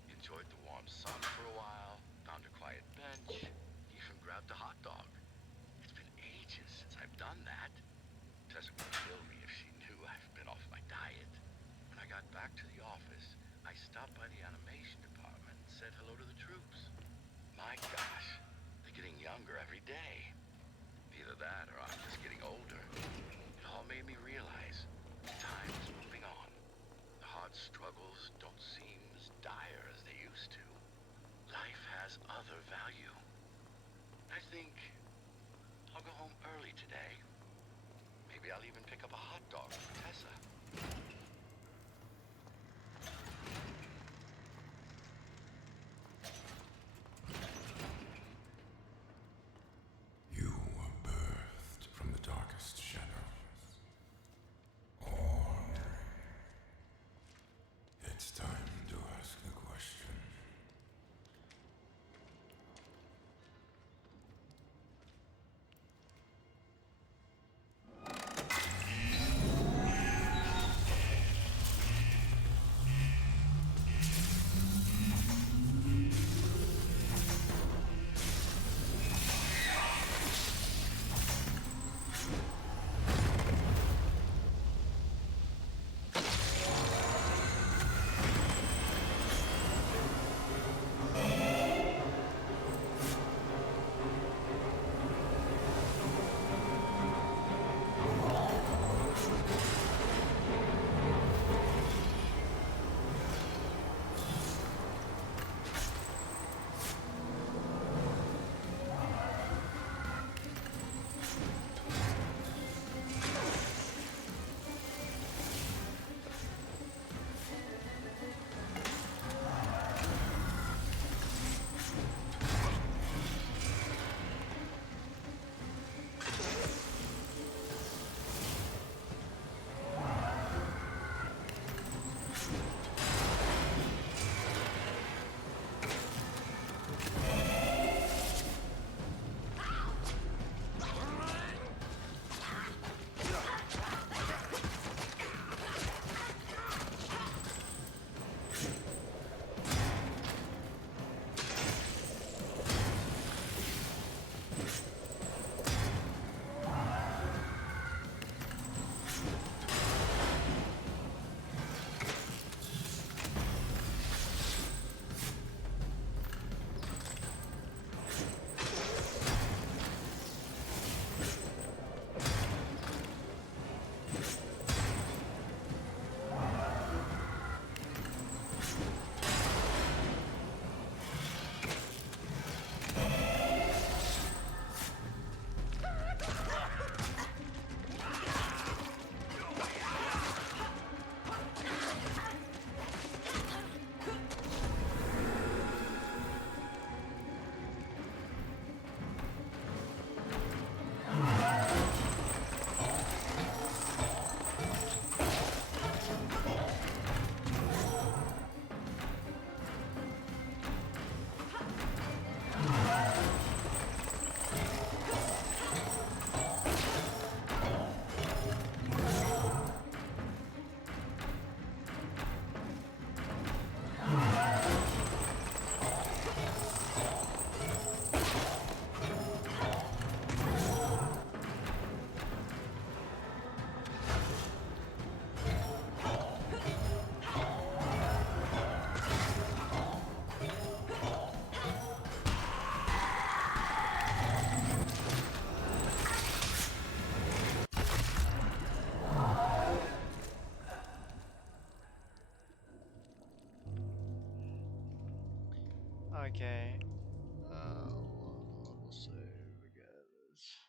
Enjoyed the warm sun for a while. Found a quiet bench. Even grabbed a hot dog. It's been ages since I've done that. Tessa would kill me if she knew I've been off my diet. When I got back to the office, I stopped by the animation department and said hello to the troops. My gosh, they're getting younger every day. Either that or I'm just getting older. It all made me realize time is moving on. The hard struggles don't seem as dire as they used to. Life has other value. I think I'll go home early today. Maybe I'll even pick up a hot dog for Tessa. You were birthed Okay. We'll save regardless.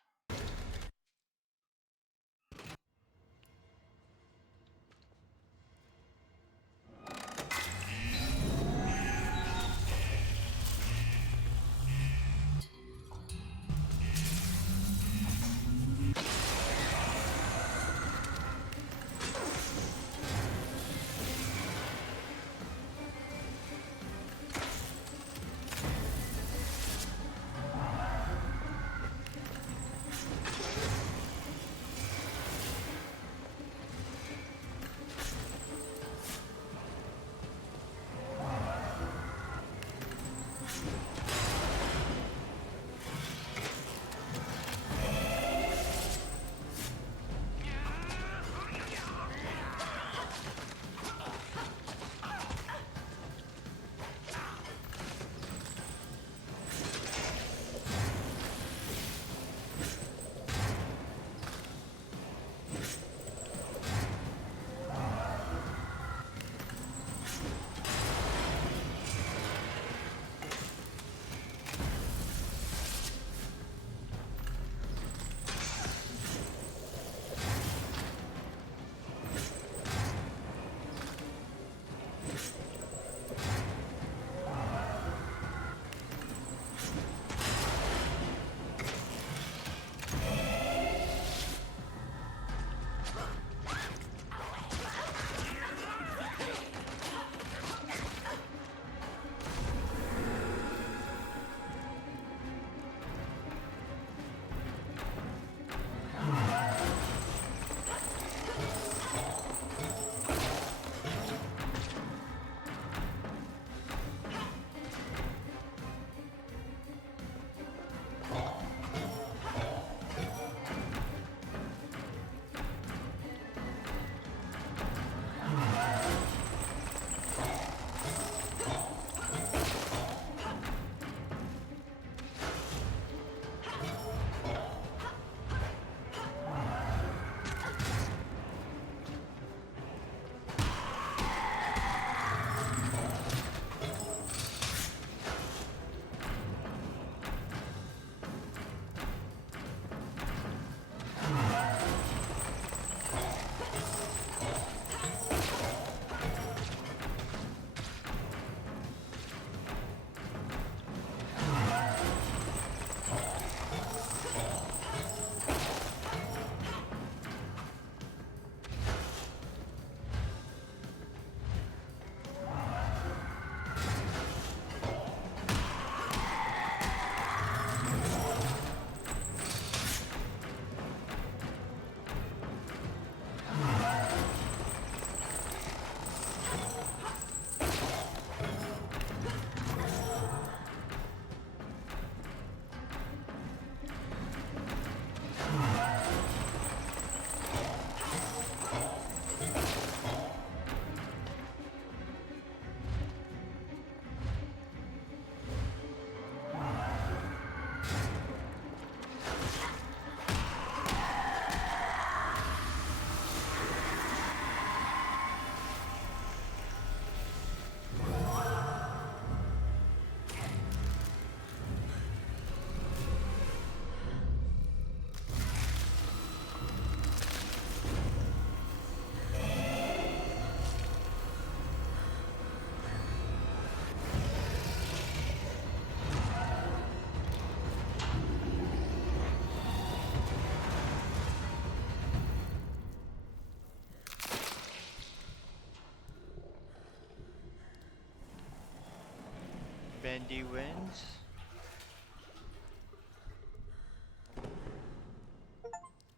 Bendy wins.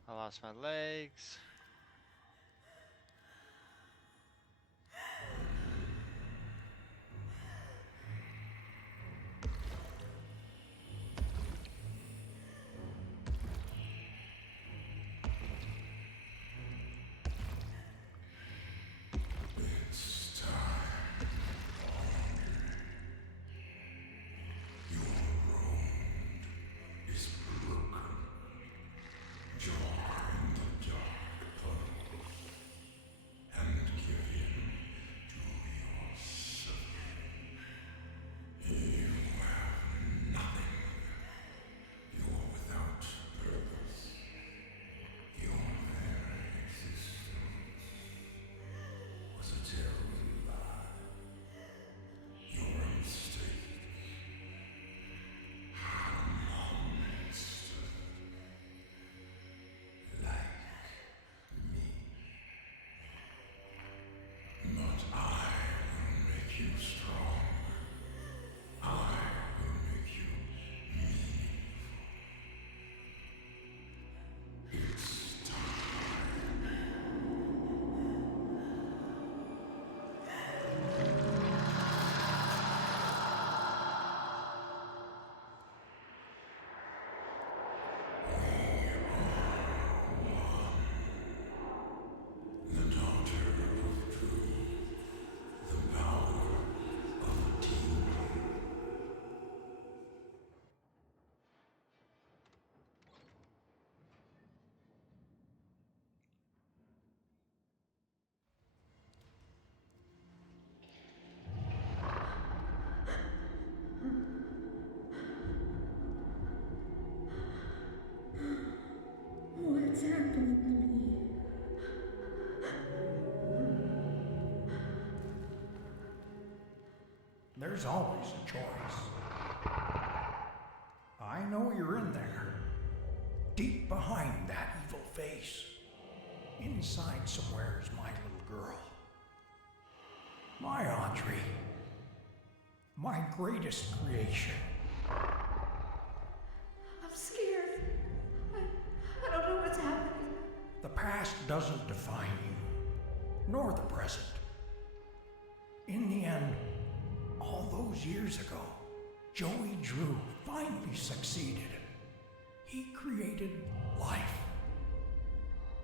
I lost my legs. It's time. Your road is broken. Join the dark make you strong. I will make you meaningful. It's time. The daughter of truth, the power of a demon. What's happening to me? There's always a choice. I know you're in there. Deep behind that evil face. Inside somewhere is my little girl. My Audrey. My greatest creation. I'm scared. I don't know what's happening. The past doesn't define you, nor the present. In the end, all those years ago, Joey Drew finally succeeded. He created life.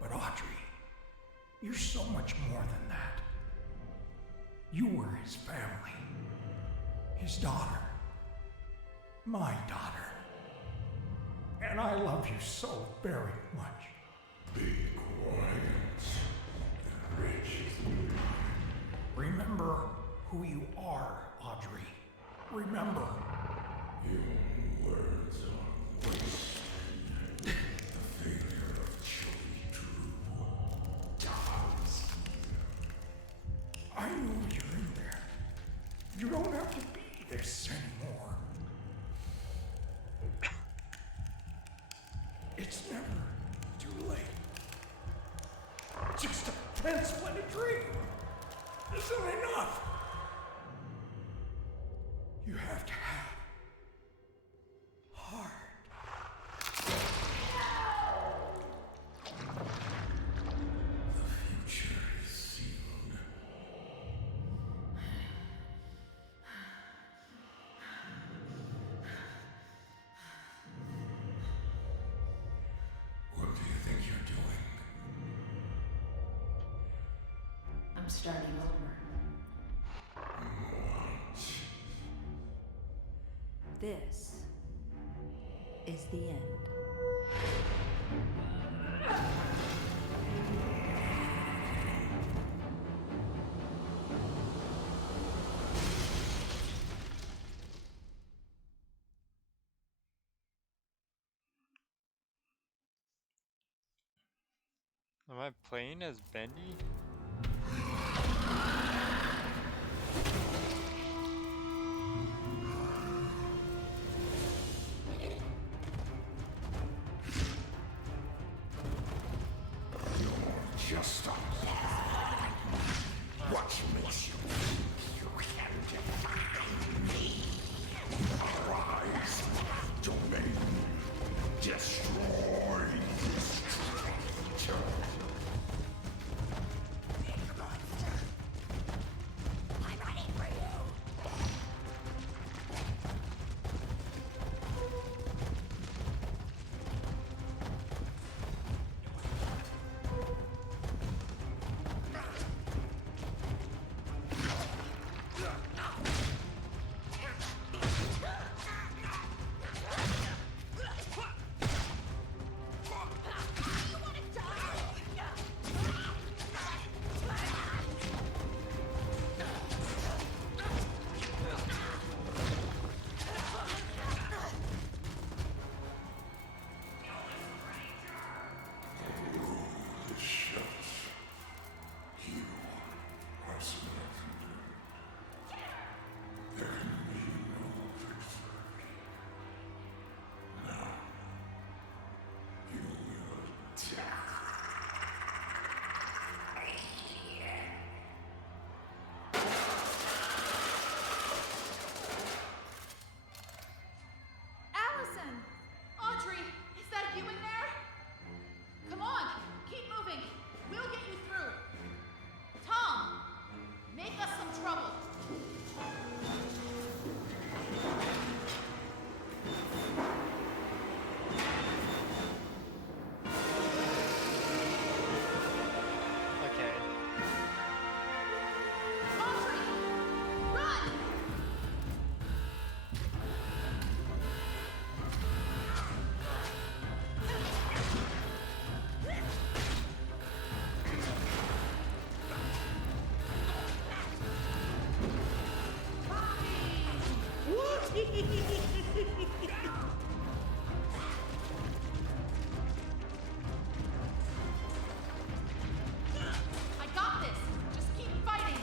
But Audrey, you're so much more than that. You were his family, his daughter, my daughter. And I love you so very much. Be quiet and rich. Remember who you are, Audrey. Remember. Your words are waste. The failure of Joey Drew dies. I know you're in there. You don't have to be this anymore. It's never too late. Just a pencil and a dream isn't enough. You have to have heart. The future is sealed. What do you think you're doing? I'm starting over. This is the end. Am I playing as Bendy? Just a what makes you think you can define me? Arise, domain, destroy, destructor. save us some trouble. Okay. Audrey, run! I got this. Just keep fighting.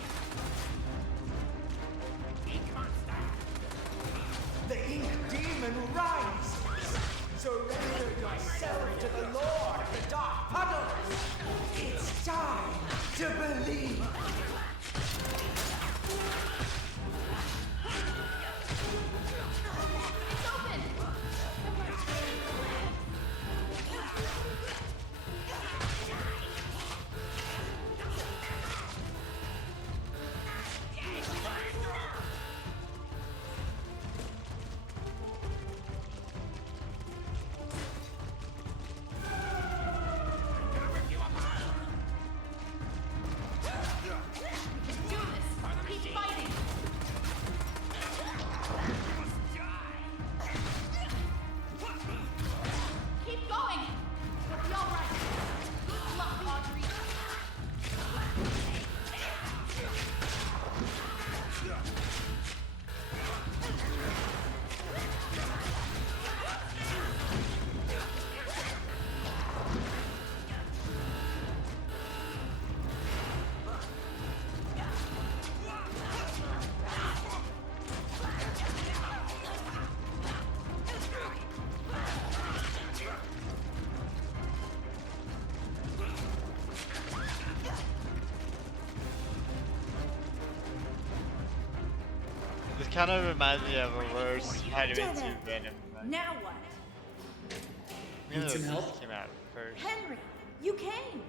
The ink demon rises! Surrender yourself to the Lord of the Dark Puddles! It's time to believe! It's open. We can do this. Keep fighting. Keep going. You'll be all right. Good luck, Audrey. This kind of reminds me of a worse Spider-Man 2 Venom. Now what? Even Need though some this help? came out first. Henry, you came!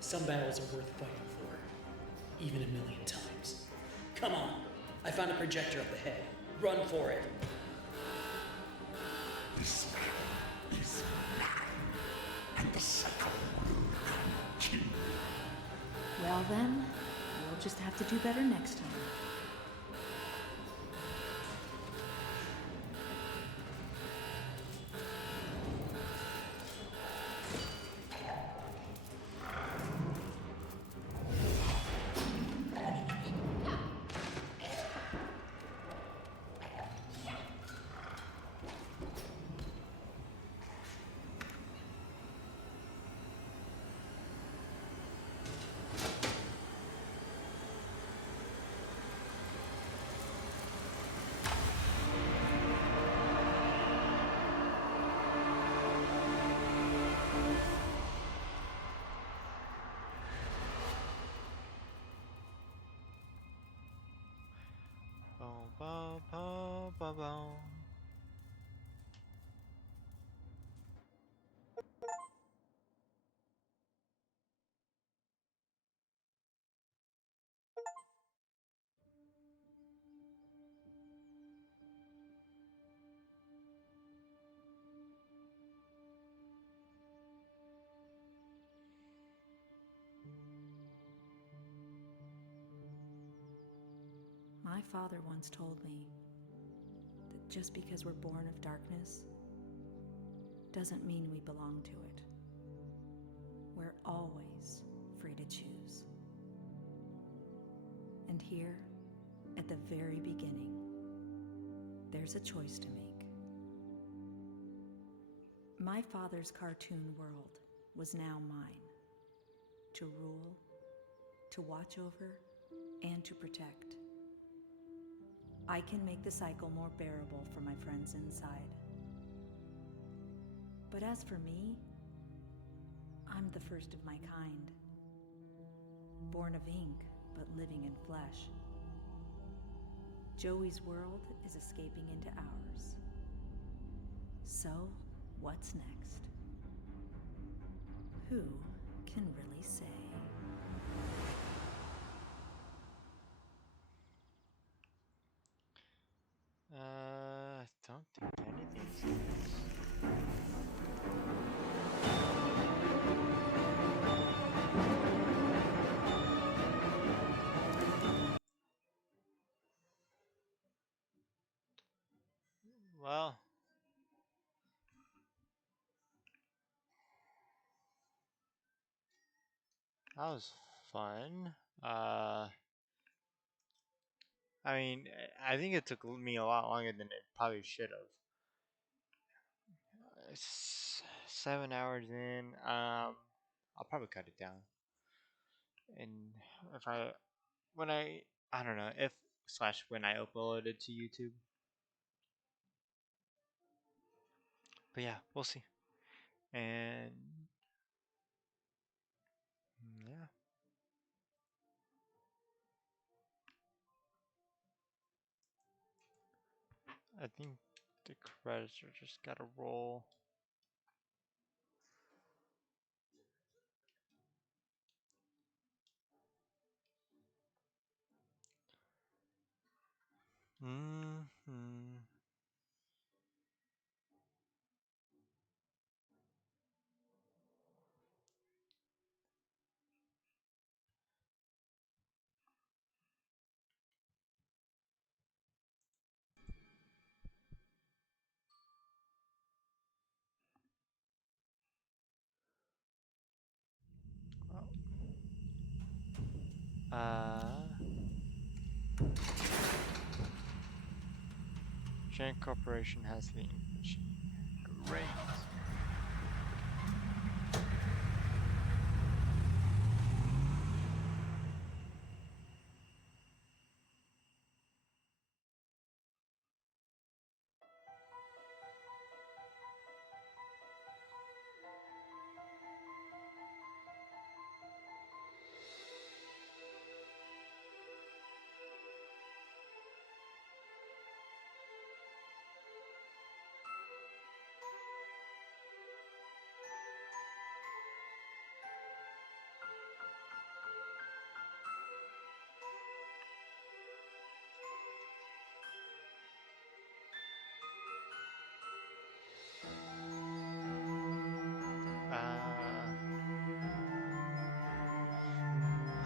Some battles are worth fighting for, even a million times. Come on, I found a projector up ahead. Run for it. This man is mine, and the cycle will continue. Well then, we'll just have to do better next time. Boom, boom, boom, boom, boom. My father once told me that just because we're born of darkness doesn't mean we belong to it. We're always free to choose. And here, at the very beginning, there's a choice to make. My father's cartoon world was now mine, to rule, to watch over, and to protect. I can make the cycle more bearable for my friends inside. But as for me, I'm the first of my kind. Born of ink, but living in flesh. Joey's world is escaping into ours. So, what's next? Who can really say? Well, that was fun. I mean, I think it took me a lot longer than it probably should have. 7 hours in. I'll probably cut it down. And if I don't know if slash when I upload it to YouTube. But yeah, we'll see. And yeah. I think the credits are just gotta roll. Mm-hmm. Uh, Giant Corporation has the ink machine. Great.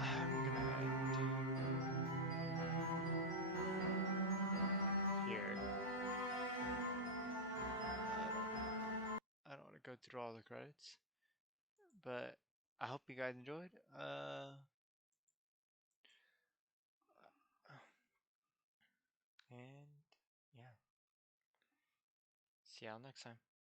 I'm gonna end here. I don't want to go through all the credits, but I hope you guys enjoyed. And yeah, see y'all next time.